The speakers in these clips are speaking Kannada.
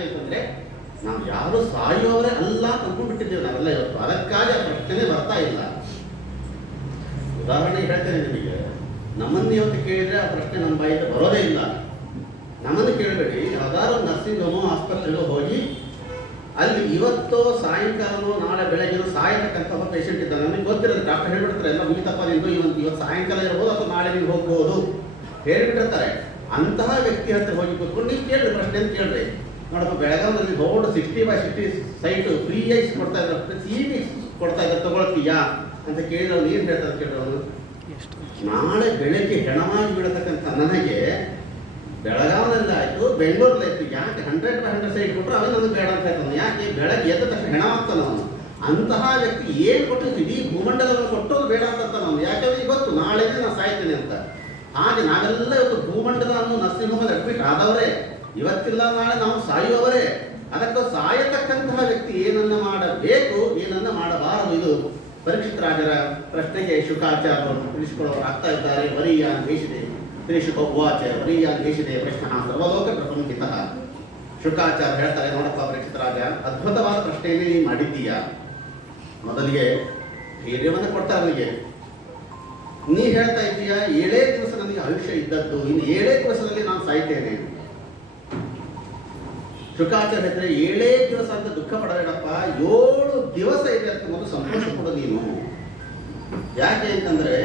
ಯಾಕೆ ಅಂತಂದ್ರೆ ನಾವು ಯಾರು ಸಾಯುವವರೇ ಅಲ್ಲ ಅಂದ್ಕೊಂಡ್ಬಿಟ್ಟಿದ್ದೇವೆ ನಾವೆಲ್ಲ ಇವತ್ತು. ಅದಕ್ಕಾಗಿ ಆ ಪ್ರಶ್ನೆ ಬರ್ತಾ ಇಲ್ಲ. ಉದಾಹರಣೆ ಹೇಳ್ತೇನೆ ನಿಮಗೆ, ನಮ್ಮನ್ನು ಇವತ್ತು ಕೇಳಿದ್ರೆ ಆ ಪ್ರಶ್ನೆ ನಮ್ಮ ಬಾಯಿಂದ ಬರೋದೇ ಇಲ್ಲ. ನಮ್ಮನ್ನು ಕೇಳಬೇಡಿ, ಯಾವ್ದಾದ್ರು ನರ್ಸಿಂಗ್ ಹೋಮೋ ಆಸ್ಪತ್ರೆಗೆ ಹೋಗಿ ಅಲ್ಲಿ ಇವತ್ತು ಸಾಯಂಕಾಲನೋ ನಾಳೆ ಬೆಳಗ್ಗೆನೋ ಸಾಯತಕ್ಕಂಥ ಒಬ್ಬ ಪೇಷಂಟ್ ಇದ್ದಾನೆ. ನಮಗೆ ಗೊತ್ತಿರೋದು, ಡಾಕ್ಟರ್ ಹೇಳ್ಬಿಡ್ತಾರೆ ಎಲ್ಲ ಮುಗಿತಪ್ಪ ನಿಂದು ಇವತ್ತು ಸಾಯಂಕಾಲ ಇರ್ಬೋದು ಅಥವಾ ನಾಳೆ ನೀವು ಹೋಗ್ಬೋದು ಹೇಳ್ಬಿಟ್ಟಿರ್ತಾರೆ. ಅಂತಹ ವ್ಯಕ್ತಿ ಹತ್ರ ಹೋಗಿ ಕೂತ್ಕೊಂಡು ನೀವು ಕೇಳ್ರಿ, ಪ್ರಶ್ನೆ ಅಂತ ಕೇಳ್ರಿ. ನೋಡಪ್ಪ, ಬೆಳಗಾವಿಯಲ್ಲಿ ದೊಡ್ಡ 60x60 ಸೈಟು ಫ್ರೀಯಾಗಿ ಕೊಡ್ತಾ ಇದ್ದಾರೆ, ಟಿವಿ ಕೊಡ್ತಾ ಇದ್ದಾರೆ, ತಗೊಳ್ತೀಯಾ ಅಂತ ಕೇಳಿದ್ರೆ ಅವ್ನು ಏನು ಹೇಳ್ತಾರೆ ಕೇಳಿದ್ರೆ, ಅವನು ನಾಳೆ ಬೆಳಗ್ಗೆ ಹೆಣವಾಗಿ ಬಿಡತಕ್ಕಂಥ ನನಗೆ ಬೆಳಗಾವಿನಲ್ಲಾಯಿತು ಬೆಂಗಳೂರಲ್ಲಾಯಿತು ಯಾಕೆ 100/100 ಸೈಟ್ ಕೊಟ್ಟರು ಅವನು ನನಗೆ ಬೇಡ ಅಂತ ಹೇಳ್ತಾನೆ. ಯಾಕೆ ಬೆಳಗ್ಗೆ ಎದ್ದ ತಕ್ಷಣ ಹೆಣ ಆಗ್ತಾನೆ ಅವನು. ಅಂತಹ ವ್ಯಕ್ತಿ ಏನು ಕೊಟ್ಟು ಇಡೀ ಭೂಮಂಡಲವನ್ನು ಕೊಟ್ಟು ಬೇಡ ಅಂತ ಅವನು. ಯಾಕಂದ್ರೆ ಇವತ್ತು ನಾಳೆನೇ ನಾನು ಸಾಯ್ತೇನೆ ಅಂತ. ಹಾಗೆ ನಾವೆಲ್ಲ ಇವತ್ತು ಭೂಮಂಡಲ ಅನ್ನೋ ನರ್ಸಿಂಗ್ ಹೋಮಲ್ಲಿ ಅಡ್ಮಿಟ್ ಆದವರೇ, ಇವತ್ತಿಲ್ಲ ನಾಳೆ ನಾವು ಸಾಯುವವರೇ. ಅದಕ್ಕೆ ಸಾಯತಕ್ಕಂತಹ ವ್ಯಕ್ತಿ ಏನನ್ನ ಮಾಡಬೇಕು, ಏನನ್ನ ಮಾಡಬಾರದು, ಇದು ಪರೀಕ್ಷಿತ ರಾಜರ ಪ್ರಶ್ನೆಗೆ ಶುಕಾಚಾರ್ಯರು ತಿಳಿಸಿಕೊಳ್ಳೋರು ಆಗ್ತಾ ಇದ್ದಾರೆ. ವರೀಯಾನ್ ದೇಶಿದೆ ಶ್ರೀಶುಕ ಉವಾಚ ವರೀಯಾನ್ ದೇಶಿದೆ ಪ್ರಶ್ನ ಸರ್ವಲೋಕ ಪ್ರಪಂಚಿತ. ಶುಕಾಚಾರ್ಯ ಹೇಳ್ತಾರೆ, ನೋಡಪ್ಪ ಪರೀಕ್ಷಿತ ರಾಜ, ಅದ್ಭುತವಾದ ಪ್ರಶ್ನೆಯನ್ನೇ ನೀನು ಮಾಡಿದ್ದೀಯಾ. ಮೊದಲಿಗೆ ಧೈರ್ಯವನ್ನು ಕೊಡ್ತಾರೆ ಅವನಿಗೆ. ನೀ ಹೇಳ್ತಾ ಇದ್ದೀಯಾ 7 ದಿವಸ ನನಗೆ ಆಯುಷ್ಯ ಇದ್ದದ್ದು, ಇನ್ನು 7 ದಿವಸದಲ್ಲಿ ನಾನು ಸಾಯ್ತೇನೆ. ಶುಕಾಚಾರ್ಯ ಹೇಳಿದ್ರೆ 7 ದಿವಸ ಅಂತ ದುಃಖ ಪಡಬೇಡಪ್ಪ, 7 ದಿವಸ ಇದೆ ಅಂತ ಮೊದಲು ಸಂತೋಷ ಕೊಡು ನೀನು. ಯಾಕೆ ಅಂತಂದ್ರೆ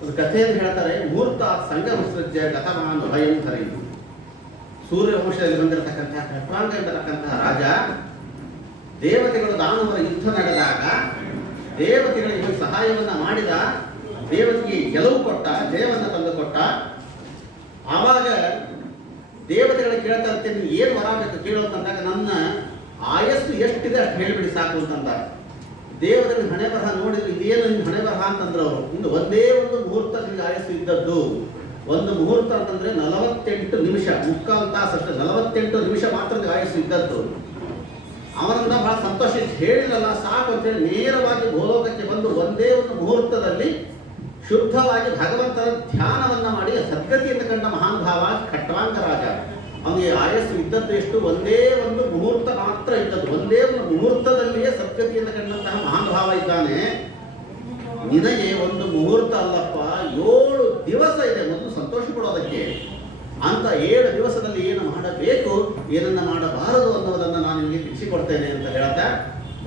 ಒಂದು ಕಥೆಯನ್ನು ಹೇಳ್ತಾರೆ, ಮುಹೂರ್ತ ಸಂಗಮಸೃಜ್ಯ ಗತಮಾನ್ ಭಯಂ ಹರಿದು. ಸೂರ್ಯವಂಶದಲ್ಲಿ ಬಂದಿರತಕ್ಕಂತಹ ಖಟ್ವಾಂಗ ಎಂಬತಕ್ಕಂತಹ ರಾಜ, ದೇವತೆಗಳು ದಾನವರ ಯುದ್ಧ ನಡೆದಾಗ ದೇವತೆಗಳಿಗೆ ಸಹಾಯವನ್ನ ಮಾಡಿದ, ದೇವತೆಗೆ ಗೆಲುವು ಕೊಟ್ಟ, ಜಯವನ್ನು ತಂದು ಕೊಟ್ಟ. ಆವಾಗ ದೇವತೆಗಳಿಗೆ ಕೇಳ್ತಾ ಇರ್ತೇನೆ, ಏನು ವರ ಬೇಕು ಕೇಳು ಅಂತಂದಾಗ, ನನ್ನ ಆಯಸ್ಸು ಎಷ್ಟಿದೆ ಅಷ್ಟು ಹೇಳಿಬಿಡಿ ಸಾಕು ಅಂತಂದ. ದೇವತೆಗಳ ಹಣೆ ಬರಹ ನೋಡಿದ್ರು, ಇದೇನು ನಿನ್ನ ಹಣೆ ಬರಹ ಅಂತಂದ್ರೆ ಅವರು, ಇನ್ನು ಒಂದೇ ಒಂದು ಮುಹೂರ್ತ ನಿಮಗೆ ಆಯಸ್ಸು ಇದ್ದದ್ದು. ಒಂದು ಮುಹೂರ್ತ ಅಂತಂದ್ರೆ 48 ನಿಮಿಷ, ಮುಕ್ಕಾಲು ತಾಸು ಅಷ್ಟೇ, 48 ನಿಮಿಷ ಮಾತ್ರ ಆಯಸ್ಸು ಇದ್ದದ್ದು. ಅವನನ್ನ ಬಹಳ ಸಂತೋಷ ಹೇಳಿರಲ್ಲ ಸಾಕು ಅಂತೇಳಿ ನೇರವಾಗಿ ಭೂಲೋಕಕ್ಕೆ ಬಂದು ಒಂದೇ ಒಂದು ಮುಹೂರ್ತದಲ್ಲಿ ಶುದ್ಧವಾಗಿ ಭಗವಂತನ ಧ್ಯಾನವನ್ನ ಮಾಡಿ ಸದ್ಗತಿಯಿಂದ ಕಂಡ ಮಹಾನ್ ಭಾವ ಖಟ್ವಾಂಗ ರಾಜ. ಅವನಿಗೆ ಆಯಸ್ಸು ಇದ್ದದ್ದು ಎಷ್ಟು, ಒಂದೇ ಒಂದು ಮುಹೂರ್ತ ಮಾತ್ರ ಇದ್ದದ್ದು. ಒಂದೇ ಒಂದು ಮುಹೂರ್ತದಲ್ಲಿಯೇ ಸದ್ಗತಿಯಿಂದ ಕಂಡಂತಹ ಮಹಾನ್ ಭಾವ ಇದ್ದಾನೆ. ನಿನಗೆ ಒಂದು ಮುಹೂರ್ತ ಅಲ್ಲಪ್ಪ, 7 ದಿವಸ ಇದೆ, ಮೊದಲು ಸಂತೋಷ ಪಡೋದಕ್ಕೆ. ಅಂತ 7 ದಿವಸದಲ್ಲಿ ಏನು ಮಾಡಬೇಕು, ಏನನ್ನ ಮಾಡಬಾರದು ಅನ್ನೋದನ್ನು ನಾನು ನಿಮಗೆ ತಿಳಿಸಿಕೊಡ್ತೇನೆ ಅಂತ ಹೇಳ್ತಾ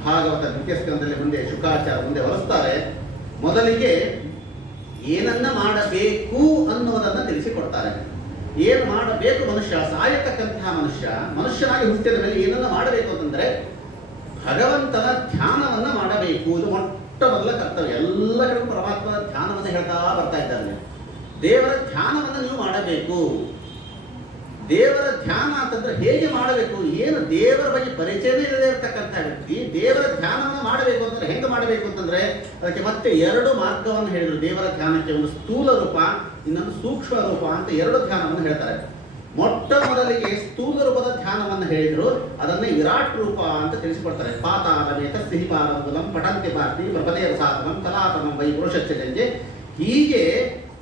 ಭಾಗವತ ದ್ವಿತೀಯ ಸ್ಕಂದದಲ್ಲಿ ಮುಂದೆ ಶುಕಾಚಾರ್ಯ ಮುಂದೆ ಹೊರಸ್ತಾರೆ. ಮೊದಲಿಗೆ ಏನನ್ನ ಮಾಡಬೇಕು ಅನ್ನೋದನ್ನ ತಿಳಿಸಿಕೊಡ್ತಾರೆ. ಏನು ಮಾಡಬೇಕು, ಮನುಷ್ಯ ಸಾಯತಕ್ಕಂತಹ ಮನುಷ್ಯನಾಗಿ ಹುಟ್ಟಿದ ಮೇಲೆ ಏನನ್ನ ಮಾಡಬೇಕು ಅಂತಂದ್ರೆ ಭಗವಂತನ ಧ್ಯಾನವನ್ನ ಮಾಡಬೇಕು. ಇದು ಮೊಟ್ಟ ಮೊದಲ ಕರ್ತವ್ಯ. ಎಲ್ಲ ಕಡೆ ಪರಮಾತ್ಮನ ಧ್ಯಾನವನ್ನು ಹೇಳ್ತಾ ಬರ್ತಾ ಇದ್ದಾರೆ. ದೇವರ ಧ್ಯಾನವನ್ನು ನೀವು ಮಾಡಬೇಕು. ದೇವರ ಧ್ಯಾನ ಅಂತಂದ್ರೆ ಹೇಗೆ ಮಾಡಬೇಕು, ಏನು ದೇವರ ಬಗ್ಗೆ ಪರಿಚಯವೇ ಇಲ್ಲದೆ ಇರತಕ್ಕಂಥ ವ್ಯಕ್ತಿ ದೇವರ ಧ್ಯಾನವನ್ನು ಮಾಡಬೇಕು ಅಂತಂದ್ರೆ ಹೆಂಗೆ ಮಾಡಬೇಕು ಅಂತಂದ್ರೆ ಅದಕ್ಕೆ ಮತ್ತೆ 2 ಮಾರ್ಗವನ್ನು ಹೇಳಿದ್ರು ದೇವರ ಧ್ಯಾನಕ್ಕೆ. ಒಂದು ಸ್ಥೂಲ ರೂಪ, ಇನ್ನೊಂದು ಸೂಕ್ಷ್ಮ ರೂಪ ಅಂತ 2 ಧ್ಯಾನವನ್ನು ಹೇಳ್ತಾರೆ. ಮೊಟ್ಟ ಮೊದಲಿಗೆ ಸ್ಥೂಲ ರೂಪದ ಧ್ಯಾನವನ್ನು ಹೇಳಿದ್ರು, ಅದನ್ನೇ ವಿರಾಟ್ ರೂಪ ಅಂತ ತಿಳಿಸಿಕೊಡ್ತಾರೆ. ಪಾತಾಳಮೇತ ಸಿಹಿಪಾರಂಬುಲಂ ಪಠಂತಿ ಪಾರ್ತಿ ಪ್ರಪದೇವ ಸಾಧನಂ ಕಲಾತಮಂ ವೈ ಪುರುಷಚ್ಚೆ. ಹೀಗೆ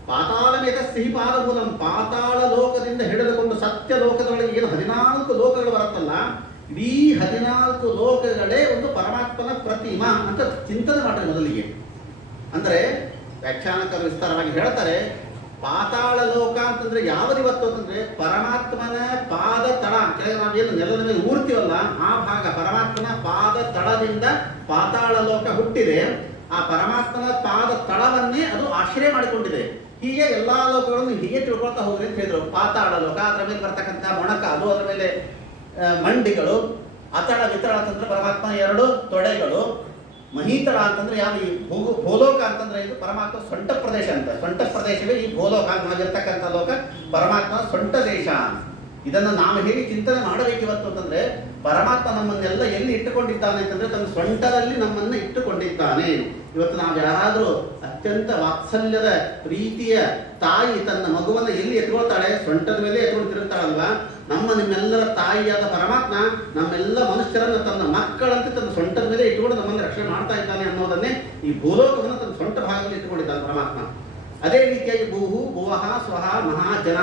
ಪಾತಾಳಮೇತ ಸಿಹಿಪಾದಮೂಲಂ, ಪಾತಾಳ ಲೋಕದಿಂದ ಹಿಡಿದುಕೊಂಡು ಸತ್ಯ ಲೋಕದೊಳಗೆ ಏನು 14 ಲೋಕಗಳು ಬರುತ್ತಲ್ಲ, ಇಡೀ 14 ಲೋಕಗಳೇ ಒಂದು ಪರಮಾತ್ಮನ ಪ್ರತಿಮಾ ಅಂತ ಚಿಂತನೆ ಮಾಡ್ತಾರೆ ಮೊದಲಿಗೆ. ಅಂದ್ರೆ ವ್ಯಾಖ್ಯಾನಕರು ವಿಸ್ತಾರವಾಗಿ ಹೇಳ್ತಾರೆ, ಪಾತಾಳ ಲೋಕ ಅಂತಂದ್ರೆ ಯಾವದಿವತ್ತು ಅಂತಂದ್ರೆ ಪರಮಾತ್ಮನ ಪಾದ ತಳ, ಕೆಳಗೆ ನಾವೇನು ನೆಲದ ಮೇಲೆ ಊರ್ತೀವಲ್ಲ ಆ ಭಾಗ, ಪರಮಾತ್ಮನ ಪಾದ ತಳದಿಂದ ಪಾತಾಳ ಲೋಕ ಹುಟ್ಟಿದೆ. ಆ ಪರಮಾತ್ಮನ ಪಾದ ತಳವನ್ನೇ ಅದು ಆಶ್ರಯ ಮಾಡಿಕೊಂಡಿದೆ. ಹೀಗೆ ಎಲ್ಲಾ ಲೋಕಗಳನ್ನು ಹೀಗೆ ತಿಳ್ಕೊಳ್ತಾ ಹೋಗ್ರಿ ಅಂತ ಹೇಳಿದ್ರು. ಪಾತಾಳ ಲೋಕ, ಅದರ ಮೇಲೆ ಬರ್ತಕ್ಕಂಥ ಮೊಣಕ, ಅದು ಅದರ ಮೇಲೆ ಮಂಡಿಗಳು. ಅತಳ ವಿತಳ ಅಂತಂದ್ರೆ ಪರಮಾತ್ಮ 2 ತೊಡೆಗಳು. ಮಹೀತಳ ಅಂತಂದ್ರೆ ಯಾವ, ಈ ಭೂಲೋಕ ಅಂತಂದ್ರೆ ಇದು ಪರಮಾತ್ಮ ಸೊಂಟ ಪ್ರದೇಶ ಅಂತ. ಸೊಂಟ ಪ್ರದೇಶವೇ ಈ ಭೂಲೋಕ, ನಾವಿರ್ತಕ್ಕಂಥ ಲೋಕ ಪರಮಾತ್ಮ ಸೊಂಟ ದೇಶ. ಇದನ್ನು ನಾವು ಹೇಗೆ ಚಿಂತನೆ ಮಾಡಬೇಕು ಇವತ್ತು ಅಂತಂದ್ರೆ, ಪರಮಾತ್ಮ ನಮ್ಮನ್ನೆಲ್ಲ ಎಲ್ಲಿ ಇಟ್ಟುಕೊಂಡಿದ್ದಾನೆ ಅಂತಂದ್ರೆ ತನ್ನ ಸೊಂಟದಲ್ಲಿ ನಮ್ಮನ್ನ ಇಟ್ಟುಕೊಂಡಿದ್ದಾನೆ. ಇವತ್ತು ನಾವು ಯಾರಾದ್ರೂ ಅತ್ಯಂತ ವಾತ್ಸಲ್ಯದ ಪ್ರೀತಿಯ ತಾಯಿ ತನ್ನ ಮಗುವನ್ನ ಎಲ್ಲಿ ಎತ್ಕೊಳ್ತಾಳೆ, ಸೊಂಟದ ಮೇಲೆ ಎತ್ಕೊಂಡು ತಿರುಗ್ತಾಳಲ್ವಾ. ನಿಮ್ಮೆಲ್ಲರ ತಾಯಿಯಾದ ಪರಮಾತ್ಮ ನಮ್ಮೆಲ್ಲ ಮನುಷ್ಯರನ್ನ ತನ್ನ ಮಕ್ಕಳಂತೆ ತನ್ನ ಸೊಂಟದ ಮೇಲೆ ಇಟ್ಟುಕೊಂಡು ನಮ್ಮನ್ನು ರಕ್ಷಣೆ ಮಾಡ್ತಾ ಇದ್ದಾನೆ ಅನ್ನೋದನ್ನೇ ಈ ಭೂಲೋಕವನ್ನು ತನ್ನ ಸೊಂಟ ಭಾಗದಲ್ಲಿ ಇಟ್ಟುಕೊಂಡಿದ್ದಾನೆ ಪರಮಾತ್ಮ. ಅದೇ ರೀತಿಯಾಗಿ ಭೂಹು ಭುವಃ ಸ್ವಹ ಮಹಾಜನ,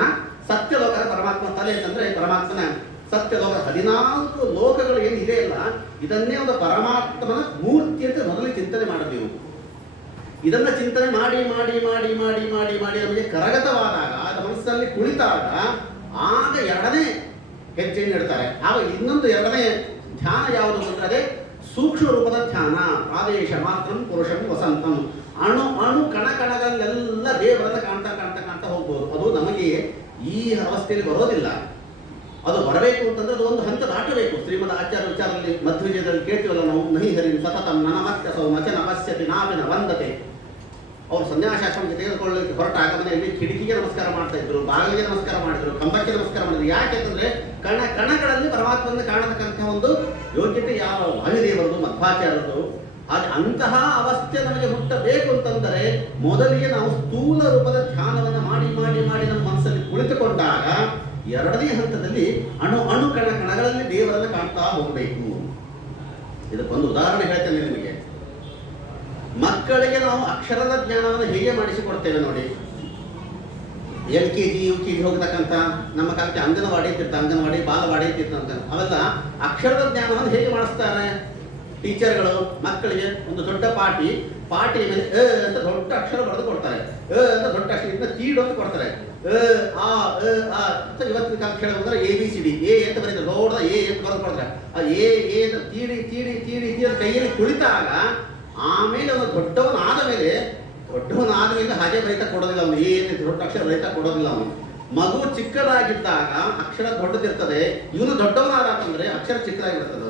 ಸತ್ಯಲೋಕದ ಪರಮಾತ್ಮ ತಲೆ ಅಂತಂದ್ರೆ ಪರಮಾತ್ಮನ ಸತ್ಯಲೋಕ 14 ಲೋಕಗಳು ಏನು ಇದೆ ಅಲ್ಲ, ಇದನ್ನೇ ಒಂದು ಪರಮಾತ್ಮನ ಮೂರ್ತಿ ಅಂತ ಮೊದಲು ಚಿಂತನೆ ಮಾಡಬೇಕು. ಇದನ್ನ ಚಿಂತನೆ ಮಾಡಿ ಮಾಡಿ ಮಾಡಿ ಮಾಡಿ ಮಾಡಿ ಮಾಡಿ ನಮಗೆ ಕರಗತವಾದಾಗ, ಅದು ಮನಸ್ಸಲ್ಲಿ ಕುಳಿತಾಗ, ಆಗ ಎರಡನೇ ಹೆಜ್ಜೆಯನ್ನು ಇಡ್ತಾರೆ. ಆಗ ಇನ್ನೊಂದು ಎರಡನೇ ಧ್ಯಾನ ಯಾವುದು ಅಂದ್ರೆ ಅದೇ ಸೂಕ್ಷ್ಮ ರೂಪದ ಧ್ಯಾನ. ಆದೇಶ ಮಾತ್ರಂ ಪುರುಷಂ ವಸಂತಂ. ಅಣು ಅಣು ಕಣ ಕಣಗಳಲ್ಲೆಲ್ಲ ದೇವರನ್ನ ಕಾಣ್ತಾ ಕಾಣ್ತಾ ಕಾಣ್ತಾ ಹೋಗ್ಬೋದು. ಅದು ನಮಗೆ ಈ ಅವಸ್ಥೆಯಲ್ಲಿ ಬರೋದಿಲ್ಲ. ಅದು ಬರಬೇಕು ಅಂತಂದ್ರೆ ಅದು ಒಂದು ಹಂತ ದಾಟಬೇಕು. ಶ್ರೀಮದ್ ಆಚಾರ್ಯ ವಿಚಾರದಲ್ಲಿ ಮಧ್ವಿಜಯದಲ್ಲಿ ಕೇಳ್ತೀವಲ್ಲ ನಾವು, ನಹಿ ಹರಿಂ ಸತತಂ ನನಮತ್ಯಸೌ ನಚನ ಪಶ್ಯತಿ ನಾವಿನ ವಂದತೆ. ಅವರು ಸನ್ಯಾಸಾಶ್ರಮಕ್ಕೆ ತೆಗೆದುಕೊಳ್ಳಲಿಕ್ಕೆ ಹೊರಟಾಗ ಮನೆಯಲ್ಲಿ ಕಿಟಕಿಗೆ ನಮಸ್ಕಾರ ಮಾಡ್ತಾ ಇದ್ರು, ಬಾಗಿಲಿಗೆ ನಮಸ್ಕಾರ ಮಾಡಿದ್ರು, ಕಂಬಕ್ಕೆ ನಮಸ್ಕಾರ ಮಾಡಿದ್ರು. ಯಾಕೆಂದ್ರೆ ಕಣಗಳಲ್ಲಿ ಪರಮಾತ್ಮನ ಕಾಣತಕ್ಕಂಥ ಒಂದು ಯೋಗ್ಯತೆ ಯಾವ ವಾಯುದೇವರದು ಮಧ್ವಾಚಾರ್ಯರದು. ಹಾಗೆ ಅಂತಹ ಅವಸ್ಥೆ ನಮಗೆ ಮುಟ್ಟಬೇಕು ಅಂತಂದರೆ ಮೊದಲಿಗೆ ನಾವು ಸ್ಥೂಲ ರೂಪದ ಧ್ಯಾನವನ್ನು ಮಾಡಿ ಮಾಡಿ ಮಾಡಿ ನಮ್ಮ ಮನಸ್ಸಲ್ಲಿ ಕುಳಿತುಕೊಂಡಾಗ ಎರಡನೇ ಹಂತದಲ್ಲಿ ಅಣು ಅಣು ಕಣಗಳಲ್ಲಿ ದೇವರನ್ನು ಕಾಣ್ತಾ ಹೋಗಬೇಕು. ಇದಕ್ಕೊಂದು ಉದಾಹರಣೆ ಹೇಳ್ತೇನೆ ನಿಮಗೆ. ಮಕ್ಕಳಿಗೆ ನಾವು ಅಕ್ಷರದ ಜ್ಞಾನವನ್ನು ಹೇಗೆ ಮಾಡಿಸಿಕೊಡ್ತೇವೆ ನೋಡಿ. LKG UKG ಹೋಗತಕ್ಕಂಥ ನಮ್ಮ ಕಾಲಕ್ಕೆ ಅಂಗನವಾಡಿ ಇರ್ತಿರ್ತ, ಅಂಗನವಾಡಿ ಬಾಲವಾಡಿ ಇರ್ತಿರ್ತಂತ, ಅವೆಲ್ಲ ಅಕ್ಷರದ ಜ್ಞಾನವನ್ನು ಹೇಗೆ ಮಾಡಿಸ್ತಾರೆ ಟೀಚರ್ಗಳು ಮಕ್ಕಳಿಗೆ? ಒಂದು ದೊಡ್ಡ ಪಾಟಿ ಮೇಲೆ ಅಂತ ದೊಡ್ಡ ಅಕ್ಷರ ಬರೆದು ಕೊಡ್ತಾರೆ, ಅಂತ ದೊಡ್ಡ ಅಕ್ಷರ ಇಂದ ತೀಡು ಅಂತ ಕೊಡ್ತಾರೆ, ಆ ಅಂತ ಇವತ್ತಿನ ಕಾಲ ಕೇಳೋದ್ರೆ ABCD ಎ ಅಂತ ಬರೀತಾರೆ, ದೊಡ್ಡ ಎ ಅಂತ ಬರೆದು ಕೊಡ್ತಾರೆ. ಆ ಎ ಅಂತ ತೀಡಿ ತೀಡಿ ತೀಡಿ ತೀಡಿ ಕೈಯಲ್ಲಿ ಕುಳಿತಾಗ ಆಮೇಲೆ ಅವನು ದೊಡ್ಡವನಾದ ಮೇಲೆ ಹಾಗೆ ಬರೀತಾ ಕೊಡೋದಿಲ್ಲ ಅವನು, ಏನು ದೊಡ್ಡ ಅಕ್ಷರ ಬರೀತಾ ಕೊಡೋದಿಲ್ಲ ಅವನು. ಮಗು ಚಿಕ್ಕದಾಗಿದ್ದಾಗ ಅಕ್ಷರ ದೊಡ್ಡದಿರ್ತದೆ, ಇವನು ದೊಡ್ಡವನಾದ ಅಂತಂದ್ರೆ ಅಕ್ಷರ ಚಿಕ್ಕದಾಗಿರ್ತದೆ.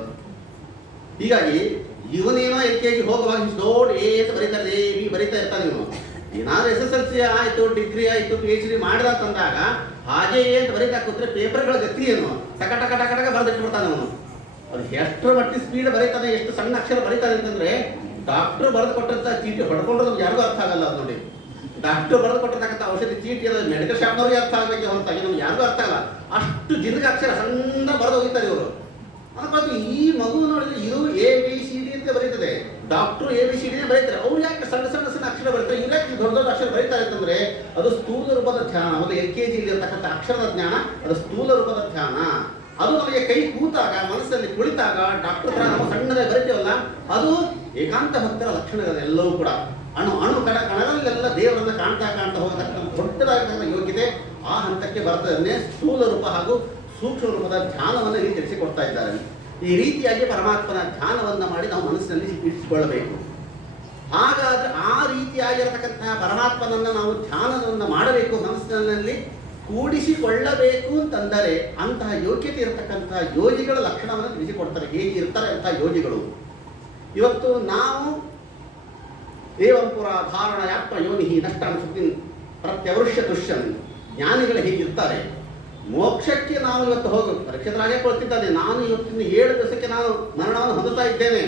ಹೀಗಾಗಿ ಇವನೇನೋ LKG ಹೋಗುವಾಗ ದೊಡ್ಡ ಎ ಅಂತ ಬರೀತಾರೆ, AB ಬರೀತಾ ಇರ್ತಾನೆ. ಇವನು ಏನಾದ್ರೂ SSLC ಆಯ್ತು, ಡಿಗ್ರಿ ಆಯ್ತು, PhD ಮಾಡಿದ ತಂದಾಗ ಹಾಗೆ ಅಂತ ಬರೀತಾ ಕೂತ್ರೆ ಪೇಪರ್ಗಳ ಗತಿ ಏನು ಟಕ ಟಕ ಟಕ ಟಕ ಬರೆದಿಟ್ಬಿಡ್ತಾನೆ ಅವನು. ಅದು ಎಷ್ಟು ಮಟ್ಟಿ ಸ್ಪೀಡ್ ಬರೀತಾನೆ, ಎಷ್ಟು ಸಣ್ಣ ಅಕ್ಷರ ಬರೀತಾನೆ ಅಂತಂದ್ರೆ ಡಾಕ್ಟರ್ ಬರೆದು ಕೊಟ್ಟಂತ ಚೀಟಿ ಹೊಡ್ಕೊಂಡ್ರೆ ನಮ್ಗೆ ಯಾರಿಗೂ ಅರ್ಥ ಆಗಲ್ಲ. ಅದು ನೋಡಿ, ಡಾಕ್ಟರ್ ಬರೆದು ಕೊಟ್ಟಿರ್ತಕ್ಕಂಥ ಔಷಧಿ ಚೀಟಿ ಅದು ಮೆಡಿಕಲ್ ಶಾಪ್ನವ್ರಿಗೆ ಅರ್ಥ ಆಗಬೇಕು ಹೊರತಾಗಿ ನಮ್ಗೆ ಯಾರಿಗೂ ಅರ್ಥ ಆಗಲ್ಲ. ಅಷ್ಟು ಜಿನಕ ಅಕ್ಷರ ಸಣ್ಣ ಬರೆದು ಹೋಗಿದ್ದಾರೆ ಇವರು. ಅದಕ್ಕೆ ಈ ಮಗು ನೋಡಿದ್ರೆ ಇದು ABCD ಅಂತ ಬರೀತದೆ, ಡಾಕ್ಟರ್ ABCD ಬರೀತಾರೆ. ಅವ್ರು ಯಾಕೆ ಸಣ್ಣ ಸಣ್ಣ ಸಣ್ಣ ಅಕ್ಷರ ಬರೀತಾರೆ, ಇವ್ರು ಯಾಕೆ ದೊಡ್ಡ ದೊಡ್ಡ ಅಕ್ಷರ ಬರೀತಾರೆ ಅಂತಂದ್ರೆ ಅದು ಸ್ಥೂಲ ರೂಪದ ಧ್ಯಾನ. ಒಂದು LKG ಇರ್ತಕ್ಕಂಥ ಅಕ್ಷರದ ಜ್ಞಾನ ಅದು ಸ್ಥೂಲ ರೂಪದ ಧ್ಯಾನ. ಅದು ನಮಗೆ ಕೈ ಕೂತಾಗ, ಮನಸ್ಸಲ್ಲಿ ಕುಳಿತಾಗ ಡಾಕ್ಟರ್ ಹತ್ರ ನಾವು ಸಣ್ಣದಾಗಿ ಬರಿತೀವಲ್ಲ, ಅದು ಏಕಾಂತ ಭಕ್ತರ ಲಕ್ಷಣಗಳೆಲ್ಲವೂ ಕೂಡ ಅಣು ಅಣು ಕಣಗಳಲ್ಲೆಲ್ಲ ದೇವರನ್ನ ಕಾಣ್ತಾ ಕಾಣ್ತಾ ಹೋಗತಕ್ಕಂಥ ದೊಡ್ಡದಾಗಿರ್ತಕ್ಕಂಥ ಯೋಗ್ಯತೆ ಆ ಹಂತಕ್ಕೆ ಬರ್ತದನ್ನೇ ಸ್ಥೂಲ ರೂಪ ಹಾಗೂ ಸೂಕ್ಷ್ಮ ರೂಪದ ಧ್ಯಾನವನ್ನು ಇಲ್ಲಿ ತಿಳಿಸಿಕೊಡ್ತಾ ಇದ್ದಾರೆ. ಈ ರೀತಿಯಾಗಿ ಪರಮಾತ್ಮನ ಧ್ಯಾನವನ್ನು ಮಾಡಿ ನಾವು ಮನಸ್ಸಿನಲ್ಲಿ ಇರಿಸಿಕೊಳ್ಳಬೇಕು. ಹಾಗಾದ್ರೆ ಆ ರೀತಿಯಾಗಿರತಕ್ಕಂತಹ ಪರಮಾತ್ಮನನ್ನು ನಾವು ಧ್ಯಾನವನ್ನು ಮಾಡಬೇಕು, ಮನಸ್ಸಿನಲ್ಲಿ ಕೂಡಿಸಿಕೊಳ್ಳಬೇಕು ಅಂತಂದರೆ ಅಂತಹ ಯೋಗ್ಯತೆ ಇರತಕ್ಕಂತಹ ಯೋಗಿಗಳ ಲಕ್ಷಣವನ್ನು ತಿಳಿಸಿಕೊಡ್ತಾರೆ. ಹೇಗೆ ಇರ್ತಾರೆ ಅಂತಹ ಯೋಗಿಗಳು. ಇವತ್ತು ನಾವು ಏವಂಪುರ ಧಾರಣ ಯಾತ್ಮ ಯೋನಿ ನಷ್ಟಾನ್ ಸುಖಿನ್ ಪ್ರತ್ಯವೃಷ್ಯ ದುಷ್ಯನ್, ಜ್ಞಾನಿಗಳು ಹೇಗಿರ್ತಾರೆ. ಮೋಕ್ಷಕ್ಕೆ ನಾವು ಇವತ್ತು ಹೋಗಬೇಕು. ಪರೀಕ್ಷೆದರಾಗೆ ಕೊಡ್ತಿದ್ದಾನೆ, ನಾನು ಇವತ್ತಿನ 7 ದಿವಸಕ್ಕೆ ನಾನು ಮರಣವನ್ನು ಹೊಂದುತ್ತಾ ಇದ್ದೇನೆ,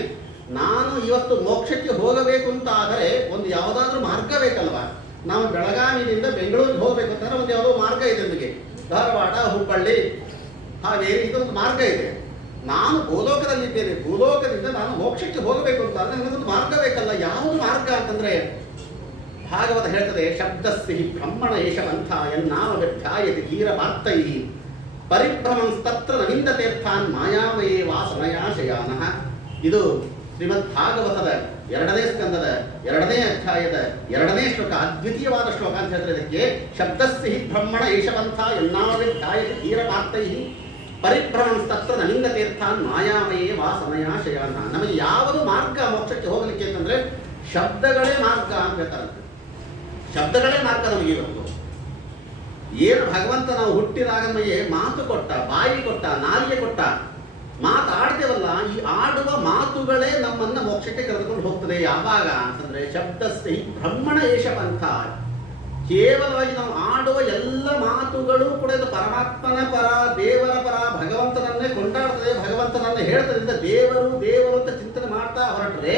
ನಾನು ಇವತ್ತು ಮೋಕ್ಷಕ್ಕೆ ಹೋಗಬೇಕು ಅಂತ ಆದರೆ ಒಂದು ಯಾವುದಾದ್ರೂ ಮಾರ್ಗ ಬೇಕಲ್ವಾ. ನಾವು ಬೆಳಗಾವಿಯಿಂದ ಬೆಂಗಳೂರಿಗೆ ಹೋಗಬೇಕು ಅಂತಂದ್ರೆ ಒಂದು ಯಾವುದೋ ಮಾರ್ಗ ಇದೆ ನಮಗೆ, ಧಾರವಾಡ, ಹುಬ್ಬಳ್ಳಿ, ಹಾವೇರಿ, ಇದೊಂದು ಮಾರ್ಗ ಇದೆ. ನಾನು ಭೂಲೋಕದಲ್ಲಿದ್ದೇನೆ, ಭೂಲೋಕದಿಂದ ನಾನು ಮೋಕ್ಷಕ್ಕೆ ಹೋಗಬೇಕು ಅಂತ ಅಂದರೆ ನನಗೊಂದು ಮಾರ್ಗ ಬೇಕಲ್ಲ. ಯಾವುದು ಮಾರ್ಗ ಅಂತಂದ್ರೆ ಭಾಗವತ ಹೇಳ್ತದೆ, ಶಬ್ದಸ್ಸಿ ಬ್ರಹ್ಮಣ ಏಷವಂಥ ಎನ್ನಾಮ ವ್ಯಧ್ಯಾಯತಿ ಧೀರ ವಾರ್ತೈ ಪರಿಭ್ರಮಂ ತತ್ರ ನವಿಂದ ತೀರ್ಥಾನ್ ಮಾಯಾಮಯೇ ವಾಸನಯಾ ಶಯಾನಃ. ಇದು ಶ್ರೀಮದ್ ಭಾಗವತದ 2ನೇ ಸ್ಕಂದದ 2ನೇ ಅಧ್ಯಾಯದ 2ನೇ ಶ್ಲೋಕ, ಅದ್ವಿತೀಯವಾದ ಶ್ಲೋಕ ಅಂತ ಹೇಳ್ತಾರೆ. ಇದಕ್ಕೆ ಶಬ್ದಸ್ಸಿ ಬ್ರಹ್ಮಣ ಏಷವಂಥ ಎನ್ನಾಮ ವ್ಯಧ್ಯಾಯತಿ ಧೀರ ವಾರ್ತೈ ಪರಿಭ್ರಮಂ ತತ್ರ ನವಿಂದ ತೀರ್ಥಾನ್ ಮಾಯಾಮಯೇ ವಾಸನಯಾ ಶಯಾನಃ. ನಮಗೆ ಯಾವುದು ಮಾರ್ಗ ಮೋಕ್ಷಕ್ಕೆ ಹೋಗಲಿಕ್ಕೆ ಅಂತಂದ್ರೆ ಶಬ್ದಗಳೇ ಮಾರ್ಗ ಅಂತ ಹೇಳ್ತಾರೆ. ಶಬ್ದಗಳೇ ಮಾರ್ಗ ನಮಗೆ ಇವತ್ತು. ಏನು ಭಗವಂತ ನಾವು ಹುಟ್ಟಿದಾಗ ನಮಗೆ ಮಾತು ಕೊಟ್ಟ, ಬಾಯಿ ಕೊಟ್ಟ, ನಾಲಿಗೆ ಕೊಟ್ಟ, ಮಾತಾಡ್ತೇವಲ್ಲ, ಈ ಆಡುವ ಮಾತುಗಳೇ ನಮ್ಮನ್ನ ಮೋಕ್ಷಕ್ಕೆ ಕರೆದುಕೊಂಡು ಹೋಗ್ತದೆ. ಯಾವಾಗ ಅಂತಂದ್ರೆ ಶಬ್ದಸ್ಸಿ ಬ್ರಹ್ಮಣ ಏಷಪಂಥ. ಕೇವಲವಾಗಿ ನಾವು ಆಡುವ ಎಲ್ಲ ಮಾತುಗಳು ಕೂಡ ಇದು ಪರಮಾತ್ಮನ ಪರ, ದೇವರ ಪರ, ಭಗವಂತನನ್ನೇ ಕೊಂಡಾಡ್ತದೆ, ಭಗವಂತನನ್ನೇ ಹೇಳ್ತದೆ. ದೇವರು ದೇವರು ಅಂತ ಚಿಂತನೆ ಮಾಡ್ತಾ ಹೊರಟ್ರೆ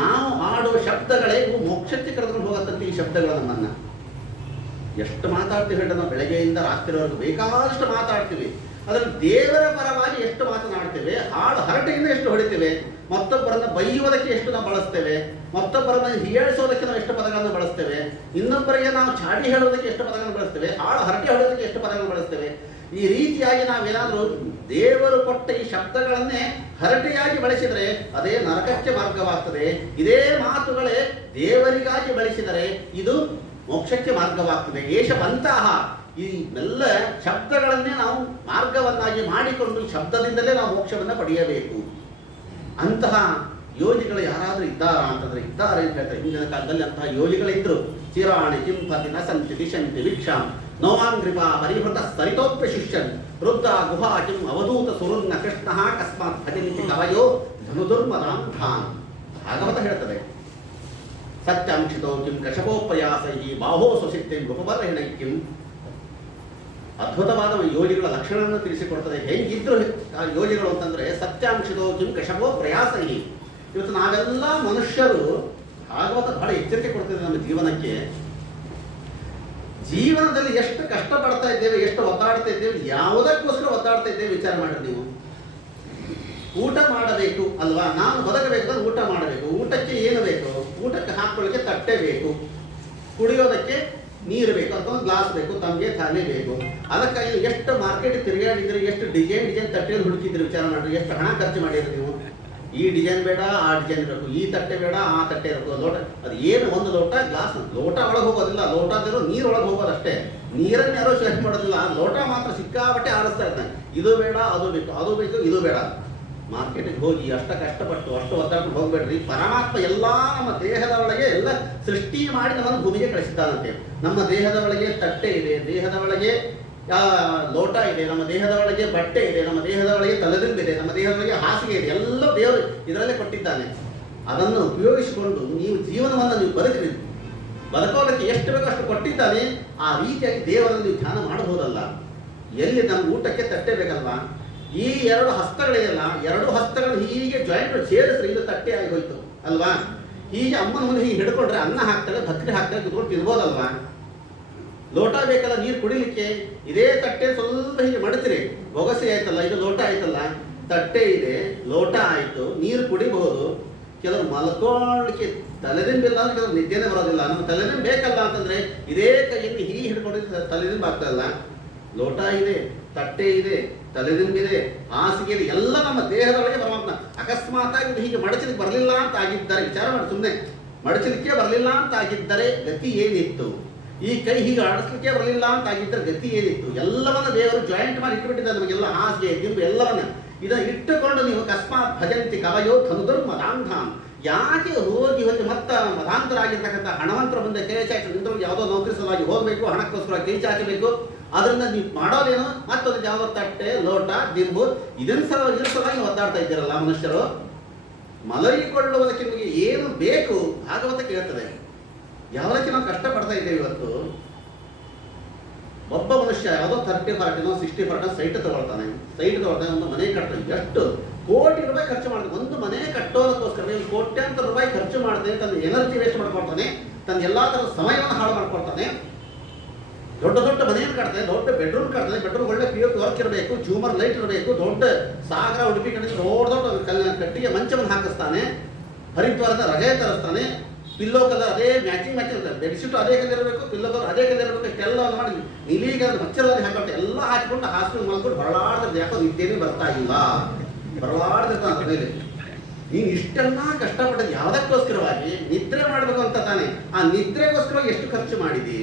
ನಾವು ಆಡುವ ಶಬ್ದಗಳೇ ಇವು ಮೋಕ್ಷಕ್ಕೆ ಕರೆದುಕೊಂಡು ಹೋಗತ್ತಂತೆ. ಈ ಶಬ್ದಗಳು ನಮ್ಮನ್ನ ಎಷ್ಟು ಮಾತಾಡ್ತೀವಿ ಹೇಳಿ, ನಾವು ಬೆಳಗ್ಗೆಯಿಂದ ರಾತ್ರಿವರೆಗೂ ಬೇಕಾದಷ್ಟು ಮಾತಾಡ್ತೀವಿ. ಅದರಲ್ಲಿ ದೇವರ ಪರವಾಗಿ ಎಷ್ಟು ಮಾತನಾಡ್ತೇವೆ, ಹಾಡು ಹರಟೆಯಿಂದ ಎಷ್ಟು ಹೊಡಿತೇವೆ, ಮತ್ತೊಬ್ಬರನ್ನ ಬೈಯುವುದಕ್ಕೆ ಎಷ್ಟು ನಾವು ಬಳಸ್ತೇವೆ, ಮತ್ತೊಬ್ಬರನ್ನ ಹೀಯಾಳಿಸೋದಕ್ಕೆ ನಾವು ಎಷ್ಟು ಪದಗಳನ್ನು ಬಳಸ್ತೇವೆ, ಇನ್ನೊಬ್ಬರಿಗೆ ನಾವು ಚಾಡಿ ಹೇಳೋದಕ್ಕೆ ಎಷ್ಟು ಪದಗಳನ್ನು ಬಳಸ್ತೇವೆ, ಹಾಡು ಹರಟೆ ಹೊಡೋದಕ್ಕೆ ಎಷ್ಟು ಪದಗಳನ್ನು ಬಳಸ್ತೇವೆ. ಈ ರೀತಿಯಾಗಿ ನಾವೇನಾದರೂ ದೇವರು ಕೊಟ್ಟ ಈ ಶಬ್ದಗಳನ್ನೇ ಹರಟೆಯಾಗಿ ಬಳಸಿದರೆ ಅದೇ ನರಕಕ್ಕೆ ಮಾರ್ಗವಾಗ್ತದೆ. ಇದೇ ಮಾತುಗಳೇ ದೇವರಿಗಾಗಿ ಬಳಸಿದರೆ ಇದು ಮೋಕ್ಷಕ್ಕೆ ಮಾರ್ಗವಾಗ್ತದೆ. ಏಷವಂತಹ ಈ ಎಲ್ಲ ಶಬ್ದಗಳನ್ನೇ ನಾವು ಮಾರ್ಗವನ್ನಾಗಿ ಮಾಡಿಕೊಂಡು ಶಬ್ದದಿಂದಲೇ ನಾವು ಮೋಕ್ಷವನ್ನು ಪಡೆಯಬೇಕು. ಅಂತಹ ಯೋಗಿಗಳು ಯಾರಾದರೂ ಇದ್ದಾರಾ ಅಂತಂದ್ರೆ ಇದ್ದಾರೆ ಅಂತ ಹೇಳ್ತಾರೆ. ಹಿಂದಿನ ಕಾಲದಲ್ಲಿ ಅಂತಹ ಯೋಗಿಗಳಿದ್ರು. ಚಿರಾಣಿ ಕಿಂಪತಿ ನಸಂತಿ ದಿಶಂತಿ ವಿಕ್ಷಾಂ ನೋವಾಂಗ್ರಿಪಾ ಪರಿಹೃತ ಸರಿತೋಪ್ಯ ಶಿಷ್ಯನ್ ವೃದ್ಧ ಗುಹಾ ಕಿಂ ಅವಧೂತ ಸುರುನ್ನ ಕೃಷ್ಣ ಕಸ್ಮಾತ್ ಭಜಂತಿ ಕವಯೋ ಧನುದುರ್ಮದಾಂ ಖಾನ್. ಭಾಗವತ ಹೇಳ್ತದೆ, ಸತ್ಯಾಂಶಿತೋ ಕಿಂ ಕಶಪೋಪಯಾಸೈ ಬಾಹೋ ಸ್ವಸಿದ್ಧಿ ರೂಪಬಲಹೀನೈ ಕಿಂ. ಅದ್ಭುತವಾದ ಯೋಗಿಗಳ ಲಕ್ಷಣವನ್ನು ತಿಳಿಸಿಕೊಡ್ತದೆ. ಹೇಗಿದ್ರು ಯೋಗಿಗಳು ಅಂತಂದ್ರೆ ಸತ್ಯಾಂಶಿತೋ ಕಿಂ ಕಶಪೋ ಪ್ರಯಾಸೈ. ಇವತ್ತು ನಾವೆಲ್ಲ ಮನುಷ್ಯರು ಭಾಗವತ ಬಹಳ ಎಚ್ಚರಿಕೆ ಕೊಡ್ತದೆ ನಮ್ಮ ಜೀವನಕ್ಕೆ. ಜೀವನದಲ್ಲಿ ಎಷ್ಟು ಕಷ್ಟಪಡ್ತಾ ಇದ್ದೇವೆ, ಎಷ್ಟು ಒದ್ದಾಡ್ತಾ ಇದ್ದೇವೆ, ಯಾವುದಕ್ಕೋಸ್ಕರ ಒದ್ದಾಡ್ತಾ ಇದ್ದೇವೆ ವಿಚಾರ ಮಾಡ್ರಿ ನೀವು. ಊಟ ಮಾಡಬೇಕು ಅಲ್ವಾ, ನಾನು ಬದುಕಬೇಕು, ಊಟ ಮಾಡಬೇಕು. ಊಟಕ್ಕೆ ಏನು ಬೇಕು? ಊಟಕ್ಕೆ ಹಾಕೊಳ್ಳಿಕ್ಕೆ ತಟ್ಟೆ ಬೇಕು, ಕುಡಿಯೋದಕ್ಕೆ ನೀರು ಬೇಕು, ಅಥವಾ ಗ್ಲಾಸ್ ಬೇಕು, ತಮಗೆ ಥಾಲಿ ಬೇಕು. ಅದಕ್ಕಾಗಿ ಎಷ್ಟು ಮಾರ್ಕೆಟ್ ತಿರುಗಾಡಿದ್ರಿ, ಎಷ್ಟು ಡಿಸೈನ್ ತಟ್ಟೆಯಲ್ಲಿ ಹುಡುಕಿದ್ರಿ ವಿಚಾರ ಮಾಡ್ರಿ. ಎಷ್ಟು ಹಣ ಖರ್ಚು ಮಾಡಿದ್ರಿ ನೀವು. ಈ ಡಿಸೈನ್ ಬೇಡ, ಆ ಡಿಸೈನ್ ಬೇಕು, ಈ ತಟ್ಟೆ ಬೇಡ, ಆ ತಟ್ಟೆ ಇರಬೇಕು. ಲೋಟ ಅದು ಏನು, ಒಂದು ಲೋಟ ಗ್ಲಾಸ್, ಲೋಟ ಒಳಗೆ ಹೋಗೋದಿಲ್ಲ, ಲೋಟದಿರೋ ನೀರು ಒಳಗೆ ಹೋಗೋದಷ್ಟೇ. ನೀರನ್ನು ಯಾರೋ ಶೇಖ್ ಮಾಡೋದಿಲ್ಲ, ಲೋಟ ಮಾತ್ರ ಸಿಕ್ಕಾಬಟ್ಟೆ ಆರಿಸ್ತಾ ಇರ್ತಾನೆ. ಇದು ಬೇಡ, ಅದು ಬೇಕು, ಅದು ಬೇಕು, ಇದು ಬೇಡ. ಮಾರ್ಕೆಟಿಗೆ ಹೋಗಿ ಅಷ್ಟು ಕಷ್ಟಪಟ್ಟು ಅಷ್ಟು ಒದ್ದಾಡ್ಕೊಂಡು ಹೋಗ್ಬೇಡ್ರಿ. ಪರಮಾತ್ಮ ಎಲ್ಲ ನಮ್ಮ ದೇಹದ ಒಳಗೆ ಎಲ್ಲ ಸೃಷ್ಟಿ ಮಾಡಿ ನಮ್ಮನ್ನು ಭೂಮಿಗೆ ಕಳಿಸಿದ್ದಾನಂತೆ. ನಮ್ಮ ದೇಹದ ಒಳಗೆ ತಟ್ಟೆ ಇದೆ, ದೇಹದ ಒಳಗೆ ಲೋಟ ಇದೆ, ನಮ್ಮ ದೇಹದ ಒಳಗೆ ಬಟ್ಟೆ ಇದೆ, ನಮ್ಮ ದೇಹದ ಒಳಗೆ ತಲೆದಿಂಬಿದೆ, ನಮ್ಮ ದೇಹದ ಒಳಗೆ ಹಾಸಿಗೆ ಇದೆ. ಎಲ್ಲ ದೇವರು ಇದರಲ್ಲೇ ಕೊಟ್ಟಿದ್ದಾನೆ. ಅದನ್ನು ಉಪಯೋಗಿಸಿಕೊಂಡು ನೀವು ಜೀವನವನ್ನು ನೀವು ಬದುಕೋದಕ್ಕೆ ಎಷ್ಟು ಬೇಕೋ ಅಷ್ಟು ಕೊಟ್ಟಿದ್ದಾನೆ. ಆ ರೀತಿಯಾಗಿ ದೇವರನ್ನು ನೀವು ಧ್ಯಾನ ಮಾಡಬಹುದಲ್ಲ. ಎಲ್ಲಿ ನಮ್ಮ ಊಟಕ್ಕೆ ತಟ್ಟೆ ಬೇಕಲ್ವಾ, ಈ ಎರಡು ಹಸ್ತಗಳಿದೆಯಲ್ಲ, ಎರಡು ಹಸ್ತಗಳನ್ನು ಹೀಗೆ ಜಾಯಿಂಟ್ ಸೇರಿಸ್ರೆ ಇದು ತಟ್ಟೆ ಆಗಿ ಹೋಯ್ತು ಅಲ್ವಾ. ಹೀಗೆ ಅಮ್ಮನ ಮುಂದೆ ಹೀಗೆ ಹಿಡ್ಕೊಂಡ್ರೆ ಅನ್ನ ಹಾಕ್ತಾರೆ, ಭಕ್ತಿ ಹಾಕ್ತಾರೆ, ಕುತ್ಕೊಂಡು ತಿನ್ಬೋದಲ್ವಾ. ಲೋಟ ಬೇಕಲ್ಲ ನೀರು ಕುಡಿಲಿಕ್ಕೆ, ಇದೇ ತಟ್ಟೆ ಸ್ವಲ್ಪ ಹೀಗೆ ಮಡತಿರಿ, ಬೊಗಸೆ ಆಯ್ತಲ್ಲ, ಇದು ಲೋಟ ಆಯ್ತಲ್ಲ. ತಟ್ಟೆ ಇದೆ, ಲೋಟ ಆಯ್ತು, ನೀರು ಕುಡಿಬಹುದು. ಕೆಲವರು ಮಲ್ಕೊಳ್ಳಿಕ್ಕೆ ತಲೆದಿಂಬಿಲ್ಲ ಅಂದ್ರೆ ಕೆಲವರು ನಿದ್ದೆನೇ ಬರೋದಿಲ್ಲ. ನಮ್ಮ ತಲೆದಿಂಬು ಬೇಕಲ್ಲ ಅಂತಂದ್ರೆ ಇದೇ ಕೈಯಲ್ಲಿ ಹೀಗೆ ಹಿಡ್ಕೊಂಡಿದ್ರೆ ತಲೆದಿಂಬು ಆಗ್ತದಲ್ಲ. ಲೋಟ ಇದೆ, ತಟ್ಟೆ ಇದೆ, ತಲೆದಿಂಬಿದೆ, ಹಾಸಿಗೆ ಇದೆ, ಎಲ್ಲ ನಮ್ಮ ದೇಹದೊಳಗೆ ಪರಮಾತ್ಮ. ಅಕಸ್ಮಾತಾಗಿ ಹೀಗೆ ಮಡಚಲಿಕ್ಕೆ ಬರಲಿಲ್ಲ ಅಂತ ಆಗಿದ್ದರೆ ವಿಚಾರ ಮಾಡಿ, ಸುಮ್ಮನೆ ಮಡಚಲಿಕ್ಕೆ ಬರಲಿಲ್ಲ ಅಂತ ಆಗಿದ್ದರೆ ಗತಿ ಏನಿತ್ತು? ಈ ಕೈ ಹೀಗೆ ಆಡಿಸ್ಲಿಕ್ಕೆ ಬರಲಿಲ್ಲ ಅಂತ ಆಗಿದ್ದರೆ ಗತಿ ಏನಿತ್ತು? ಎಲ್ಲವನ್ನ ದೇವರು ಜಾಯಿಂಟ್ ಮಾಡಿ ಇಟ್ಟುಬಿಟ್ಟಿದ್ದಾರೆ ನಮಗೆಲ್ಲ, ಹಾಸಿಗೆ ದಿಂಬು ಎಲ್ಲವನ್ನ. ಇದನ್ನು ಇಟ್ಟುಕೊಂಡು ನೀವು ಕಸ್ಮಾತ್ ಭಜಂತಿ ಕವಯೋ ಧನುದುರ್ ಮದಾಂಧಾಮ್. ಯಾಕೆ ಹೋಗಿ ಮತ್ತ ಮತಾಂತರಾಗಿರ್ತಕ್ಕಂಥ ಹಣವಂತರ ಮುಂದೆ ಕೈ ಚಾಚಿ ನಿಂತರು, ಯಾವುದೋ ನೌಕರಿ ಸಲುವಾಗಿ ಹೋಗಬೇಕು, ಹಣಕ್ಕೋಸ್ಕರ ಕೈ ಚಾಚಬೇಕು. ಅದರಿಂದ ನೀವು ಮಾಡೋದೇನು? ಮತ್ತೊಂದು ಯಾವುದೋ ತಟ್ಟೆ, ಲೋಟ, ದಿಂಬು, ಇದ್ರ ಸಲುವಾಗಿ ಒದ್ದಾಡ್ತಾ ಇದ್ದೀರಲ್ಲ ಮನುಷ್ಯರು. ಮಲಗಿಕೊಳ್ಳುವುದಕ್ಕೆ ನಿಮಗೆ ಏನು ಬೇಕು ಭಾಗವತ ಕೇಳ್ತದೆ. ಯಾವುದಕ್ಕೆ ನಾವು ಕಷ್ಟಪಡ್ತಾ ಇದ್ದೇವೆ ಇವತ್ತು. ಒಬ್ಬ ಮನುಷ್ಯ ಯಾವುದೋ 30-40 60 ಸೈಟ್ ತಗೊಳ್ತಾನೆ, ಒಂದು ಮನೆ ಕಟ್ತಾನೆ. ಎಷ್ಟು ಕೋಟಿ ರೂಪಾಯಿ ಖರ್ಚು ಮಾಡ್ತಾನೆ ಒಂದು ಮನೆ ಕಟ್ಟೋದಕ್ಕೋಸ್ಕರ. ಕೋಟ್ಯಾಂತರ ರೂಪಾಯಿ ಖರ್ಚು ಮಾಡದೆ ತನ್ನ ಎನರ್ಜಿ ವೇಸ್ಟ್ ಮಾಡ್ಕೊಳ್ತಾನೆ, ತನ್ನ ಎಲ್ಲಾ ಥರದ ಸಮಯವನ್ನು ಹಾಳು ಮಾಡ್ಕೊಳ್ತಾನೆ. ದೊಡ್ಡ ದೊಡ್ಡ ಮನೆಯನ್ನು ಕಟ್ತಾನೆ, ದೊಡ್ಡ ಬೆಡ್ರೂಮ್ ಕಟ್ತಾನೆ. ಬೆಡ್ರೂಮ್ ಒಳ್ಳೆ POP ವರ್ಕ್ ಇರಬೇಕು, ಝೂಮರ್ ಲೈಟ್ ಇರಬೇಕು, ದೊಡ್ಡ ಸಾಗರ ಉಡುಪಿ ಕಡೆ ದೊಡ್ಡ ಕಟ್ಟಿಗೆ ಮಂಚವನ್ನು ಹಾಕಿಸ್ತಾನೆ, ಹರಿದ್ವಾರದ ರಜೆ ತರಿಸ್ತಾನೆ, ಪಿಲ್ಲೋ ಕಲರ್ ಅದೇ ಮ್ಯಾಚಿಂಗ್ ಬೆಡ್ಶೀಟ್ ಅದೇ ಕಲರ್ ಇರಬೇಕು, ಪಿಲ್ಲೋ ಕಲರ್ ಅದೇ ಕಲರ್ ಇರಬೇಕು. ಇಷ್ಟೆಲ್ಲ ಮಾಡಿ ನಿಲೀಗ ಮಚ್ಚರದಲ್ಲಿ ಹಾಕೊಟ್ಟು ಎಲ್ಲ ಹಾಕಿಕೊಂಡು ಹಾಸ್ಪಿಟಲ್ ಮಾಡ್ಕೊಂಡು ಹೊರಳಾಡ್ತಾರೆ. ಯಾಕೋ ನಿದ್ದೆನೇ ಬರ್ತಾ ಇಲ್ಲ, ಹೊರಳಾಡ್ತಿರ್ತಾನೆ ಮನೇಲಿ. ನೀನು ಇಷ್ಟೆಲ್ಲ ಕಷ್ಟಪಟ್ಟದ್ದು ಯಾವುದಕ್ಕೋಸ್ಕರವಾಗಿ? ನಿದ್ರೆ ಮಾಡಬೇಕು ಅಂತ ತಾನೆ. ಆ ನಿದ್ರೆಗೋಸ್ಕರವಾಗಿ ಎಷ್ಟು ಖರ್ಚು ಮಾಡಿದಿ?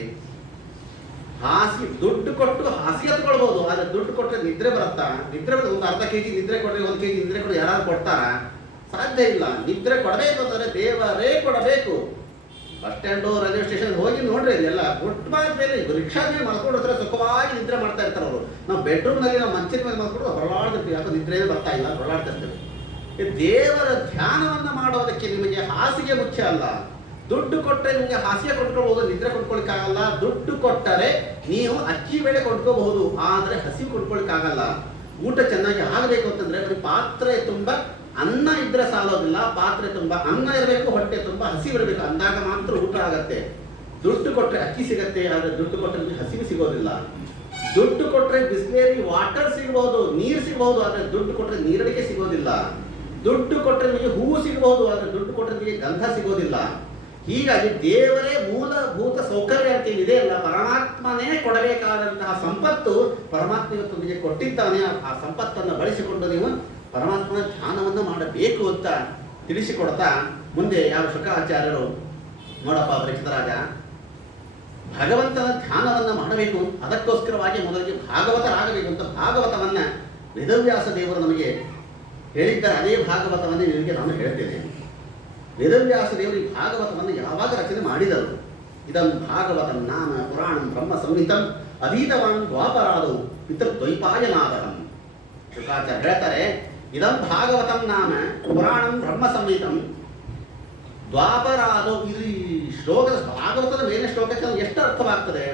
ದುಡ್ಡು ಕೊಟ್ಟು ಹಾಸಿಗೆ ತಗೊಳ್ಬಹುದು, ಆದ್ರೆ ದುಡ್ಡು ಕೊಟ್ಟರೆ ನಿದ್ರೆ ಬರುತ್ತಾ? ನಿದ್ರೆ ಬರೋದು ಒಂದು ಅರ್ಧ ಕೆಜಿ ನಿದ್ರೆ ಕೊಟ್ಟರೆ 1 ಕೆಜಿ ನಿದ್ರೆ ಕೊಟ್ಟು ಯಾರು ಕೊಡ್ತಾರ? ಸಾಧ್ಯ ಇಲ್ಲ. ನಿದ್ರೆ ಕೊಡಬೇಕು ಅಂತಂದ್ರೆ ದೇವರೇ ಕೊಡಬೇಕು. ಬಸ್ ಸ್ಟ್ಯಾಂಡು, ರೈಲ್ವೆ ಸ್ಟೇಷನ್ ಹೋಗಿ ನೋಡ್ರಿ, ಎಲ್ಲ ಫುಟ್ಪಾತ್ ಮೇಲೆ ರಿಕ್ಷಾ ಮೇಲೆ ಮಲ್ಕೊಂಡಿರ್ತಾರೆ, ಸುಖವಾಗಿ ನಿದ್ರೆ ಮಾಡ್ತಾ ಇರ್ತಾರೆ ಅವರು. ನಾವು ಬೆಡ್ರೂಮ್ನಲ್ಲಿ ನಾವು ಮಂಚದ ಮೇಲೆ ಮಲ್ಕೊಂಡು ಹೊರಳಾಡ್ತಿರ್ತೀವಿ, ಯಾಕೋ ನಿದ್ರೆ ಬರ್ತಾ ಇಲ್ಲ, ಹೊರಳಾಡ್ತಿರ್ತೀವಿ. ದೇವರ ಧ್ಯಾನವನ್ನ ಮಾಡೋದಕ್ಕೆ ನಿಮಗೆ ಹಾಸಿಗೆ ಮುಖ್ಯ ಅಲ್ಲ. ದುಡ್ಡು ಕೊಟ್ಟರೆ ನಿಮಗೆ ಹಾಸಿಗೆ ಕೊಂಡ್ಕೊಳ್ಬಹುದು, ನಿದ್ರೆ ಕೊಂಡ್ಕೊಳ್ಲಿಕ್ಕಾಗಲ್ಲ. ದುಡ್ಡು ಕೊಟ್ಟರೆ ನೀವು ಅಕ್ಕಿ ಬೇಳೆ ಕೊಂಡ್ಕೋಬಹುದು, ಆದರೆ ಹಸಿ ಕೊಂಡ್ಕೊಳ್ಲಿಕ್ಕಾಗಲ್ಲ. ಊಟ ಚೆನ್ನಾಗಿ ಆಗಬೇಕು ಅಂತಂದ್ರೆ ಪಾತ್ರೆ ತುಂಬ ಅನ್ನ ಇದ್ರೆ ಸಾಲೋದಿಲ್ಲ, ಪಾತ್ರೆ ತುಂಬ ಅನ್ನ ಇರಬೇಕು, ಹೊಟ್ಟೆ ತುಂಬ ಹಸಿವು ಇರಬೇಕು, ಅಂದಾಗ ಮಾತ್ರ ಊಟ ಆಗತ್ತೆ. ದುಡ್ಡು ಕೊಟ್ಟರೆ ಅಕ್ಕಿ ಸಿಗತ್ತೆ, ಆದರೆ ದುಡ್ಡು ಕೊಟ್ಟರೆ ಹಸಿವು ಸಿಗೋದಿಲ್ಲ. ದುಡ್ಡು ಕೊಟ್ಟರೆ ಬಿಸ್ಲೇರಿ ವಾಟರ್ ಸಿಗಬಹುದು, ನೀರು ಸಿಗಬಹುದು, ಆದರೆ ದುಡ್ಡು ಕೊಟ್ಟರೆ ನೀರಡಿಕೆ ಸಿಗೋದಿಲ್ಲ. ದುಡ್ಡು ಕೊಟ್ಟರೆ ನಿಮಗೆ ಹೂವು ಸಿಗಬಹುದು, ಆದರೆ ದುಡ್ಡು ಕೊಟ್ಟರೆ ನಿಮಗೆ ಗಂಧ ಸಿಗೋದಿಲ್ಲ. ಹೀಗಾಗಿ ದೇವರೇ ಮೂಲಭೂತ ಸೌಕರ್ಯ ಅಂತ ಇದೆ ಅಲ್ಲ, ಪರಮಾತ್ಮನೇ ಕೊಡಬೇಕಾದಂತಹ ಸಂಪತ್ತು ಪರಮಾತ್ಮ ಇವತ್ತು ನಿಮಗೆ ಕೊಟ್ಟಿದ್ದಾನೆ. ಆ ಸಂಪತ್ತನ್ನು ಬಳಸಿಕೊಂಡು ನೀವು ಪರಮಾತ್ಮನ ಧ್ಯಾನವನ್ನು ಮಾಡಬೇಕು ಅಂತ ತಿಳಿಸಿಕೊಡ್ತಾ ಮುಂದೆ ಯಾವ ಶುಕಾಚಾರ್ಯರು, ನೋಡಪ್ಪ ಪರೀಕ್ಷಿತರಾಜ, ಭಗವಂತನ ಧ್ಯಾನವನ್ನು ಮಾಡಬೇಕು, ಅದಕ್ಕೋಸ್ಕರವಾಗಿ ಮೊದಲಿಗೆ ಭಾಗವತರಾಗಬೇಕು ಅಂತ ಭಾಗವತವನ್ನ ವೇದವ್ಯಾಸ ದೇವರು ನಮಗೆ ಹೇಳಿದ್ದಾರೆ. ಅದೇ ಭಾಗವತವನ್ನೇ ನಿಮಗೆ ನಾನು ಹೇಳ್ತೇನೆ. ವೇದವ್ಯಾಸ ದೇವರು ಈ ಭಾಗವತವನ್ನು ಯಾವಾಗ ರಚನೆ ಮಾಡಿದರು? ಇದನ್ನು ಭಾಗವತಂ ನಾಮ ಪುರಾಣಂ ಬ್ರಹ್ಮ ಸಂಹಿತಂ ಅಧೀತವಾನ್ ದ್ವಾಪರಾದೌ ಪಿತೃದ್ವೈಪಾಯನಾದಹಂ. ಶುಕಾಚಾರ್ಯ ಹೇಳ್ತಾರೆ, ಇದಂ ಭಾಗವತಂ ನಾಮ ಪುರಾಣಂ ಬ್ರಹ್ಮ ಸಂಹಿತಂ ದ್ವಾಪರಾದೌ. ಇದು ಶ್ಲೋಕದ ಭಾಗವತದ ಮೇಲೆ ಶ್ಲೋಕಕ್ಕೆ ಎಷ್ಟು ಅರ್ಥವಾಗ್ತದೆ?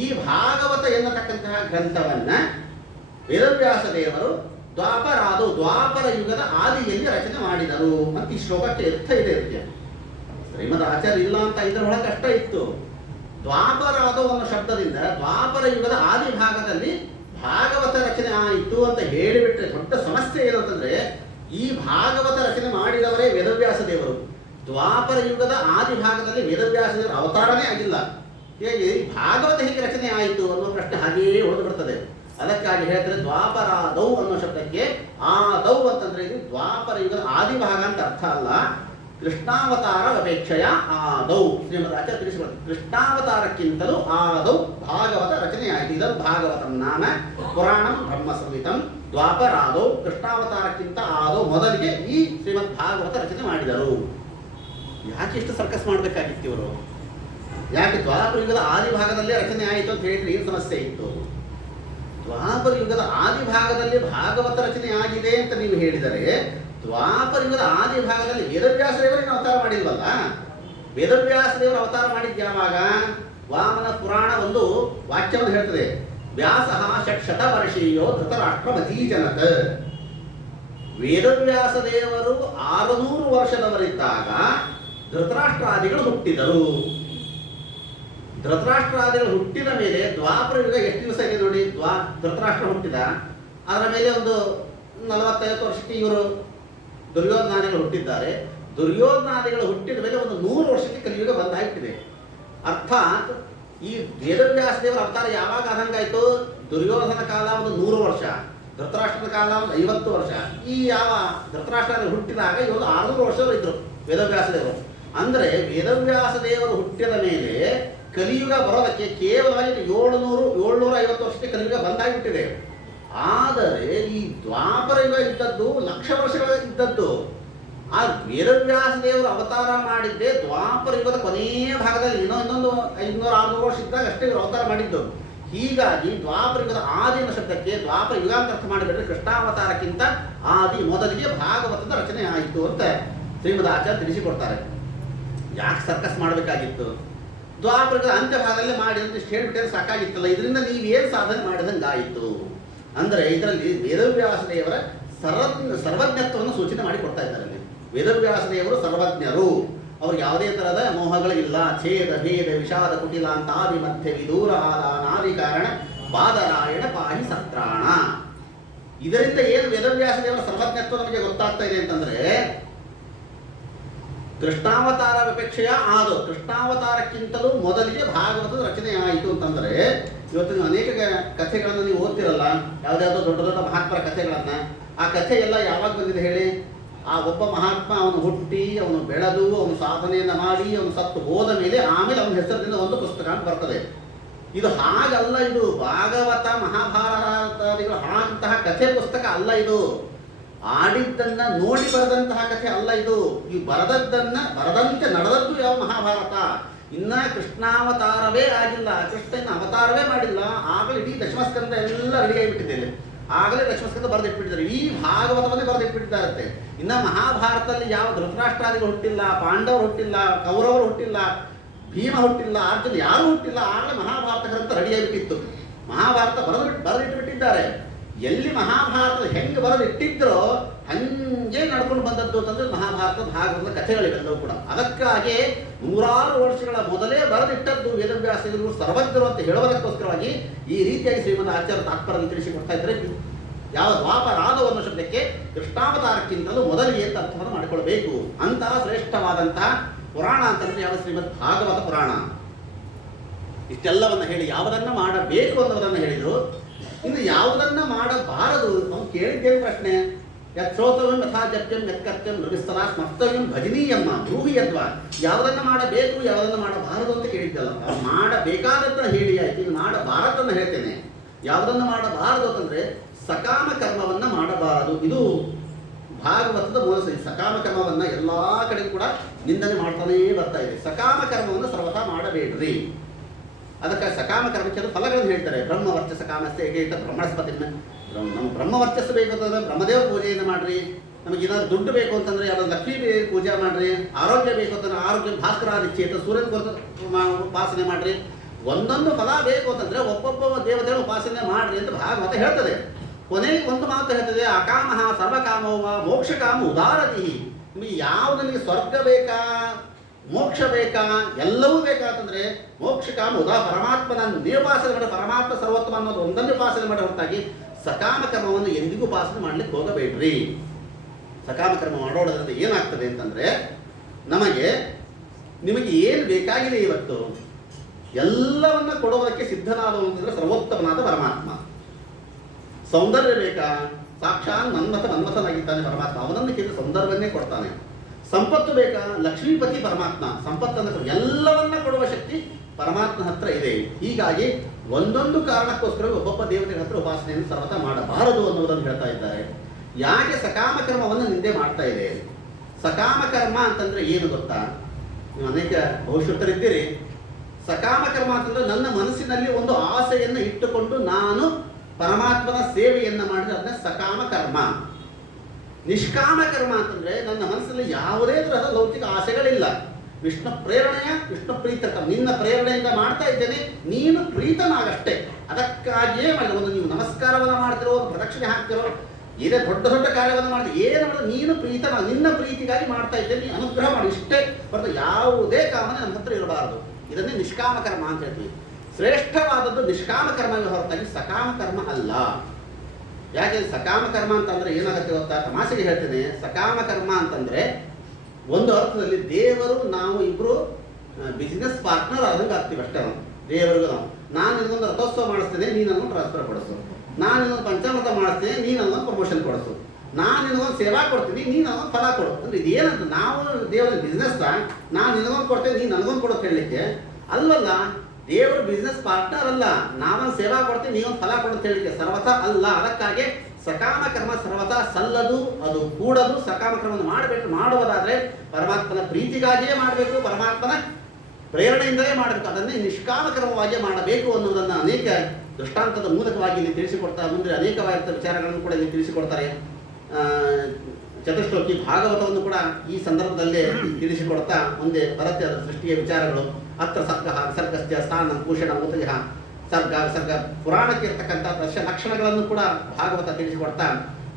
ಈ ಭಾಗವತ ಎನ್ನತಕ್ಕಂತಹ ಗ್ರಂಥವನ್ನ ವೇದವ್ಯಾಸ ದೇವರು ದ್ವಾಪರ ಯುಗದ ಆದಿಯಲ್ಲಿ ರಚನೆ ಮಾಡಿದರು ಅಂತ ಈ ಶ್ಲೋಕಕ್ಕೆ ಅರ್ಥ ಇದೆ. ಶ್ರೀಮದ್ ಆಚಾರ್ಯ ಇಲ್ಲ ಅಂತ ಇದರ ಒಳಗೆ ಕಷ್ಟ ಇತ್ತು. ದ್ವಾಪರಾದೋ ಅನ್ನೋ ಶಬ್ದದಿಂದ ದ್ವಾಪರ ಯುಗದ ಆದಿ ಭಾಗದಲ್ಲಿ ಭಾಗವತ ರಚನೆ ಆಯಿತು ಅಂತ ಹೇಳಿಬಿಟ್ರೆ ದೊಡ್ಡ ಸಮಸ್ಯೆ ಏನು ಅಂತಂದ್ರೆ, ಈ ಭಾಗವತ ರಚನೆ ಮಾಡಿದವರೇ ವೇದವ್ಯಾಸ ದೇವರು. ದ್ವಾಪರ ಯುಗದ ಆದಿ ಭಾಗದಲ್ಲಿ ವೇದವ್ಯಾಸ ದೇವರ ಅವತಾರನೇ ಆಗಿಲ್ಲ. ಹೇಗೆ ಭಾಗವತ ಹೇಗೆ ರಚನೆ ಆಯಿತು ಅನ್ನೋ ಪ್ರಶ್ನೆ ಹಾಗೆಯೇ ಉಳಿದು ಬಿಡ್ತದೆ. ಅದಕ್ಕಾಗಿ ಹೇಳ್ತಾರೆ ದ್ವಾಪರಾದೌ ಅನ್ನೋ ಶಬ್ದಕ್ಕೆ ಆದೌ ಅಂತಂದ್ರೆ ಇದು ದ್ವಾಪರ ಯುಗದ ಆದಿ ಭಾಗ ಅಂತ ಅರ್ಥ ಅಲ್ಲ. ಕೃಷ್ಣಾವತಾರ ಅಪೇಕ್ಷೆಯ ಆದೌ ಶ್ರೀಮದ್ ಆಚಾರ್ಯ ತಿಳಿಸಿಕೊಡ್ತಾರೆ. ಕೃಷ್ಣಾವತಾರಕ್ಕಿಂತಲೂ ಆದೌ ಭಾಗವತ ರಚನೆ ಆಯಿತು. ಇದನ್ನು ಭಾಗವತಂ ನಾಮ ಪುರಾಣಂ ಬ್ರಹ್ಮ ಸಂಹಿತಂ ದ್ವಾಪರಾದೌ. ಕೃಷ್ಣಾವತಾರಕ್ಕಿಂತ ಆದೌ ಮೊದಲಿಗೆ ಈ ಶ್ರೀಮದ್ ಭಾಗವತ ರಚನೆ ಮಾಡಿದರು. ಯಾಕೆ ಇಷ್ಟು ಸರ್ಕಸ್ ಮಾಡಬೇಕಾಗಿತ್ತು ಇವರು? ಯಾಕೆ ದ್ವಾಪರ ಯುಗದ ಆದಿ ಭಾಗದಲ್ಲೇ ರಚನೆ ಆಯಿತು ಅಂತ ಹೇಳಿದ್ರೆ ಏನು ಸಮಸ್ಯೆ ಇತ್ತು? ದ್ವಾಪರ ಯುಗದ ಆದಿ ಭಾಗದಲ್ಲಿ ಭಾಗವತ ರಚನೆ ಆಗಿದೆ ಅಂತ ನೀವು ಹೇಳಿದರೆ, ದ್ವಾಪರ ಯುಗದ ಆದಿ ಭಾಗದಲ್ಲಿ ವೇದವ್ಯಾಸ ದೇವರಿಗೆ ಅವತಾರ ಮಾಡಿಲ್ವಲ್ಲ. ವೇದವ್ಯಾಸ ದೇವರು ಅವತಾರ ಮಾಡಿದ್ದು ಯಾವಾಗ? ವಾಮನ ಪುರಾಣ ಒಂದು ವಾಕ್ಯವನ್ನು ಹೇಳ್ತದೆ, ವ್ಯಾಸಃ ಷಟ್ಶತ ವರ್ಷೀಯೋ ಧೃತರಾಷ್ಟ್ರಮತೀಜನತ. ವೇದವ್ಯಾಸ ದೇವರು 600 ವರ್ಷದವರಿದ್ದಾಗ ಧೃತರಾಷ್ಟ್ರಾದಿಗಳು ಹುಟ್ಟಿದರು. ಧೃತರಾಷ್ಟ್ರಾದಿಗಳು ಹುಟ್ಟಿದ ಮೇಲೆ ದ್ವಾಪರ ಯುಗ ಎಷ್ಟು ದಿವಸ ಇದೆ ನೋಡಿ. ಧೃತರಾಷ್ಟ್ರ ಹುಟ್ಟಿದ, ಅದರ ಮೇಲೆ ಒಂದು 40-50 ವರ್ಷಕ್ಕೆ ಇವರು ದುರ್ಯೋಧನಾದಿಗಳು ಹುಟ್ಟಿದ್ದಾರೆ. ದುರ್ಯೋಧನಾದಿಗಳು ಹುಟ್ಟಿದ ಮೇಲೆ ಒಂದು 100 ವರ್ಷಕ್ಕೆ ಕಲಿಯುಗ ಬಂದಾಗ್ತಿದೆ. ಅರ್ಥಾತ್ ಈ ವೇದವ್ಯಾಸ ದೇವರ ಅವತಾರ ಯಾವಾಗ ಆದಂಗಾಯ್ತು? ದುರ್ಯೋಧನ ಕಾಲ ಒಂದು 100 ವರ್ಷ, ಧೃತರಾಷ್ಟ್ರದ ಕಾಲ ಒಂದು 50 ವರ್ಷ. ಈ ಯಾವ ಧೃತರಾಷ್ಟ್ರ ಹುಟ್ಟಿದಾಗ ಇವರು 600 ವರ್ಷದವರು ಇದ್ರು ವೇದವ್ಯಾಸ ದೇವರು. ಅಂದ್ರೆ ವೇದವ್ಯಾಸ ದೇವರು ಹುಟ್ಟಿದ ಮೇಲೆ ಕಲಿಯುಗ ಬರೋದಕ್ಕೆ ಕೇವಲವಾಗಿ 750 ವರ್ಷಕ್ಕೆ ಕಲಿಯುಗ ಬಂದಾಗಿಬಿಟ್ಟಿದೆ. ಆದರೆ ಈ ದ್ವಾಪರ ಯುಗ ಇದ್ದದ್ದು ಲಕ್ಷ ವರ್ಷಗಳ ಇದ್ದದ್ದು. ಆ ವೇದವ್ಯಾಸ ದೇವರು ಅವತಾರ ಮಾಡಿದ್ದೆ ದ್ವಾಪರ ಯುಗದ ಕೊನೆಯ ಭಾಗದಲ್ಲಿ. ಇನ್ನೊಂದು 500-600 ವರ್ಷ ಇದ್ದಾಗ ಅಷ್ಟೇ ಇವರು ಅವತಾರ ಮಾಡಿದ್ದು. ಹೀಗಾಗಿ ದ್ವಾಪರ ಯುಗದ ಆದಿ ಅನ್ನೋ ಶಬ್ದಕ್ಕೆ ದ್ವಾಪರ ಯುಗ ಅಂತ ಅರ್ಥ ಮಾಡಿಬಿಟ್ರೆ ಕೃಷ್ಣಾವತಾರಕ್ಕಿಂತ ಆದಿ ಮೊದಲಿಗೆ ಭಾಗವತದ ರಚನೆ ಆಯಿತು ಅಂತ ಶ್ರೀಮದ್ ಆಚಾರ್ಯ ತಿಳಿಸಿಕೊಡ್ತಾರೆ. ಯಾಕೆ ಸರ್ಕಸ್ ಮಾಡಬೇಕಾಗಿತ್ತು? ದ್ವಾಪರದ ಅಂತ್ಯಭಾಗದಲ್ಲಿ ಮಾಡಿದ್ರೆ ಇಷ್ಟು ಹೇಳ್ಬಿಟ್ಟರೆ ಸಾಕಾಗಿತ್ತಲ್ಲ. ಇದರಿಂದ ನೀವೇನು ಸಾಧನೆ ಮಾಡಿದಂಗಾಯಿತು ಅಂದರೆ ಇದರಲ್ಲಿ ವೇದವ್ಯಾಸ ದೇವರ ಸರ್ವಜ್ಞತ್ವವನ್ನು ಸೂಚನೆ ಮಾಡಿ ಕೊಡ್ತಾ ಇದ್ದಾರೆ. ಅಲ್ಲಿ ವೇದವ್ಯಾಸ ದೇವರು ಸರ್ವಜ್ಞರು, ಅವ್ರಿಗೆ ಯಾವುದೇ ತರಹದ ಮೋಹಗಳಿಲ್ಲ. ಛೇದ ಭೇದ ವಿಷಾದ ಕುಟಿಲ ಅಂತಾದಿ ಮಧ್ಯೆ ವಿದೂರ ಆದಾನಾದಿ ಕಾರಣ ಬಾದರಾಯಣ ಪಾಹಿ ಸತ್ರಾಣ. ಇದರಿಂದ ಏನು ವೇದವ್ಯಾಸ ದೇವರ ಸರ್ವಜ್ಞತ್ವ ನಮಗೆ ಗೊತ್ತಾಗ್ತಾ ಇದೆ ಅಂತಂದ್ರೆ, ಕೃಷ್ಣಾವತಾರ ಅಪೇಕ್ಷೆಯ ಆದೋ, ಕೃಷ್ಣಾವತಾರಕ್ಕಿಂತಲೂ ಮೊದಲಿಗೆ ಭಾಗವತದ ರಚನೆ ಆಯಿತು ಅಂತಂದ್ರೆ, ಇವತ್ತು ನೀವು ಅನೇಕ ಕಥೆಗಳನ್ನು ನೀವು ಓದ್ತಿರಲ್ಲ, ಯಾವುದ್ಯಾವುದೋ ದೊಡ್ಡ ದೊಡ್ಡ ಮಹಾತ್ಮರ ಕಥೆಗಳನ್ನ. ಆ ಕಥೆ ಎಲ್ಲ ಯಾವಾಗ ಬಂದಿದೆ ಹೇಳಿ? ಆ ಒಬ್ಬ ಮಹಾತ್ಮ ಅವನು ಹುಟ್ಟಿ, ಅವನು ಬೆಳೆದು, ಅವನು ಸಾಧನೆಯನ್ನು ಮಾಡಿ, ಅವನು ಸತ್ತು ಹೋದ ಮೇಲೆ ಆಮೇಲೆ ಅವನ ಹೆಸರಿನಿಂದ ಒಂದು ಪುಸ್ತಕ ಅಂತ ಬರ್ತದೆ. ಇದು ಹಾಗಲ್ಲ. ಇದು ಭಾಗವತ ಮಹಾಭಾರತಾದಿಗಳು ಹಾಗಂತಹ ಕಥೆ ಪುಸ್ತಕ ಅಲ್ಲ. ಇದು ಆಡಿದ್ದನ್ನ ನೋಡಿ ಬರೆದಂತಹ ಕಥೆ ಅಲ್ಲ. ಇದು ಈ ಬರದಂತೆ ನಡೆದದ್ದು ಯಾವ ಮಹಾಭಾರತ. ಇನ್ನ ಕೃಷ್ಣಾವತಾರವೇ ಆಗಿಲ್ಲ, ಕೃಷ್ಣನ ಅವತಾರವೇ ಮಾಡಿಲ್ಲ. ಆಗಲೇ ಇಡೀ ದಶಮಸ್ಕಂದ ಎಲ್ಲ ರೆಡಿ ಆಗಿಬಿಟ್ಟಿದ್ದೇನೆ. ಆಗಲೇ ದಶಮಸ್ಕಂದ ಬರೆದಿಟ್ಬಿಟ್ಟಿದ್ದಾರೆ. ಈ ಭಾಗವತವನ್ನೇ ಬರೆದಿಟ್ಬಿಟ್ಟಿದ್ದಾರಂತೆ. ಇನ್ನ ಮಹಾಭಾರತದಲ್ಲಿ ಯಾವ ಧೃತರಾಷ್ಟ್ರಾದಿಗಳು ಹುಟ್ಟಿಲ್ಲ, ಪಾಂಡವರು ಹುಟ್ಟಿಲ್ಲ, ಕೌರವರು ಹುಟ್ಟಿಲ್ಲ, ಭೀಮ ಹುಟ್ಟಿಲ್ಲ, ಅರ್ಜುನ ಯಾರು ಹುಟ್ಟಿಲ್ಲ. ಆಗಲೇ ಮಹಾಭಾರತ ಗ್ರಂಥ ರೆಡಿ ಆಗಿಬಿಟ್ಟಿತ್ತು. ಮಹಾಭಾರತ ಬರೆದಿಟ್ಟುಬಿಟ್ಟಿದ್ದಾರೆ. ಎಲ್ಲಿ ಮಹಾಭಾರತ ಹೆಂಗೆ ಬರೆದಿಟ್ಟಿದ್ರೋ ಹಂಗೆ ನಡ್ಕೊಂಡು ಬಂದದ್ದು ಅಂತಂದ್ರೆ ಮಹಾಭಾರತದ ಭಾಗವತದ ಕಥೆಗಳಿವೆಲ್ಲವೂ ಕೂಡ. ಅದಕ್ಕಾಗಿ 100 ವರ್ಷಗಳ ಮೊದಲೇ ಬರೆದಿಟ್ಟದ್ದು ವೇದವ್ಯಾಸರು ಸರ್ವಜ್ಞರು ಅಂತ ಹೇಳುವುದಕ್ಕೋಸ್ಕರವಾಗಿ ಈ ರೀತಿಯಾಗಿ ಶ್ರೀಮದ್ ಆಚಾರ್ಯ ತಾತ್ಪರ್ಯದಲ್ಲಿ ತಿಳಿಸಿಕೊಡ್ತಾ ಇದ್ದಾರೆ. ಯಾವ ದ್ವಾಪರಾದೋ ಅನ್ನೋ ಶಬ್ದಕ್ಕೆ ಕೃಷ್ಣಾವತಾರಕ್ಕಿಂತಲೂ ಮೊದಲಿಗೆ ಅಂತ ಅರ್ಥವನ್ನು ಮಾಡಿಕೊಳ್ಬೇಕು. ಅಂತಹ ಶ್ರೇಷ್ಠವಾದಂತಹ ಪುರಾಣ ಅಂತಂದ್ರೆ ಯಾವ? ಶ್ರೀಮದ್ ಭಾಗವತ ಪುರಾಣ. ಇಷ್ಟೆಲ್ಲವನ್ನ ಹೇಳಿ ಯಾವುದನ್ನ ಮಾಡಬೇಕು ಅನ್ನೋದನ್ನ ಹೇಳಿದ್ರು. ಇನ್ನು ಯಾವುದನ್ನ ಮಾಡಬಾರದು ಅವ್ನು ಕೇಳಿದ್ದೇನು ಪ್ರಶ್ನೆ? ಯತ್ ಶ್ರೋತವ್ಯಂ ಯಥಾ ಜಪ್ಯಂ ಯತ್ಕರ್ತ್ಯಂ ನೃಸ್ತನಾ ಸ್ಮರ್ತವ್ಯಂ ಭಜನೀಯಮ್ಮ ಬ್ರೂಹಿ ಯದ್ವಾ. ಯಾವುದನ್ನ ಮಾಡಬೇಕು ಯಾವುದನ್ನ ಮಾಡಬಾರದು ಅಂತ ಕೇಳಿದ್ದಲ್ಲ. ಮಾಡಬೇಕಾದದ್ದನ್ನ ಹೇಳಿ ಆಯ್ತು, ಇನ್ನು ಮಾಡಬಾರದನ್ನ ಹೇಳ್ತೇನೆ. ಯಾವುದನ್ನ ಮಾಡಬಾರದು ಅಂತಂದ್ರೆ ಸಕಾಮ ಕರ್ಮವನ್ನ ಮಾಡಬಾರದು. ಇದು ಭಾಗವತದ ಮೂಲ ಸರಿ. ಸಕಾಮ ಕರ್ಮವನ್ನ ಎಲ್ಲಾ ಕಡೆ ಕೂಡ ನಿಂದನೆ ಮಾಡ್ತಾನೇ ಬರ್ತಾ ಇದೆ. ಸಕಾಮ ಕರ್ಮವನ್ನು ಸರ್ವಥಾ ಮಾಡಬೇಡ್ರಿ. ಅದಕ್ಕೆ ಸಕಾಮ ಕರ್ಮಕ್ಕೆ ಫಲಗಳನ್ನು ಹೇಳ್ತಾರೆ. ಬ್ರಹ್ಮ ವರ್ಚಸ್ಸ ಕಾಮಸ್ಯ ಏಕೈಕ ಬ್ರಹ್ಮಣಸ್ಪತಿ. ನಮ್ಮ ಬ್ರಹ್ಮ ವರ್ಚಸ್ಸು ಬೇಕು ಅಂತಂದ್ರೆ ಬ್ರಹ್ಮದೇವ ಪೂಜೆಯನ್ನು ಮಾಡ್ರಿ. ನಮಗೆ ಏನಾದ್ರು ದುಡ್ಡು ಬೇಕು ಅಂತಂದ್ರೆ ಯಾವ್ದು ಲಕ್ಷ್ಮೀ ಪೂಜೆ ಮಾಡ್ರಿ. ಆರೋಗ್ಯ ಬೇಕು ಅಂತಂದ್ರೆ ಆರೋಗ್ಯ ಭಾಸ್ಕರಾದಿಚ್ಛೇತ ಸೂರ್ಯನ ಉಪಾಸನೆ ಮಾಡ್ರಿ. ಒಂದೊಂದು ಫಲ ಬೇಕು ಅಂತಂದ್ರೆ ಒಬ್ಬೊಬ್ಬ ದೇವತೆಗಳ ಉಪಾಸನೆ ಮಾಡ್ರಿ ಅಂತ ಭಾಗವತ ಹೇಳ್ತದೆ. ಕೊನೆಗೆ ಒಂದು ಮಾತು ಹೇಳ್ತದೆ, ಅಕಾಮಃ ಸರ್ವಕಾಮವ ಮೋಕ್ಷ ಕಾಮ ಉದಾರತಿ. ನಿಮಗೆ ಯಾವ್ದು, ನಿಮಗೆ ಸ್ವರ್ಗ ಬೇಕಾ ಮೋಕ್ಷ ಬೇಕಾ ಎಲ್ಲವೂ ಬೇಕಾತಂದ್ರೆ ಮೋಕ್ಷ ಕಾಮ ಪರಮಾತ್ಮನ ಉಪಾಸನೆ ಮಾಡಿ. ಪರಮಾತ್ಮ ಸರ್ವೋತ್ತಮ ಅನ್ನೋದು ಒಂದನ್ನು ಉಪಾಸನೆ ಮಾಡೋ ಹೊರತಾಗಿ ಸಕಾಮ ಕರ್ಮವನ್ನು ಎಂದಿಗೂ ಉಪಾಸನೆ ಮಾಡ್ಲಿಕ್ಕೆ ಹೋಗಬೇಡ್ರಿ. ಸಕಾಮ ಕರ್ಮ ಮಾಡೋದ್ರಿಂದ ಏನಾಗ್ತದೆ ಅಂತಂದ್ರೆ ನಿಮಗೆ ಏನು ಬೇಕಾಗಿದೆ ಇವತ್ತು ಎಲ್ಲವನ್ನ ಕೊಡೋದಕ್ಕೆ ಸಿದ್ಧನಾದವನು ಅಂತಂದ್ರೆ ಸರ್ವೋತ್ತಮನಾದ ಪರಮಾತ್ಮ. ಸೌಂದರ್ಯ ಬೇಕಾ? ಸಾಕ್ಷಾತ್ ಮನ್ಮಥನಾಗಿದ್ದಾನೆ ಪರಮಾತ್ಮ. ಅವನನ್ನು ಕೇಳಿ ಸೌಂದರ್ಯವನ್ನೇ ಕೊಡ್ತಾನೆ. ಸಂಪತ್ತು ಬೇಕಾ? ಲಕ್ಷ್ಮೀಪತಿ ಪರಮಾತ್ಮ ಸಂಪತ್ತನ್ನು ಎಲ್ಲವನ್ನ ಕೊಡುವ ಶಕ್ತಿ ಪರಮಾತ್ಮನ ಹತ್ರ ಇದೆ. ಹೀಗಾಗಿ ಒಂದೊಂದು ಕಾರಣಕ್ಕೋಸ್ಕರ ಒಬ್ಬೊಬ್ಬ ದೇವತೆಗಳ ಹತ್ರ ಉಪಾಸನೆಯನ್ನು ಸರ್ವತಾ ಮಾಡಬಾರದು ಅನ್ನೋದನ್ನು ಹೇಳ್ತಾ ಇದ್ದಾರೆ. ಯಾಕೆ ಸಕಾಮ ಕರ್ಮವನ್ನು ನಿಂದೆ ಮಾಡ್ತಾ ಇದೆ? ಸಕಾಮ ಕರ್ಮ ಅಂತಂದ್ರೆ ಏನು ಗೊತ್ತಾ? ನೀವು ಅನೇಕ ಭವಿಷ್ಯತ್ತರಿದ್ದೀರಿ. ಸಕಾಮ ಕರ್ಮ ಅಂತಂದ್ರೆ ನನ್ನ ಮನಸ್ಸಿನಲ್ಲಿ ಒಂದು ಆಸೆಯನ್ನು ಇಟ್ಟುಕೊಂಡು ನಾನು ಪರಮಾತ್ಮನ ಸೇವೆಯನ್ನ ಮಾಡಿದ್ರೆ ಅದನ್ನ ಸಕಾಮ ಕರ್ಮ. ನಿಷ್ಕಾಮ ಕರ್ಮ ಅಂತಂದ್ರೆ ನನ್ನ ಮನಸ್ಸಲ್ಲಿ ಯಾವುದೇ ತರಹದ ಲೌಕಿಕ ಆಸೆಗಳಿಲ್ಲ. ವಿಷ್ಣು ಪ್ರೇರಣೆಯ ವಿಷ್ಣು ಪ್ರೀತಕ, ನಿನ್ನ ಪ್ರೇರಣೆಯಿಂದ ಮಾಡ್ತಾ ಇದ್ದೇನೆ, ನೀನು ಪ್ರೀತನಾಗಷ್ಟೇ. ಅದಕ್ಕಾಗಿಯೇ ಮಾಡಿ. ಒಂದು ನೀವು ನಮಸ್ಕಾರವನ್ನು ಮಾಡ್ತಿರೋ, ಒಂದು ಪ್ರದಕ್ಷಿಣೆ ಹಾಕ್ತಿರೋ, ಇದೇ ದೊಡ್ಡ ದೊಡ್ಡ ಕಾರ್ಯವನ್ನು ಮಾಡ್ತೀವಿ, ಏನು ಮಾಡೋದು ನೀನು ಪ್ರೀತನ, ನಿನ್ನ ಪ್ರೀತಿಗಾಗಿ ಮಾಡ್ತಾ ಇದ್ದೇನೆ, ನೀನು ಅನುಗ್ರಹ ಮಾಡಿ ಇಷ್ಟೇ ಹೊರತು ಯಾವುದೇ ಕಾಮನೆ ನಮ್ಮ ಹತ್ರ ಇರಬಾರದು. ಇದನ್ನೇ ನಿಷ್ಕಾಮ ಕರ್ಮ ಅಂತ ಹೇಳ್ತೀವಿ. ಶ್ರೇಷ್ಠವಾದದ್ದು ನಿಷ್ಕಾಮ ಕರ್ಮವೇ ಹೊರತಾಗಿ ಸಕಾಮ ಕರ್ಮ ಅಲ್ಲ. ಯಾಕೆ ಸಕಾಮ ಕರ್ಮ ಅಂತಂದ್ರೆ ಏನಾಗುತ್ತೆ ಗೊತ್ತಾ? ತಮಾಷೆಗೆ ಹೇಳ್ತೇನೆ. ಸಕಾಮ ಕರ್ಮ ಅಂತಂದ್ರೆ ಒಂದು ಅರ್ಥದಲ್ಲಿ ದೇವರು ನಾವು ಇಬ್ರು ಬಿಸ್ನೆಸ್ ಪಾರ್ಟ್ನರ್ ಆದಂಗೆ ಆಗ್ತೀವಿ ಅಷ್ಟೇ. ದೇವರಿಗೂ ನಾನು ಇನ್ನೊಂದು ರಥೋತ್ಸವ ಮಾಡಿಸ್ತೇನೆ, ನೀನು ನನಗೊಂದು ಟ್ರಾನ್ಸ್ಫರ್ ಕೊಡಿಸು. ನಾನು ಇನ್ನೊಂದು ಪಂಚಾಮೃತ ಮಾಡಿಸ್ತೇನೆ, ನೀನು ನನಗೊಂದು ಪ್ರಮೋಷನ್ ಕೊಡಿಸು. ನಾನು ನಿನಗೊಂದು ಸೇವಾ ಕೊಡ್ತೀನಿ, ನೀನು ನನಗೊಂದು ಫಲ ಕೊಡು. ಅಂದ್ರೆ ಇದೇನಂತ ನಾವು ದೇವರ ಬಿಸ್ನೆಸ್ ನಾನು ನಿನಗೊಂದು ಕೊಡ್ತೇನೆ, ನೀನು ನನಗೊಂದು ಕೊಡೋದು ಹೇಳಲಿಕ್ಕೆ ಅಲ್ವಲ್ಲ. ದೇವರು ಬಿಸ್ನೆಸ್ ಪಾರ್ಟ್ನರ್ ಅಲ್ಲ. ನಾವೊಂದು ಸೇವಾ ಕೊಡ್ತೀವಿ, ನೀವೊಂದು ಫಲ ಕೊಡುತ್ತೆ ಹೇಳಲಿಕ್ಕೆ ಸರ್ವತಾ ಅಲ್ಲ. ಅದಕ್ಕಾಗಿ ಸಕಾಮ ಕರ್ಮ ಸರ್ವತಾ ಸಲ್ಲದು, ಅದು ಕೂಡದು. ಸಕಾಮ ಕರ್ಮವನ್ನು ಮಾಡುವುದಾದ್ರೆ ಪರಮಾತ್ಮನ ಪ್ರೀತಿಗಾಗಿಯೇ ಮಾಡಬೇಕು, ಪರಮಾತ್ಮನ ಪ್ರೇರಣೆಯಿಂದಲೇ ಮಾಡಬೇಕು. ಅದನ್ನೇ ನಿಷ್ಕಾಮ ಕರ್ಮವಾಗಿಯೇ ಮಾಡಬೇಕು ಅನ್ನೋದನ್ನು ಅನೇಕ ದೃಷ್ಟಾಂತದ ಮೂಲಕವಾಗಿ ಇಲ್ಲಿ ತಿಳಿಸಿಕೊಡ್ತಾ ಮುಂದೆ ಅನೇಕವಾಗಿದ್ದ ವಿಚಾರಗಳನ್ನು ಕೂಡ ಇಲ್ಲಿ ತಿಳಿಸಿಕೊಡ್ತಾರೆ. ಚತುಶ್ಲೋಕಿ ಭಾಗವತವನ್ನು ಕೂಡ ಈ ಸಂದರ್ಭದಲ್ಲೇ ತಿಳಿಸಿಕೊಡ್ತಾ ಮುಂದೆ ಬರುತ್ತೆ ಅದರ ಸೃಷ್ಟಿಯ ವಿಚಾರಗಳು. ಅತ್ರ ಸರ್ಗ ವಿಸರ್ಗಸ್ಯ ಸ್ಥಾನ ಭೂಷಣ ಉದಯ ಸರ್ಗ ವಿಸರ್ಗ ಪುರಾಣಕ್ಕೆ ಇರ್ತಕ್ಕಂಥ ದಶ ಲಕ್ಷಣಗಳನ್ನು ಕೂಡ ಭಾಗವತ ತಿಳಿಸಿಕೊಡ್ತಾ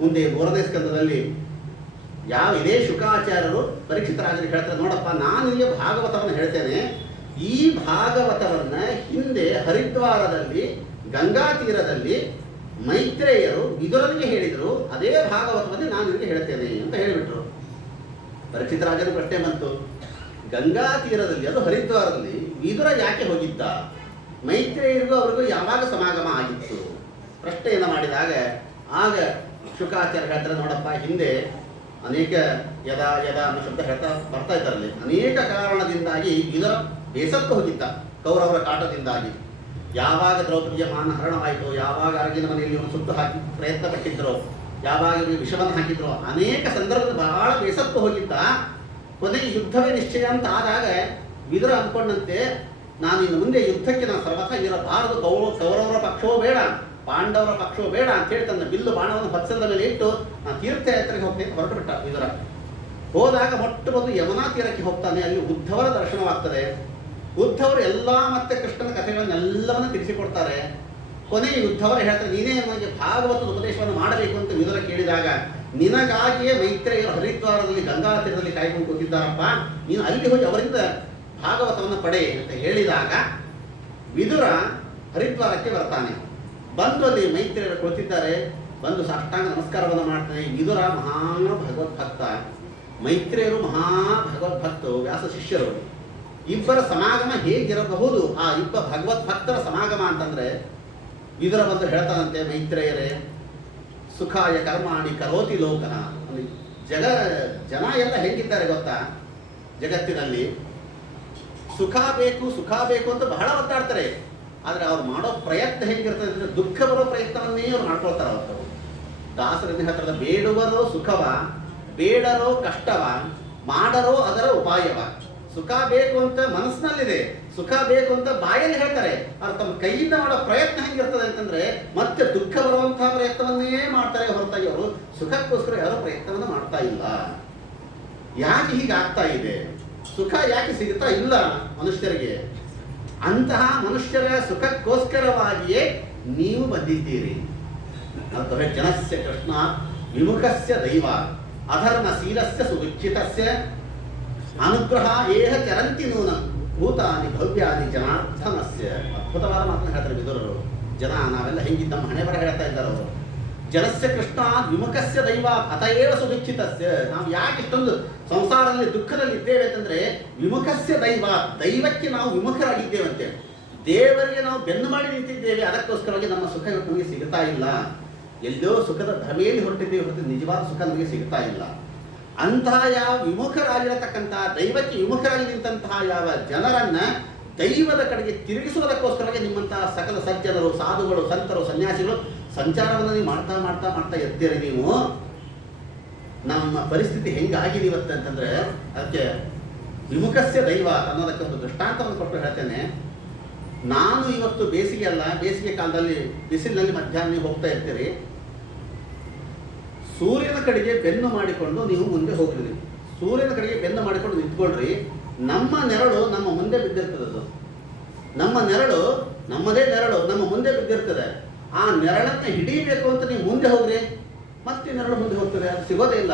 ಮುಂದೆ 3ನೇ ಸ್ಕಂದದಲ್ಲಿ ಇದೇ ಶುಕಾಚಾರ್ಯರು ಪರೀಕ್ಷಿತರಾಜರಿಗೆ ಹೇಳ್ತಾರೆ, ನೋಡಪ್ಪ ನಾನು ನಿಮಗೆ ಭಾಗವತವನ್ನು ಹೇಳ್ತೇನೆ. ಈ ಭಾಗವತವನ್ನ ಹಿಂದೆ ಹರಿದ್ವಾರದಲ್ಲಿ ಗಂಗಾ ತೀರದಲ್ಲಿ ಮೈತ್ರೇಯರು ವಿದುರನಿಗೆ ಹೇಳಿದರು. ಅದೇ ಭಾಗವತವನ್ನೇ ನಾನು ನಿಮಗೆ ಹೇಳ್ತೇನೆ ಅಂತ ಹೇಳಿಬಿಟ್ರು. ಪರೀಕ್ಷಿತರಾಜನ ಪ್ರಶ್ನೆ ಬಂತು, ಗಂಗಾ ತೀರದಲ್ಲಿ, ಅದು ಹರಿದ್ವಾರದಲ್ಲಿ ವಿದುರ ಯಾಕೆ ಹೋಗಿದ್ದ? ಮೈತ್ರೇಯರಿಗೂ ಅವ್ರಿಗೂ ಯಾವಾಗ ಸಮಾಗಮ ಆಗಿತ್ತು? ಪ್ರಶ್ನೆಯನ್ನು ಮಾಡಿದಾಗ ಆಗ ಶುಕಾಚಾರ್ಯ ಹೇಳ್ತಾರೆ, ನೋಡಪ್ಪ ಹಿಂದೆ ಅನೇಕ ಯದಾ ಅನ್ನೋ ಶಬ್ದ ಹೇಳ್ತಾ ಬರ್ತಾ ಇದ್ದಾರಲ್ಲಿ ಅನೇಕ ಕಾರಣದಿಂದಾಗಿ ವಿದುರ ಬೇಸತ್ತು ಹೋಗಿದ್ದ. ಕೌರವರ ಕಾಟದಿಂದಾಗಿ ಯಾವಾಗ ದ್ರೌಪದಿಯ ಮಾನಹರಣವಾಯಿತು, ಯಾವಾಗ ಅರಗಿನ ಮನೆಯಲ್ಲಿ ಒಂದು ಸುತ್ತು ಹಾಕಿ ಪ್ರಯತ್ನ ಪಟ್ಟಿದ್ರು, ಯಾವಾಗ ವಿಷವನ್ನು ಹಾಕಿದ್ರು, ಅನೇಕ ಸಂದರ್ಭದಲ್ಲಿ ಬಹಳ ಬೇಸತ್ತು ಹೋಗಿದ್ದ. ಕೊನೆಗೆ ಯುದ್ಧವೇ ನಿಶ್ಚಯ ಅಂತ ಆದಾಗ ವಿದುರ ಅಂದ್ಕೊಂಡಂತೆ ನಾನು ಇನ್ನು ಮುಂದೆ ಯುದ್ಧಕ್ಕೆ ನಾನು ಸರ್ವಥಾ ಇರಬಾರದು, ಕೌರವರ ಪಕ್ಷವೂ ಬೇಡ ಪಾಂಡವರ ಪಕ್ಷವೂ ಬೇಡ ಅಂತೇಳಿ ತನ್ನ ಬಿಲ್ಲು ಬಾಣವನ್ನು ಪತ್ಸದ ಮೇಲೆ ಇಟ್ಟು ನಾನು ತೀರ್ಥಯಾತ್ರೆಗೆ ಹೋಗ್ತೇನೆ ಹೊರಟು ಬಿಟ್ಟ ವಿದುರ. ಹೋದಾಗ ಮೊಟ್ಟ ಮೊದಲು ಯಮುನಾ ತೀರಕ್ಕೆ ಹೋಗ್ತಾನೆ. ಅಲ್ಲಿ ಉದ್ಧವರ ದರ್ಶನವಾಗ್ತದೆ. ಉದ್ಧವರು ಎಲ್ಲ ಮತ್ತೆ ಕೃಷ್ಣನ ಕಥೆಗಳನ್ನೆಲ್ಲವನ್ನು ತಿಳಿಸಿಕೊಡ್ತಾರೆ. ಕೊನೆಗೆ ಉದ್ಧವರು ಹೇಳ್ತಾರೆ, ನೀನೇ ನಮಗೆ ಭಾಗವತದ ಉಪದೇಶವನ್ನು ಮಾಡಬೇಕು ಅಂತ ವಿದುರ ಕೇಳಿದಾಗ, ನಿನಗಾಗಿಯೇ ಮೈತ್ರೇಯರು ಹರಿದ್ವಾರದಲ್ಲಿ ಗಂಗಾ ತೀರದಲ್ಲಿ ಕಾಯ್ಕೊಂಡು ಕೂತಿದ್ದಾರಪ್ಪ, ನೀನು ಅಲ್ಲಿ ಹೋಗಿ ಅವರಿಂದ ಭಾಗವತವನ್ನು ಪಡೆ ಅಂತ ಹೇಳಿದಾಗ ವಿದುರ ಹರಿದ್ವಾರಕ್ಕೆ ಬರ್ತಾನೆ. ಬಂದು ಅಲ್ಲಿ ಮೈತ್ರೇಯರು ಕುಳಿತಿದ್ದಾರೆ. ಬಂದು ಸಾಷ್ಟಾಂಗ ನಮಸ್ಕಾರವನ್ನು ಮಾಡ್ತಾನೆ. ವಿದುರ ಮಹಾ ಭಗವದ್ಭಕ್ತ. ಮೈತ್ರೇಯರು ಮಹಾ ಭಗವದ್ಭಕ್ತರು, ವ್ಯಾಸ ಶಿಷ್ಯರು, ಇಬ್ಬರ ಸಮಾಗಮ ಹೇಗಿರಬಹುದು? ಆ ಇಬ್ಬ ಭಗವದ್ಭಕ್ತರ ಸಮಾಗಮ ಅಂತಂದ್ರೆ ಇದರ ಬಂದು ಹೇಳ್ತಾನಂತೆ, ಮೈತ್ರೇಯರೇ ಸುಖಾಯ ಕರ್ಮಾಣಿ ಕರೋತಿ ಲೋಕಃ. ಜನ ಎಲ್ಲ ಹೆಂಗಿದ್ದಾರೆ ಗೊತ್ತಾ? ಜಗತ್ತಿನಲ್ಲಿ ಸುಖ ಬೇಕು ಅಂತ ಬಹಳ ಒತ್ತಾಡ್ತಾರೆ. ಆದರೆ ಅವ್ರು ಮಾಡೋ ಪ್ರಯತ್ನ ಹೇಗಿರ್ತದೆ ಅಂದರೆ ದುಃಖ ಬರೋ ಪ್ರಯತ್ನವನ್ನೇ ಅವ್ರು ಮಾಡ್ಕೊಳ್ತಾರೆ. ಅವತ್ತು ದಾಸರಿಂದ ಹೇಳ್ತಾರೆ, ಬೇಡುವರೋ ಸುಖವ, ಬೇಡರೋ ಕಷ್ಟವ, ಮಾಡರೋ ಅದರ ಉಪಾಯವ. ಸುಖ ಬೇಕು ಅಂತ ಮನಸ್ಸಿನಲ್ಲಿದೆ, ಸುಖ ಬೇಕು ಅಂತ ಬಾಯಲ್ಲಿ ಹೇಳ್ತಾರೆ. ಅವ್ರು ತಮ್ಮ ಕೈಯಿಂದ ಮಾಡೋ ಪ್ರಯತ್ನ ಹೆಂಗಿರ್ತದೆ ಅಂತಂದ್ರೆ ಮತ್ತೆ ದುಃಖ ಬರುವಂತಹ ಪ್ರಯತ್ನವನ್ನೇ ಮಾಡ್ತಾರೆ ಹೊರತಾಗಿ ಅವರು ಸುಖಕ್ಕೋಸ್ಕರ ಯಾರೋ ಪ್ರಯತ್ನವನ್ನು ಮಾಡ್ತಾ ಇಲ್ಲ. ಯಾಕೆ ಹೀಗಾಗ್ತಾ ಇದೆ? ಸುಖ ಯಾಕೆ ಸಿಗ್ತಾ ಇಲ್ಲ ಮನುಷ್ಯರಿಗೆ? ಅಂತಹ ಮನುಷ್ಯರ ಸುಖಕ್ಕೋಸ್ಕರವಾಗಿಯೇ ನೀವು ಬಂದಿದ್ದೀರಿ. ಜನಸ್ಯ ಕೃಷ್ಣ ವಿಮುಖಸ್ಯ ದೈವ ಅಧರ್ಮಶೀಲಸ್ಯ ಸುದುಃಖಿತಸ್ಯ ಅನುಗ್ರಹ ಏಹ ಚರಂತಿ ನೂನಂ ಭೂತಾನಿ ಭವ್ಯಾನಿ ಜನಾರ್ದನಸ್ಯ. ಅದ್ಭುತವಾದ ಮಾತನ್ನು ಹೇಳ್ತಾರೆ ವಿದುರರು. ಜನ ನಾವೆಲ್ಲ ಹೆಂಗಿದ್ದ ನಮ್ಮ ಹಣೆ ಬರ ಹೇಳ್ತಾ ಇದ್ದಾರೆ ಅವರು. ಜನಸ್ಯ ಕೃಷ್ಣ ವಿಮುಖಸ್ಯ ದೈವ ಅತಏವ ಸುದುಃಖಿತಸ್ಯ. ನಾವು ಯಾಕೆ ಇಷ್ಟೊಂದು ಸಂಸಾರದಲ್ಲಿ ದುಃಖದಲ್ಲಿ ಇದ್ದೇವೆ ಅಂತಂದ್ರೆ ವಿಮುಖಸ್ಯ ದೈವ, ದೈವಕ್ಕೆ ನಾವು ವಿಮುಖರಾಗಿದ್ದೇವಂತೆ. ದೇವರಿಗೆ ನಾವು ಬೆನ್ನು ಮಾಡಿ ನಿಂತಿದ್ದೇವೆ. ಅದಕ್ಕೋಸ್ಕರವಾಗಿ ನಮ್ಮ ಸುಖ ನಮಗೆ ಸಿಗ್ತಾ ಇಲ್ಲ. ಎಲ್ಲೋ ಸುಖದ ಭ್ರಮೆಯಲ್ಲಿ ಹೊರಟಿದ್ದೇವೆ ಹೊರತು ನಿಜವಾದ ಸುಖ ನಮಗೆ ಸಿಗ್ತಾ ಇಲ್ಲ. ಅಂತಹ ಯಾವ ವಿಮುಖರಾಗಿರತಕ್ಕಂತಹ, ದೈವಕ್ಕೆ ವಿಮುಖರಾಗಿ ನಿಂತಹ ಯಾವ ಜನರನ್ನ ದೈವದ ಕಡೆಗೆ ತಿರುಗಿಸುವುದಕ್ಕೋಸ್ಕರವಾಗಿ ನಿಮ್ಮಂತಹ ಸಕಲ ಸಜ್ಜನರು, ಸಾಧುಗಳು, ಸಂತರು, ಸನ್ಯಾಸಿಗಳು ಸಂಚಾರವನ್ನು ನೀವು ಮಾಡ್ತಾ ಮಾಡ್ತಾ ಮಾಡ್ತಾ ಇರ್ತೀರಿ. ನೀವು ನಮ್ಮ ಪರಿಸ್ಥಿತಿ ಹೆಂಗಾಗಿದೆ ಇವತ್ತಂತಂದ್ರೆ ಅದಕ್ಕೆ ವಿಮುಖಸ್ಯ ದೈವ ಅನ್ನೋದಕ್ಕೆ ಒಂದು ದೃಷ್ಟಾಂತವನ್ನು ಕೊಟ್ಟು ಹೇಳ್ತೇನೆ. ನಾನು ಇವತ್ತು ಬೇಸಿಗೆ ಅಲ್ಲ, ಬೇಸಿಗೆ ಕಾಲದಲ್ಲಿ ಬಿಸಿಲಿನಲ್ಲಿ ಮಧ್ಯಾಹ್ನ ಹೋಗ್ತಾ ಇರ್ತೀರಿ. ಸೂರ್ಯನ ಕಡೆಗೆ ಬೆನ್ನು ಮಾಡಿಕೊಂಡು ನೀವು ಮುಂದೆ ಹೋಗ್ರಿ. ಸೂರ್ಯನ ಕಡೆಗೆ ಬೆನ್ನು ಮಾಡಿಕೊಂಡು ನಿಂತ್ಕೊಳ್ರಿ. ನಮ್ಮ ನೆರಳು ನಮ್ಮ ಮುಂದೆ ಬಿದ್ದಿರ್ತದೆ. ನಮ್ಮ ನೆರಳು, ನಮ್ಮದೇ ನೆರಳು ನಮ್ಮ ಮುಂದೆ ಬಿದ್ದಿರ್ತದೆ. ಆ ನೆರಳನ್ನು ಹಿಡಿಬೇಕು ಅಂತ ನೀವು ಮುಂದೆ ಹೋಗ್ರಿ, ಮತ್ತೆ ನೆರಳು ಮುಂದೆ ಹೋಗ್ತದೆ, ಅದು ಸಿಗೋದೇ ಇಲ್ಲ.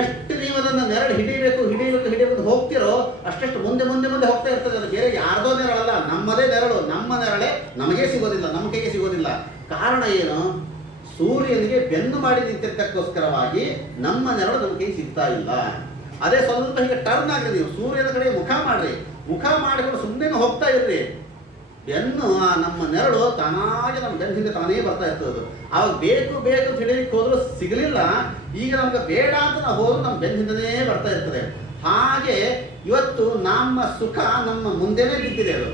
ಎಷ್ಟು ನೀವು ಅದನ್ನು ನೆರಳು ಹಿಡಿಬೇಕು ಹೋಗ್ತಿರೋ ಅಷ್ಟೆಷ್ಟು ಮುಂದೆ ಮುಂದೆ ಮುಂದೆ ಹೋಗ್ತಾ ಇರ್ತದೆ. ಅದು ಬೇರೆ ಯಾರ್ದೋ ನೆರಳಲ್ಲ, ನಮ್ಮದೇ ನೆರಳು. ನಮ್ಮ ನೆರಳೆ ನಮಗೆ ಸಿಗೋದಿಲ್ಲ, ನಮ್ಮ ಕೈಗೆ ಸಿಗೋದಿಲ್ಲ. ಕಾರಣ ಏನು? ಸೂರ್ಯನಿಗೆ ಬೆನ್ನು ಮಾಡಿ ನಿಂತಿದ್ದಕ್ಕೋಸ್ಕರವಾಗಿ ನಮ್ಮ ನೆರಳು ನಮ್ಮ ಕೈ ಸಿಗ್ತಾ ಇಲ್ಲ. ಅದೇ ಸ್ವಲ್ಪ ಹೀಗೆ ಟರ್ನ್ ಆಗ್ರಿ, ನೀವು ಸೂರ್ಯನ ಕಡೆ ಮುಖ ಮಾಡ್ರಿ. ಮುಖ ಮಾಡಿಕೊಂಡು ಸುಮ್ಮನೆ ಹೋಗ್ತಾ ಇರ್ರಿ. ಬೆನ್ನು ನಮ್ಮ ನೆರಳು ತಾನಾಗಿ ನಮ್ಮ ಬೆನ್ನ ಹಿಂದೆ ತಾನೇ ಬರ್ತಾ ಇರ್ತದೆ. ಅವಾಗ ಬೇಕು ಅಂತ ಹಿಡಿಯಲಿಕ್ಕೆ ಹೋದ್ರು ಸಿಗಲಿಲ್ಲ. ಈಗ ನಮ್ಗೆ ಬೇಡ ಅಂತ ನಾವು ಹೋದ್ರು ನಮ್ಮ ಬೆನ್ನ ಹಿಂದನೇ ಬರ್ತಾ ಇರ್ತದೆ. ಹಾಗೆ ಇವತ್ತು ನಮ್ಮ ಸುಖ ನಮ್ಮ ಮುಂದೆನೇ ಬಿದ್ದಿದೆ. ಅದು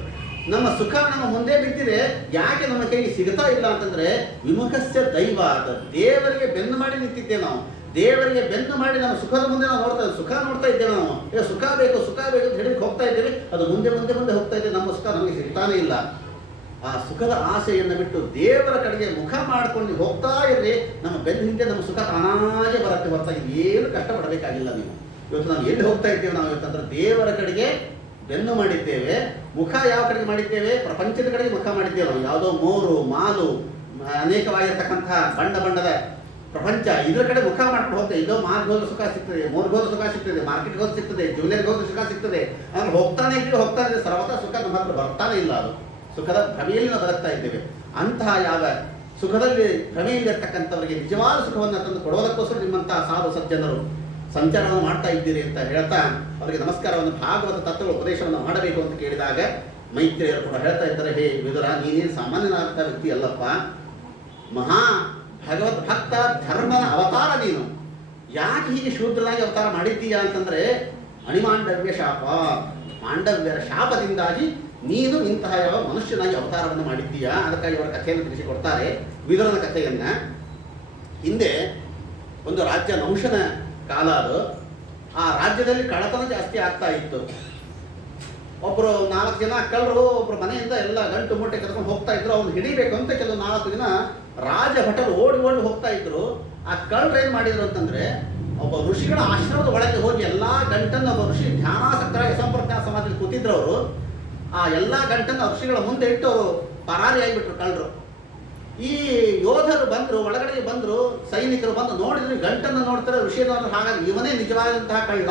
ನಮ್ಮ ಸುಖ ನಮ್ಮ ಮುಂದೆ ಬಿದ್ದಿದೆ. ಯಾಕೆ ನಮ್ಮ ಕೈಗೆ ಸಿಗ್ತಾ ಇಲ್ಲ ಅಂತಂದ್ರೆ ವಿಮುಖಸ್ಯ ದೈವ. ದೇವರಿಗೆ ಬೆನ್ನು ಮಾಡಿ ನಿಂತಿದ್ದೇವೆ ನಾವು. ದೇವರಿಗೆ ಬೆನ್ನು ಮಾಡಿ ನಮ್ಮ ಸುಖದ ಮುಂದೆ ನಾವು ಸುಖ ನೋಡ್ತಾ ಇದ್ದೇವೆ. ನಾವು ಸುಖ ಬೇಕು ಅಂತ ಹೇಳಿಕ್ಕೆ ಹೋಗ್ತಾ ಇದ್ದೇವೆ. ಅದು ಮುಂದೆ ಮುಂದೆ ಮುಂದೆ ಹೋಗ್ತಾ ಇದೆ. ನಮ್ಮ ಸುಖ ನಮಗೆ ಸಿಗ್ತಾನೆ ಇಲ್ಲ. ಆ ಸುಖದ ಆಸೆಯನ್ನು ಬಿಟ್ಟು ದೇವರ ಕಡೆಗೆ ಮುಖ ಮಾಡ್ಕೊಂಡು ಹೋಗ್ತಾ ಇರ್ರಿ. ನಮ್ಮ ಬೆನ್ನ ಹಿಂದೆ ನಮ್ಮ ಸುಖ ತಾನಾಗೆ ಬರತ್ತೆ ಹೊರತಾಗಿ ಏನು ಕಷ್ಟಪಡಬೇಕಾಗಿಲ್ಲ. ನೀವು ಇವತ್ತು ನಾವು ಎಲ್ಲಿ ಹೋಗ್ತಾ ಇದ್ದೇವೆ? ನಾವು ಇವತ್ತಂದ್ರೆ ದೇವರ ಕಡೆಗೆ ಬೆನ್ನು ಮಾಡಿದ್ದೇವೆ. ಮುಖ ಯಾವ ಕಡೆಗೆ ಮಾಡಿದ್ದೇವೆ? ಪ್ರಪಂಚದ ಕಡೆಗೆ ಮುಖ ಮಾಡಿದ್ದೇವೆ. ನಾವು ಯಾವುದೋ ಮೋರು ಮಾಲು ಅನೇಕವಾಗಿರ್ತಕ್ಕಂತಹ ಬಣ್ಣದ ಪ್ರಪಂಚ ಇದರ ಕಡೆ ಮುಖ ಮಾಡ್ಕೊಂಡು ಹೋಗ್ತೇವೆ. ಇಲ್ಲೋ ಮಾಲ್ಗೆ ಹೋದ್ರೆ ಸುಖ ಸಿಗ್ತದೆ, ಮೋರ್ಗೆ ಹೋದ್ರೆ ಸುಖ ಸಿಗ್ತದೆ, ಮಾರ್ಕೆಟ್ಗೆ ಹೋದ್ರೆ ಸಿಗ್ತದೆ, ಜ್ಯುವೆಲರಿಗೆ ಹೋದ್ರೆ ಸುಖ ಸಿಗ್ತದೆ. ಅಂದ್ರೆ ಹೋಗ್ತಾನೆ ಇದೆ ಸರ್ವತಾ ಸುಖ ನಮ್ಮ ಹತ್ರ ಬರ್ತಾನೆ ಇಲ್ಲ. ಅದು ಸುಖದ ಭ್ರಮೆಯಲ್ಲಿ ನಾವು ಬದುಕ್ತಾ ಇದ್ದೇವೆ. ಅಂತಹ ಯಾವ ಸುಖದಲ್ಲಿ ಭ್ರಮೆಯಲ್ಲಿರ್ತಕ್ಕಂಥವರಿಗೆ ನಿಜವಾದ ಸುಖವನ್ನು ತಂದು ಕೊಡೋದಕ್ಕೋಸ್ಕರ ನಿಮ್ಮಂತಹ ಸಾಧು ಸಜ್ಜನರು ಸಂಚಾರವನ್ನು ಮಾಡ್ತಾ ಇದ್ದೀರಿ ಅಂತ ಹೇಳ್ತಾ ಅವರಿಗೆ ನಮಸ್ಕಾರವನ್ನು, ಭಾಗವತ ತತ್ವ ಉಪದೇಶವನ್ನು ಮಾಡಬೇಕು ಅಂತ ಕೇಳಿದಾಗ ಮೈತ್ರೇಯರು ಕೂಡ ಹೇಳ್ತಾ ಇದ್ದಾರೆ, ಹೇ ವಿದುರ, ನೀನೇನು ಸಾಮಾನ್ಯನಾದಂಥ ವ್ಯಕ್ತಿ ಅಲ್ಲಪ್ಪ, ಮಹಾ ಭಗವದ್ ಭಕ್ತ, ಧರ್ಮನ ಅವತಾರ ನೀನು. ಯಾಕೆ ಹೀಗೆ ಶೂದ್ರನಾಗಿ ಅವತಾರ ಮಾಡಿದ್ದೀಯಾ ಅಂತಂದ್ರೆ ಅಣಿಮಾಂಡವ್ಯ ಶಾಪ, ಮಾಂಡವ್ಯರ ಶಾಪದಿಂದಾಗಿ ನೀನು ಇಂತಹ ಯಾವ ಮನುಷ್ಯನಾಗಿ ಅವತಾರವನ್ನು ಮಾಡಿದ್ದೀಯಾ. ಅದಕ್ಕಾಗಿ ಅವರ ಕಥೆಯನ್ನು ತಿಳಿಸಿಕೊಡ್ತಾರೆ, ವಿದುರನ ಕಥೆಯನ್ನ. ಹಿಂದೆ ಒಂದು ರಾಜ್ಯ ನಹುಷನ ಕಾಲ. ಅದು ಆ ರಾಜ್ಯದಲ್ಲಿ ಕಳ್ಳತನ ಜಾಸ್ತಿ ಆಗ್ತಾ ಇತ್ತು. ಒಬ್ಬರು 4 ಜನ ಕಳ್ಳರು ಒಬ್ಬರು ಮನೆಯಿಂದ ಎಲ್ಲ ಗಂಟು ಮೂಟೆ ಕರ್ಕೊಂಡು ಹೋಗ್ತಾ ಇದ್ರು. ಅವ್ನು ಹಿಡಿಬೇಕು ಅಂತ ಕೆಲವು 4 ಜನ ರಾಜಭಟರು ಓಡಿ ಹೋಗ್ತಾ ಇದ್ರು. ಆ ಕಳ್ಳರು ಏನ್ ಮಾಡಿದ್ರು ಅಂತಂದ್ರೆ ಒಬ್ಬ ಋಷಿಗಳ ಆಶ್ರಮದ ಒಳಗೆ ಹೋಗಿ ಎಲ್ಲಾ ಗಂಟನ್ನು, ಒಬ್ಬ ಋಷಿ ಧ್ಯಾನಾಸಕ್ತರಾಗಿ ಸಂಪ್ರಜ್ಞಾ ಸಮಾಧಿಯಲ್ಲಿ ಕೂತಿದ್ರು ಅವರು. ಆ ಎಲ್ಲಾ ಗಂಟನ್ನು ಋಷಿಗಳ ಮುಂದೆ ಇಟ್ಟು ಅವರು ಪರಾರಿ ಆಗಿಬಿಟ್ರು ಕಳ್ಳರು. ಈ ಯೋಧರು ಬಂದರು, ಒಳಗಡೆಗೆ ಬಂದರು, ಸೈನಿಕರು ಬಂದು ನೋಡಿದ್ರು, ಗಂಟನ್ನು ನೋಡ್ತಾರೆ ಋಷಿಯವರು. ಹಾಗಾಗಿ ಇವನೇ ನಿಜವಾದಂತಹ ಕಳ್ಳ,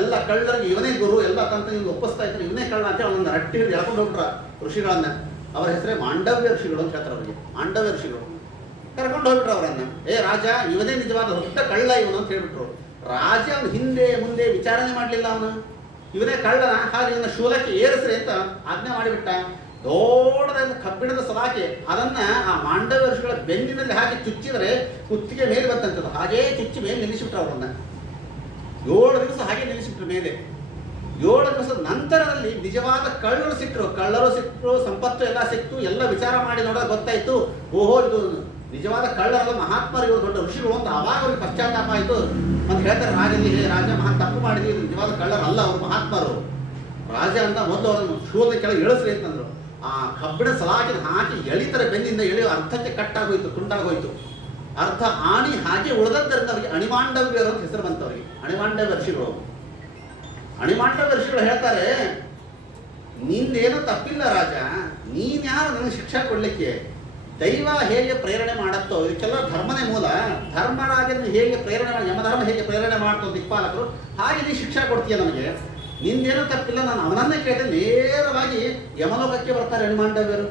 ಎಲ್ಲ ಕಳ್ಳರಿಗೆ ಇವನೇ ಗುರು, ಎಲ್ಲ ತಂತ ನೀವು ಒಪ್ಪಿಸ್ತಾ ಇದ್ರು, ಇವನೇ ಕಳ್ಳ ಅಂತ ಅವನನ್ನು ರಟ್ಟಿ ಎಳ್ಕೊಂಡು ಹೋಗ್ರ ಋಷಿಗಳನ್ನ. ಅವರ ಹೆಸರೇ ಮಾಂಡವ್ಯ ಋಷಿಗಳು ಅಂತ ಹೇಳ್ತಾರೆ. ಅವರಿಗೆ ಮಾಂಡವ್ಯ ಋಷಿಗಳು. ಕರ್ಕೊಂಡು ಹೋಗ್ಬಿಟ್ರು ಅವರನ್ನ. ರಾಜ ಇವನೇ ನಿಜವಾದ ದೊಡ್ಡ ಕಳ್ಳ ಇವನು ಅಂತ ಹೇಳ್ಬಿಟ್ರು. ರಾಜ ಅವನು ಹಿಂದೆ ಮುಂದೆ ವಿಚಾರಣೆ ಮಾಡಲಿಲ್ಲ. ಅವನು ಇವನೇ ಕಳ್ಳನ, ಹಾಗೆ ಇವನ ಶೂಲಕ್ಕೆ ಏರಿಸ್ರಿ ಅಂತ ಆಜ್ಞೆ ಮಾಡಿಬಿಟ್ಟ. ದೊಡ್ಡದಾದ ಕಬ್ಬಿಣದ ಸಲಾಕೆ ಅದನ್ನ ಆ ಮಾಂಡವ್ಯ ಋಷಿಗಳ ಬೆನ್ನಿನಲ್ಲಿ ಹಾಕಿ ಚುಚ್ಚಿದರೆ ಕುತ್ತಿಗೆ ಮೇಲೆ ಬಂತಂತದ್ದು. ಹಾಗೇ ಚುಚ್ಚಿ ಮೇಲೆ ನಿಲ್ಲಿಸಿಬಿಟ್ರು ಅವರನ್ನ. 7 ದಿವಸ ಹಾಗೆ ನಿಲ್ಲಿಸಿಬಿಟ್ರು ಮೇಲೆ. 7 ದಿವಸದ ನಂತರದಲ್ಲಿ ನಿಜವಾದ ಕಳ್ಳರು ಸಿಕ್ಕರು, ಸಂಪತ್ತು ಎಲ್ಲ ಸಿಕ್ತು. ಎಲ್ಲ ವಿಚಾರ ಮಾಡಿ ನೋಡೋದು ಗೊತ್ತಾಯ್ತು, ಓಹೋ ಇದು ನಿಜವಾದ ಕಳ್ಳರಲ್ಲ, ಮಹಾತ್ಮರು, ಇವರು ದೊಡ್ಡ ಋಷಿಗಳು ಅಂತ. ಆವಾಗ ಅವ್ರಿಗೆ ಪಶ್ಚಾತ್ತಾಪ ಆಯಿತು ಅಂತ ಹೇಳ್ತಾರೆ ರಾಜನಿಗೆ. ರಾಜ ಮಹಾ ತಪ್ಪು ಮಾಡಿದ್ವಿ, ಇದು ನಿಜವಾದ ಕಳ್ಳರಲ್ಲ, ಅವರು ಮಹಾತ್ಮರು. ರಾಜ ಅಂತ ಮೊದಲು ಅವರನ್ನು ಶೂಲದ ಕೆಳಗೆ ಇಳಿಸ್ರಿ ಅಂತಂದ್ರು. ಆ ಕಬ್ಬಿಣ ಸಲಾಕಿನ ಹಾಕಿ ಎಳಿತಾರೆ, ಬೆನ್ನಿಂದ ಎಳೆಯೋ ಅರ್ಧಕ್ಕೆ ಕಟ್ಟಾಗೋಯ್ತು, ತುಂಡಾಗೋಯ್ತು. ಅರ್ಧ ಆಣಿ ಹಾಗೆ ಉಳಿದದ್ದರಿಂದ ಅವರಿಗೆ ಅಣಿಮಾಂಡವ್ಯರು ಅಂತ ಹೆಸರು ಬಂತವರಿಗೆ. ಅಣಿಮಾಂಡವ್ಯ ಋಷಿಗಳು. ಅಣಿಮಾಂಡವ್ಯ ಋಷಿಗಳು ಹೇಳ್ತಾರೆ, ನಿಂದೇನೂ ತಪ್ಪಿಲ್ಲ ರಾಜ, ನೀನ್ಯಾರು ನನಗೆ ಶಿಕ್ಷೆ ಕೊಡ್ಲಿಕ್ಕೆ? ದೈವ ಹೇಗೆ ಪ್ರೇರಣೆ ಮಾಡತ್ತೋ ಇದಕ್ಕೆಲ್ಲ ಧರ್ಮನೇ ಮೂಲ. ಧರ್ಮರಾಜನ ಹೇಗೆ ಪ್ರೇರಣೆ ಮಾಡಿ, ಯಮಧರ್ಮ ಹೇಗೆ ಪ್ರೇರಣೆ ಮಾಡ್ತೋ ದಿಕ್ಪಾಲಕರು, ಹಾಗೆ ನೀ ಶಿಕ್ಷೆ ಕೊಡ್ತೀಯ ನನಗೆ. ನಿಂದೇನೂ ತಪ್ಪಿಲ್ಲ, ನಾನು ಅವನನ್ನೇ ಕೇಳ್ತೇನೆ. ನೇರವಾಗಿ ಯಮಲೋಕಕ್ಕೆ ಬರ್ತಾರೆ ಅಣಿಮಾಂಡವ್ಯರು.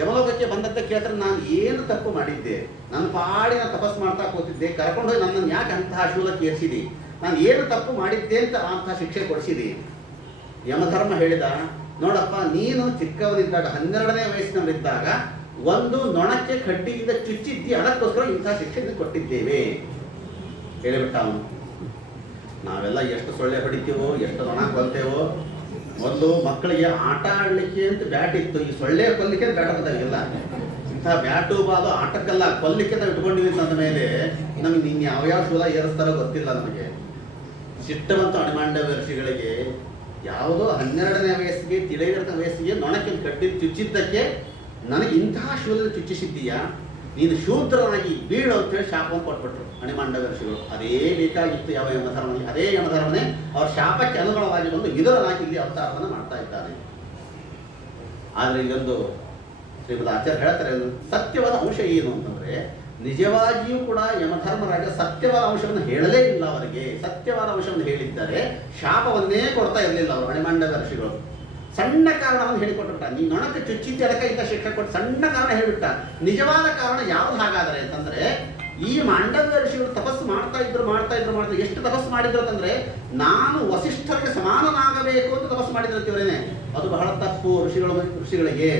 ಯಮಲೋಕಕ್ಕೆ ಬಂದದ್ದೇ ಕೇಳ್ತಾರೆ, ನಾನು ಏನು ತಪ್ಪು ಮಾಡಿದ್ದೆ? ನನ್ನ ಪಾಡಿನ ತಪಸ್ ಮಾಡ್ತಾ ಕೂತಿದ್ದೆ, ಕರ್ಕೊಂಡೋಗಿ ನನ್ನನ್ನು ಯಾಕೆ ಅಂತಹ ಶೂಲಕ್ಕೆ ಏರಿಸಿದಿ? ನಾನು ಏನು ತಪ್ಪು ಮಾಡಿದ್ದೆ ಅಂತ ಅಂತಹ ಶಿಕ್ಷೆ ಕೊಡಿಸಿದಿ? ಯಮಧರ್ಮ ಹೇಳಿದ, ನೋಡಪ್ಪ, ನೀನು ಚಿಕ್ಕವನಿದ್ದಾಗ 12ನೇ ವಯಸ್ಸಿನವರಿದ್ದಾಗ ಒಂದು ನೊಣಕ್ಕೆ ಕಡ್ಡಿಯಿಂದ ಚುಚ್ಚಿದ್ದಿ, ಅದಕ್ಕೋಸ್ಕರ ಇಂಥ ಶಿಕ್ಷೆ ಕೊಟ್ಟಿದ್ದೇವೆ ಹೇಳಿಬಿಟ್ಟ ಅವನು. ನಾವೆಲ್ಲ ಎಷ್ಟು ಸೊಳ್ಳೆ ಹೊಡಿತೀವೋ, ಎಷ್ಟು ನೊಣ ಕೊಲ್ತೇವೋ. ಒಂದು ಮಕ್ಕಳಿಗೆ ಆಟ ಆಡಲಿಕ್ಕೆ ಅಂತ ಬ್ಯಾಟ್ ಇತ್ತು, ಈ ಸೊಳ್ಳೆ ಕೊಲ್ಲಿಕ್ಕೆ ಬ್ಯಾಟ್ ಬಂದಾಗಿಲ್ಲ. ಇಂಥ ಬ್ಯಾಟು ಬಾಲು ಆಟಕ್ಕೆಲ್ಲ ಕೊಲ್ಲಿಕ್ಕೆ ನಾವು ಇಟ್ಕೊಂಡಿವಿ ಅಂದ ಮೇಲೆ ನಮಗೆ ಇನ್ನು ಯಾವ್ಯಾವ ಶೂಲ ಏರಿಸ್ತಾರೋ ಗೊತ್ತಿಲ್ಲ ನಮಗೆ. ಸಿಟ್ಟವಂತ ಅಣಿಮಾಂಡವ್ಯ ಋಷಿಗಳಿಗೆ ಯಾವುದೋ 12ನೇ ವಯಸ್ಸಿಗೆ ತಿಳಿದಿರತ ವಯಸ್ಸಿಗೆ ನೊಣಕ್ಕೆ ಕಡ್ಡಿ ಚುಚ್ಚಿದ್ದಕ್ಕೆ ನನಗೆ ಇಂತಹ ಶೂಲದಲ್ಲಿ ಚುಚ್ಚಿಸಿದ್ದೀಯಾ, ನೀನು ಶೂದ್ರನಾಗಿ ಬೀಳು ಅಂತೇಳಿ ಶಾಪವನ್ನು ಕೊಟ್ಬಿಟ್ರು ಅಣಿಮಾಂಡವ್ಯ ಋಷಿಗಳು. ಅದೇ ಬೇಕಾಗಿತ್ತು ಯಾವ ಯಮಧರ್ಮನಿಗೆ. ಅದೇ ಯಮಧರ್ಮನೇ ಅವ್ರ ಶಾಪಕ್ಕೆ ಅನುಗುಣವಾಗಿ ಬಂದು ವಿದುರನಾಗಿ ಇಲ್ಲಿ ಅವತಾರವನ್ನು ಮಾಡ್ತಾ ಇದ್ದಾನೆ. ಆದರೆ ಇಲ್ಲೊಂದು ಶ್ರೀಮದ್ ಆಚಾರ್ಯ ಹೇಳ್ತಾರೆ, ಸತ್ಯವಾದ ಅಂಶ ಏನು ಅಂತಂದ್ರೆ, ನಿಜವಾಗಿಯೂ ಕೂಡ ಯಮಧರ್ಮರಾಜ ಸತ್ಯವಾದ ಅಂಶವನ್ನು ಹೇಳಲೇ ಇಲ್ಲ ಅವರಿಗೆ. ಸತ್ಯವಾದ ಅಂಶವನ್ನು ಹೇಳಿದ್ದಾರೆ, ಶಾಪವನ್ನೇ ಕೊಡ್ತಾ ಇರಲಿಲ್ಲ ಅವರು ಅಣಿಮಾಂಡವ್ಯ ಋಷಿಗಳು. ಸಣ್ಣ ಕಾರಣವನ್ನು ಹೇಳಿಕೊಟ್ಬಿಟ್ಟ. ನೀ ನೊಣಕ್ಕೆ ಚುಚ್ಚಿದ್ದ ಅದಕ್ಕೆ ಇಂಥ ಶಿಕ್ಷೆ ಕೊಟ್ಟು ಸಣ್ಣ ಕಾರಣ ಹೇಳಿಬಿಟ್ಟ. ನಿಜವಾದ ಕಾರಣ ಯಾವ್ದು ಹಾಗಾದರೆ ಅಂತಂದ್ರೆ, ಈ ಮಾಂಡವ್ಯ ಋಷಿಗಳು ತಪಸ್ಸು ಮಾಡ್ತಾ ಇದ್ರು. ಎಷ್ಟು ತಪಸ್ಸು ಮಾಡಿದ್ರು ಅಂತಂದ್ರೆ, ನಾನು ವಸಿಷ್ಠರಿಗೆ ಸಮಾನನಾಗಬೇಕು ಅಂತ ತಪಸ್ಸು ಮಾಡಿದ್ರು ಇವರೇನೆ. ಅದು ಬಹಳ ತಪ್ಪು. ಋಷಿಗಳಿಗೆ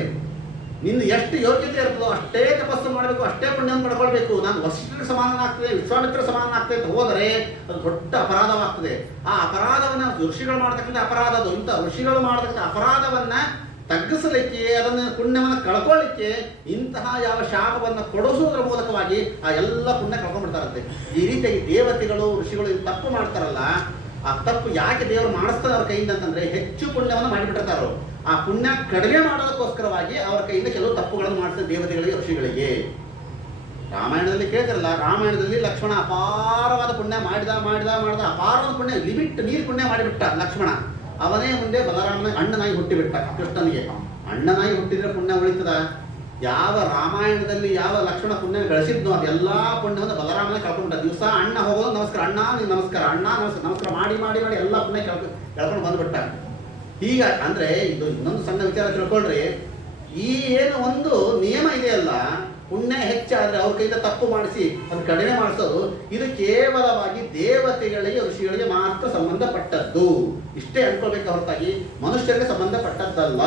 ನಿಂದು ಎಷ್ಟು ಯೋಗ್ಯತೆ ಇರ್ತದೋ ಅಷ್ಟೇ ತಪಸ್ಸು ಮಾಡಬೇಕು, ಅಷ್ಟೇ ಪುಣ್ಯವನ್ನು ಪಡ್ಕೊಳ್ಬೇಕು. ನಾನು ವಸಿಷ್ಠರಿಗೆ ಸಮಾನನಾಗ್ತದೆ, ವಿಶ್ವಾಮಿತ್ರ ಸಮಾನನಾಗ್ತದೆ ಅಂತ ಹೋದರೆ ಅದು ದೊಡ್ಡ ಅಪರಾಧವಾಗ್ತದೆ. ಆ ಅಪರಾಧವನ್ನು ಋಷಿಗಳು ಮಾಡತಕ್ಕಂಥ ಅಪರಾಧ ಅದು. ಇಂಥ ಋಷಿಗಳು ಮಾಡತಕ್ಕಂಥ ಅಪರಾಧವನ್ನ ತಗ್ಗಿಸಲಿಕ್ಕೆ, ಅದನ್ನು ಪುಣ್ಯವನ್ನು ಕಳ್ಕೊಳ್ಳಿಕ್ಕೆ ಇಂತಹ ಯಾವ ಶಾಪವನ್ನು ಕೊಡಿಸುವುದರ ಮೂಲಕವಾಗಿ ಆ ಎಲ್ಲ ಪುಣ್ಯ ಕಳ್ಕೊಂಡ್ಬಿಡ್ತಾರಂತೆ. ಈ ರೀತಿಯಾಗಿ ದೇವತೆಗಳು ಋಷಿಗಳು ತಪ್ಪು ಮಾಡ್ತಾರಲ್ಲ, ಆ ತಪ್ಪು ಯಾಕೆ ದೇವರು ಮಾಡಿಸ್ತಾರೆ ಅವ್ರ ಕೈಯಿಂದ ಅಂತಂದ್ರೆ, ಹೆಚ್ಚು ಪುಣ್ಯವನ್ನು ಮಾಡಿಬಿಟ್ಟಿರ್ತಾರೋ. ಆ ಪುಣ್ಯ ಕಡಿಮೆ ಮಾಡೋದಕ್ಕೋಸ್ಕರವಾಗಿ ಅವರ ಕೈಯಿಂದ ಕೆಲವು ತಪ್ಪುಗಳನ್ನು ಮಾಡ್ತಾರೆ ದೇವತೆಗಳಿಗೆ, ಋಷಿಗಳಿಗೆ. ರಾಮಾಯಣದಲ್ಲಿ ಕೇಳ್ತಿರಲ್ಲ, ರಾಮಾಯಣದಲ್ಲಿ ಲಕ್ಷ್ಮಣ ಅಪಾರವಾದ ಪುಣ್ಯ ಮಾಡಿದ ಅಪಾರವಾದ ಪುಣ್ಯ, ಲಿಮಿಟ್ ನೀರು ಪುಣ್ಯ ಮಾಡಿಬಿಟ್ಟ ಲಕ್ಷ್ಮಣ. ಅವನೇ ಮುಂದೆ ಬಲರಾಮನ ಅಣ್ಣನಾಗಿ ಹುಟ್ಟಿಬಿಟ್ಟ. ಕೃಷ್ಣನಿಗೆ ಅಣ್ಣನಾಗಿ ಹುಟ್ಟಿದ್ರೆ ಪುಣ್ಯ ಉಳಿತದ? ಯಾವ ರಾಮಾಯಣದಲ್ಲಿ ಯಾವ ಲಕ್ಷ್ಮಣ ಪುಣ್ಯ ಗಳಿಸಿದ್ನೋ ಅದೆಲ್ಲ ಪುಣ್ಯವನ್ನು ಬಲರಾಮನ ಕಳ್ಕೊಂಡ್ಬಿಟ್ಟ. ದಿವಸ ಅಣ್ಣ ಹೋಗೋದು ನಮಸ್ಕಾರ, ಅಣ್ಣ ನೀನು ನಮಸ್ಕಾರ, ಅಣ್ಣ ನಮಸ್ಕಾರ ಮಾಡಿ ಎಲ್ಲ ಪುಣ್ಯ ಕಳ್ಕೊಂಡು ಬಂದ್ಬಿಟ್ಟ. ಈಗ ಅಂದ್ರೆ ಇದು ಇನ್ನೊಂದು ಸಣ್ಣ ವಿಚಾರ ತಿಳ್ಕೊಳ್ರಿ. ಈ ಏನು ಒಂದು ನಿಯಮ ಇದೆಯಲ್ಲ, ಪುಣ್ಯ ಹೆಚ್ಚಾದ್ರೆ ಅವ್ರ ಕೈಯಿಂದ ತಪ್ಪು ಮಾಡಿಸಿ ಅದು ಕಡಿಮೆ ಮಾಡಿಸೋದು, ಇದು ಕೇವಲವಾಗಿ ದೇವತೆಗಳಿಗೆ ಋಷಿಗಳಿಗೆ ಮಾತ್ರ ಸಂಬಂಧಪಟ್ಟದ್ದು. ಇಷ್ಟೇ ಅನ್ಕೊಳ್ಬೇಕು ಹೊರತಾಗಿ ಮನುಷ್ಯರಿಗೆ ಸಂಬಂಧಪಟ್ಟದ್ದಲ್ಲ.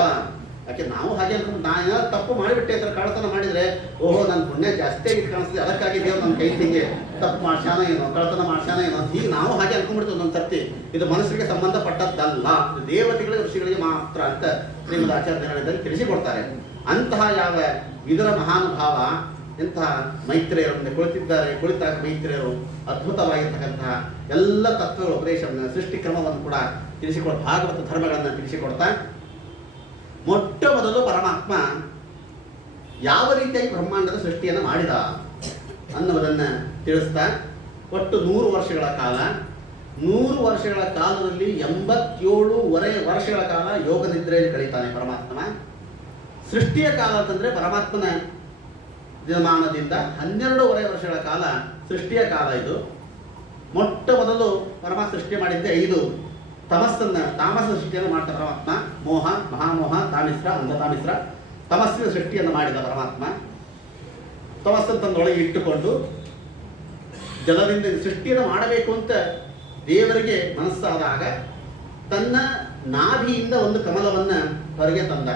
ಯಾಕೆ ನಾವು ಹಾಗೆ ಅನ್ಕೊಂಡು, ನಾನು ಏನಾದ್ರು ತಪ್ಪು ಮಾಡಿಬಿಟ್ಟೆ ಅಂತ ಕಳ್ಳತನ ಮಾಡಿದ್ರೆ, ಓಹೋ ನನ್ನ ಪುಣ್ಯ ಜಾಸ್ತಿ ಆಗಿ ಕಾಣಿಸ್ತದೆ, ಅದಕ್ಕಾಗಿ ದೇವ್ರು ನನ್ನ ಕೈ ಹಿಂಗೆ ತಪ್ಪು ಮಾಡ್ಸಾನ ಏನೋ, ಕಳ್ಳತನ ಮಾಡ್ಸಾನ ಏನೋ ಅಂತ ಹೀಗೆ ನಾವು ಹಾಗೆ ಅನ್ಕೊಂಡ್ಬಿಡ್ತೀವಿ ಒಂದೊಂದು ಸರ್ತಿ. ಇದು ಮನುಷ್ಯರಿಗೆ ಸಂಬಂಧಪಟ್ಟದ್ದಲ್ಲ, ಇದು ದೇವತೆಗಳಿಗೆ ಋಷಿಗಳಿಗೆ ಮಾತ್ರ ಅಂತ ಶ್ರೀಮದ್ ಆಚಾರ್ಯರಲ್ಲಿ ತಿಳಿಸಿಕೊಡ್ತಾರೆ. ಅಂತಹ ಯಾವ ವಿದುರ ಮಹಾನುಭಾವ ಇಂತಹ ಮೈತ್ರೇಯರ ಮುಂದೆ ಕುಳಿತಾಗ ಮೈತ್ರೇಯರು ಅದ್ಭುತವಾಗಿರ್ತಕ್ಕಂತಹ ಎಲ್ಲ ತತ್ವಗಳ ಉಪದೇಶವನ್ನು, ಸೃಷ್ಟಿ ಕ್ರಮವನ್ನು ಕೂಡ ತಿಳಿಸಿಕೊಡ್ತಾ, ಭಾಗವತ ಧರ್ಮಗಳನ್ನು ತಿಳಿಸಿಕೊಡ್ತಾ, ಮೊಟ್ಟ ಮೊದಲು ಪರಮಾತ್ಮ ಯಾವ ರೀತಿಯಾಗಿ ಬ್ರಹ್ಮಾಂಡದ ಸೃಷ್ಟಿಯನ್ನು ಮಾಡಿದ ಅನ್ನುವುದನ್ನು ತಿಳಿಸ್ತಾ, ಒಟ್ಟು 100 ವರ್ಷಗಳ ಕಾಲ, 100 ವರ್ಷಗಳ ಕಾಲದಲ್ಲಿ 87.5 ವರ್ಷಗಳ ಕಾಲ ಯೋಗ ನಿದ್ರೆಯಲ್ಲಿ ಕಳೀತಾನೆ ಪರಮಾತ್ಮ. ಸೃಷ್ಟಿಯ ಕಾಲ ಅಂತಂದ್ರೆ ಪರಮಾತ್ಮನ ದಿನಮಾನದಿಂದ 12.5 ವರ್ಷಗಳ ಕಾಲ ಸೃಷ್ಟಿಯ ಕಾಲ. ಇದು ಮೊಟ್ಟ ಮೊದಲು ಪರಮಾತ್ಮ ಸೃಷ್ಟಿ ಮಾಡಿದ್ದೆ 5 ತಾಮಸ ಸೃಷ್ಟಿಯನ್ನು ಮಾಡ್ತಾ ಪರಮಾತ್ಮ. ಮೋಹ, ಮಹಾಮೋಹ, ತಾಮಿಸ್ರ, ಅಂಧತಾಮಿಸ್ರ, ತಮಸ್ಸಿನ ಸೃಷ್ಟಿಯನ್ನು ಮಾಡಿದ ಪರಮಾತ್ಮ. ತಪಸ್ಸನ್ನು ತನ್ನೊಳಗೆ ಇಟ್ಟುಕೊಂಡು ಜಲದಿಂದ ಸೃಷ್ಟಿಯನ್ನು ಮಾಡಬೇಕು ಅಂತ ದೇವರಿಗೆ ಮನಸ್ಸಾದಾಗ ತನ್ನ ನಾಭಿಯಿಂದ ಒಂದು ಕಮಲವನ್ನು ಹೊರಗೆ ತಂದ.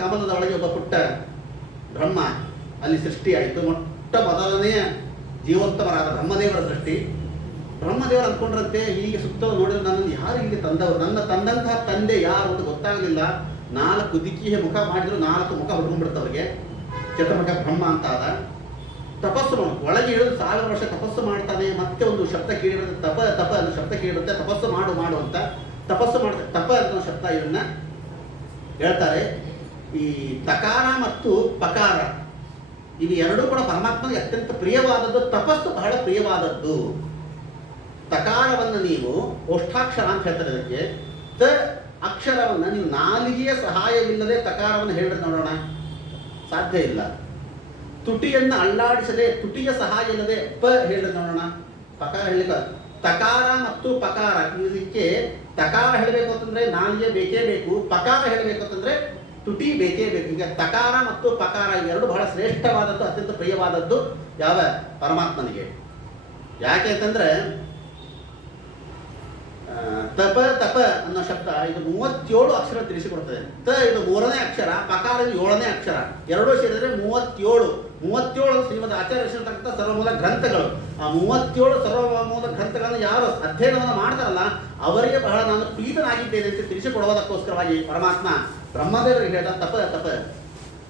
ಕಮಲದ ಒಳಗೆ ಒಬ್ಬ ಪುಟ್ಟ ಬ್ರಹ್ಮ ಅಲ್ಲಿ ಸೃಷ್ಟಿಯಾಯಿತು. ಮೊಟ್ಟ ಮೊದಲನೆಯ ಜೀವೋತ್ತಮರಾದ ಬ್ರಹ್ಮದೇವರ ಸೃಷ್ಟಿ. ಬ್ರಹ್ಮದೇವರು ಅಂದ್ಕೊಂಡ್ರಂತೆ ಹೀಗೆ ಸುತ್ತ ನೋಡಿದ್ರೆ ನನ್ನನ್ನು ಯಾರು ಇಲ್ಲಿ ತಂದವರು, ನನ್ನ ತಂದಂತಹ ತಂದೆ ಯಾರು ಅಂತ ಗೊತ್ತಾಗಲಿಲ್ಲ. 4 ದಿಕ್ಕಿಗೆ ಮುಖ ಮಾಡಿದ್ರು 4 ಮುಖ ಹೊಡ್ಕೊಂಡ್ಬಿಡ್ತವ್ರಿಗೆ. ಚತುರ್ಮುಖ ಬ್ರಹ್ಮ ಅಂತ ಆದ. ತಪಸ್ಸು ಒಳಗೆ ಇಳಿದು 1000 ವರ್ಷ ತಪಸ್ಸು ಮಾಡ್ತಾನೆ. ಮತ್ತೆ ಒಂದು ಶಬ್ದ ಕೇಳಿರುತ್ತೆ, ತಪ ಅನ್ನೋ ಶಬ್ದ ಕೇಳಿರುತ್ತೆ. ತಪಸ್ಸು ಮಾಡು ಅಂತ ತಪಸ್ಸು ಮಾಡ್ತಾರೆ. ತಪ ಅನ್ನೋ ಶಬ್ದ ಇದನ್ನ ಹೇಳ್ತಾರೆ. ಈ ತಕಾರ ಮತ್ತು ಪಕಾರ ಇವು ಎರಡೂ ಕೂಡ ಪರಮಾತ್ಮನಿಗೆ ಅತ್ಯಂತ ಪ್ರಿಯವಾದದ್ದು. ತಪಸ್ಸು ಬಹಳ ಪ್ರಿಯವಾದದ್ದು. ತಕಾರವನ್ನು ನೀವು ಓಷ್ಠಾಕ್ಷರ ಅಂತ ಹೇಳ್ತಾರೆ. ಅದಕ್ಕೆ ತ ಅಕ್ಷರವನ್ನು ನೀವು ನಾಲಿಗೆಯ ಸಹಾಯವಿಲ್ಲದೆ ತಕಾರವನ್ನು ಹೇಳಿದ್ರೆ ನೋಡೋಣ, ಸಾಧ್ಯ ಇಲ್ಲ. ತುಟಿಯನ್ನು ಅಲ್ಲಾಡಿಸದೆ ತುಟಿಯ ಸಹಾಯ ಇಲ್ಲದೆ ಪ ಹೇಳಿದ್ರೆ ನೋಡೋಣ, ಪಕಾರ ಹೇಳಲಿಕ್ಕೆ. ತಕಾರ ಮತ್ತು ಪಕಾರ ಇದಕ್ಕೆ ತಕಾರ ಹೇಳಬೇಕು ಅಂತಂದ್ರೆ ನಾಲಿಗೆ ಬೇಕೇ ಬೇಕು, ಪಕಾರ ಹೇಳಬೇಕು ಅಂತಂದ್ರೆ ತುಟಿ ಬೇಕೇ ಬೇಕು. ಈಗ ತಕಾರ ಮತ್ತು ಪಕಾರ ಎರಡು ಬಹಳ ಶ್ರೇಷ್ಠವಾದದ್ದು, ಅತ್ಯಂತ ಪ್ರಿಯವಾದದ್ದು ಯಾವ ಪರಮಾತ್ಮನಿಗೆ. ಯಾಕೆ ಅಂತಂದ್ರೆ ತಪ ಅನ್ನೋ ಶಬ್ದ ಇದು 37 ಅಕ್ಷರ ತಿಳಿಸಿಕೊಡ್ತದೆ. ತ ಇದು 3ನೇ ಅಕ್ಷರ, ಪಕಾರ ಇದು 7ನೇ ಅಕ್ಷರ. ಎರಡೂ ಸೇರಿದ್ರೆ 37 ಶ್ರೀಮದ್ ಆಚಾರ್ಯ ಸರ್ವಮೂಲ ಗ್ರಂಥಗಳು. ಆ 37 ಸರ್ವಮೂಲ ಗ್ರಂಥಗಳನ್ನು ಯಾರು ಅಧ್ಯಯನವನ್ನು ಮಾಡ್ತಾರಲ್ಲ ಅವರಿಗೆ ಬಹಳ ನಾನು ಪ್ರೀತನಾಗಿದ್ದೇನೆ ಅಂತ ತಿಳಿಸಿಕೊಡುವುದಕ್ಕೋಸ್ಕರವಾಗಿ ಪರಮಾತ್ಮ ಬ್ರಹ್ಮದೇವರಿಗೆ ಹೇಳಿದ ತಪ.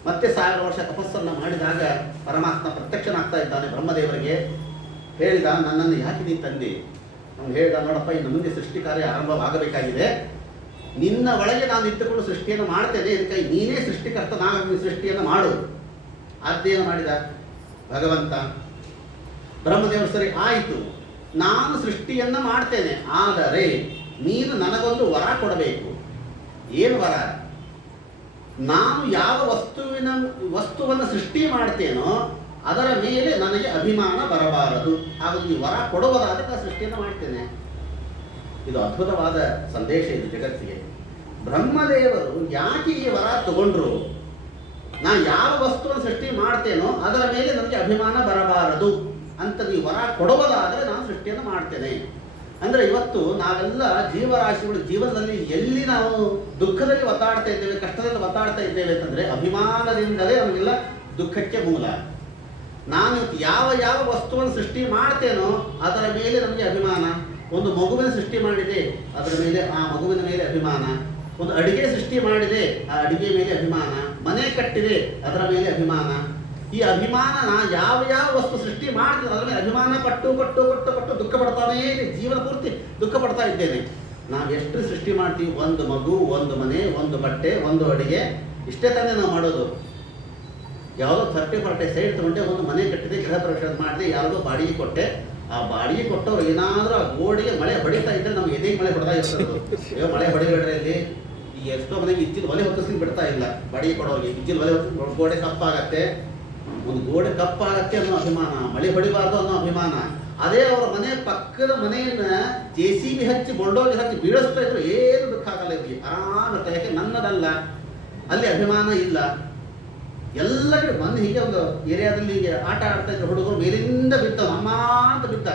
ಮತ್ತೆ 1000 ವರ್ಷ ತಪಸ್ಸನ್ನು ಮಾಡಿದಾಗ ಪರಮಾತ್ಮ ಪ್ರತ್ಯಕ್ಷನಾಗ್ತಾ ಇದ್ದಾನೆ. ಬ್ರಹ್ಮದೇವರಿಗೆ ಹೇಳಿದ, ನನ್ನನ್ನು ಯಾಕೆ ನೀನು ತಂದೆ? ಅವ್ನು ಹೇಳಿದ, ನೋಡಪ್ಪ, ಇನ್ನು ಮುಂದೆ ಸೃಷ್ಟಿ ಕಾರ್ಯ ಆರಂಭವಾಗಬೇಕಾಗಿದೆ. ನಿನ್ನ ಒಳಗೆ ನಾನು ಇಟ್ಟುಕೊಂಡು ಸೃಷ್ಟಿಯನ್ನು ಮಾಡ್ತೇನೆ. ಇದಕ್ಕೆ ನೀನೇ ಸೃಷ್ಟಿಕರ್ತ, ನಾನು ಸೃಷ್ಟಿಯನ್ನು ಮಾಡು. ಅಧ್ಯಯನ ಮಾಡಿದ ಭಗವಂತ. ಬ್ರಹ್ಮದೇವರು ಸರಿ ಆಯಿತು, ನಾನು ಸೃಷ್ಟಿಯನ್ನು ಮಾಡ್ತೇನೆ, ಆದರೆ ನೀನು ನನಗೊಂದು ವರ ಕೊಡಬೇಕು. ಏನು ವರ? ನಾನು ಯಾವ ವಸ್ತುವನ್ನು ಸೃಷ್ಟಿ ಮಾಡ್ತೇನೋ ಅದರ ಮೇಲೆ ನನಗೆ ಅಭಿಮಾನ ಬರಬಾರದು. ಹಾಗಾಗಿ ನೀವು ವರ ಕೊಡುವುದಾದರೆ ನಾನು ಸೃಷ್ಟಿಯನ್ನು ಮಾಡ್ತೇನೆ. ಇದು ಅದ್ಭುತವಾದ ಸಂದೇಶ ಇದು ಜಗತ್ತಿಗೆ. ಬ್ರಹ್ಮದೇವರು ಯಾಕೆ ಈ ವರ ತಗೊಂಡ್ರು? ನಾನು ಯಾವ ವಸ್ತುವನ್ನು ಸೃಷ್ಟಿ ಮಾಡ್ತೇನೋ ಅದರ ಮೇಲೆ ನನಗೆ ಅಭಿಮಾನ ಬರಬಾರದು ಅಂತ ನೀವು ವರ ಕೊಡುವುದಾದರೆ ನಾನು ಸೃಷ್ಟಿಯನ್ನು ಮಾಡ್ತೇನೆ. ಅಂದರೆ ಇವತ್ತು ನಾವೆಲ್ಲ ಜೀವರಾಶಿಗಳು ಜೀವನದಲ್ಲಿ ಎಲ್ಲಿ ನಾವು ದುಃಖದಲ್ಲಿ ಒತ್ತಾಡ್ತಾ ಇದ್ದೇವೆ, ಕಷ್ಟದಲ್ಲಿ ಒತ್ತಾಡ್ತಾ ಇದ್ದೇವೆ ಅಂತಂದರೆ ಅಭಿಮಾನದಿಂದಲೇ ನಮಗೆಲ್ಲ ದುಃಖಕ್ಕೆ ಮೂಲ. ನಾನು ಯಾವ ವಸ್ತುವನ್ನು ಸೃಷ್ಟಿ ಮಾಡ್ತೇನೋ ಅದರ ಮೇಲೆ ನಮಗೆ ಅಭಿಮಾನ. ಒಂದು ಮಗುವಿನ ಸೃಷ್ಟಿ ಮಾಡಿದೆ, ಅದರ ಮೇಲೆ ಆ ಮಗುವಿನ ಮೇಲೆ ಅಭಿಮಾನ. ಒಂದು ಅಡಿಗೆ ಸೃಷ್ಟಿ ಮಾಡಿದೆ, ಆ ಅಡಿಗೆ ಮೇಲೆ ಅಭಿಮಾನ. ಮನೆ ಕಟ್ಟಿದೆ, ಅದರ ಮೇಲೆ ಅಭಿಮಾನ. ಈ ಅಭಿಮಾನ ಯಾವ ವಸ್ತು ಸೃಷ್ಟಿ ಮಾಡ್ತೇನೆ ಅದರ ಮೇಲೆ ಅಭಿಮಾನ ಪಟ್ಟು ದುಃಖ ಪಡ್ತಾನೇ ಇದೆ. ಜೀವನ ಪೂರ್ತಿ ದುಃಖ ಪಡ್ತಾ ಇದ್ದೇನೆ. ನಾವು ಎಷ್ಟು ಸೃಷ್ಟಿ ಮಾಡ್ತೀವಿ? ಒಂದು ಮಗು, ಒಂದು ಮನೆ, ಒಂದು ಬಟ್ಟೆ, ಒಂದು ಅಡಿಗೆ, ಇಷ್ಟೇ ತಾನೇ ನಾವು ಮಾಡೋದು. ಯಾವುದೋ 30-40 ಸೈಡ್ ತಗೊಂಡೆ, ಒಂದು ಮನೆ ಕಟ್ಟಿದೆ, ಗೃಹ ಪ್ರವೇಶ ಮಾಡಿದೆ, ಯಾವುದೋ ಬಾಡಿಗೆ ಕೊಟ್ಟೆ. ಆ ಬಾಡಿಗೆ ಕೊಟ್ಟವ್ರು ಏನಾದರೂ ಆ ಗೋಡೆಗೆ ಮಳೆ ಹೊಡಿತಾ ಇದ್ದರೆ ನಮ್ಗೆ ಎದೆಗೆ ಮಳೆ ಹೊಡೆದ ಇರ್ತದೆ. ಅಯ್ಯೋ ಮಳೆ ಹೊಡಿಬೇಡ್ರಿ. ಅಲ್ಲಿ ಈ ಎಷ್ಟೋ ಮನೆಗೆ ಇಜ್ಜಿಲ್ ಒಲೆ ಹೊತ್ತಿಸ್ಲಿಕ್ಕೆ ಬಿಡ್ತಾ ಇಲ್ಲ ಬಾಡಿಗೆ ಕೊಡೋರಿಗೆ. ಇಜ್ಜಿಲ್ ಒಲೆ ಹೊತ್ತು ಗೋಡೆ ಕಪ್ಪಾಗತ್ತೆ, ಒಂದು ಗೋಡೆ ಕಪ್ಪಾಗತ್ತೆ ಅನ್ನೋ ಅಭಿಮಾನ, ಮಳೆ ಹೊಡಿಬಾರ್ದು ಅನ್ನೋ ಅಭಿಮಾನ. ಅದೇ ಅವರ ಮನೆ ಪಕ್ಕದ ಮನೆಯನ್ನ JCB ಹಚ್ಚಿ ಬೊಂಡೋಗಿ ಹಚ್ಚಿ ಬೀಳಿಸ್ತಾ ಇದ್ರು ಏನು ದುಃಖ ಆಗಲ್ಲ ಇವರಿಗೆ, ಆರಾಮಿರ್ತಾ. ಯಾಕೆ? ನನ್ನದಲ್ಲ, ಅಲ್ಲಿ ಅಭಿಮಾನ ಇಲ್ಲ. ಎಲ್ಲ ಕಡೆ ಬಂದು ಹೀಗೆ ಒಂದು ಏರಿಯಾದಲ್ಲಿ ಹೀಗೆ ಆಟ ಆಡ್ತಾ ಇದ್ರು ಹುಡುಗರು, ಮೇಲಿಂದ ಬಿದ್ದ, ಅಮ್ಮ ಅಂತ ಬಿದ್ದ.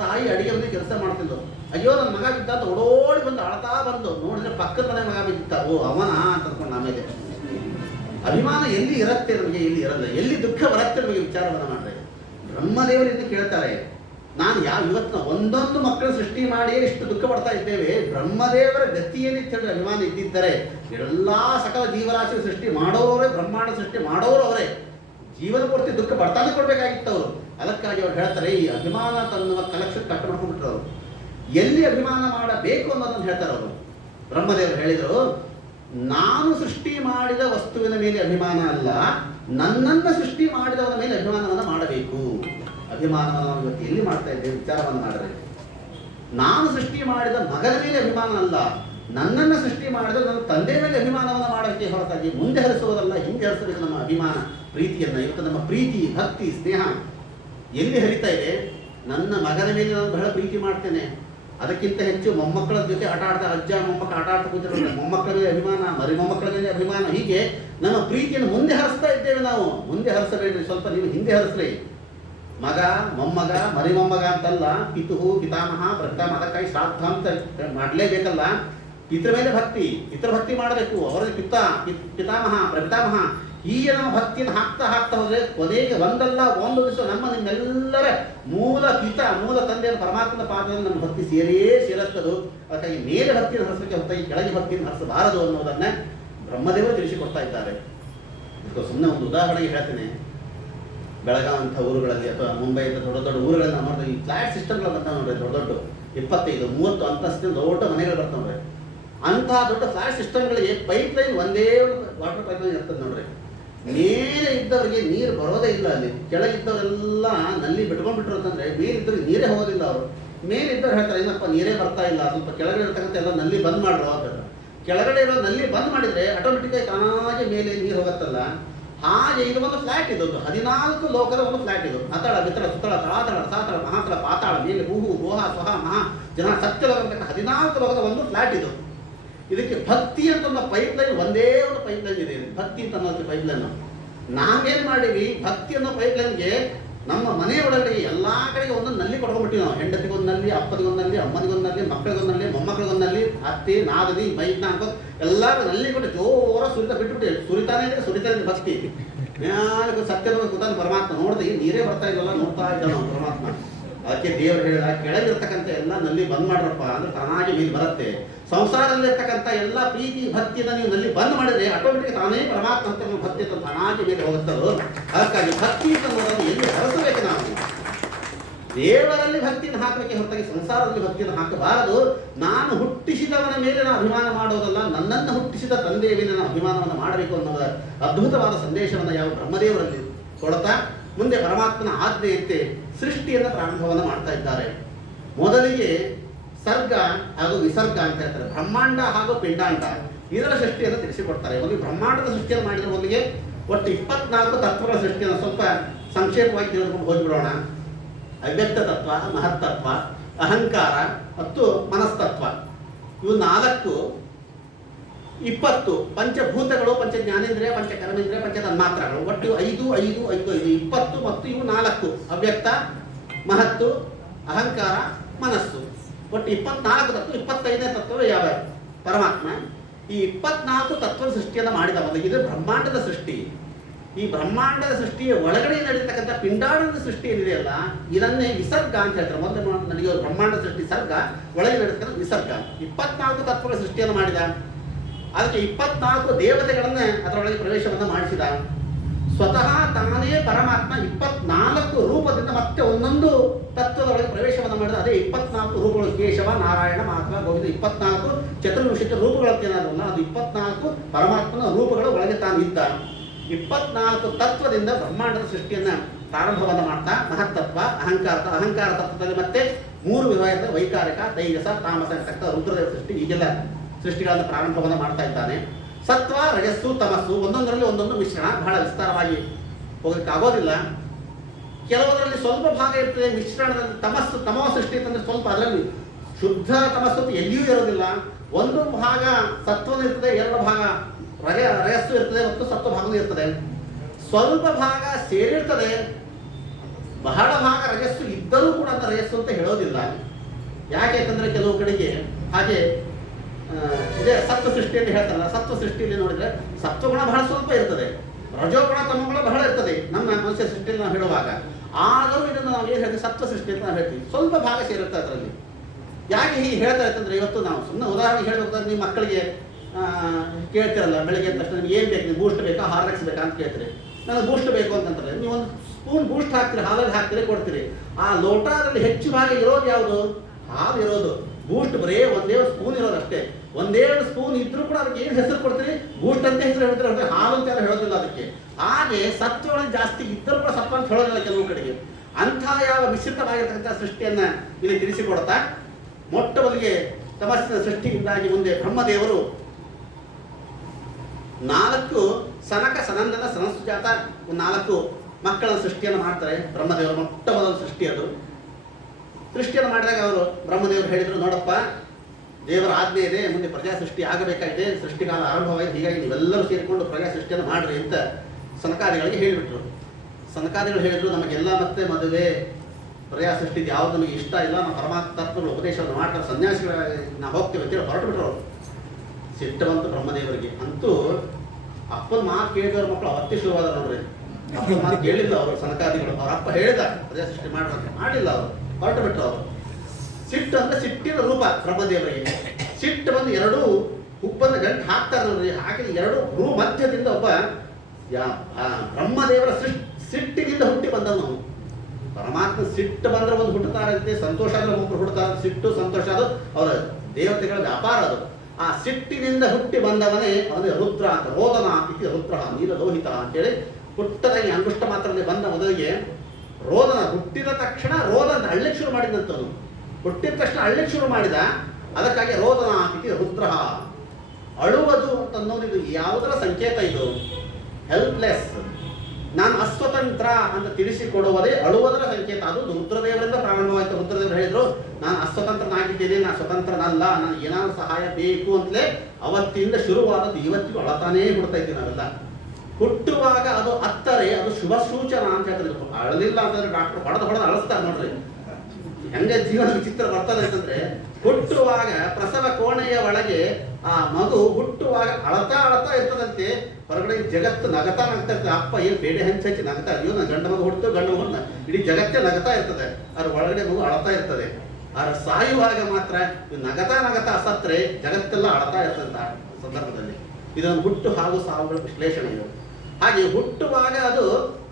ತಾಯಿ ಅಡಿಗೆ ಮನೆ ಕೆಲಸ ಮಾಡ್ತಿದ್ರು. ಅಯ್ಯೋ ನನ್ನ ಮಗ ಬಿದ್ದ ಅಂತ ಓಡೋಡಿ ಬಂದು ಅಳ್ತಾ ಬಂದು ನೋಡಿದ್ರೆ ಪಕ್ಕದ ಮನೆ ಮಗ ಬಿದ್ದ. ಓ ಅವನ ಅಂತ ಅಂದ್ಕೊಂಡು ಆಮೇಲೆ ಅಭಿಮಾನ ಎಲ್ಲಿ ಇರುತ್ತೆ ನಮಗೆ? ಇಲ್ಲಿ ಇರಲ್ಲ. ಎಲ್ಲಿ ದುಃಖ ಬರುತ್ತೆ ನಮಗೆ? ವಿಚಾರವನ್ನು ಮಾಡ್ರೆ ಬ್ರಹ್ಮದೇವರಿಂದ ಕೇಳ್ತಾರೆ, ನಾನು ಇವತ್ತು ಒಂದೊಂದು ಮಕ್ಕಳು ಸೃಷ್ಟಿ ಮಾಡಿ ಇಷ್ಟು ದುಃಖ ಪಡ್ತಾ ಇದ್ದೇವೆ. ಬ್ರಹ್ಮದೇವರ ಗತಿ ಏನಿತ್ತು ಹೇಳಿ ಅಭಿಮಾನ ಇದ್ದಿದ್ದರೆ ಎಲ್ಲ ಸಕಲ ಜೀವರಾಶಿ ಸೃಷ್ಟಿ ಮಾಡೋರವರೇ, ಬ್ರಹ್ಮಾಂಡ ಸೃಷ್ಟಿ ಮಾಡೋರು ಅವರೇ. ಜೀವನ ಪೂರ್ತಿ ದುಃಖ ಪಡ್ತಾನೆ ಕೊಡ್ಬೇಕಾಗಿತ್ತು ಅವರು. ಅದಕ್ಕಾಗಿ ಅವ್ರು ಹೇಳ್ತಾರೆ, ಈ ಅಭಿಮಾನ ತನ್ನುವ ಕಲೆಕ್ಷನ್ ಕಟ್ ಮಾಡ್ಕೊಂಡ್ಬಿಟ್ರು ಅವರು. ಎಲ್ಲಿ ಅಭಿಮಾನ ಮಾಡಬೇಕು ಅನ್ನೋದನ್ನು ಹೇಳ್ತಾರೆ ಅವರು. ಬ್ರಹ್ಮದೇವರು ಹೇಳಿದರು, ನಾನು ಸೃಷ್ಟಿ ಮಾಡಿದ ವಸ್ತುವಿನ ಮೇಲೆ ಅಭಿಮಾನ ಅಲ್ಲ, ನನ್ನನ್ನು ಸೃಷ್ಟಿ ಮಾಡಿದವನ ಮೇಲೆ ಅಭಿಮಾನವನ್ನು ಮಾಡಬೇಕು. ಅಭಿಮಾನವನ್ನು ನಾವು ಇವತ್ತು ಎಲ್ಲಿ ಮಾಡ್ತಾ ಇದ್ದೇವೆ? ವಿಚಾರವನ್ನು ಮಾಡಿದ್ರೆ ನಾನು ಸೃಷ್ಟಿ ಮಾಡಿದ ಮಗನ ಮೇಲೆ ಅಭಿಮಾನ ಅಲ್ಲ, ನನ್ನನ್ನು ಸೃಷ್ಟಿ ಮಾಡಿದ ನನ್ನ ತಂದೆ ಮೇಲೆ ಅಭಿಮಾನವನ್ನು ಮಾಡೋಕ್ಕೆ ಹೊರತಾಗಿ ಮುಂದೆ ಹರಿಸುವುದಲ್ಲ, ಹಿಂದೆ ಹರಿಸಬೇಕು ನಮ್ಮ ಅಭಿಮಾನ ಪ್ರೀತಿಯನ್ನು. ಇವತ್ತು ನಮ್ಮ ಪ್ರೀತಿ, ಭಕ್ತಿ, ಸ್ನೇಹ ಎಲ್ಲಿ ಹರಿತಾ ಇದೆ? ನನ್ನ ಮಗನ ಮೇಲೆ ನಾನು ಬಹಳ ಪ್ರೀತಿ ಮಾಡ್ತೇನೆ, ಅದಕ್ಕಿಂತ ಹೆಚ್ಚು ಮೊಮ್ಮಕ್ಕಳ ಜೊತೆ ಆಟ ಆಡ್ತಾ ಅಜ್ಜ ಮೊಮ್ಮಕ್ಕಳು ಆಟ ಆಡ್ತಾ ಕೂತಿರೋದು, ಮೊಮ್ಮಕ್ಕಳ ಮೇಲೆ ಅಭಿಮಾನ, ಮರಿ ಮೊಮ್ಮಕ್ಕಳ ಮೇಲೆ ಅಭಿಮಾನ. ಹೀಗೆ ನಮ್ಮ ಪ್ರೀತಿಯನ್ನು ಮುಂದೆ ಹರಿಸ್ತಾ ಇದ್ದೇವೆ ನಾವು. ಮುಂದೆ ಹರಿಸಬೇಡ್ರಿ, ಸ್ವಲ್ಪ ನೀವು ಹಿಂದೆ ಹರಿಸ್ರಿ. ಮಗ ಮೊಮ್ಮಗ ಮರಿ ಮೊಮ್ಮಗ ಅಂತಲ್ಲ, ಪಿತುಹು ಪಿತಾಮಹ ಪ್ರಪಿತಾಮಹ, ಅದಕ್ಕಾಗಿ ಶ್ರಾದ್ದ ಅಂತ ಮಾಡಲೇಬೇಕಲ್ಲ. ಪಿತೃ ಮೇಲೆ ಭಕ್ತಿ, ಪಿತೃ ಭಕ್ತಿ ಮಾಡಬೇಕು. ಅವರಲ್ಲಿ ಪಿತಾಮಹ ಪ್ರಪಿತಾಮಹ ಹೀಗೆ ನಮ್ಮ ಭಕ್ತಿಯನ್ನು ಹಾಕ್ತಾ ಹೋದರೆ ಕೊನೆಗೆ ಒಂದಲ್ಲ ಒಂದು ದಿವಸ ನಿಮ್ಮೆಲ್ಲರ ಮೂಲ ತಂದೆಯ ಪರಮಾತ್ಮನ ಪಾದದಲ್ಲಿ ನಮ್ಮ ಭಕ್ತಿ ಸೇರುತ್ತದು. ಅದಕ್ಕಾಗಿ ಮೇಲೆ ಭಕ್ತಿಯನ್ನು ಹರಿಸಲಿಕ್ಕೆ ಹೊರತಾಗಿ ಕೆಳಗೆ ಭಕ್ತಿಯನ್ನು ಹರಿಸಬಾರದು ಅನ್ನೋದನ್ನ ಬ್ರಹ್ಮದೇವರು ತಿಳಿಸಿಕೊಡ್ತಾ ಇದ್ದಾರೆ. ಸುಮ್ಮನೆ ಒಂದು ಉದಾಹರಣೆಗೆ ಹೇಳ್ತೇನೆ. ಬೆಳಗಾವಿ ಅಂಥ ಊರುಗಳಲ್ಲಿ ಅಥವಾ ಮುಂಬೈ ಅಂತ ದೊಡ್ಡ ದೊಡ್ಡ ಊರುಗಳಲ್ಲಿ ನಾವು ನೋಡಿದ್ರೆ ಈ ಫ್ಲಾಟ್ ಸಿಸ್ಟಮ್ಗಳು ಬರ್ತಾವೆ ನೋಡ್ರಿ. ದೊಡ್ಡ 25-30 ಅಂತಸ್ತಿನ ದೊಡ್ಡ ಮನೆಗಳು ಬರ್ತಾವೆ ನೋಡ್ರಿ. ಅಂತಹ ದೊಡ್ಡ ಫ್ಲಾಟ್ ಸಿಸ್ಟಮ್ಗಳಿಗೆ ಪೈಪ್ ಲೈನ್ ಒಂದೇ ವಾಟರ್ ಪೈಪ್ ಲೈನ್ ಇರ್ತದೆ ನೋಡ್ರಿ. ಮೇಲೆ ಇದ್ದವರಿಗೆ ನೀರು ಬರೋದೇ ಇಲ್ಲ. ಅಲ್ಲಿ ಕೆಳಗಿದ್ದವರೆಲ್ಲ ನಲ್ಲಿ ಬಿಟ್ಕೊಂಡ್ಬಿಟ್ರು ಅಂತಂದ್ರೆ ಮೇಲಿದ್ದವ್ರಿಗೆ ನೀರೇ ಹೋಗೋದಿಲ್ಲ. ಅವರು ಮೇಲಿದ್ದವ್ರು ಹೇಳ್ತಾರೆ, ಏನಪ್ಪ ನೀರೇ ಬರ್ತಾ ಇಲ್ಲ, ಸ್ವಲ್ಪ ಕೆಳಗಡೆ ಇರ್ತಕ್ಕಂಥ ಎಲ್ಲ ನಲ್ಲಿ ಬಂದ್ ಮಾಡ್ರು ಅಂತ. ಕೆಳಗಡೆ ಇರೋ ನಲ್ಲಿ ಬಂದ್ ಮಾಡಿದ್ರೆ ಆಟೋಮೆಟಿಕ್ಕಾಗಿ ತಾನಾಗೆ ಮೇಲೆ ನೀರು ಹೋಗುತ್ತಲ್ಲ. ಹಾಗೆ ಇದು ಒಂದು ಫ್ಲಾಟ್ ಇದು, 14 ಲೋಕದ ಒಂದು ಫ್ಲಾಟ್ ಇದು. ಅತಳ ಬಿತ್ತಳ ಸುತ್ತಳ ತಳಾತಳ ಸಾತಳ ಮಹಾತಳ ಪಾತಾಳ ಮೇಲೆ ಭೂಹು ಗೋಹ ಸ್ವಹ ಮಹಾ ಜನ ಸತ್ಯಲೋಕ 14 ಲೋಕದ ಒಂದು ಫ್ಲಾಟ್ ಇದು. ಇದಕ್ಕೆ ಭಕ್ತಿ ಅಂತ ಒಂದು ಪೈಪ್ ಲೈನ್, ಒಂದೇ ಒಂದು ಪೈಪ್ ಲೈನ್ ಇದೆ. ಭಕ್ತಿ ಅಂತ ಅನ್ನೋದು ಪೈಪ್ ಲೈನ್. ನಾವೇನ್ ಮಾಡೀವಿ, ಭಕ್ತಿ ಅನ್ನೋ ಪೈಪ್ ಲೈನ್ಗೆ ನಮ್ಮ ಮನೆಯ ಒಳಗಡೆ ಎಲ್ಲಾ ಕಡೆಗೆ ಒಂದೊಂದು ನಲ್ಲಿ ಕೊಡ್ಕೊಂಡ್ಬಿಟ್ಟಿವಿ ನಾವು. ಹೆಂಡತಿಗೊಂದಲ್ಲಿ, ಅಪ್ಪನಿಗೊಂದಲ್ಲಿ, ಅಮ್ಮನಿಗೊಂದಲ್ಲಿ, ಮಕ್ಕಳಿಗೊಂದಲ್ಲಿ, ಮೊಮ್ಮಕ್ಕಳಿಗೊಂದಲ್ಲಿ, ಅತ್ತಿ ನಾಗದಿ ಮೈದ್ನ ಅನ್ಕೋ ಎಲ್ಲರೂ ನಲ್ಲಿ ಕೊಟ್ಟು ಜೋರ ಬಿಟ್ಬಿಟ್ಟು ಸುರಿತಾನೆ ಭಕ್ತಿ. ಸತ್ಯದ ಕೂತಾನೆ ಪರಮಾತ್ಮ ನೋಡ್ದೆ ನೀರೇ ಬರ್ತಾ ಇಲ್ಲಲ್ಲ, ನೋಡ್ತಾ ಇದ್ದಾನೆ ನಾವು ಪರಮಾತ್ಮ. ಅದಕ್ಕೆ ದೇವರು ಹೇಳಿದ, ಕೆಳಗಿರ್ತಕ್ಕಂಥ ಎಲ್ಲ ನಲ್ಲಿ ಬಂದ್ ಮಾಡ್ರಪ್ಪ ಅಂದ್ರೆ ತಾನಾಗಿ ಮೇಲೆ ಬರುತ್ತೆ. ಸಂಸಾರದಲ್ಲಿರ್ತಕ್ಕಂಥ ಎಲ್ಲ ಪ್ರೀತಿ ಭಕ್ತಿಯನ್ನು ನೀವು ನಲ್ಲಿ ಬಂದ್ ಮಾಡಿದ್ರೆ ಆಟೋಮೆಟಿಕ್ ತಾನೇ ಪರಮಾತ್ಮ ಅಂತ ಭಕ್ತಿ ಅಂತ ತಾನಾಗಿ ಮೇಲೆ ಹೋಗುತ್ತದೋ. ಅದಕ್ಕಾಗಿ ಭಕ್ತಿ ಅನ್ನೋದನ್ನು ಎಲ್ಲಿ ಹರಿಸಬೇಕು ನಾವು. ದೇವರಲ್ಲಿ ಭಕ್ತಿಯನ್ನು ಹಾಕಲಿಕ್ಕೆ ಹೊರತಾಗಿ ಸಂಸಾರದಲ್ಲಿ ಭಕ್ತಿಯನ್ನು ಹಾಕಬಾರದು. ನಾನು ಹುಟ್ಟಿಸಿದವನ ಮೇಲೆ ನಾನು ಅಭಿಮಾನ ಮಾಡೋದಲ್ಲ, ನನ್ನನ್ನು ಹುಟ್ಟಿಸಿದ ತಂದೆಯ ಮೇಲೆ ನಾನು ಅಭಿಮಾನವನ್ನು ಮಾಡಬೇಕು ಅನ್ನೋದ ಅದ್ಭುತವಾದ ಸಂದೇಶವನ್ನು ಯಾವ ಬ್ರಹ್ಮದೇವರಲ್ಲಿ ಕೊಡ್ತಾ ಮುಂದೆ ಪರಮಾತ್ಮನ ಆಜ್ಞೆಯಂತೆ ಸೃಷ್ಟಿಯನ್ನು ಪ್ರಾರಂಭವನ್ನು ಮಾಡ್ತಾ ಇದ್ದಾರೆ. ಮೊದಲಿಗೆ ಸರ್ಗ ಹಾಗೂ ವಿಸರ್ಗ ಅಂತ ಹೇಳ್ತಾರೆ. ಬ್ರಹ್ಮಾಂಡ ಹಾಗೂ ಪಿಂಡಾಂಡ ಇದರ ಸೃಷ್ಟಿಯನ್ನು ತಿಳಿಸಿಕೊಡ್ತಾರೆ. ಒಂದು ಬ್ರಹ್ಮಾಂಡದ ಸೃಷ್ಟಿಯನ್ನು ಮಾಡಿದ್ರೆ ಮೊದಲಿಗೆ ಒಟ್ಟು 24 ತತ್ವಗಳ ಸೃಷ್ಟಿಯನ್ನು ಸ್ವಲ್ಪ ಸಂಕ್ಷೇಪವಾಗಿ ತಿಳಿದುಕೊಂಡು ಹೋಗಿಬಿಡೋಣ. ಅವ್ಯಕ್ತ ತತ್ವ, ಮಹತ್ತತ್ವ, ಅಹಂಕಾರ ಮತ್ತು ಮನಸ್ತತ್ವ, ಇವು 4 20 ಪಂಚಭೂತಗಳು, ಪಂಚ ಜ್ಞಾನೇಂದ್ರಿಯ, ಪಂಚ ಕರ್ಮೇಂದ್ರಿಯ, ಪಂಚ ತನ್ಮಾತ್ರಗಳು, ಒಟ್ಟು 5 5 5 5 20 ಮತ್ತು ಇವು 4 ಅವ್ಯಕ್ತ, ಮಹತ್ತು, ಅಹಂಕಾರ, ಮನಸ್ಸು, ಒಟ್ಟು 24 ತತ್ವ. 25ನೇ ತತ್ವ ಯಾವ ಪರಮಾತ್ಮ. ಈ 24 ತತ್ವ ಸೃಷ್ಟಿಯನ್ನು ಮಾಡಿದ ಮೊದಲು ಇದು ಬ್ರಹ್ಮಾಂಡದ ಸೃಷ್ಟಿ. ಈ ಬ್ರಹ್ಮಾಂಡದ ಸೃಷ್ಟಿಯ ಒಳಗಡೆ ನಡೀತಕ್ಕಂಥ ಪಿಂಡಾಂಡದ ಸೃಷ್ಟಿ ಏನಿದೆಯಲ್ಲ, ಇದನ್ನೇ ವಿಸರ್ಗ ಅಂತ ಹೇಳ್ತಾರೆ. ಮೊದಲು ನಡೆಯೋ ಬ್ರಹ್ಮಾಂಡ ಸೃಷ್ಟಿ ಸರ್ಗ, ಒಳಗೆ ನಡೀತಕ್ಕಂಥ ವಿಸರ್ಗ. 24 ತತ್ವಗಳ ಸೃಷ್ಟಿಯನ್ನು ಮಾಡಿದ. ಅದಕ್ಕೆ 24 ದೇವತೆಗಳನ್ನ ಅದರೊಳಗೆ ಪ್ರವೇಶವನ್ನು ಮಾಡಿಸಿದ. ಸ್ವತಃ ತಾನೇ ಪರಮಾತ್ಮ 24 ರೂಪದಿಂದ ಮತ್ತೆ ಒಂದೊಂದು ತತ್ವದೊಳಗೆ ಪ್ರವೇಶವನ್ನು ಮಾಡಿದ. ಅದೇ 24 ರೂಪಗಳು, ಕೇಶವ, ನಾರಾಯಣ, ಮಹಾತ್ಮ, ಗೋವಿಂದ, 24 ಚತುರ್ವಿಶಿಷ್ಟ ರೂಪಗಳೇನಾದಲ್ಲ, ಅದು 24 ಪರಮಾತ್ಮನ ರೂಪಗಳು ಒಳಗೆ ತಾನು ಇದ್ದ. 24 ತತ್ವದಿಂದ ಬ್ರಹ್ಮಾಂಡದ ಸೃಷ್ಟಿಯನ್ನ ಪ್ರಾರಂಭವನ್ನು ಮಾಡ್ತಾ ಮಹತ್ತತ್ವ, ಅಹಂಕಾರ ತತ್ವದಲ್ಲಿ ಮತ್ತೆ 3 ವಿಧವಾದ ವೈಕಾರಿಕ, ತೈಜಸ, ತಾಮಸ ಇರತಕ್ಕ ರುದ್ರದೇವ ಸೃಷ್ಟಿ, ಈಗೆಲ್ಲ ಸೃಷ್ಟಿಗಳನ್ನು ಪ್ರಾರಂಭವನ್ನು ಮಾಡ್ತಾ ಇದ್ದಾನೆ. ಸತ್ವ, ರಜಸ್ಸು, ತಮಸ್ಸು ಒಂದೊಂದರಲ್ಲಿ ಒಂದೊಂದು ಮಿಶ್ರಣ. ಬಹಳ ವಿಸ್ತಾರವಾಗಿ ಹೋಗಲಿಕ್ಕೆ ಆಗೋದಿಲ್ಲ. ಕೆಲವರಲ್ಲಿ ಸ್ವಲ್ಪ ಭಾಗ ಇರ್ತದೆ ಮಿಶ್ರಣದಲ್ಲಿ. ತಮೋ ಸೃಷ್ಟಿ ಅಂತಂದ್ರೆ ಸ್ವಲ್ಪ ಅದರಲ್ಲಿ ಶುದ್ಧ ತಮಸ್ಸು ಎಲ್ಲಿಯೂ ಇರೋದಿಲ್ಲ. ಒಂದು ಭಾಗ ಸತ್ವನೂ ಇರ್ತದೆ, 2 ಭಾಗ ರಜಸ್ಸು ಇರ್ತದೆ ಮತ್ತು ಸತ್ವ ಭಾಗನೂ ಇರ್ತದೆ. ಸ್ವಲ್ಪ ಭಾಗ ಸೇರಿರ್ತದೆ, ಬಹಳ ಭಾಗ ರಜಸ್ಸು ಇದ್ದರೂ ಕೂಡ ಅಂತ ರಜಸ್ಸು ಅಂತ ಹೇಳೋದಿಲ್ಲ. ಯಾಕೆ ಅಂತಂದ್ರೆ ಕೆಲವು ಕಡೆಗೆ ಹಾಗೆ ಇದೇ ಸತ್ವ ಸೃಷ್ಟಿಯಲ್ಲಿ ಹೇಳ್ತಾರಲ್ಲ, ಸತ್ವ ಸೃಷ್ಟಿಯಲ್ಲಿ ನೋಡಿದ್ರೆ ಸತ್ವಗುಣ ಬಹಳ ಸ್ವಲ್ಪ ಇರ್ತದೆ, ರಜೋಗುಣ ತಮಗುಣ ಬಹಳ ಇರ್ತದೆ ನಮ್ಮ ಮನುಷ್ಯ ಸೃಷ್ಟಿಯಲ್ಲಿ ನಾವು ಹೇಳುವಾಗ. ಆದರೂ ಇದನ್ನು ನಾವು ಏನು ಹೇಳ್ತೀವಿ, ಸತ್ವ ಸೃಷ್ಟಿ ಅಂತ ನಾವು ಹೇಳ್ತೀವಿ. ಸ್ವಲ್ಪ ಭಾಗ ಸೇರುತ್ತೆ ಅದರಲ್ಲಿ. ಯಾಕೆ ಹೀಗೆ ಹೇಳ್ತಾ ಇರ್ತಂದ್ರೆ, ಇವತ್ತು ನಾವು ಸುಮ್ಮನೆ ಉದಾಹರಣೆ ಹೇಳಬೇಕಾದ್ರೆ ನಿಮ್ಮ ಮಕ್ಕಳಿಗೆ ಕೇಳ್ತಿರಲ್ಲ, ಬೆಳಗ್ಗೆ ಎದ್ದ ತಕ್ಷಣ ನಿಮ್ಗೆ ಏನು ಬೇಕು, ನೀವು ಬೂಸ್ಟ್ ಬೇಕಾ ಹಾರ್ಲಿಕ್ಸ್ ಬೇಕಾ ಅಂತ ಕೇಳ್ತೀರಿ. ನನಗೆ ಬೂಸ್ಟ್ ಬೇಕು ಅಂತಂತಾರೆ. ನೀವು ಒಂದು ಸ್ಪೂನ್ ಬೂಸ್ಟ್ ಹಾಕ್ತೀರಿ, ಹಾಲಲ್ಲಿ ಹಾಕ್ತೀರಿ, ಕೊಡ್ತೀರಿ. ಆ ಲೋಟದಲ್ಲಿ ಹೆಚ್ಚು ಭಾಗ ಇರೋದು ಯಾವುದು? ಹಾಲು ಇರೋದು. ಬೂಸ್ಟ್ ಬರೇ ಒಂದೇ ಸ್ಪೂನ್ ಇರೋದಷ್ಟೇ. ಒಂದೇ ಸ್ಪೂನ್ ಇದ್ರೂ ಕೂಡ ಅದಕ್ಕೆ ಏನು ಹೆಸರು ಕೊಡ್ತೀರಿ? ಬೂಸ್ಟ್ ಅಂತ ಹೆಸರು ಹೇಳ್ತಾರೆ, ಹಾಲು ಅಂತ ಯಾರು ಹೇಳೋದಿಲ್ಲ ಅದಕ್ಕೆ. ಹಾಗೆ ಸತ್ವಗಳು ಜಾಸ್ತಿ ಇದ್ದರೂ ಕೂಡ ಸತ್ವ ಅಂತ ಹೇಳೋದಿಲ್ಲ ಕೆಲವು ಕಡೆಗೆ. ಅಂಥ ಯಾವ ಮಿಶ್ರಿತವಾಗಿರ್ತಕ್ಕಂಥ ಸೃಷ್ಟಿಯನ್ನ ಇಲ್ಲಿ ತಿಳಿಸಿಕೊಡ್ತಾ, ಮೊಟ್ಟ ಮೊದಲಿಗೆ ತಮಸ್ಸಿನ ಸೃಷ್ಟಿಯಿಂದಾಗಿ ಮುಂದೆ ಬ್ರಹ್ಮದೇವರು 4 ಸನಕ, ಸನಂದನ, ಸನಸುಜಾತ 4 ಮಕ್ಕಳ ಸೃಷ್ಟಿಯನ್ನು ಮಾಡ್ತಾರೆ. ಬ್ರಹ್ಮದೇವರು ಮೊಟ್ಟ ಮೊದಲ ಸೃಷ್ಟಿ ಅದು. ಸೃಷ್ಟಿಯನ್ನು ಮಾಡಿದಾಗ ಅವರು ಬ್ರಹ್ಮದೇವರು ಹೇಳಿದರು, ನೋಡಪ್ಪ ದೇವರ ಆಜ್ಞೆ ಇದೆ, ಮುಂದೆ ಪ್ರಜಾ ಸೃಷ್ಟಿ ಆಗಬೇಕಾಗಿದೆ, ಸೃಷ್ಟಿಕಾಲ ಆರಂಭವಾಗಿದೆ, ಹೀಗಾಗಿ ನೀವೆಲ್ಲರೂ ಸೇರಿಕೊಂಡು ಪ್ರಜಾ ಸೃಷ್ಟಿಯನ್ನು ಮಾಡ್ರಿ ಅಂತ ಸನಕಾದಿಗಳಿಗೆ ಹೇಳಿಬಿಟ್ರು. ಸನಕಾದಿಗಳು ಹೇಳಿದ್ರು, ನಮಗೆಲ್ಲ ಮತ್ತೆ ಮದುವೆ ಪ್ರಜಾ ಸೃಷ್ಟಿ ಯಾವುದು ನಮಗೆ ಇಷ್ಟ ಇಲ್ಲ, ನಾವು ಪರಮಾತ್ಮ ತತ್ವಗಳು ಉಪದೇಶವನ್ನು ಮಾಡ್ತಾರೆ, ಸನ್ಯಾಸಿಗಳಾಗಿ ನಾವು ಹೋಗ್ತೇವೆ ಅಂತೇಳಿ ಹೊರಟುಬಿಟ್ರು ಅವರು. ಸಿಟ್ಟು ಬಂತು ಬ್ರಹ್ಮದೇವರಿಗೆ. ಅಂತೂ ಅಪ್ಪನ ಮಾತು ಕೇಳಿದವ್ರ ಮಕ್ಕಳು ಅವತ್ತೇ ಶುರುವಾದ ನೋಡ್ರಿ. ಅಪ್ಪನ ಮಾತು ಕೇಳಿಲ್ಲ ಅವರು ಸನಕಾದಿಗಳು. ಅವ್ರ ಅಪ್ಪ ಹೇಳಿದ ಪ್ರಜಾ ಸೃಷ್ಟಿ ಮಾಡ್ರಂತೆ, ಮಾಡಿಲ್ಲ ಅವರು, ಹೊರಟು ಬಿಟ್ರು ಅವರು. ಸಿಟ್ಟು ಅಂದ್ರೆ ಸಿಟ್ಟಿನ ರೂಪ ಬ್ರಹ್ಮದೇವರಿಗೆ. ಸಿಟ್ಟು ಬಂದು ಎರಡೂ ಉಪ್ಪನ್ನು ಗಂಟು ಹಾಕ್ತಾರೆ ನೋಡ್ರಿ. ಹಾಕಿದ ಎರಡು ಭೂ ಮಧ್ಯದಿಂದ ಒಬ್ಬ ಬ್ರಹ್ಮದೇವರ ಸಿಟ್ಟಿನಿಂದ ಹುಟ್ಟಿ ಬಂದವು ನಾವು. ಪರಮಾತ್ಮ ಸಿಟ್ಟು ಬಂದ್ರೆ ಒಂದು ಹುಟ್ಟುತ್ತಾರಂತೆ, ಸಂತೋಷ ಅಂದ್ರೆ ಒಬ್ಬರು ಹುಟ್ಟುತ್ತಾರೆ. ಸಿಟ್ಟು ಸಂತೋಷ ಅದು ಅವರ ದೇವತೆಗಳ ವ್ಯಾಪಾರ ಅದು. ಆ ಸಿಟ್ಟಿನಿಂದ ಹುಟ್ಟಿ ಬಂದವನೇ ಅವನಿಗೆ ರುದ್ರ ಅಂತ, ರೋದನ ಇತಿ ರುದ್ರ ನೀಲಲೋಹಿತ ಅಂತೇಳಿ ಪುಟ್ಟದಾಗಿ ಅಂಗುಷ್ಟ ಮಾತ್ರದಲ್ಲಿ ಬಂದ ಮೊದಲಿಗೆ ರೋದನ. ಹುಟ್ಟಿದ ತಕ್ಷಣ ರೋದನ ಅಳ್ಳಿಕ್ಕೆ ಶುರು ಮಾಡಿದಂಥವನು. ಹುಟ್ಟಿದ ತಕ್ಷಣ ಅಳ್ಳಿಕ್ಕೆ ಶುರು ಮಾಡಿದ. ಅದಕ್ಕಾಗಿ ರೋದನ ಇತಿ ರುದ್ರ. ಅಳುವುದು ಅಂತ ಅನ್ನೋದು ಇದು ಯಾವುದರ ಸಂಕೇತ? ಇದು ಹೆಲ್ಪ್ಲೆಸ್, ನಾನು ಅಸ್ವತಂತ್ರ ಅಂತ ತಿಳಿಸಿಕೊಡುವುದೇ ಅಳುವುದರ ಸಂಕೇತ. ಅದು ರುದ್ರದೇವರಿಂದ ಪ್ರಾರಂಭವಾಯಿತು. ರುದ್ರದೇವರು ಹೇಳಿದ್ರು, ನಾನು ಅಸ್ವತಂತ್ರನಾಗಿದ್ದೇನೆ, ನಾನು ಸ್ವತಂತ್ರನಲ್ಲ, ನನಗೆ ಏನಾದ್ರು ಸಹಾಯ ಬೇಕು ಅಂತಲೇ ಅವತ್ತಿಂದ ಶುರುವಾದದ್ದು ಇವತ್ತಿಗೂ ಅಳತಾನೇ ಬಿಡ್ತಾ ಇದ್ದೀವಿ ನಾವೆಲ್ಲ. ಹುಟ್ಟುವಾಗ ಅದು ಅತ್ತರೆ, ಅದು ಶುಭ ಸೂಚನ ಅಂತ ಹೇಳ್ತಾರೆ. ಅಳಲಿಲ್ಲ ಅಂತಂದ್ರೆ ಡಾಕ್ಟರ್ ಹೊಡೆದು ಅಳಿಸ್ತಾರೆ ನೋಡ್ರಿ. ಹೆಂಗೆ ಜೀವನ ವಿಚಿತ್ರ ಬರ್ತದೆ ಅಂತಂದ್ರೆ, ಹುಟ್ಟುವಾಗ ಪ್ರಸವ ಕೋಣೆಯ ಒಳಗೆ ಆ ಮಗು ಹುಟ್ಟುವಾಗ ಅಳತಾ ಇರ್ತದಂತೆ. ಹೊರಗಡೆ ಜಗತ್ತು ನಗತಾ ಇರ್ತದೆ. ಅಪ್ಪ ಏನು ಬೇಡೆ ಹಂಚಿ ನಗತಾ, ಅಯ್ಯೋ ನನ್ನ ಗಂಡ ಮಗು ಹುಟ್ಟು, ಗಂಡು ಮಗು ಇಡೀ ಜಗತ್ತೇ ನಗತಾ ಇರ್ತದೆ. ಅದ್ರ ಒಳಗಡೆ ಮಗು ಅಳತಾ ಇರ್ತದೆ. ಆದ್ರೆ ಸಾಯುವಾಗ ಮಾತ್ರ ನಗತಾ ಸತ್ರೆ ಜಗತ್ತೆಲ್ಲ ಅಳತಾ ಇರ್ತದೆ ಸಂದರ್ಭದಲ್ಲಿ. ಇದೊಂದು ಹುಟ್ಟು ಹಾಗೂ ಸಾವುಗಳ ವಿಶ್ಲೇಷಣೆ ಇದು. ಹಾಗೆ ಹುಟ್ಟುವಾಗ ಅದು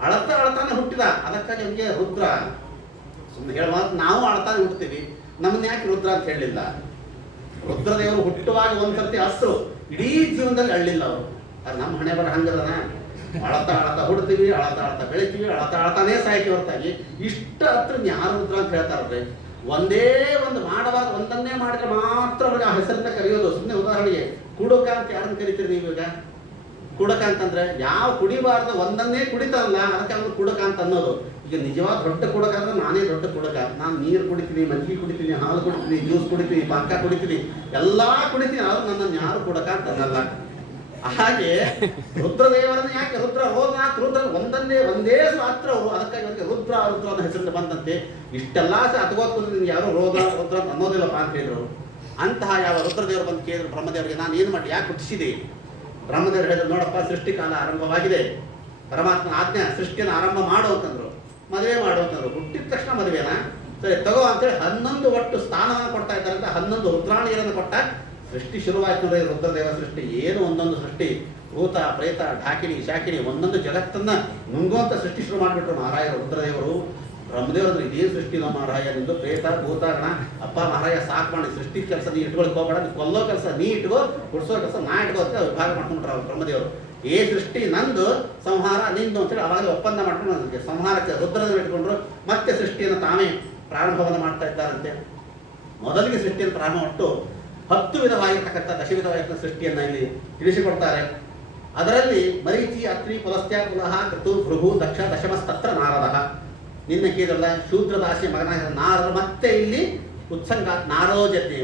ಅಳತಾನೆ ಹುಟ್ಟಿದ. ಅದಕ್ಕಾಗಿ ನಮಗೆ ರುದ್ರ. ಸುಮ್ಮನೆ ಹೇಳುವ ನಾವು ಅಳತಾನೆ ಹುಡ್ತೀವಿ, ನಮ್ಮನ್ನ ಯಾಕೆ ರುದ್ರ ಅಂತ ಹೇಳಲಿಲ್ಲ? ರುದ್ರದೇವರು ಹುಟ್ಟುವಾಗ ಒಂದ್ಸರ್ತಿ ಅಸ್ರು, ಇಡೀ ಜೀವನದಲ್ಲಿ ಅಳ್ಳಿಲ್ಲ ಅವರು. ಅದು ನಮ್ಮ ಹಣೆ ಬರ ಹಂಗದನ. ಅಳತಾ ಹುಡ್ತೀವಿ, ಅಳತಾ ಬೆಳಿತೀವಿ, ಅಳತಾನೇ ಸಾಯ್ತೀವಿ ಹೊರತಾಗಿ ಇಷ್ಟ ಹತ್ರ ಯಾರು ರುದ್ರ ಅಂತ ಹೇಳ್ತಾರ್ರಿ. ಒಂದೇ ಒಂದು ಮಾಡಬಾರ್ದು, ಒಂದನ್ನೇ ಮಾಡಿದ್ರೆ ಮಾತ್ರ ಅವ್ರಿಗೆ ಆ ಹೆಸರನ್ನ ಕರೆಯೋದು. ಸುಮ್ಮನೆ ಉದಾಹರಣೆಗೆ ಕುಡುಕ ಅಂತ ಯಾರನ್ನು ಕರಿತೀರಿ ನೀವು? ಈಗ ಕುಡಕ ಅಂತಂದ್ರೆ ಯಾವ ಕುಡಿಬಾರ್ದು ಒಂದನ್ನೇ ಕುಡಿತಾರಲ್ಲ, ಅದಕ್ಕೆ ಅವ್ರು ಕುಡಕ ಅಂತ ಅನ್ನೋದು. ಈಗ ನಿಜವಾದ ದೊಡ್ಡ ಕುಡಕ ಅಂದ್ರೆ ನಾನೇ ದೊಡ್ಡ ಕುಡಕ. ನಾನು ನೀರು ಕುಡಿತೀನಿ, ಮಜ್ಜಿಗೆ ಕುಡಿತೀನಿ, ಹಾಲು ಕುಡಿತೀನಿ, ಜ್ಯೂಸ್ ಕುಡಿತೀನಿ, ಪಾಕ ಕುಡಿತೀನಿ, ಎಲ್ಲಾ ಕುಡಿತೀನಿ. ಆದ್ರೂ ನನ್ನನ್ನು ಯಾರು ಕುಡಕ ಅಂತ ಅನ್ನಲ್ಲ. ಹಾಗೆ ರುದ್ರದೇವರನ್ನ ಯಾಕೆ ರುದ್ರ ರೋದನಾಥ್ ರುದ್ರ ಒಂದೇ ಮಾತ್ರ ಅವರು. ಅದಕ್ಕಾಗಿ ಅವರಿಗೆ ರುದ್ರ ಅನ್ನೋ ಹೆಸರಿಂದ ಬಂದಂತೆ. ಇಷ್ಟೆಲ್ಲ ಹತ್ಕೋತ್ಕೊಂಡು ಯಾರು ರುದ್ರ ಅಂತ ಅನ್ನೋದಿಲ್ಲಪ್ಪ ಅಂತ ಹೇಳಿದ್ರು. ಅಂತಹ ಯಾವ ರುದ್ರದೇವರು ಬಂದು ಕೇಳಿದ್ರು ಬ್ರಹ್ಮದೇವರಿಗೆ, ನಾನು ಏನು ಮಾಡಿ ಯಾಕೆ ಹುಟ್ಟಿಸಿದೆ? ಬ್ರಹ್ಮದೇವರು ಹೇಳಿದ್ರು, ನೋಡಪ್ಪ ಸೃಷ್ಟಿಕಾಲ ಆರಂಭವಾಗಿದೆ, ಪರಮಾತ್ಮನ ಆಜ್ಞೆ ಸೃಷ್ಟಿಯನ್ನು ಆರಂಭ ಮಾಡು ಅಂತಂದ್ರು. ಮದುವೆ ಮಾಡು ಅಂತಂದ್ರು. ಹುಟ್ಟಿದ ತಕ್ಷಣ ಮದುವೆನಾ? ಸರಿ ತಗೋ ಅಂತೇಳಿ 11 ಒಟ್ಟು ಸ್ಥಾನವನ್ನು ಕೊಡ್ತಾ ಇದ್ದಾರಂತ. 11 ರುದ್ರಾಣಿಯರನ್ನು ಕೊಟ್ಟ ಸೃಷ್ಟಿ ಶುರುವಾಯ್ತು ನೋಡಿ. ರುದ್ರದೇವ ಸೃಷ್ಟಿ ಏನು ಒಂದೊಂದು ಸೃಷ್ಟಿ, ಭೂತ ಪ್ರೇತ ಢಾಕಿಣಿ ಶಾಕಿಣಿ ಒಂದೊಂದು ಜಗತ್ತನ್ನ ನುಂಗುವಂತ ಸೃಷ್ಟಿ ಶುರು ಮಾಡಿಬಿಟ್ರು ಮಹಾರಾಯ ರುದ್ರದೇವರು. ಬ್ರಹ್ಮದೇವರು ಇದೇನು ಸೃಷ್ಟಿ ನಮ್ಮ ಮಹಾರಾಯ, ನಿಂದು ಪ್ರೇತ ಭೂತ ಗಣ ಅಪ್ಪ ಮಹಾರಾಯ ಸಾಕು ಮಾಡಿ, ಸೃಷ್ಟಿ ಕೆಲಸ ನೀ ಇಟ್ಕೊಳಕ್ ಹೋಗ್ಬೇಡ, ಕೊಲ್ಲೋ ಕೆಲಸ ನೀ ಇಟ್ಕೋ, ಹುಡ್ಸೋ ಕೆಲಸ ನಾ ಇಟ್ಕೋ ಅಂತ ವಿಭಾಗ ಮಾಡ್ಕೊಂಡ್ರು ಅವ್ರು ಬ್ರಹ್ಮದೇವರು. ಏ ಸೃಷ್ಟಿ ನಂದು, ಸಂಹಾರ ನಿಂದು ಅಂತೇಳಿ ಅವಾಗಲೇ ಒಪ್ಪಂದ ಮಾಡ್ಕೊಂಡು ಅದಕ್ಕೆ ಸಂಹಾರಕ್ಕೆ ರುದ್ರದೇವರು ಇಟ್ಕೊಂಡ್ರು. ಮತ್ತೆ ಸೃಷ್ಟಿಯನ್ನು ತಾವೇ ಪ್ರಾರಂಭವನ್ನು ಮಾಡ್ತಾ ಇದ್ದಾರಂತೆ. ಮೊದಲಿಗೆ ಸೃಷ್ಟಿಯನ್ನು ಪ್ರಾರಂಭ ಒಟ್ಟು 10 ವಿಧವಾಗಿರ್ತಕ್ಕಂಥ ದಶವಿಧವಾಗಿರ್ತಕ್ಕಂಥ ಸೃಷ್ಟಿಯನ್ನು ಇಲ್ಲಿ ತಿಳಿಸಿಕೊಡ್ತಾರೆ. ಅದರಲ್ಲಿ ಮರೀಚಿ, ಅತ್ರಿ, ಪುಲಸ್ತ್ಯ, ಪುಲಹ, ಕೃತು, ಭೃಗು, ದಕ್ಷ, ದಶಮಸ್ತತ್ರ ನಾರದ. ನಿನ್ನ ಕೇಳಲ್ಲ ಶೂದ್ರದಾಸಿಯ ಮಗನಾಗಿದ್ದ ನಾರದರು. ಮತ್ತೆ ಇಲ್ಲಿ ಉತ್ಸಂಗ ನಾರೋಜತೆ,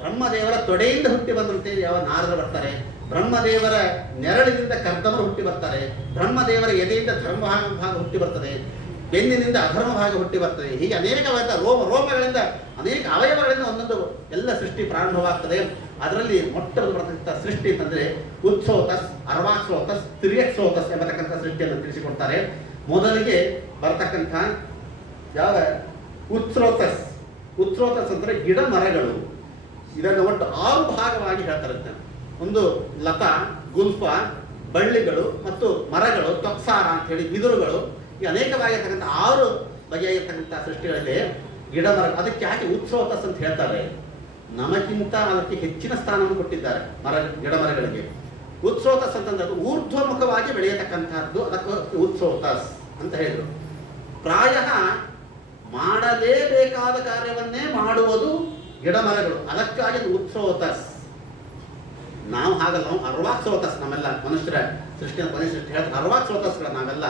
ಬ್ರಹ್ಮದೇವರ ತೊಡೆಯಿಂದ ಹುಟ್ಟಿ ಬಂದಂತೆ ಯಾವ ನಾರದರು ಬರ್ತಾರೆ. ಬ್ರಹ್ಮದೇವರ ನೆರಳಿನಿಂದ ಕರ್ದಮರು ಹುಟ್ಟಿ ಬರ್ತಾರೆ. ಬ್ರಹ್ಮದೇವರ ಎದೆಯಿಂದ ಧರ್ಮ ಭಾಗ ಹುಟ್ಟಿ ಬರ್ತದೆ, ಬೆನ್ನಿನಿಂದ ಅಧರ್ಮ ಭಾಗ ಹುಟ್ಟಿ ಬರ್ತದೆ. ಹೀಗೆ ಅನೇಕವಾದ ರೋಮಗಳಿಂದ ಅನೇಕ ಅವಯವಗಳಿಂದ ಒಂದೊಂದು ಎಲ್ಲ ಸೃಷ್ಟಿ ಪ್ರಾರಂಭವಾಗ್ತದೆ. ಅದರಲ್ಲಿ ಮೊಟ್ಟಮೊದಲು ಬರ್ತಕ್ಕಂಥ ಸೃಷ್ಟಿ ಅಂತಂದ್ರೆ ಉತ್ಸೋತಸ್, ಅರ್ವಾಕ್ಸೋತಸ್, ತಿರ್ಯಕ್ಸೋತಸ್ ಎಂಬತಕ್ಕಂಥ ಸೃಷ್ಟಿಯನ್ನು ತಿಳಿಸಿಕೊಡ್ತಾರೆ. ಮೊದಲಿಗೆ ಬರ್ತಕ್ಕಂಥ ಯಾವ ಉತ್ಸ್ರೋತಸ್. ಉತ್ಸ್ರೋತಸ್ ಅಂದರೆ ಗಿಡ ಮರಗಳು. ಇದನ್ನು ಒಟ್ಟು 6 ಭಾಗವಾಗಿ ಹೇಳ್ತಾರೆ. ಒಂದು ಲತಾ, ಗುಲ್ಫ, ಬಳ್ಳಿಗಳು ಮತ್ತು ಮರಗಳು, ತೊಕ್ಸಾರ ಅಂತ ಹೇಳಿ ಬಿದುರುಗಳು. ಈ ಅನೇಕವಾಗಿರ್ತಕ್ಕಂಥ 6 ಬಗೆಯಾಗಿರ್ತಕ್ಕಂಥ ಸೃಷ್ಟಿಗಳಲ್ಲಿ ಗಿಡ ಮರ. ಅದಕ್ಕೆ ಯಾಕೆ ಉತ್ಸ್ರೋತಸ್ ಅಂತ ಹೇಳ್ತಾರೆ? ನಮಗಿಂತ ಅದಕ್ಕೆ ಹೆಚ್ಚಿನ ಸ್ಥಾನವನ್ನು ಕೊಟ್ಟಿದ್ದಾರೆ ಗಿಡ ಮರಗಳಿಗೆ. ಉತ್ಸ್ರೋತಸ್ ಅಂತಂದ್ರೆ ಊರ್ಧ್ವಮುಖವಾಗಿ ಬೆಳೆಯತಕ್ಕಂಥದ್ದು, ಅದಕ್ಕೆ ಉತ್ಸ್ರೋತಸ್ ಅಂತ ಹೇಳಿದರು. ಪ್ರಾಯ ಮಾಡಲೇಬೇಕಾದ ಕಾರ್ಯವನ್ನೇ ಮಾಡುವುದು ಗಿಡ ಮರಗಳು, ಅದಕ್ಕಾಗಿ ಉತ್ಸ್ರೋತಸ್. ನಾವು ಹಾಗಲ್ಲ, ನಾವು ಅರ್ವಾಕ್ಸ್ರೋತಸ್. ನಮ್ಮೆಲ್ಲ ಮನುಷ್ಯರ ಸೃಷ್ಟಿಯ ಕೊನೆ ಸೃಷ್ಟಿ ಹೇಳ್ತಾರೆ ಅರ್ವಾಕ್ಸ್ರೋತಸ್ಗಳು ನಾವೆಲ್ಲ.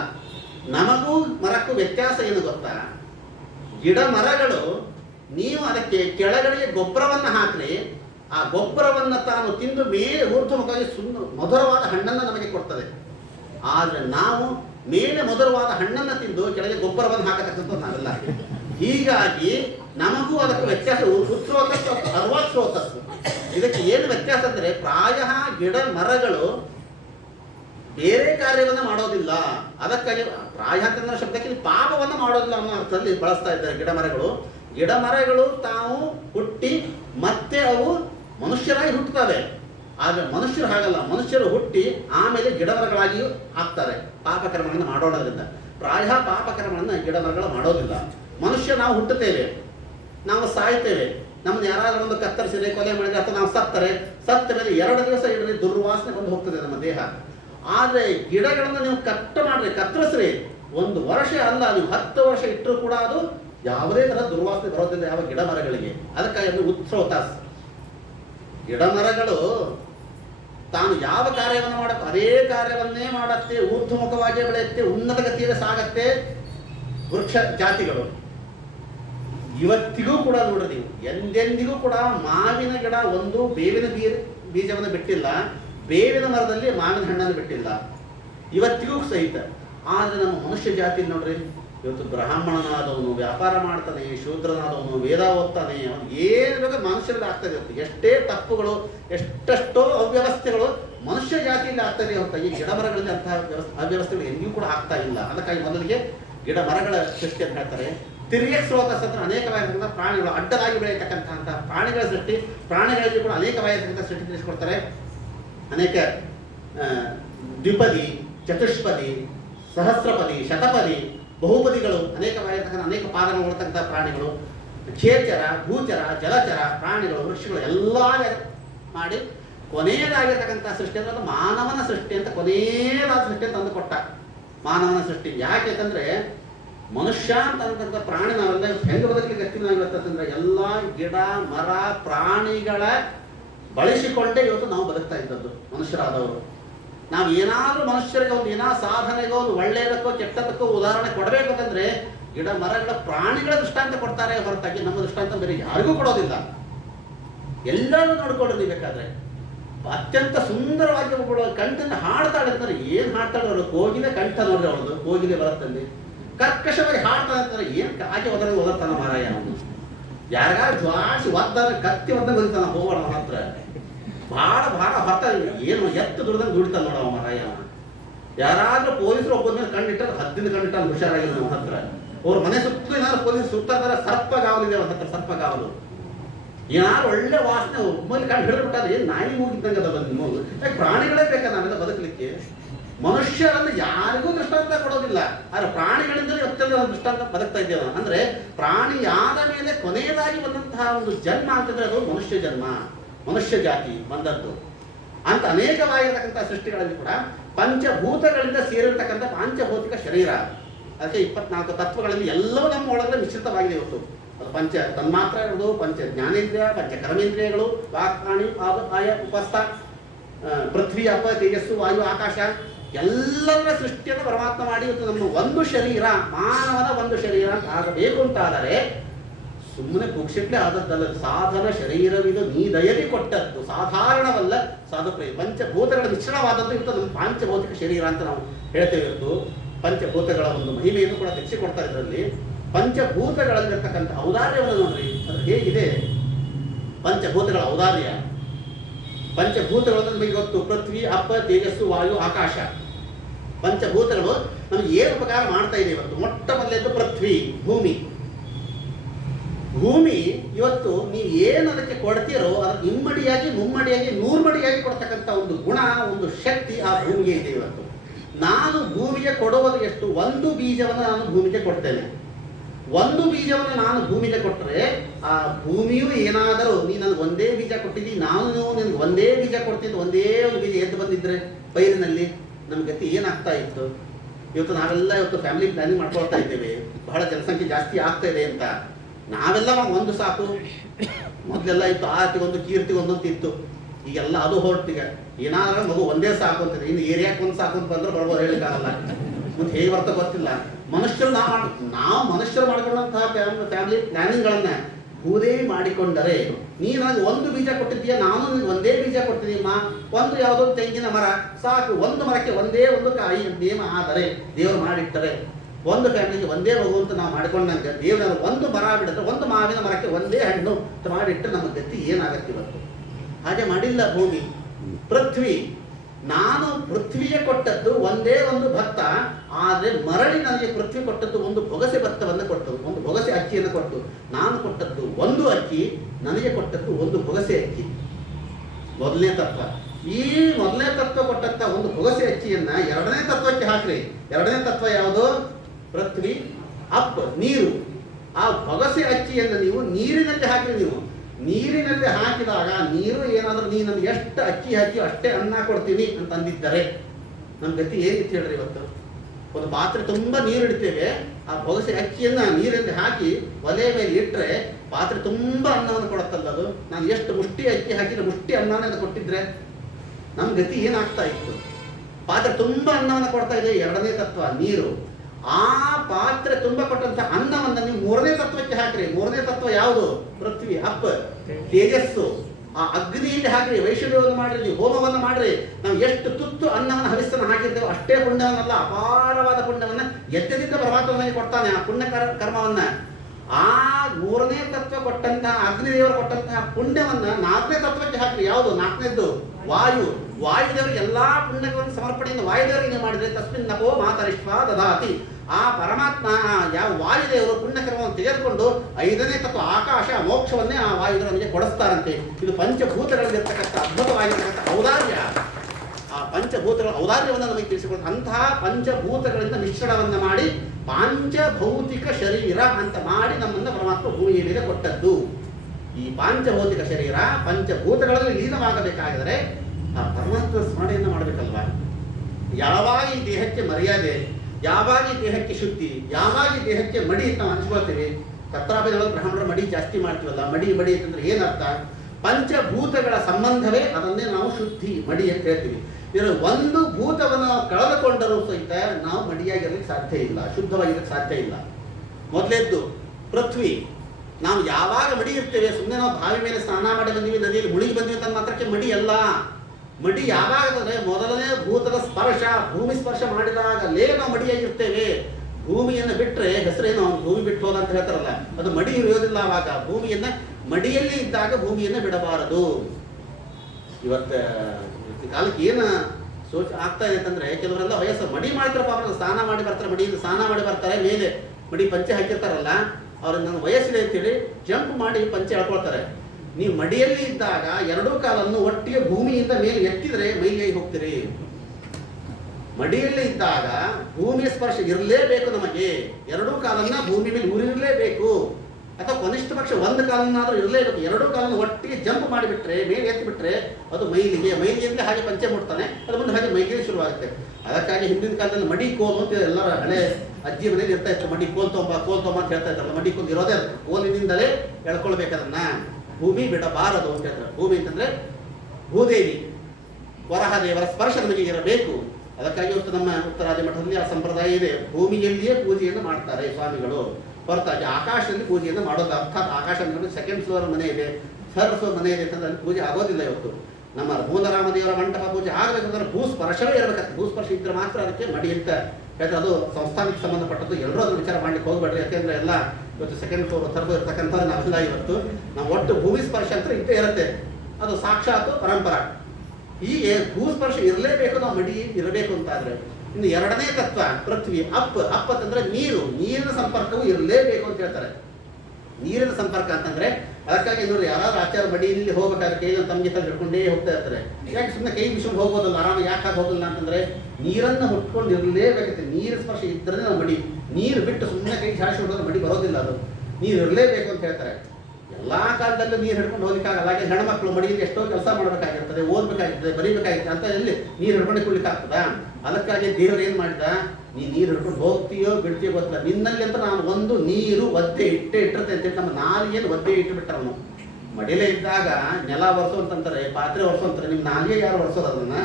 ನಮಗೂ ಮರಕ್ಕೂ ವ್ಯತ್ಯಾಸ ಏನು ಗೊತ್ತಾ? ಗಿಡ ಮರಗಳು ನೀವು ಅದಕ್ಕೆ ಕೆಳಗಡೆ ಗೊಬ್ಬರವನ್ನು ಹಾಕಿ ಆ ಗೊಬ್ಬರವನ್ನು ತಾನು ತಿಂದು ಮೇಲೆ ಊರ್ಧ್ವಮುಖವಾಗಿ ಮಧುರವಾದ ಹಣ್ಣನ್ನು ನಮಗೆ ಕೊಡ್ತದೆ. ಆದರೆ ನಾವು ಮೇಲೆ ಮಧುರವಾದ ಹಣ್ಣನ್ನು ತಿಂದು ಕೆಳಗೆ ಗೊಬ್ಬರವನ್ನು ಹಾಕತಕ್ಕಂಥದ್ದು ನಾವೆಲ್ಲ. ಹೀಗಾಗಿ ನಮಗೂ ಅದಕ್ಕೆ ವ್ಯತ್ಯಾಸ ಉತ್ಸ್ರೋತಸ್ಸು ಮತ್ತು ಅರ್ವಾತ್ಸ್ರೋತಸ್ಸು. ಇದಕ್ಕೆ ಏನು ವ್ಯತ್ಯಾಸ ಅಂದರೆ ಪ್ರಾಯ ಗಿಡ ಮರಗಳು ಬೇರೆ ಕಾರ್ಯವನ್ನು ಮಾಡೋದಿಲ್ಲ. ಅದಕ್ಕಾಗಿ ಪ್ರಾಯ ಅಂತಂದ್ರೆ ಶಬ್ದಕ್ಕೆ ಪಾಪವನ್ನು ಮಾಡೋದಿಲ್ಲ ಅನ್ನೋ ಅರ್ಥದಲ್ಲಿ ಬಳಸ್ತಾ ಇದ್ದಾರೆ ಗಿಡ ಮರಗಳು ತಾವು ಹುಟ್ಟಿ ಮತ್ತೆ ಅವು ಮನುಷ್ಯರಾಗಿ ಹುಟ್ಟುತ್ತವೆ. ಆದರೆ ಮನುಷ್ಯರು ಹಾಗಲ್ಲ, ಮನುಷ್ಯರು ಹುಟ್ಟಿ ಆಮೇಲೆ ಗಿಡಮರಗಳಾಗಿಯೂ ಆಗ್ತಾರೆ ಪಾಪಕರ್ಮಗಳನ್ನು ಮಾಡೋದ್ರಿಂದ. ಪ್ರಾಯ ಪಾಪಕರ್ಮಗಳನ್ನು ಗಿಡಮರಗಳು ಮಾಡೋದಿಲ್ಲ. ಮನುಷ್ಯ ನಾವು ಹುಟ್ಟುತ್ತೇವೆ, ನಾವು ಸಾಯ್ತೇವೆ, ನಮ್ಮನ್ನು ಯಾರಾದರೂ ಒಂದು ಕತ್ತರಿಸಿದ್ರೆ ಕೊಲೆ ಮಾಡಿದ್ರೆ ಅಥವಾ ನಾವು ಸತ್ತ ಮೇಲೆ 2 ದಿವಸ ಇಡಲಿ ದುರ್ವಾಸನೆ ಬಂದು ಹೋಗ್ತದೆ ನಮ್ಮ ದೇಹ. ಆದರೆ ಗಿಡಗಳನ್ನು ನೀವು ಕತ್ತರಿಸ್ರಿ 1 ವರ್ಷ ಅಲ್ಲ, ನೀವು 10 ವರ್ಷ ಇಟ್ಟರೂ ಕೂಡ ಅದು ಯಾವುದೇ ಥರ ದುರ್ವಾಸನೆ ಬರೋದಿಲ್ಲ ಯಾವ ಗಿಡ ಮರಗಳಿಗೆ. ಅದಕ್ಕಾಗಿ ಅದು ಉತ್ಸ್ರೋತಾಸ್. ಗಿಡ ಮರಗಳು ತಾನು ಯಾವ ಕಾರ್ಯವನ್ನು ಮಾಡಬೇಕು ಅದೇ ಕಾರ್ಯವನ್ನೇ ಮಾಡತ್ತೆ, ಊರ್ಧ್ವಮುಖವಾಗಿ ಬೆಳೆಯುತ್ತೆ, ಉನ್ನತ ಗತಿಯಲ್ಲಿ ಸಾಗತ್ತೆ. ವೃಕ್ಷ ಜಾತಿಗಳು ಇವತ್ತಿಗೂ ಕೂಡ ನೋಡ್ರಿ ನೀವು, ಎಂದೆಂದಿಗೂ ಕೂಡ ಮಾವಿನ ಗಿಡ ಒಂದು ಬೇವಿನ ಬೀಜವನ್ನು ಬಿಟ್ಟಿಲ್ಲ, ಬೇವಿನ ಮರದಲ್ಲಿ ಮಾವಿನ ಹಣ್ಣನ್ನು ಬಿಟ್ಟಿಲ್ಲ ಇವತ್ತಿಗೂ ಸಹಿತ. ಆದರೆ ನಮ್ಮ ಮನುಷ್ಯ ಜಾತಿ ನೋಡ್ರಿ, ಇವತ್ತು ಬ್ರಾಹ್ಮಣನಾದವನು ವ್ಯಾಪಾರ ಮಾಡ್ತಾನೆ, ಶೂದ್ರನಾದವನು ವೇದ ಓದ್ತಾನೆ, ಅವನು ಏನು ಬೇಕಾದ್ರೆ ಮನುಷ್ಯರಿಗೆ ಆಗ್ತದೆ. ಇವತ್ತು ಎಷ್ಟೇ ತಪ್ಪುಗಳು ಎಷ್ಟೆಷ್ಟೋ ಅವ್ಯವಸ್ಥೆಗಳು ಮನುಷ್ಯ ಜಾತಿಯಲ್ಲಿ ಆಗ್ತದೆ ಹೊರತಾಗಿ ಗಿಡ ಮರಗಳಲ್ಲಿ ಅಂತಹ ಅವ್ಯವಸ್ಥೆಗಳು ಎಂದಿಗೂ ಕೂಡ ಆಗ್ತಾ ಇಲ್ಲ. ಅದಕ್ಕಾಗಿ ಮೊದಲಿಗೆ ಗಿಡ ಮರಗಳ ಸೃಷ್ಟಿ ಅಂತ ಹೇಳ್ತಾರೆ. ತಿರ್ಯಕ್ ಸ್ರೋತಸ್ ಅಂದ್ರೆ ಅನೇಕವಾಗಿರ್ತಕ್ಕಂಥ ಪ್ರಾಣಿಗಳು ಅಡ್ಡಲಾಗಿ ಬೆಳೆಯತಕ್ಕಂಥ ಪ್ರಾಣಿಗಳ ಸೃಷ್ಟಿ, ಪ್ರಾಣಿಗಳಲ್ಲಿ ಕೂಡ ಅನೇಕವಾಗಿರ್ತಕ್ಕಂಥ ಸೃಷ್ಟಿ ತಿಳಿಸ್ಕೊಡ್ತಾರೆ. ಅನೇಕ ದ್ವಿಪದಿ, ಚತುಷ್ಪದಿ, ಸಹಸ್ರಪದಿ, ಶತಪದಿ, ಬಹುಪದಿಗಳು ಅನೇಕವಾಗಿರ್ತಕ್ಕಂಥ ಅನೇಕ ಪಾದಗಳು ಹೊರತಕ್ಕಂಥ ಪ್ರಾಣಿಗಳು, ಕ್ಷೇಚರ, ಭೂಚರ, ಜಲಚರ ಪ್ರಾಣಿಗಳು, ವೃಕ್ಷಗಳು ಎಲ್ಲ ಮಾಡಿ ಕೊನೆಯದಾಗಿರ್ತಕ್ಕಂಥ ಸೃಷ್ಟಿ ಅಂದ್ರೆ ಅದು ಮಾನವನ ಸೃಷ್ಟಿ ಅಂತ ಕೊನೆಯದಾದ ಸೃಷ್ಟಿ ಅಂತ ಅಂದುಕೊಟ್ಟ. ಮಾನವನ ಸೃಷ್ಟಿ ಯಾಕೆಂತಂದ್ರೆ ಮನುಷ್ಯ ಅಂತಕ್ಕಂಥ ಪ್ರಾಣಿ ನಾವೆಲ್ಲ ಹೆಂಗೆ ಬದಲಿಗೆ ಗತಿ ನಾವಿರ್ತಂದ್ರೆ ಎಲ್ಲ ಗಿಡ ಮರ ಪ್ರಾಣಿಗಳ ಬಳಸಿಕೊಂಡೇ ಇವತ್ತು ನಾವು ಬದುಕ್ತಾ ಇದ್ದದ್ದು ಮನುಷ್ಯರಾದವರು. ನಾವು ಏನಾದರೂ ಮನುಷ್ಯರಿಗೆ ಒಂದು ಸಾಧನೆಗೋ ಒಂದು ಒಳ್ಳೆಯದಕ್ಕೋ ಕೆಟ್ಟದಕ್ಕೋ ಉದಾಹರಣೆ ಕೊಡಬೇಕು ಅಂತಂದ್ರೆ ಗಿಡ ಮರಗಳ ಪ್ರಾಣಿಗಳ ದೃಷ್ಟಾಂತ ಕೊಡ್ತಾರೆ ಹೊರತಾಗಿ ನಮ್ಮ ದೃಷ್ಟಾಂತ ಬೇರೆ ಯಾರಿಗೂ ಕೊಡೋದಿಲ್ಲ. ಎಲ್ಲರೂ ನೋಡ್ಕೊಳ್ಳಿ ನೀವು ಬೇಕಾದ್ರೆ. ಅತ್ಯಂತ ಸುಂದರವಾಗಿ ಒಬ್ಬಳು ಕಂಠನ ಹಾಡ್ತಾಳೆ ಅಂತಾರೆ. ಏನು ಹಾಡ್ತಾಳೆ ಅವಳು? ಕೋಗಿಲೆ ಕಂಠ ನೋಡ್ರಿ ಅವಳದು, ಕೋಗಿಲೆ ಬರುತ್ತಲ್ಲಿ ಕರ್ಕಶವಾಗಿ ಹಾಡ್ತಾಳೆ ಅಂತಾರೆ. ಏನು ಕಾಗೆ ಓದರ್ತಾನ ಮಾರಾಯ ಅವನು. ಯಾರಿಗಾರು ಜ್ವಾಸಿ ಒದ್ದಾರ ಕತ್ತಿ ಒದ್ದಂಗೆ ಬದುಕ್ತಾನ ಹೋಗೋಣ ಅವನ ಹತ್ರ. ಭಾಳ ಹೊತ್ತ ಏನು ಎತ್ತು ದುಡ್ದಂಗೆ ದುಡಿತಾನೆ ನೋಡವ ಮಾರಾಯ ಅವನ. ಯಾರಾದ್ರೂ ಪೊಲೀಸರು ಒಬ್ಬದ ಮೇಲೆ ಕಣ್ಣಿಟ್ಟಾರೆ 10 ಕಣ್ಣಿಟ್ಟ ಹುಷಾರಾಗಿಲ್ಲ ಅವನ ಹತ್ರ. ಅವ್ರ ಮನೆ ಸುತ್ತಲೂ ಏನಾದ್ರು ಪೊಲೀಸ್ ಸುತ್ತಾರ ಸರ್ಪಗಾವಲಿದೆ ಅವನ ಹತ್ರ, ಸರ್ಪಗಾವಲು. ಏನಾದ್ರು ಒಳ್ಳೆ ವಾಸನೆ ಒಮ್ಮಲ್ಲಿ ಕಂಡು ಹಿಡಿದ್ಬಿಟ್ಟಾರೆ ಏನು ನಾಯಿ ಮೂಗಿದ್ದಂಗೆ ಅದ ಬಂದು ಮೂಗು. ಯಾಕೆ ಪ್ರಾಣಿಗಳೇ ಬೇಕಾ ನಾವೆಲ್ಲ ಬದುಕಲಿಕ್ಕೆ? ಮನುಷ್ಯರನ್ನು ಯಾರಿಗೂ ದೃಷ್ಟಾಂತ ಕೊಡೋದಿಲ್ಲ, ಆದರೆ ಪ್ರಾಣಿಗಳಿಂದಲೇ ಅತ್ಯಂತ ದೃಷ್ಟಾಂತ ಬದುಕ್ತಾ ಇದ್ದೇವೆ. ಅಂದ್ರೆ ಪ್ರಾಣಿಯಾದ ಮೇಲೆ ಕೊನೆಯದಾಗಿ ಬಂದಂತಹ ಒಂದು ಜನ್ಮ ಅಂತಂದ್ರೆ ಅದು ಮನುಷ್ಯ ಜನ್ಮ, ಮನುಷ್ಯ ಜಾತಿ ಬಂದದ್ದು ಅಂತ. ಅನೇಕವಾಗಿರತಕ್ಕಂಥ ಸೃಷ್ಟಿಗಳಲ್ಲಿ ಕೂಡ ಪಂಚಭೂತಗಳಿಂದ ಸೇರಿರ್ತಕ್ಕಂಥ ಪಾಂಚಭೌತಿಕ ಶರೀರ. ಅದಕ್ಕೆ 24 ತತ್ವಗಳಲ್ಲಿ ಎಲ್ಲವೂ ನಮ್ಮ ಒಳಗಡೆ ಮಿಶ್ರಿತವಾಗಿದೆ ಇವತ್ತು. ಅದು ಪಂಚ ತನ್ಮಾತ್ರ ಇರೋದು, ಪಂಚ ಜ್ಞಾನೇಂದ್ರಿಯ, ಪಂಚ ಕರ್ಮೇಂದ್ರಿಯಗಳು, ವಾಕ್ಪಾಣಿ ಆಯ ಉಪಸ್ಥ, ಪೃಥ್ವಿ ಅಪ ತೇಜಸ್ಸು ವಾಯು ಆಕಾಶ ಎಲ್ಲರ ಸೃಷ್ಟಿಯನ್ನು ಪರಮಾತ್ಮ ಮಾಡಿ ಇವತ್ತು ನಮ್ಮ ಒಂದು ಶರೀರ, ಮಾನವನ ಒಂದು ಶರೀರ ಅಂತ ಆಗಬೇಕು ಅಂತಾದರೆ ಸುಮ್ಮನೆ ಪುಕ್ಷಿಟ್ಲೆ ಆದದ್ದಲ್ಲ. ಸಾಧನ ಶರೀರವಿದು ನೀ ದಯದಿ ಕೊಟ್ಟದ್ದು, ಸಾಧಾರಣವಲ್ಲ. ಪಂಚಭೂತಗಳ ಮಿಶ್ರಣವಾದದ್ದು ಇವತ್ತು ನಮ್ಮ ಪಾಂಚಭೌತಿಕ ಶರೀರ ಅಂತ ನಾವು ಹೇಳ್ತೇವೆ. ಇವತ್ತು ಪಂಚಭೂತಗಳ ಒಂದು ಮಹಿಮೆಯನ್ನು ಕೂಡ ತಿಳಿಸಿಕೊಡ್ತಾರೆ. ಇದರಲ್ಲಿ ಪಂಚಭೂತಗಳಲ್ಲಿರ್ತಕ್ಕಂಥ ಔದಾರ್ಯವನ್ನು ನೋಡ್ರಿ, ಅದು ಹೇಗಿದೆ ಪಂಚಭೂತಗಳ ಔದಾರ್ಯ. ಪಂಚಭೂತಗಳು ನಮಗೆ ಗೊತ್ತು, ಪೃಥ್ವಿ ಅಪ್ಪ ತೇಜಸ್ಸು ವಾಯು ಆಕಾಶ. ಪಂಚಭೂತಗಳು ನಮಗೆ ಏನು ಉಪಕಾರ ಮಾಡ್ತಾ ಇದೆ ಇವತ್ತು? ಮೊಟ್ಟ ಮೊದಲೇದು ಪೃಥ್ವಿ, ಭೂಮಿ. ಭೂಮಿ ಇವತ್ತು ನೀವು ಏನು ಅದಕ್ಕೆ ಕೊಡ್ತೀರೋ ಅದು ಇಮ್ಮಡಿಯಾಗಿ ಮುಮ್ಮಡಿಯಾಗಿ 100 ಮಡಿಯಾಗಿ ಕೊಡ್ತಕ್ಕಂಥ ಒಂದು ಗುಣ, ಒಂದು ಶಕ್ತಿ ಆ ಭೂಮಿಗೆ ಇದೆ ಇವತ್ತು. ನಾನು ಭೂಮಿಗೆ ಕೊಡುವುದು ಎಷ್ಟು? 1 ಬೀಜವನ್ನು ನಾನು ಭೂಮಿಗೆ ಕೊಡ್ತೇನೆ. 1 ಬೀಜವನ್ನು ನಾನು ಭೂಮಿಗೆ ಕೊಟ್ಟರೆ ಆ ಭೂಮಿಯು ಏನಾದರೂ ನೀ ನನಗೆ ಒಂದೇ ಬೀಜ ಕೊಟ್ಟಿದ್ದೀನಿ, ನಾನು ನಿನಗೆ ಒಂದೇ ಬೀಜ ಕೊಡ್ತಿದ್ದು, ಒಂದೇ ಒಂದು ಬೀಜ ಎದ್ದು ಬಂದಿದ್ರೆ ಪೈರಿನಲ್ಲಿ ನಮ್ಮ ಗತಿ ಏನಾಗ್ತಾ ಇತ್ತು? ಇವತ್ತು ನಾವೆಲ್ಲ ಫ್ಯಾಮಿಲಿ ಪ್ಲಾನಿಂಗ್ ಮಾಡ್ಕೊಳ್ತಾ ಇದ್ದೇವೆ, ಬಹಳ ಜನಸಂಖ್ಯೆ ಜಾಸ್ತಿ ಆಗ್ತಾ ಇದೆ ಅಂತ. ನಾವೆಲ್ಲ ಒಂದು ಸಾಕು, ಮೊದಲೆಲ್ಲ ಇತ್ತು ಆರತಿಗೊಂದು ಕೀರ್ತಿಗೊಂದು ಇತ್ತು. ಈಗೆಲ್ಲ ಅದು ಹೊರಟಿಗೆ ಏನಾದ್ರೂ ಮಗು ಒಂದೇ ಸಾಕು ಅಂತಿದೆ. ಇನ್ನು ಏರಿಯಾಕ್ಕೆ ಒಂದು ಸಾಕು ಅಂತ ಬಂದ್ರೆ ಬರ್ಬೋದು, ಹೇಳಿಕ್ಕಾಗಲ್ಲ. ಮುಂದೆ ಹೇಗೆ ಬರ್ತಾ ಗೊತ್ತಿಲ್ಲ. ನಾವು ಮನುಷ್ಯರು ಮಾಡ್ಕೊಂಡಂತಹ ಫ್ಯಾಮಿಲಿ ಪ್ಲಾನಿಂಗ್ಗಳನ್ನ ಭೂದೇವಿ ಮಾಡಿಕೊಂಡರೆ, ನೀನು ನನಗೆ ಒಂದು ಬೀಜ ಕೊಟ್ಟಿದ್ದೀಯ, ನಾನು ನಿನಗೆ ಒಂದೇ ಬೀಜ ಕೊಡ್ತಿದ್ದೀಮ್ಮ. ಒಂದು ಯಾವುದೋ ತೆಂಗಿನ ಮರ ಸಾಕು, ಒಂದು ಮರಕ್ಕೆ ಒಂದೇ ಒಂದು ಕಾಯಿ ನೇಮ ಆದರೆ, ದೇವರು ಮಾಡಿಟ್ಟರೆ ಒಂದು ಫ್ಯಾಮಿಲಿಗೆ ಒಂದೇ ಮಗು ಅಂತ ನಾವು ಮಾಡಿಕೊಂಡಂಗೆ ದೇವರ ಒಂದು ಮರ ಬಿಡಿದ್ರೆ ಒಂದು ಮಾವಿನ ಮರಕ್ಕೆ ಒಂದೇ ಹಣ್ಣು ಅಂತ ಮಾಡಿಟ್ಟರೆ ನಮ್ಮ ಗತಿ ಏನಾಗತ್ತೆ ಇವತ್ತು? ಹಾಗೆ ಮಾಡಿಲ್ಲ ಭೂಮಿ. ಪೃಥ್ವಿ, ನಾನು ಪೃಥ್ವಿಗೆ ಕೊಟ್ಟದ್ದು ಒಂದೇ ಒಂದು ಭತ್ತ, ಆದರೆ ಮರಳಿ ನನಗೆ ಪೃಥ್ವಿ ಕೊಟ್ಟದ್ದು ಒಂದು ಬೊಗಸೆ ಭತ್ತವನ್ನು ಕೊಟ್ಟು, ಒಂದು ಬೊಗಸೆ ಅಕ್ಕಿಯನ್ನು ಕೊಟ್ಟು, ನಾನು ಕೊಟ್ಟದ್ದು ಒಂದು ಅಕ್ಕಿ, ನನಗೆ ಕೊಟ್ಟದ್ದು ಒಂದು ಬೊಗಸೆ ಅಕ್ಕಿ. ಮೊದಲನೇ ತತ್ವ. ಈ ಮೊದಲನೇ ತತ್ವ ಕೊಟ್ಟಂತ ಒಂದು ಬೊಗಸೆ ಅಕ್ಕಿಯನ್ನ ಎರಡನೇ ತತ್ವಕ್ಕೆ ಹಾಕ್ರಿ. ಎರಡನೇ ತತ್ವ ಯಾವುದು? ಪೃಥ್ವಿ, ಅಪ್, ನೀರು. ಆ ಬೊಗಸೆ ಅಕ್ಕಿಯನ್ನು ನೀವು ನೀರಿನಲ್ಲಿ ಹಾಕ್ರಿ. ನೀವು ನೀರಿನಲ್ಲಿ ಹಾಕಿದಾಗ ನೀರು ಏನಾದರೂ ನೀನು ನನಗೆ ಎಷ್ಟು ಅಕ್ಕಿ ಹಾಕಿ ಅಷ್ಟೇ ಅನ್ನ ಕೊಡ್ತೀನಿ ಅಂತ ಅಂದಿದ್ದಾರೆ, ನಮ್ಮ ಗತಿ ಏನಿತ್ತು ಹೇಳ್ರಿ ಇವತ್ತು? ಒಂದು ಪಾತ್ರೆ ತುಂಬ ನೀರು ಇಡ್ತೇವೆ, ಆ ಬೊಗಸೆ ಅಕ್ಕಿಯನ್ನು ನೀರಲ್ಲಿ ಹಾಕಿ ಒಲೆ ಮೇಲೆ ಇಟ್ಟರೆ ಪಾತ್ರೆ ತುಂಬ ಅನ್ನವನ್ನು ಕೊಡುತ್ತಲ್ಲ ಅದು. ನಾನು ಎಷ್ಟು ಮುಷ್ಟಿ ಅಕ್ಕಿ ಹಾಕಿದ್ರೆ ಮುಷ್ಟಿ ಅನ್ನವನ್ನು ಕೊಟ್ಟಿದ್ರೆ ನಮ್ಮ ಗತಿ ಏನಾಗ್ತಾ ಇತ್ತು? ಪಾತ್ರೆ ತುಂಬ ಅನ್ನವನ್ನು ಕೊಡ್ತಾ ಇದೆ, ಎರಡನೇ ತತ್ವ ನೀರು. ಆ ಪಾತ್ರೆ ತುಂಬ ಕೊಟ್ಟಂತ ಅನ್ನವನ್ನು ನೀವು ಮೂರನೇ ತತ್ವಕ್ಕೆ ಹಾಕ್ರಿ. ಮೂರನೇ ತತ್ವ ಯಾವುದು? ಪೃಥ್ವಿ, ಅಪ್, ತೇಜಸ್ಸು. ಆ ಅಗ್ನಿಯಲ್ಲಿ ಹಾಕ್ರಿ, ವೈಶ್ವರ್ಯವನ್ನು ಮಾಡ್ರಿ, ನೀವು ಹೋಮವನ್ನು ಮಾಡ್ರಿ. ನಾವು ಎಷ್ಟು ತುತ್ತು ಅನ್ನವನ್ನು ಹವಿಸ್ಸನ್ನು ಹಾಕಿರ್ತೇವೆ ಅಷ್ಟೇ ಪುಣ್ಯವನ್ನಲ್ಲ, ಅಪಾರವಾದ ಪುಣ್ಯವನ್ನ ಯಜ್ಞದಿಂದ ಪರಮಾತ್ಮ ನನಗೆ ಕೊಡ್ತಾನೆ. ಆ ಪುಣ್ಯ ಕರ್ಮವನ್ನ ಆ ಮೂರನೇ ತತ್ವ ಕೊಟ್ಟಂತಹ ಅಗ್ನಿದೇವರು ಕೊಟ್ಟಂತಹ ಪುಣ್ಯವನ್ನ ನಾಲ್ಕನೇ ತತ್ವಕ್ಕೆ ಹಾಕ್ರಿ. ಯಾವುದು? ನಾಲ್ಕನೇದ್ದು ವಾಯು. ವಾಯುದೇವರಿಗೆ ಎಲ್ಲಾ ಪುಣ್ಯಗಳನ್ನು ಸಮರ್ಪಣೆಯಿಂದ ವಾಯುದೇವರಿಗೆ ಮಾಡಿದ್ರೆ ತಸ್ಮಿನ್ ನಪೋ ಮಾತರಿಷ್ವ ದದಾತಿ. ಆ ಪರಮಾತ್ಮ ಯಾವ ವಾಯುದೇವರು ಪುಣ್ಯಕರ್ಮವನ್ನು ತೆಗೆದುಕೊಂಡು ಐದನೇ ತತ್ವ ಆಕಾಶ ಮೋಕ್ಷವನ್ನೇ ಆ ವಾಯುದೇವರಿಗೆ ಕೊಡಿಸ್ತಾರಂತೆ. ಇದು ಪಂಚಭೂತಗಳಲ್ಲಿರ್ತಕ್ಕಂಥ ಅದ್ಭುತವಾಗಿರ್ತಕ್ಕಂಥ ಔದಾರ್ಯ. ಆ ಪಂಚಭೂತಗಳ ಔದಾರ್ಯವನ್ನು ನಮಗೆ ತಿಳಿಸಿಕೊಡ್ತಾರೆ. ಅಂತಹ ಪಂಚಭೂತಗಳಿಂದ ಮಿಶ್ರಣವನ್ನು ಮಾಡಿ ಪಾಂಚಭೌತಿಕ ಶರೀರ ಅಂತ ಮಾಡಿ ನಮ್ಮನ್ನು ಪರಮಾತ್ಮ ಭೂಮಿಯ ಮೇಲೆ ಕೊಟ್ಟದ್ದು. ಈ ಪಾಂಚಭೌತಿಕ ಶರೀರ ಪಂಚಭೂತಗಳಲ್ಲಿ ಲೀನವಾಗಬೇಕಾದರೆ ಆ ಪರಮಾತ್ಮ ಸ್ಮರಣೆಯನ್ನು ಮಾಡಬೇಕಲ್ವಾ? ಯಾವಾಗ ಈ ದೇಹಕ್ಕೆ ಮರ್ಯಾದೆ, ಯಾವಾಗ ಈ ದೇಹಕ್ಕೆ ಶುದ್ಧಿ, ಯಾವಾಗ ಈ ದೇಹಕ್ಕೆ ಮಡಿ ಅಂತ ನಾವು ಹಂಚ್ಕೊಳ್ತೀವಿ. ಕತ್ರಾಪದೊಳಗೆ ಬ್ರಾಹ್ಮಣರ ಮಡಿ ಜಾಸ್ತಿ ಮಾಡ್ತೀವಲ್ಲ, ಮಡಿ ಅಂತಂದ್ರೆ ಏನರ್ಥ? ಪಂಚಭೂತಗಳ ಸಂಬಂಧವೇ ಅದನ್ನೇ ನಾವು ಶುದ್ಧಿ, ಮಡಿ ಅಂತ ಹೇಳ್ತೀವಿ. ಇದರ ಒಂದು ಭೂತವನ್ನು ನಾವು ಕಳೆದುಕೊಂಡರೂ ಸಹಿತ ನಾವು ಮಡಿಯಾಗಿರ್ಲಿಕ್ಕೆ ಸಾಧ್ಯ ಇಲ್ಲ, ಶುದ್ಧವಾಗಿರ್ಲಿಕ್ಕೆ ಸಾಧ್ಯ ಇಲ್ಲ. ಮೊದಲೇದ್ದು ಪೃಥ್ವಿ. ನಾವು ಯಾವಾಗ ಮಡಿ ಇರ್ತೇವೆ, ಸುಮ್ಮನೆ ನಾವು ಬಾವಿ ಮೇಲೆ ಸ್ನಾನ ಮಾಡಿ ಬಂದೀವಿ, ನದಿಯಲ್ಲಿ ಮುಳುಗಿ ಬಂದೀವಿ ಅಂತ ಮಾತ್ರಕ್ಕೆ ಮಡಿ ಅಲ್ಲ. ಮಡಿ ಯಾವಾಗ ಅಂದರೆ ಮೊದಲನೇ ಭೂತದ ಸ್ಪರ್ಶ, ಭೂಮಿ ಸ್ಪರ್ಶ ಮಾಡಿದಾಗಲೇ ನಾವು ಮಡಿಯಾಗಿರ್ತೇವೆ. ಭೂಮಿಯನ್ನು ಬಿಟ್ಟರೆ ಹೆಸರೇನು ಭೂಮಿ ಬಿಟ್ಟು ಹೋದ ಅಂತ ಹೇಳ್ತಾರಲ್ಲ, ಅದು ಮಡಿ ಇರೋದಿಲ್ಲ. ಆವಾಗ ಭೂಮಿಯನ್ನ ಮಡಿಯಲ್ಲಿ ಇದ್ದಾಗ ಭೂಮಿಯನ್ನು ಬಿಡಬಾರದು. ಇವತ್ತು ಕಾಲಕ್ಕೆ ಏನು ಆಗ್ತಾ ಇದೆ ಅಂತಂದ್ರೆ, ಕೆಲವರೆಲ್ಲ ವಯಸ್ಸು ಮಡಿ ಮಾಡ್ತಾರೆ, ಪಾಪ ಸ್ನಾನ ಮಾಡಿ ಬರ್ತಾರೆ, ಮಡಿಯಿಂದ ಸ್ನಾನ ಮಾಡಿ ಬರ್ತಾರೆ, ಮೇಲೆ ಮಡಿ ಪಂಚೆ ಹಾಕಿರ್ತಾರಲ್ಲ, ಅವ್ರಿಗೆ ನನ್ನ ವಯಸ್ಸಿದೆ ಅಂತೇಳಿ ಜಂಪ್ ಮಾಡಿ ಪಂಚೆ ಎಳ್ಕೊಳ್ತಾರೆ. ನೀವು ಮಡಿಯಲ್ಲಿ ಇದ್ದಾಗ ಎರಡೂ ಕಾಲನ್ನು ಒಟ್ಟಿಗೆ ಭೂಮಿಯಿಂದ ಮೇಲೆ ಎತ್ತಿದ್ರೆ ಮೈಲಿಗೆ ಹೋಗ್ತೀರಿ. ಮಡಿಯಲ್ಲಿ ಇದ್ದಾಗ ಭೂಮಿಯ ಸ್ಪರ್ಶ ಇರಲೇಬೇಕು ನಮಗೆ. ಎರಡೂ ಕಾಲನ್ನ ಭೂಮಿ ಮೇಲೆ ಊರಿರಲೇಬೇಕು, ಅಥವಾ ಕನಿಷ್ಠ ಪಕ್ಷ ಒಂದು ಕಾಲನ್ನಾದ್ರೂ ಇರಲೇಬೇಕು. ಎರಡೂ ಕಾಲನ್ನು ಒಟ್ಟಿಗೆ ಜಂಪ್ ಮಾಡಿಬಿಟ್ರೆ, ಮೇಲೆ ಎತ್ತಿ ಬಿಟ್ರೆ ಅದು ಮೈಲಿಗೆಯಿಂದ ಹಾಗೆ ಪಂಚೆ ಮುಟ್ತಾನೆ, ಅದು ಮುಂದೆ ಹಾಗೆ ಮೈಲಿಗೆ ಶುರುವಾಗುತ್ತೆ. ಅದಕ್ಕಾಗಿ ಹಿಂದಿನ ಕಾಲದಲ್ಲಿ ಮಡಿ ಕೋಲು ಅಂತ ಎಲ್ಲರ ಹಳೆ ಅಜ್ಜಿ ಮನೇಲಿ ಇರ್ತಾ ಇತ್ತು. ಮಡಿ ಕೋಲ್ ತೊಂಬ ಅಂತ ಹೇಳ್ತಾ ಇದ್ದಾರಲ್ಲ, ಮಡಿ ಕೋಲ್ ಇರೋದೇ ಅದು, ಕೋಲಿನಿಂದಲೇ ಎಳ್ಕೊಳ್ಬೇಕು ಅದನ್ನ. ಭೂಮಿ ಬಿಡಬಾರದು ಅಂತ ಹೇಳ್ತಾರೆ. ಭೂಮಿ ಅಂತಂದ್ರೆ ಭೂದೇವಿ, ವರಹ ದೇವರ ಸ್ಪರ್ಶ ನಮಗೆ ಇರಬೇಕು. ಅದಕ್ಕಾಗಿ ಇವತ್ತು ನಮ್ಮ ಉತ್ತರಾದಿ ಮಠದಲ್ಲಿ ಆ ಸಂಪ್ರದಾಯ ಇದೆ. ಭೂಮಿಯಲ್ಲಿಯೇ ಪೂಜೆಯನ್ನು ಮಾಡ್ತಾರೆ ಸ್ವಾಮಿಗಳು, ಹೊರತಾಗಿ ಆಕಾಶದಲ್ಲಿ ಪೂಜೆಯನ್ನು ಮಾಡೋದು. ಅರ್ಥಾತ್ ಆಕಾಶ ಸೆಕೆಂಡ್ ಫ್ಲೋರ್ ಮನೆ ಇದೆ, ಥರ್ಡ್ ಫ್ಲೋರ್ ಮನೆ ಇದೆ ಅಂತಂದ್ರೆ ಅಲ್ಲಿ ಪೂಜೆ ಆಗೋದಿಲ್ಲ. ಇವತ್ತು ನಮ್ಮ ಮೂಲರಾಮದೇವರ ಮಂಟಪ ಪೂಜೆ ಆಗಬೇಕಂದ್ರೆ ಭೂಸ್ಪರ್ಶವೇ ಇರಬೇಕು. ಭೂಸ್ಪರ್ಶ ಇದ್ರೆ ಮಾತ್ರ ಅದಕ್ಕೆ ಮಡಿ ಅಂತ ಹೇಳ್ತಾರೆ. ಅದು ಸಂಸ್ಥಾನಕ್ಕೆ ಸಂಬಂಧಪಟ್ಟದ್ದು. ಎಲ್ಲರೂ ಅದನ್ನು ವಿಚಾರ ಮಾಡ್ಲಿಕ್ಕೆ ಹೋಗ್ಬೇಡ್ರಿ. ಯಾಕೆಂದ್ರೆ ಎಲ್ಲ ಇವತ್ತು ಸೆಕೆಂಡ್ ಫ್ಲೋರ್ ಥರ್ಡ್ ಫ್ಲೋರ್ ಇರ್ತಕ್ಕಂಥದ್ದು ನಾವೆಲ್ಲ ಇವತ್ತು ನಾವು ಒಟ್ಟು ಭೂಮಿ ಸ್ಪರ್ಶ ಅಂತ ಇದ್ದೇ ಇರುತ್ತೆ. ಅದು ಸಾಕ್ಷಾತ್ ಪರಂಪರಾ. ಹೀಗೆ ಭೂಸ್ಪರ್ಶ ಇರಲೇಬೇಕು, ನಾವು ಮಡಿ ಇರಬೇಕು ಅಂತಾದ್ರೆ. ಇನ್ನು ಎರಡನೇ ತತ್ವ ಪೃಥ್ವಿ, ಅಪ್ ಅಂತಂದ್ರೆ ನೀರು. ನೀರಿನ ಸಂಪರ್ಕವು ಇರಲೇಬೇಕು ಅಂತ ಹೇಳ್ತಾರೆ. ನೀರಿನ ಸಂಪರ್ಕ ಅಂತಂದ್ರೆ ಅದಕ್ಕಾಗಿ ನೋಡಿ, ಯಾರಾದ್ರೂ ಆಚಾರ ಮಡಿಯಲ್ಲಿ ಹೋಗ್ಬೇಕಾದ್ರೆ ಕೈನ ತಮಗೆ ತಂದು ಹಿಡ್ಕೊಂಡೇ ಹೋಗ್ತಾ ಇರ್ತಾರೆ. ಯಾಕೆ ಸುಮ್ಮನೆ ಕೈ ಬಿಸ್ಕೊಂಡು ಹೋಗೋದಲ್ಲ, ಆರಾಮ ಯಾಕೆ ಹೋಗೋದಿಲ್ಲ ಅಂತಂದ್ರೆ ನೀರನ್ನು ಹುಟ್ಕೊಂಡು ಇರಲೇಬೇಕಂತೆ. ನೀರಿನ ಸ್ಪರ್ಶ ಇದ್ರೆ ನಾವು ಮಡಿ. ನೀರು ಬಿಟ್ಟು ಸುಮ್ಮನೆ ಕೈ ಜಾಸ್ತಿ ಹೊಡೋದು ಮಡಿ ಬರೋದಿಲ್ಲ. ಅದು ನೀರು ಇರಲೇಬೇಕು ಅಂತ ಹೇಳ್ತಾರೆ. ಎಲ್ಲಾ ಕಾಲದಲ್ಲೂ ನೀರು ಹಿಡ್ಕೊಂಡು ಹೋಗ್ಲಿಕ್ಕಾಗಲ್ಲ. ಹಾಗೆ ಹೆಣ್ಮಕ್ಳು ಮಡಿಯಲ್ಲಿ ಎಷ್ಟೋ ಕೆಲಸ ಮಾಡಬೇಕಾಗಿರ್ತದೆ, ಓದ್ಬೇಕಾಗಿರ್ತದೆ, ಬರೀಬೇಕಾಗಿರ್ತದೆ ಅಂತ ಎಲ್ಲಿ ನೀರು ಹಿಡ್ಕೊಂಡು ಕೊಡ್ಲಿಕ್ಕೆ ಆಗ್ತದ? ಅದಕ್ಕಾಗಿ ದೇವರು ಏನ್ ಮಾಡಿದ, ನೀರು ಹಿಡ್ಕೊಂಡು ಹೋಗ್ತೀಯೋ ಬಿಡ್ತೀಯೋ ಗೊತ್ತಿಲ್ಲ, ನಿನ್ನಲ್ಲಿ ಅಂತ ನಾನು ಒಂದು ನೀರು ಒದ್ದೆ ಇಟ್ಟಿರ್ತೇನೆ ಅಂತ ನಮ್ಮ ನಾಲಿಗೆಯನ್ನು ಒದ್ದೆ ಇಟ್ಟು ಬಿಟ್ಟವನು. ಮಡಿಲೇ ಇದ್ದಾಗ ನೆಲ ಒರೆಸೋ ಅಂತಂತಾರೆ, ಪಾತ್ರೆ ಒರೆಸೋ ಅಂತಾರೆ. ನಿಮ್ ನಾಲಿಗೆ ಯಾರು ಒರೆಸೋದು? ಅದನ್ನ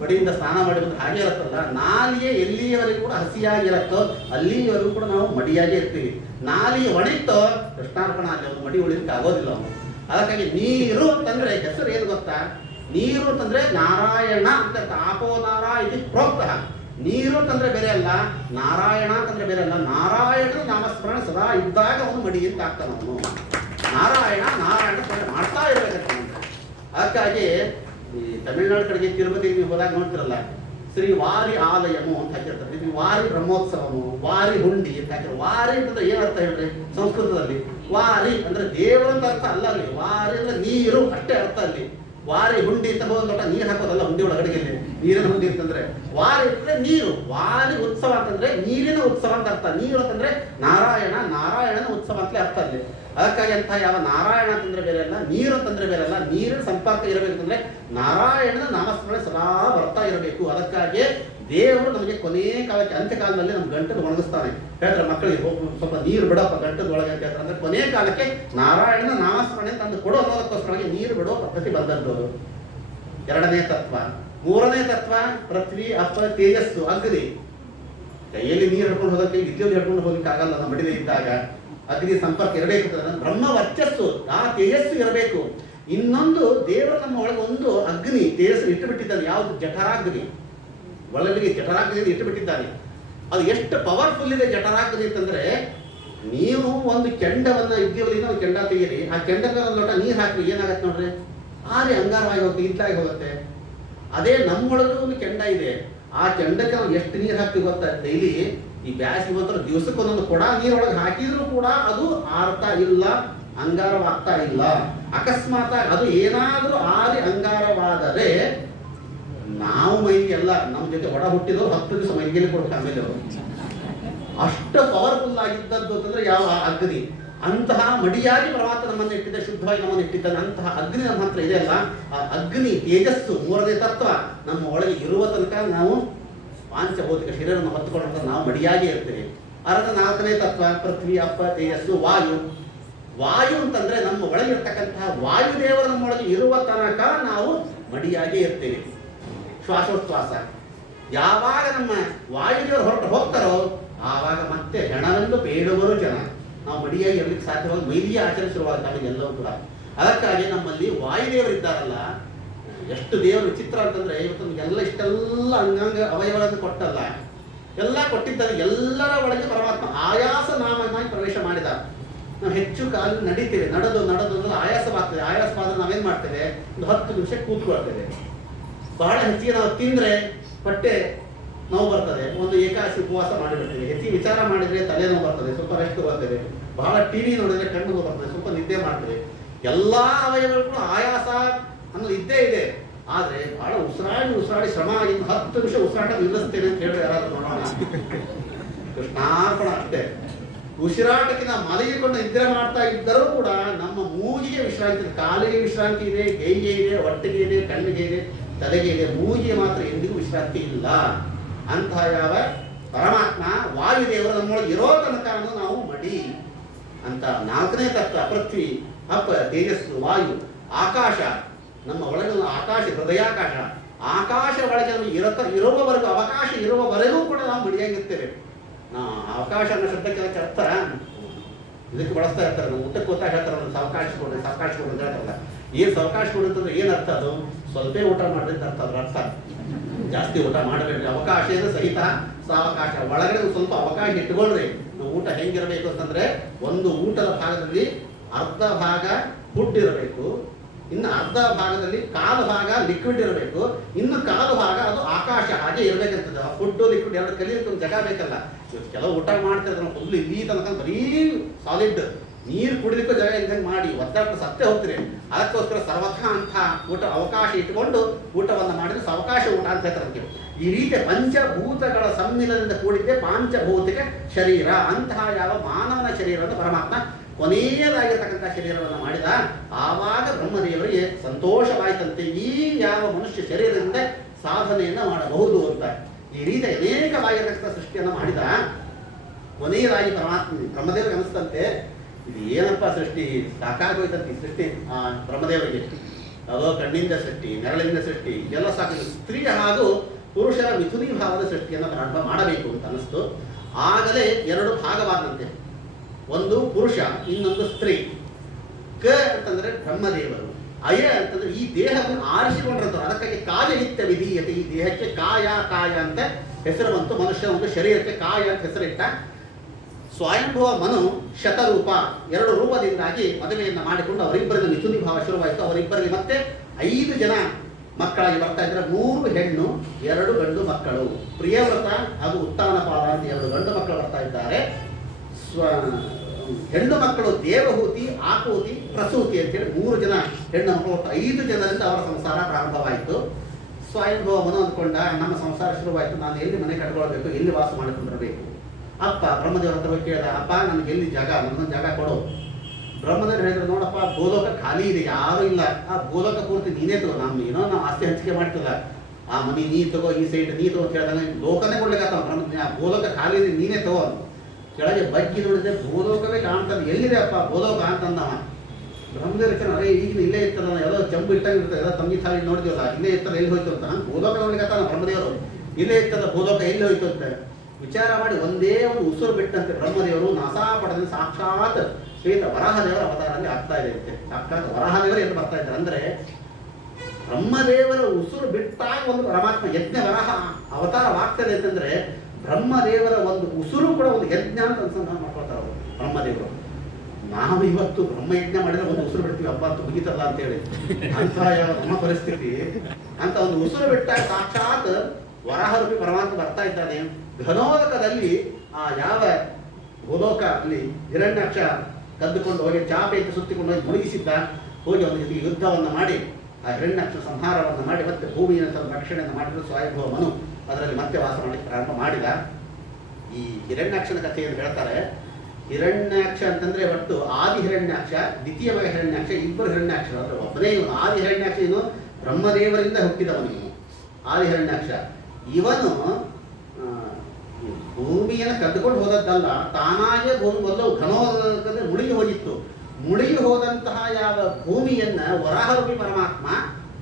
ಬಡಿಯಿಂದ ಸ್ನಾನ ಮಾಡಿ ಬಂದು ಹಾಗೆ ಇರುತ್ತಲ್ಲ, ನಾಲಿಗೆ ಎಲ್ಲಿಯವರೆಗೂ ಕೂಡ ಹಸಿಯಾಗಿರುತ್ತೋ ಅಲ್ಲಿಯವರೆಗೂ ಕೂಡ ನಾವು ಮಡಿಯಾಗಿ ಇರ್ತೀವಿ. ನಾಲಿಗೆ ಒಣಿತೋ ಕೃಷ್ಣಾರ್ಪಣ ಅಲ್ಲಿ ಒಂದು ಮಡಿ ಉಳಿಲಿಕ್ಕೆ ಆಗೋದಿಲ್ಲ ಅವನು. ಅದಕ್ಕಾಗಿ ನೀರು ಅಂತಂದ್ರೆ ಹೆಸರು ಏನು ಗೊತ್ತಾ? ನೀರು ಅಂತಂದ್ರೆ ನಾರಾಯಣ ಅಂತ ಆಪೋನಾರ ಇದು ಪ್ರೋಕ್ತ. ನೀರು ಅಂತಂದ್ರೆ ಬೇರೆ ಅಲ್ಲ, ನಾರಾಯಣ ಅಂತಂದ್ರೆ ಬೇರೆ ಅಲ್ಲ. ನಾರಾಯಣನ ನಾಮಸ್ಮರಣ ಸದಾ ಇದ್ದಾಗ ಅವನು ಮಡಿ ಅಂತ ಆಗ್ತಾನ ಅವನು. ನಾರಾಯಣ ನಾರಾಯಣ ಮಾಡ್ತಾ ಇರ್ಬೇಕಂತ. ಅದಕ್ಕಾಗಿ ಈ ತಮಿಳುನಾಡು ಕಡೆಗೆ ತಿರುಪತಿಗೆ ನೀವು ಹೋದಾಗ ನೋಡ್ತಿರಲ್ಲ, ಶ್ರೀ ವಾರಿ ಆಲಯಮು ಅಂತ ಹಾಕಿರ್ತಾರೆ. ಇದು ವಾರಿ ಬ್ರಹ್ಮೋತ್ಸವము, ವಾರಿ ಹುಂಡಿ ಅಂತ ಹಾಕಿರ್ತಾರೆ. ವಾರಿ ಅಂತಂದ್ರೆ ಏನರ್ಥ ಹೇಳ್ರಿ ಸಂಸ್ಕೃತದಲ್ಲಿ? ವಾರಿ ಅಂದ್ರೆ ದೇವರು ಅಂತ ಅರ್ಥ ಅಲ್ಲ ಅಲ್ಲಿ. ವಾರಿ ಅಂದ್ರೆ ನೀರು ಅಷ್ಟೇ ಅರ್ಥ ಅಲ್ಲಿ. ವಾರಿ ಹುಂಡಿ ಅಂತ ಒಂದು ಲೋಟ ನೀರು ಹಾಕೋದಲ್ಲ ಹುಂಡಿ ಒಳಗಡೆಗೆ, ನೀರಿನ ಹುಂಡಿ ಅಂತಂದ್ರೆ ವಾರಿ ಅಂತಂದ್ರೆ ನೀರು. ವಾರಿ ಉತ್ಸವ ಅಂತಂದ್ರೆ ನೀರಿನ ಉತ್ಸವ ಅಂತ ಅರ್ಥ. ನೀರು ಅಂತಂದ್ರೆ ನಾರಾಯಣ, ನಾರಾಯಣನ ಉತ್ಸವ ಅಂತಲೇ ಅರ್ಥ ಅಲ್ಲಿ. ಅದಕ್ಕಾಗಿ ಅಂತ ಯಾವ ನಾರಾಯಣ ಅಂತಂದ್ರೆ ಬೇರೆ ಅಲ್ಲ, ನೀರು ಅಂತಂದ್ರೆ ಬೇರೆ ಅಲ್ಲ. ನೀರಿನ ಸಂಪರ್ಕ ಇರಬೇಕಂತಂದ್ರೆ ನಾರಾಯಣನ ನಾಮಸ್ಮರಣೆ ಸದಾ ಬರ್ತಾ ಇರಬೇಕು. ಅದಕ್ಕಾಗಿ ದೇವರು ನಮಗೆ ಕೊನೆ ಕಾಲಕ್ಕೆ ಅಂತ್ಯಕಾಲದಲ್ಲಿ ನಮ್ಮ ಗಂಟಲು ಒಣಗಿಸ್ತಾನೆ. ಹೇಳ್ತಾರೆ ಮಕ್ಕಳಿಗೆ, ಸ್ವಲ್ಪ ನೀರು ಬಿಡಪ್ಪ ಗಂಟದ ಒಳಗೆ ಅಂತ ಹೇಳ್ತಾರೆ. ಅಂದ್ರೆ ಕೊನೆ ಕಾಲಕ್ಕೆ ನಾರಾಯಣನ ನಾಮಸ್ಮರಣೆ ತಂದು ಕೊಡು ಅನ್ನೋದಕ್ಕೋಸ್ಕರವಾಗಿ ನೀರು ಬಿಡೋ ಪದ್ಧತಿ ಬಂದದ್ದು. ಎರಡನೇ ತತ್ವ. ಮೂರನೇ ತತ್ವ ಪೃಥ್ವಿ ಅಪ್ಪ ತೇಜಸ್ಸು ಅಗ್ನಿ. ಕೈಯಲ್ಲಿ ನೀರು ಹಿಡ್ಕೊಂಡು ಹೋಗೋಕ್ಕೆ ವಿದ್ಯುತ್ ಹಿಡ್ಕೊಂಡು ಹೋಗ್ಲಿಕ್ಕೆ ಆಗಲ್ಲ. ನಮ್ಮ ಮಡಿದೆ ಇದ್ದಾಗ ಅಗ್ನಿ ಸಂಪರ್ಕ ಇರಬೇಕು. ಬ್ರಹ್ಮ ವರ್ಚಸ್ಸು, ಆ ತೇಜಸ್ಸು ಇರಬೇಕು. ಇನ್ನೊಂದು ದೇವರು ನಮ್ಮ ಒಳಗೆ ಒಂದು ಅಗ್ನಿ ತೇಜಸ್ಸು ಇಟ್ಟು ಬಿಟ್ಟಿದ್ದಾನೆ. ಯಾವುದು? ಜಠರಾಗ್ನಿ. ಒಳಗೆ ಜಠರಾಗ್ನಿ ಇಟ್ಟು ಬಿಟ್ಟಿದ್ದಾನೆ. ಅದು ಎಷ್ಟು ಪವರ್ಫುಲ್ ಇದೆ ಜಠರಾಗ್ನಿ ಅಂತಂದ್ರೆ, ನೀವು ಒಂದು ಕೆಂಡವನ್ನ ಇದ್ದೀವಲ್ಲಿ ಒಂದು ಕೆಂಡ ತೆಗೀರಿ, ಆ ಕೆಂಡಕ್ಕೆ ಒಂದು ಲೋಟ ನೀರು ಹಾಕಿ ಏನಾಗತ್ತೆ ನೋಡ್ರಿ, ಆದ್ರೆ ಅಂಗಾರವಾಗಿ ಹೋಗುತ್ತೆ, ಇದ್ದಾಗಿ ಹೋಗುತ್ತೆ. ಅದೇ ನಮ್ಮೊಳಗೂ ಒಂದು ಕೆಂಡ ಇದೆ. ಆ ಕೆಂಡಕ್ಕೆ ನಾವು ಎಷ್ಟು ನೀರು ಹಾಕ್ತೀವಿ ಗೊತ್ತಾ? ಡೈಲಿ ಈ ಬ್ಯಾಸಿಗೆ ಮಾತ್ರ ದಿವಸಕ್ಕೆ ಒಂದೊಂದು ಕೊಡ ನೀರೊಳಗೆ ಹಾಕಿದ್ರು ಕೂಡ ಅದು ಆರ್ತಾ ಇಲ್ಲ, ಅಂಗಾರವಾಗ್ತಾ ಇಲ್ಲ. ಅಕಸ್ಮಾತ್ ಅದು ಏನಾದ್ರೂ ಆರಿ ಅಂಗಾರವಾದರೆ ನಾವು ಮೈಗೆ ಎಲ್ಲ ನಮ್ಮ ಜೊತೆ ಒಡ ಹುಟ್ಟಿದವರು 10 ದಿವಸ ಮೈಗೆಲ್ಲಿ ಕೊಡ್ಬೇಕು. ಆಮೇಲೆ ಅವರು ಅಷ್ಟು ಪವರ್ಫುಲ್ ಆಗಿದ್ದದ್ದು ಅಂತಂದ್ರೆ ಯಾವ ಅಗ್ನಿ. ಅಂತಹ ಮಡಿಯಾಗಿ ಪರಮಾತ್ಮ ನಮ್ಮನ್ನು ಇಟ್ಟಿದ್ದ, ಶುದ್ಧವಾಗಿ ನಮ್ಮನ್ನು ಇಟ್ಟಿದ್ದಾನೆ. ಅಂತಹ ಅಗ್ನಿ ನಮ್ಮ ಹತ್ರ ಇದೆ ಅಲ್ಲ, ಆ ಅಗ್ನಿ ತೇಜಸ್ಸು ಮೂರನೇ ತತ್ವ ನಮ್ಮ ಒಳಗೆ ಇರುವ ತನಕ ನಾವು ಪಾಂಚಭೌತಿಕ ಶರೀರವನ್ನು ಹೊತ್ತುಕೊಂಡ ನಾವು ಮಡಿಯಾಗಿ ಇರ್ತೇವೆ. ಅರ್ಧ ನಾಲ್ಕನೇ ತತ್ವ ಪೃಥ್ವಿ ಅಪ್ಪ ತೇಜಸ್ಸು ವಾಯು. ವಾಯು ಅಂತಂದ್ರೆ ನಮ್ಮ ಒಳಗಿರ್ತಕ್ಕಂತಹ ವಾಯುದೇವರು ನಮ್ಮೊಳಗೆ ಇರುವ ತನಕ ನಾವು ಮಡಿಯಾಗಿ ಇರ್ತೇವೆ. ಶ್ವಾಸೋಚ್ಛ್ವಾಸ. ಯಾವಾಗ ನಮ್ಮ ವಾಯುದೇವರು ಹೊರಟು ಹೋಗ್ತಾರೋ ಆವಾಗ ಮತ್ತೆ ಹೆಣವೆಂದು ಬೇಡುವರು ಜನ. ನಾವು ಮಡಿಯಾಗಿ ಇರ್ಲಿಕ್ಕೆ ಸಾಧ್ಯವಾಗಿ ಮೈಲಿಯ ಆಚರಿಸಿರುವಾಗ ನಮಗೆಲ್ಲವೂ ಕೂಡ. ಅದಕ್ಕಾಗಿ ನಮ್ಮಲ್ಲಿ ವಾಯುದೇವರು ಇದ್ದಾರಲ್ಲ, ಎಷ್ಟು ದೇವರು ವಿಚಿತ್ರ ಅಂತಂದ್ರೆ, ಇವತ್ತು ನಮಗೆಲ್ಲ ಇಷ್ಟೆಲ್ಲ ಅಂಗಾಂಗ ಅವಯವಗಳನ್ನು ಕೊಟ್ಟಲ್ಲ, ಎಲ್ಲ ಕೊಟ್ಟಿದ್ದಾರೆ. ಎಲ್ಲರ ಒಳಗೆ ಪರಮಾತ್ಮ ಆಯಾಸ ನಾಮನಾಗಿ ಪ್ರವೇಶ ಮಾಡಿದ. ನಾವು ಹೆಚ್ಚು ಕಾಲ ನಡೀತೇವೆ, ನಡೆದು ಆಯಾಸವಾಗ್ತದೆ. ಆಯಾಸವಾದ್ರೆ ನಾವೇನ್ ಮಾಡ್ತೇವೆ? ಒಂದು 10 ನಿಮಿಷ ಕೂತ್ಕೊಳ್ತೇವೆ. ಬಹಳ ಹೆಚ್ಚಿಗೆ ನಾವು ತಿಂದ್ರೆ ಹೊಟ್ಟೆ ನೋವು ಬರ್ತದೆ. ಒಂದು ಏಕಾದಶಿ ಉಪವಾಸ ಮಾಡಿಬಿಡ್ತೇವೆ. ಹೆಚ್ಚಿಗೆ ವಿಚಾರ ಮಾಡಿದ್ರೆ ತಲೆನೋವು ಬರ್ತದೆ, ಸ್ವಲ್ಪ ರೆಸ್ಟ್ ಬರ್ತದೆ. ಬಹಳ ಟಿವಿ ನೋಡಿದ್ರೆ ಕಣ್ಣು ನೋವು ಬರ್ತದೆ, ಸ್ವಲ್ಪ ನಿದ್ದೆ ಮಾಡ್ತೇವೆ. ಎಲ್ಲಾ ಅವಯವಗಳು ಆಯಾಸ ಅನ್ನೋದು ಇದ್ದೇ ಇದೆ. ಆದ್ರೆ ಬಹಳ ಉಸಿರಾಡಿ ಶ್ರಮ ಆಗಿ 10 ನಿಮಿಷ ಉಸಿರಾಟ ನಿಲ್ಲಿಸ್ತೇನೆ ಅಂತ ಹೇಳಿ ಯಾರಾದ್ರೂ ನೋಡೋಣ. ಕೃಷ್ಣಾರ್ಪಣ ಅಷ್ಟೇ. ಉಸಿರಾಟಕ್ಕೆ ನಾವು ಮಲಗಿಕೊಂಡು ನಿದ್ರೆ ಮಾಡ್ತಾ ಇದ್ದರೂ ಕೂಡ ನಮ್ಮ ಮೂಗಿಗೆ ವಿಶ್ರಾಂತಿ ಇದೆ, ಕಾಲಿಗೆ ವಿಶ್ರಾಂತಿ ಇದೆ, ಕೈಗೆ ಇದೆ, ಹೊಟ್ಟೆಗೆ ಇದೆ, ಕಣ್ಣಿಗೆ ಇದೆ, ತಲೆಗೆ ಇದೆ. ಮೂಗಿಗೆ ಮಾತ್ರ ಎಂದಿಗೂ ವಿಶ್ರಾಂತಿ ಇಲ್ಲ. ಅಂತಹ ಯಾವ ಪರಮಾತ್ಮ ವಾಯುದೇವರು ನಮ್ಮೊಳಗೆ ಇರೋ ತನಕ ನಾವು ಮಡಿ ಅಂತ. ನಾಲ್ಕನೇ ತತ್ವ ಪೃಥ್ವಿ ಅಪ್ಪ ತೇಜಸ್ಸು ವಾಯು. ಆಕಾಶ ನಮ್ಮ ಒಳಗೆ ಆಕಾಶ, ಹೃದಯಾಕಾಶ. ಆಕಾಶ ಒಳಗೆ ನಮಗೆ ಇರುವವರೆಗೂ, ಅವಕಾಶ ಇರುವವರೆಗೂ ಕೂಡ ನಾವು ಮಡಿಯಾಗಿರ್ತೇವೆ. ಅವಕಾಶ ಅನ್ನೋ ಶಬ್ದಕ್ಕೆ ಅರ್ಥ ಇದಕ್ಕೆ ಬಳಸ್ತಾ ಇರ್ತಾರೆ. ನಾವು ಊಟಕ್ಕೆ ಗೊತ್ತಾಗ ಹೇಳ್ತಾರೆ, ಒಂದು ಸಾವಕಾಶ ಕೊಡ್ರಿ ಅಂತ ಹೇಳ್ತಾರಲ್ಲ. ಏನ್ ಸಾವಕಾಶ ಕೊಡ್ರಿ ಅಂತಂದ್ರೆ ಏನ್ ಅರ್ಥ? ಅದು ಸ್ವಲ್ಪ ಊಟ ಮಾಡ್ರಿ ಅಂತ ಅರ್ಥ. ಅದ್ರ ಅರ್ಥ ಜಾಸ್ತಿ ಊಟ ಮಾಡಬೇಡ್ರಿ, ಅವಕಾಶ ಇದೆ ಸಹಿತ ಸಾವಕಾಶ. ಒಳಗಡೆ ಸ್ವಲ್ಪ ಅವಕಾಶ ಇಟ್ಕೊಳ್ರಿ. ನಾವು ಊಟ ಹೆಂಗಿರಬೇಕು ಅಂತಂದ್ರೆ, ಒಂದು ಊಟದ ಭಾಗದಲ್ಲಿ ಅರ್ಧ ಭಾಗ ಫುಡ್ ಇರಬೇಕು, ಇನ್ನು ಅರ್ಧ ಭಾಗದಲ್ಲಿ ಕಾಲು ಭಾಗ ಲಿಕ್ವಿಡ್ ಇರಬೇಕು, ಇನ್ನು ಕಾಲು ಭಾಗ ಅದು ಆಕಾಶ. ಹಾಗೆ ಇರ್ಬೇಕಂತದೆ. ಫುಡ್ ಲಿಕ್ವಿಡ್ ಎರಡು ಕಲಿಯಕ್ಕೆ ಒಂದು ಜಾಗ ಬೇಕಲ್ಲ. ಕೆಲವು ಊಟ ಮಾಡ್ತಿರ್ತಾರೆ ಫುಲ್ ಇಲ್ಲಿ ತನಕ ಬರೀ ಸಾಲಿಡ್ ನೀರು ಕುಡಿಲಿಕ್ಕೂ ಜಾಗ ಇದ್ದಂಗೆ ಮಾಡಿ ಒದ್ದಾಟ ಸತ್ತೇ ಹೋಗ್ತೀರಿ. ಅದಕ್ಕೋಸ್ಕರ ಸರ್ವಥಾ ಅಂತ ಊಟ ಅವಕಾಶ ಇಟ್ಟುಕೊಂಡು ಊಟವನ್ನು ಮಾಡಿದ್ರೆ ಸಾವಕಾಶ ಊಟ ಅಂತ ಹೇಳ್ತಾರೆ. ಈ ರೀತಿ ಪಂಚಭೂತಗಳ ಸಮ್ಮಿಲನದಿಂದ ಕೂಡಿದ್ದೆ ಪಾಂಚಭೌತಿಕ ಶರೀರ. ಅಂತಹ ಯಾವ ಮಾನವನ ಶರೀರದ ಪರಮಾತ್ಮ ಕೊನೆಯದಾಗಿರ್ತಕ್ಕಂಥ ಶರೀರವನ್ನು ಮಾಡಿದ. ಆವಾಗ ಬ್ರಹ್ಮದೇವರಿಗೆ ಸಂತೋಷವಾಯಿತಂತೆ, ಈ ಯಾವ ಮನುಷ್ಯ ಶರೀರದಿಂದ ಸಾಧನೆಯನ್ನು ಮಾಡಬಹುದು ಅಂತ. ಈ ರೀತಿ ಅನೇಕವಾಗಿರ್ತಕ್ಕಂಥ ಸೃಷ್ಟಿಯನ್ನು ಮಾಡಿದ. ಕೊನೆಯದಾಗಿ ಬ್ರಹ್ಮದೇವರಿಗೆ ಅನಿಸ್ತಂತೆ, ಇದು ಏನಪ್ಪ ಸೃಷ್ಟಿ, ಸಾಕಾಗೋಯ್ತಂತೆ ಈ ಸೃಷ್ಟಿ ಬ್ರಹ್ಮದೇವರಿಗೆ. ಅದೋ ಕಣ್ಣಿಂದ ಸೃಷ್ಟಿ, ನೆರಳಿಂದ ಸೃಷ್ಟಿ ಎಲ್ಲ ಸಾಕು. ಸ್ತ್ರೀ ಹಾಗೂ ಪುರುಷರ ಮಿಥುನಿ ಭಾವದ ಸೃಷ್ಟಿಯನ್ನು ಪ್ರಾರಂಭ ಮಾಡಬೇಕು ಅಂತ ಅನಿಸ್ತು. ಆಗಲೇ ಎರಡು ಭಾಗವಾದಂತೆ, ಒಂದು ಪುರುಷ, ಇನ್ನೊಂದು ಸ್ತ್ರೀ. ಕ ಅಂತಂದ್ರೆ ಬ್ರಹ್ಮದೇವರು, ಅಯ ಅಂತಂದ್ರೆ ಈ ದೇಹವನ್ನು ಆರಿಸಿಕೊಂಡಿರ್ತಾರೆ. ಅದಕ್ಕಾಗಿ ಕಾಯಹಿತ್ಯ ವಿಧೀಯತೆ, ಈ ದೇಹಕ್ಕೆ ಕಾಯ ಅಂತ ಹೆಸರು ಬಂತು. ಮನುಷ್ಯ ಒಂದು ಶರೀರಕ್ಕೆ ಕಾಯ ಅಂತ ಹೆಸರಿಟ್ಟ. ಸ್ವಯಂಭವ ಮನು ಶತರೂಪ, ಎರಡು ರೂಪದಿಂದಾಗಿ ಮದುವೆಯನ್ನು ಮಾಡಿಕೊಂಡು ಅವರಿಬ್ಬರಿಂದ ಮಿಥುನಿ ಭಾವ ಶುರುವಾಯಿತು. ಅವರಿಬ್ಬರಲ್ಲಿ ಮತ್ತೆ 5 ಜನ ಮಕ್ಕಳಾಗಿ ಬರ್ತಾ ಇದ್ದಾರೆ. 3 ಹೆಣ್ಣು 2 ಗಂಡು ಮಕ್ಕಳು. ಪ್ರಿಯವ್ರತ ಹಾಗೂ ಉತ್ತಾನಪಾದ ಅಂತ 2 ಗಂಡು ಮಕ್ಕಳು ಬರ್ತಾ ಇದ್ದಾರೆ. ಹೆಣ್ಣು ಮಕ್ಕಳು ದೇವಹೂತಿ, ಆಕೂತಿ, ಪ್ರಸೂತಿ ಅಂತೇಳಿ 3 ಜನ ಹೆಣ್ಣು ಮಕ್ಕಳು. 5 ಜನರಿಂದ ಅವರ ಸಂಸಾರ ಪ್ರಾರಂಭವಾಯಿತು. ಸ್ವಯಂಭವ ಮನು ಅಂದ್ಕೊಂಡ, ನಮ್ಮ ಸಂಸಾರ ಶುರುವಾಯಿತು, ನಾನು ಎಲ್ಲಿ ಮನೆ ಕಟ್ಕೊಳ್ಬೇಕು, ಎಲ್ಲಿ ವಾಸ ಮಾಡಿಕೊಂಡಿರಬೇಕು. ಅಪ್ಪ ಬ್ರಹ್ಮದೇವರ ಹತ್ರ ಹೋಗಿ ಕೇಳಿದ, ಅಪ್ಪ ನನಗೆ ಎಲ್ಲಿ ಜಾಗ, ನನ್ನೊಂದು ಜಾಗ ಕೊಡು. ಬ್ರಹ್ಮದೇವರು ಹೇಳಿದ್ರು, ನೋಡಪ್ಪ ಭೂಲೋಕ ಖಾಲಿ ಇದೆ, ಯಾರೂ ಇಲ್ಲ, ಆ ಭೂಲೋಕ ಪೂರ್ತಿ ನೀನೇ ತಗೋ, ನಾವು ಆಸ್ತಿ ಹಂಚಿಕೆ ಮಾಡ್ತಿಲ್ಲ, ಆ ಮನೆ ನೀ ತಗೋ, ಈ ಸೈಟ್ ನೀ ತಗೋ ಅಂತ ಹೇಳಿದಾಗ ಲೋಕನೇ ಕೊಡ್ಲಿಕ್ಕೆ ಬ್ರಹ್ಮ, ಭೂಲೋಕ ಖಾಲಿ ಇದೆ, ನೀನೇ ತಗೋ. ಕೆಳಗೆ ಬಗ್ಗಿ ನೋಡಿದ್ರೆ ಭೂಲೋಕವೇ ಕಾಣ್ತದೆ, ಎಲ್ಲಿದೆ ಅಪ್ಪ ಭೂಲೋಕ ಅಂತಂದವ. ಬ್ರಹ್ಮದೇವ್ರ ಅರೆ ಈಗಿನ ಇಲ್ಲೇ ಇರ್ತದ, ಎಲ್ಲೋ ಚಂಬು ಇಟ್ಟಂಗೆ ಇರ್ತದೆ, ಎಲ್ಲ ತಂಗಿ ಥಾಲಿ ನೋಡಿದ್ವಲ್ಲ, ಇಲ್ಲೇ ಇರ್ತದೆ, ಎಲ್ಲಿ ಹೋಯ್ತು ಅಂತ. ಭೂಲೋಕ ನೋಡ್ಲಿಕ್ಕೆ ಬ್ರಹ್ಮದೇವರು, ಇಲ್ಲೇ ಇರ್ತದ ಭೂಲೋಕ ಎಲ್ಲಿ ಹೋಯ್ತು ಅಂತ ವಿಚಾರ ಮಾಡಿ ಒಂದೇ ಒಂದು ಉಸಿರು ಬಿಟ್ಟಂತೆ ಬ್ರಹ್ಮದೇವರು ನಾಸಾಪಟದಲ್ಲಿ ಸಾಕ್ಷಾತ್ ಶ್ವೇತ ವರಾಹದೇವರ ಅವತಾರದಲ್ಲಿ ಆಗ್ತಾ ಇದೆ ಅಂತೆ. ಸಾಕ್ಷಾತ್ ವರಾಹದೇವರು ಎಂದು ಬರ್ತಾ ಇದ್ದಾರೆ. ಅಂದ್ರೆ ಬ್ರಹ್ಮದೇವರ ಉಸಿರು ಬಿಟ್ಟಾಗ ಒಂದು ಪರಮಾತ್ಮ ಯಜ್ಞ ವರಾಹ ಅವತಾರವಾಗ್ತದೆ ಅಂತಂದ್ರೆ ಬ್ರಹ್ಮದೇವರ ಒಂದು ಉಸಿರು ಕೂಡ ಒಂದು ಯಜ್ಞ ಅಂತ ಅನುಸಂಧಾನ ಮಾಡ್ಕೊಳ್ತಾರೆ ಅವರು ಬ್ರಹ್ಮದೇವರು. ನಾವು ಇವತ್ತು ಬ್ರಹ್ಮಯಜ್ಞ ಮಾಡಿದ್ರೆ ಒಂದು ಉಸಿರು ಬಿಡ್ತೀವಿ, ಹಬ್ಬ ಅಂತ ಮುಗಿತಲ್ಲ ಅಂತೇಳಿ. ಅಂತ ನಮ್ಮ ಪರಿಸ್ಥಿತಿ. ಅಂತ ಒಂದು ಉಸಿರು ಬಿಟ್ಟಾಗ ಸಾಕ್ಷಾತ್ ವರಾಹರೂಪಿ ಪರಮಾತ್ಮ ಬರ್ತಾ ಇದ್ದಾನೆ. ಘನೋದಕದಲ್ಲಿ ಆ ಯಾವ ಭೂಲೋಕ ಅಲ್ಲಿ ಹಿರಣ್ಯಾಕ್ಷ ಕದ್ದುಕೊಂಡು ಹೋಗಿ ಚಾಪೆ ಅಂತ ಸುತ್ತಿಕೊಂಡು ಹೋಗಿ ಮುಳುಗಿಸಿದ್ದ, ಹೋಗಿ ಅವನ ಜೊತೆಗೆ ಯುದ್ಧವನ್ನು ಮಾಡಿ ಆ ಹಿರಣ್ಯಾಕ್ಷ ಸಂಹಾರವನ್ನು ಮಾಡಿ ಮತ್ತೆ ಭೂಮಿಯನ್ನು ರಕ್ಷಣೆಯನ್ನು ಮಾಡಿದ್ರು ಸ್ವಯಂಭವ ಮನು ಅದರಲ್ಲಿ ಮತ್ತೆ ವಾಸ ಮಾಡಲಿಕ್ಕೆ ಪ್ರಾರಂಭ ಮಾಡಿದ. ಈ ಹಿರಣ್ಯಾಕ್ಷನ ಕಥೆಯನ್ನು ಹೇಳ್ತಾರೆ. ಹಿರಣ್ಯಾಕ್ಷ ಅಂತಂದ್ರೆ ಒಟ್ಟು ಆದಿ ಹಿರಣ್ಯಾಕ್ಷ, ದ್ವಿತೀಯ ಮಗ ಹಿರಣ್ಯಾಕ್ಷ, ಇಬ್ಬರು ಹಿರಣ್ಯಾಕ್ಷ. ಅಂದ್ರೆ ಒಬ್ಬನೇ ಇವನು ಆದಿ ಹಿರಣ್ಯಾಕ್ಷ. ಇವನು ಬ್ರಹ್ಮದೇವರಿಂದ ಹುಟ್ಟಿದವನು ಆದಿ ಹಿರಣ್ಯಾಕ್ಷ. ಇವನು ಭೂಮಿಯನ್ನು ಕದ್ದುಕೊಂಡು ಹೋದದ್ದಲ್ಲ, ತಾನಾಗೇ ಭೂಮಿ ಮೊದಲು ಘನೋದಕದಲ್ಲಿ ಮುಳುಗಿ ಹೋಗಿತ್ತು. ಮುಳುಗಿ ಹೋದಂತಹ ಯಾವ ಭೂಮಿಯನ್ನ ವರಾಹರೂಪಿ ಪರಮಾತ್ಮ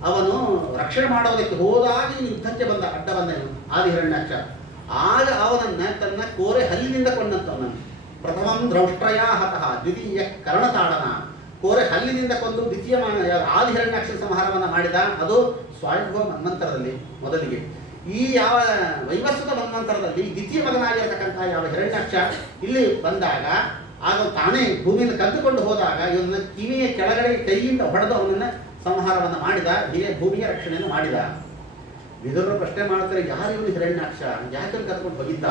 ಅವನು ರಕ್ಷಣೆ ಮಾಡೋದಕ್ಕೆ ಹೋದಾಗ ಯುದ್ಧಕ್ಕೆ ಬಂದ, ಅಡ್ಡ ಬಂದ ಆದಿ ಹಿರಣ್ಯಾಕ್ಷ. ಆಗ ಅವನನ್ನ ತನ್ನ ಕೋರೆ ಹಲ್ಲಿನಿಂದ ಕೊಂಡಂತವನನ್ನು ಪ್ರಥಮಂ ದ್ರೌಷ್ಟ್ರಯ ಹತಃ ದ್ವಿತೀಯ ಕರ್ಣತಾಡನ, ಕೋರೆ ಹಲ್ಲಿನಿಂದ ಕೊಂದು ದ್ವಿತೀಯ ಆದಿ ಹಿರಣ್ಯಾಕ್ಷ ಸಂಹಾರವನ್ನು ಮಾಡಿದ. ಅದು ಸ್ವಯಂಭವ ಮನ್ವಂತರದಲ್ಲಿ ಮೊದಲಿಗೆ. ಈ ಯಾವ ವೈವಸ್ವತ ಮನ್ವಂತರದಲ್ಲಿ ದ್ವಿತೀಯ ಮಗನಾಗಿರತಕ್ಕಂಥ ಯಾವ ಹಿರಣ್ಯಾಕ್ಷ ಇಲ್ಲಿ ಬಂದಾಗ, ಆಗ ತಾನೇ ಭೂಮಿಯನ್ನು ಕದ್ದುಕೊಂಡು ಹೋದಾಗ ಇವನ್ನ ಕಿವಿಯ ಕೆಳಗಡೆ ಕೈಯಿಂದ ಹೊಡೆದು ಅವನನ್ನ ಸಂಹಾರವನ್ನು ಮಾಡಿದ. ಹೀಗೆ ಭೂಮಿಯ ರಕ್ಷಣೆಯನ್ನು ಮಾಡಿದ. ವಿದುರರು ಪ್ರಶ್ನೆ ಮಾಡ್ತಾರೆ, ಯಾರು ಇವನು ಹಿರಣ್ಯಾಕ್ಷ, ಯಾಕೆ ಕದ್ಕೊಂಡು ಹೋಗಿದ್ದ,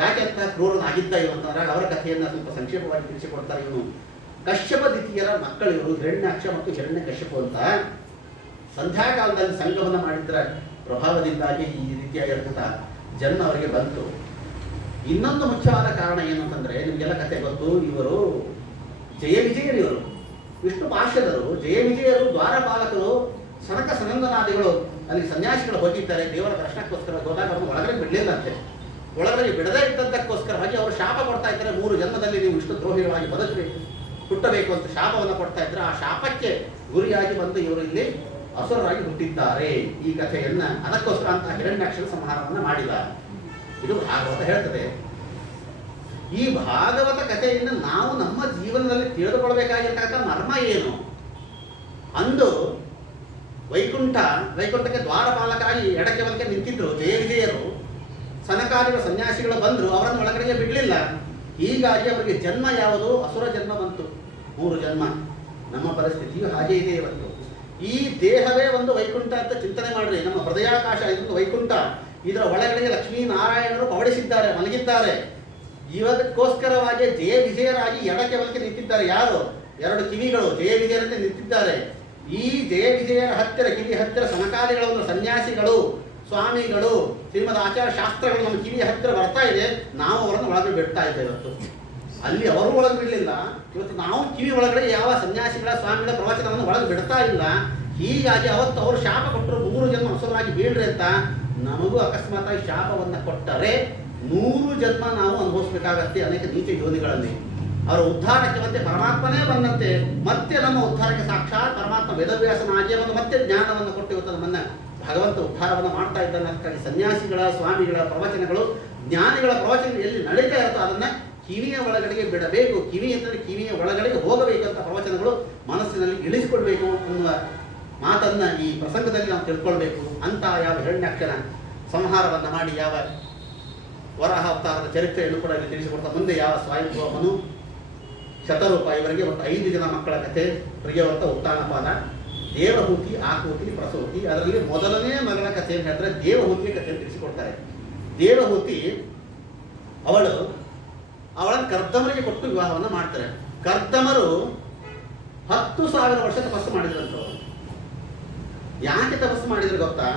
ಯಾಕೆ ಅಂತ ಕ್ರೂರನಾಗಿದ್ದ ಇವತ್ತಂದ್ರೆ ಅವರ ಕಥೆಯನ್ನು ಸ್ವಲ್ಪ ಸಂಕ್ಷೇಪವಾಗಿ ತಿಳಿಸಿಕೊಡ್ತಾರೆ. ಇವನು ಕಶ್ಯಪ ದ್ವಿತೀಯರ ಮಕ್ಕಳು ಇವರು, ಹಿರಣ್ಯಾಕ್ಷ ಮತ್ತು ಹಿರಣ್ಯ ಕಶ್ಯಪ ಅಂತ. ಸಂಧ್ಯಾಕಾಲದಲ್ಲಿ ಸಂಘವನ್ನು ಮಾಡಿದ್ರ ಪ್ರಭಾವದಿಂದಾಗಿ ಈ ರೀತಿಯಾಗಿರ್ತಕ್ಕಂಥ ಜನ್ಮ ಅವರಿಗೆ ಬಂತು. ಇನ್ನೊಂದು ಮುಖ್ಯವಾದ ಕಾರಣ ಏನು ಅಂತಂದ್ರೆ, ನಿಮಗೆಲ್ಲ ಕಥೆ ಗೊತ್ತು, ಇವರು ಜಯ ವಿಜಯರು, ಇವರು ವಿಷ್ಣು ಪಾರ್ಷದರು, ಜಯ ವಿಜಯರು, ದ್ವಾರಪಾಲಕರು, ಸನಕ ಸನಂದನಾದಿಗಳು ಅಲ್ಲಿ ಸನ್ಯಾಸಿಗಳು ಹೋಗಿದ್ದಾರೆ ದೇವರ ದರ್ಶನಕ್ಕೋಸ್ಕರ. ಹೋದಾಗ ಅವರು ಒಳಗಡೆ ಬಿಡಲಿಲ್ಲಂತೆ. ಒಳಗಡೆ ಬಿಡದೇ ಇದ್ದದ್ದಕ್ಕೋಸ್ಕರವಾಗಿ ಅವರು ಶಾಪ ಕೊಡ್ತಾ ಇದ್ದಾರೆ, 3 ಜನ್ಮದಲ್ಲಿ ನೀವು ವಿಷ್ಣು ದ್ರೋಹಿಗಳಾಗಿ ಬದುಕಬೇಕು, ಹುಟ್ಟಬೇಕು ಅಂತ ಶಾಪವನ್ನು ಕೊಡ್ತಾ ಇದ್ದಾರೆ. ಆ ಶಾಪಕ್ಕೆ ಗುರಿಯಾಗಿ ಬಂದು ಇವರು ಇಲ್ಲಿ ಅಸುರರಾಗಿ ಹುಟ್ಟಿದ್ದಾರೆ. ಈ ಕಥೆಯನ್ನ ಅದಕ್ಕೋಸ್ಕರ ಅಂತ ಹಿರಣ್ಯಾಕ್ಷರ ಸಂಹಾರವನ್ನು ಮಾಡಿದ. ಇದು ಭಾಗವತ ಹೇಳ್ತದೆ. ಈ ಭಾಗವತ ಕಥೆಯಿಂದ ನಾವು ನಮ್ಮ ಜೀವನದಲ್ಲಿ ತಿಳಿದುಕೊಳ್ಬೇಕಾಗಿರ್ತಕ್ಕಂಥ ಮರ್ಮ ಏನು? ಅಂದು ವೈಕುಂಠಕ್ಕೆ ದ್ವಾರಪಾಲಕರಾಗಿ ಎಡಕ್ಕೆ ಬಲಕ್ಕೆ ನಿಂತಿದ್ರು ಜಯ ವಿಜಯರು. ಸನಕಾದಿಗಳ ಸನ್ಯಾಸಿಗಳು ಬಂದರು, ಅವರನ್ನು ಒಳಗಡೆಗೆ ಬಿಡಲಿಲ್ಲ. ಹೀಗಾಗಿ ಅವರಿಗೆ ಜನ್ಮ ಯಾವುದು? ಅಸುರ ಜನ್ಮ ಬಂತು. 3 ಜನ್ಮ. ನಮ್ಮ ಪರಿಸ್ಥಿತಿಯು ಹಾಗೆ ಇದೆ ಇವತ್ತು. ಈ ದೇಹವೇ ಒಂದು ವೈಕುಂಠ ಅಂತ ಚಿಂತನೆ ಮಾಡ್ರಿ. ನಮ್ಮ ಹೃದಯಾಕಾಶ ಇದೊಂದು ವೈಕುಂಠ. ಇದರ ಒಳಗಡೆ ಲಕ್ಷ್ಮೀನಾರಾಯಣರು ಪವಡಿಸಿದ್ದಾರೆ, ಮಲಗಿದ್ದಾರೆ. ಇವದಕ್ಕೋಸ್ಕರವಾಗಿ ಜಯ ವಿಜಯರಾಗಿ ಎಡಕ್ಕೆ ಬಲಕ್ಕೆ ನಿಂತಿದ್ದಾರೆ. ಯಾರು? 2 ಕಿವಿಗಳು ಜಯ ವಿಜಯರಂತೆ ನಿಂತಿದ್ದಾರೆ. ಈ ಜಯ ವಿಜಯರ ಹತ್ತಿರ, ಕಿವಿ ಹತ್ತಿರ ಸನಕಾದಿಗಳ ಒಂದು ಸನ್ಯಾಸಿಗಳು, ಸ್ವಾಮಿಗಳು, ಶ್ರೀಮದ್ ಆಚಾರ ಶಾಸ್ತ್ರಗಳು ನಮ್ಮ ಕಿವಿಯ ಹತ್ತಿರ ಬರ್ತಾ ಇದೆ. ನಾವು ಅವರನ್ನು ಒಳಗಡೆ ಬಿಡ್ತಾ ಇದ್ದೇವೆ. ಇವತ್ತು ಅಲ್ಲಿ ಅವರು ಒಳಗೆ ಬಿಡಲಿಲ್ಲ. ಇವತ್ತು ನಾವು ಕಿವಿ ಒಳಗಡೆ ಯಾವ ಸನ್ಯಾಸಿಗಳ ಸ್ವಾಮಿಗಳ ಪ್ರವಚನವನ್ನು ಒಳಗೆ ಬಿಡ್ತಾ ಇಲ್ಲ. ಹೀಗಾಗಿ ಅವತ್ತು ಅವರು ಶಾಪ ಕೊಟ್ಟರು, 3 ಜನ್ಮ ಅಸುರರಾಗಿ ಬೀಳ್ರಿ ಅಂತ. ನಮಗೂ ಅಕಸ್ಮಾತಾಗಿ ಶಾಪವನ್ನು ಕೊಟ್ಟರೆ 100 ಜನ್ಮ ನಾವು ಅನುಭವಿಸ್ಬೇಕಾಗತ್ತೆ ಅನೇಕ ನೀಚ ಯೋನಿಗಳಲ್ಲಿ. ಅವರ ಉದ್ಧಾರಕ್ಕೆ ಮತ್ತೆ ಪರಮಾತ್ಮನೇ ಬಂದಂತೆ ಮತ್ತೆ ನಮ್ಮ ಉದ್ಧಾರಕ್ಕೆ ಸಾಕ್ಷಾತ್ ಪರಮಾತ್ಮ ವೇದವ್ಯಾಸನಾಗಿ ಒಂದು ಮತ್ತೆ ಜ್ಞಾನವನ್ನು ಕೊಟ್ಟು ಇವತ್ತು ನಮ್ಮನ್ನ ಭಗವಂತ ಉದ್ಧಾರವನ್ನು ಮಾಡ್ತಾ ಇದ್ದಾನೆ. ಅದಕ್ಕಾಗಿ ಸನ್ಯಾಸಿಗಳ ಸ್ವಾಮಿಗಳ ಪ್ರವಚನಗಳು ಜ್ಞಾನಿಗಳ ಪ್ರವಚನ ಎಲ್ಲಿ ನಡೀತಾ ಇರುತ್ತೋ ಅದನ್ನ ಕಿವಿಯ ಒಳಗಡೆಗೆ ಬಿಡಬೇಕು. ಕಿವಿ ಅಂತಂದ್ರೆ ಕಿವಿಯ ಒಳಗಡೆಗೆ ಹೋಗಬೇಕು ಅಂತ ಪ್ರವಚನಗಳು ಮನಸ್ಸಿನಲ್ಲಿ ಇಳಿಸಿಕೊಳ್ಬೇಕು ಅನ್ನುವ ಮಾತನ್ನ ಈ ಪ್ರಸಂಗದಲ್ಲಿ ನಾವು ತಿಳ್ಕೊಳ್ಬೇಕು. ಅಂತ ಯಾವ ಹಿರಣ್ಯಾಕ್ಷನ ಸಂಹಾರವನ್ನು ಮಾಡಿ ಯಾವ ವರಾಹ ಅವತಾರದ ಚರಿತ್ರೆಯನ್ನು ಕೂಡ ಇಲ್ಲಿ ತಿಳಿಸಿಕೊಡ್ತಾ ಮುಂದೆ ಯಾವ ಸ್ವಯಂಭುವ ಮನು ಶತರೂಪ ಇವರಿಗೆ ಒಂದು 5 ಜನ ಮಕ್ಕಳ ಕಥೆ ಪ್ರಿಯವರ್ತ ಉತ್ಥಾನಪಾದ ದೇವಹೂತಿ ಆಕೂತಿ ಪ್ರಸೂತಿ. ಅದರಲ್ಲಿ ಮೊದಲನೇ ಮಗಳ ಕಥೆಯನ್ನು ಹೇಳಿದ್ರೆ ದೇವಹೂತಿಯ ಕಥೆಯನ್ನು ತಿಳಿಸಿಕೊಡ್ತಾರೆ. ದೇವಹೂತಿ ಅವಳನ್ನು ಕರ್ದಮರಿಗೆ ಕೊಟ್ಟು ವಿವಾಹವನ್ನು ಮಾಡ್ತಾರೆ. ಕರ್ದಮರು 10,000 ವರ್ಷ ತಪಸ್ಸು ಮಾಡಿದ್ರಂತವರು. ಯಾಕೆ ತಪಸ್ಸು ಮಾಡಿದ್ರು ಗೊತ್ತಾ?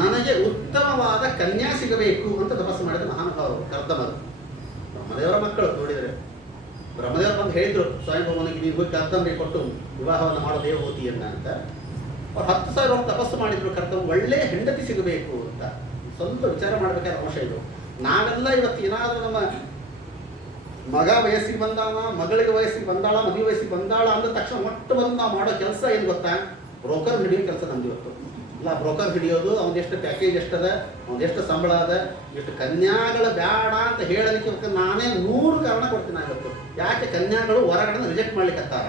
ನನಗೆ ಉತ್ತಮವಾದ ಕನ್ಯಾ ಸಿಗಬೇಕು ಅಂತ ತಪಸ್ಸು ಮಾಡಿದ ಮಹಾನುಭಾವರು ಕರ್ದಮರು. ಬ್ರಹ್ಮದೇವರ ಮಕ್ಕಳು ನೋಡಿದರೆ ಬ್ರಹ್ಮದೇವರು ಬಂದು ಹೇಳಿದ್ರು ಸ್ವಯಂಭವನಿಗೆ ನೀವು ಹೋಗಿ ಕರ್ದಮರಿಗೆ ಕೊಟ್ಟು ವಿವಾಹವನ್ನು ಮಾಡೋ ದೇವಹೂತಿಯನ್ನ ಅಂತ. ಅವ್ರು 10,000 ವರ್ಷ ತಪಸ್ಸು ಮಾಡಿದ್ರು ಕರ್ದಮ ಒಳ್ಳೆ ಹೆಂಡತಿ ಸಿಗಬೇಕು ಅಂತ. ಸ್ವಲ್ಪ ವಿಚಾರ ಮಾಡಬೇಕಾದ ಅಂಶ ಇದು. ನಾವೆಲ್ಲ ಇವತ್ತು ಏನಾದರೂ ನಮ್ಮ ಮಗ ವಯಸ್ಸಿಗೆ ಬಂದಾಳ, ಮಗಳಿಗೆ ವಯಸ್ಸಿಗೆ ಬಂದಾಳ, ಮದುವೆ ವಯಸ್ಸಿಗೆ ಬಂದಾಳ ಅಂದ ತಕ್ಷಣ ಮೊಟ್ಟ ಮೊದಲು ನಾವು ಮಾಡೋ ಕೆಲಸ ಏನು ಗೊತ್ತಾ? ಬ್ರೋಕರ್ ಹಿಡಿಯೋ ಕೆಲಸ ನಮ್ದು ಇವತ್ತು. ಇಲ್ಲ ಬ್ರೋಕರ್ ಹಿಡಿಯೋದು, ಅವನದೆಷ್ಟು ಪ್ಯಾಕೇಜ್ ಎಷ್ಟದ, ಅವನದೆಷ್ಟು ಸಂಬಳ ಅದ, ಎಷ್ಟು ಕನ್ಯಾಗಳ ಬೇಡ ಅಂತ ಹೇಳಲಿಕ್ಕೆ ನಾನೇ 100 ಕಾರಣ ಕೊಡ್ತೀನಿ ಇವತ್ತು. ಯಾಕೆ ಕನ್ಯಾಗಳು ಹೊರಗಡೆ ರಿಜೆಕ್ಟ್ ಮಾಡ್ಲಿಕ್ಕೆ ಹತ್ತಾರ?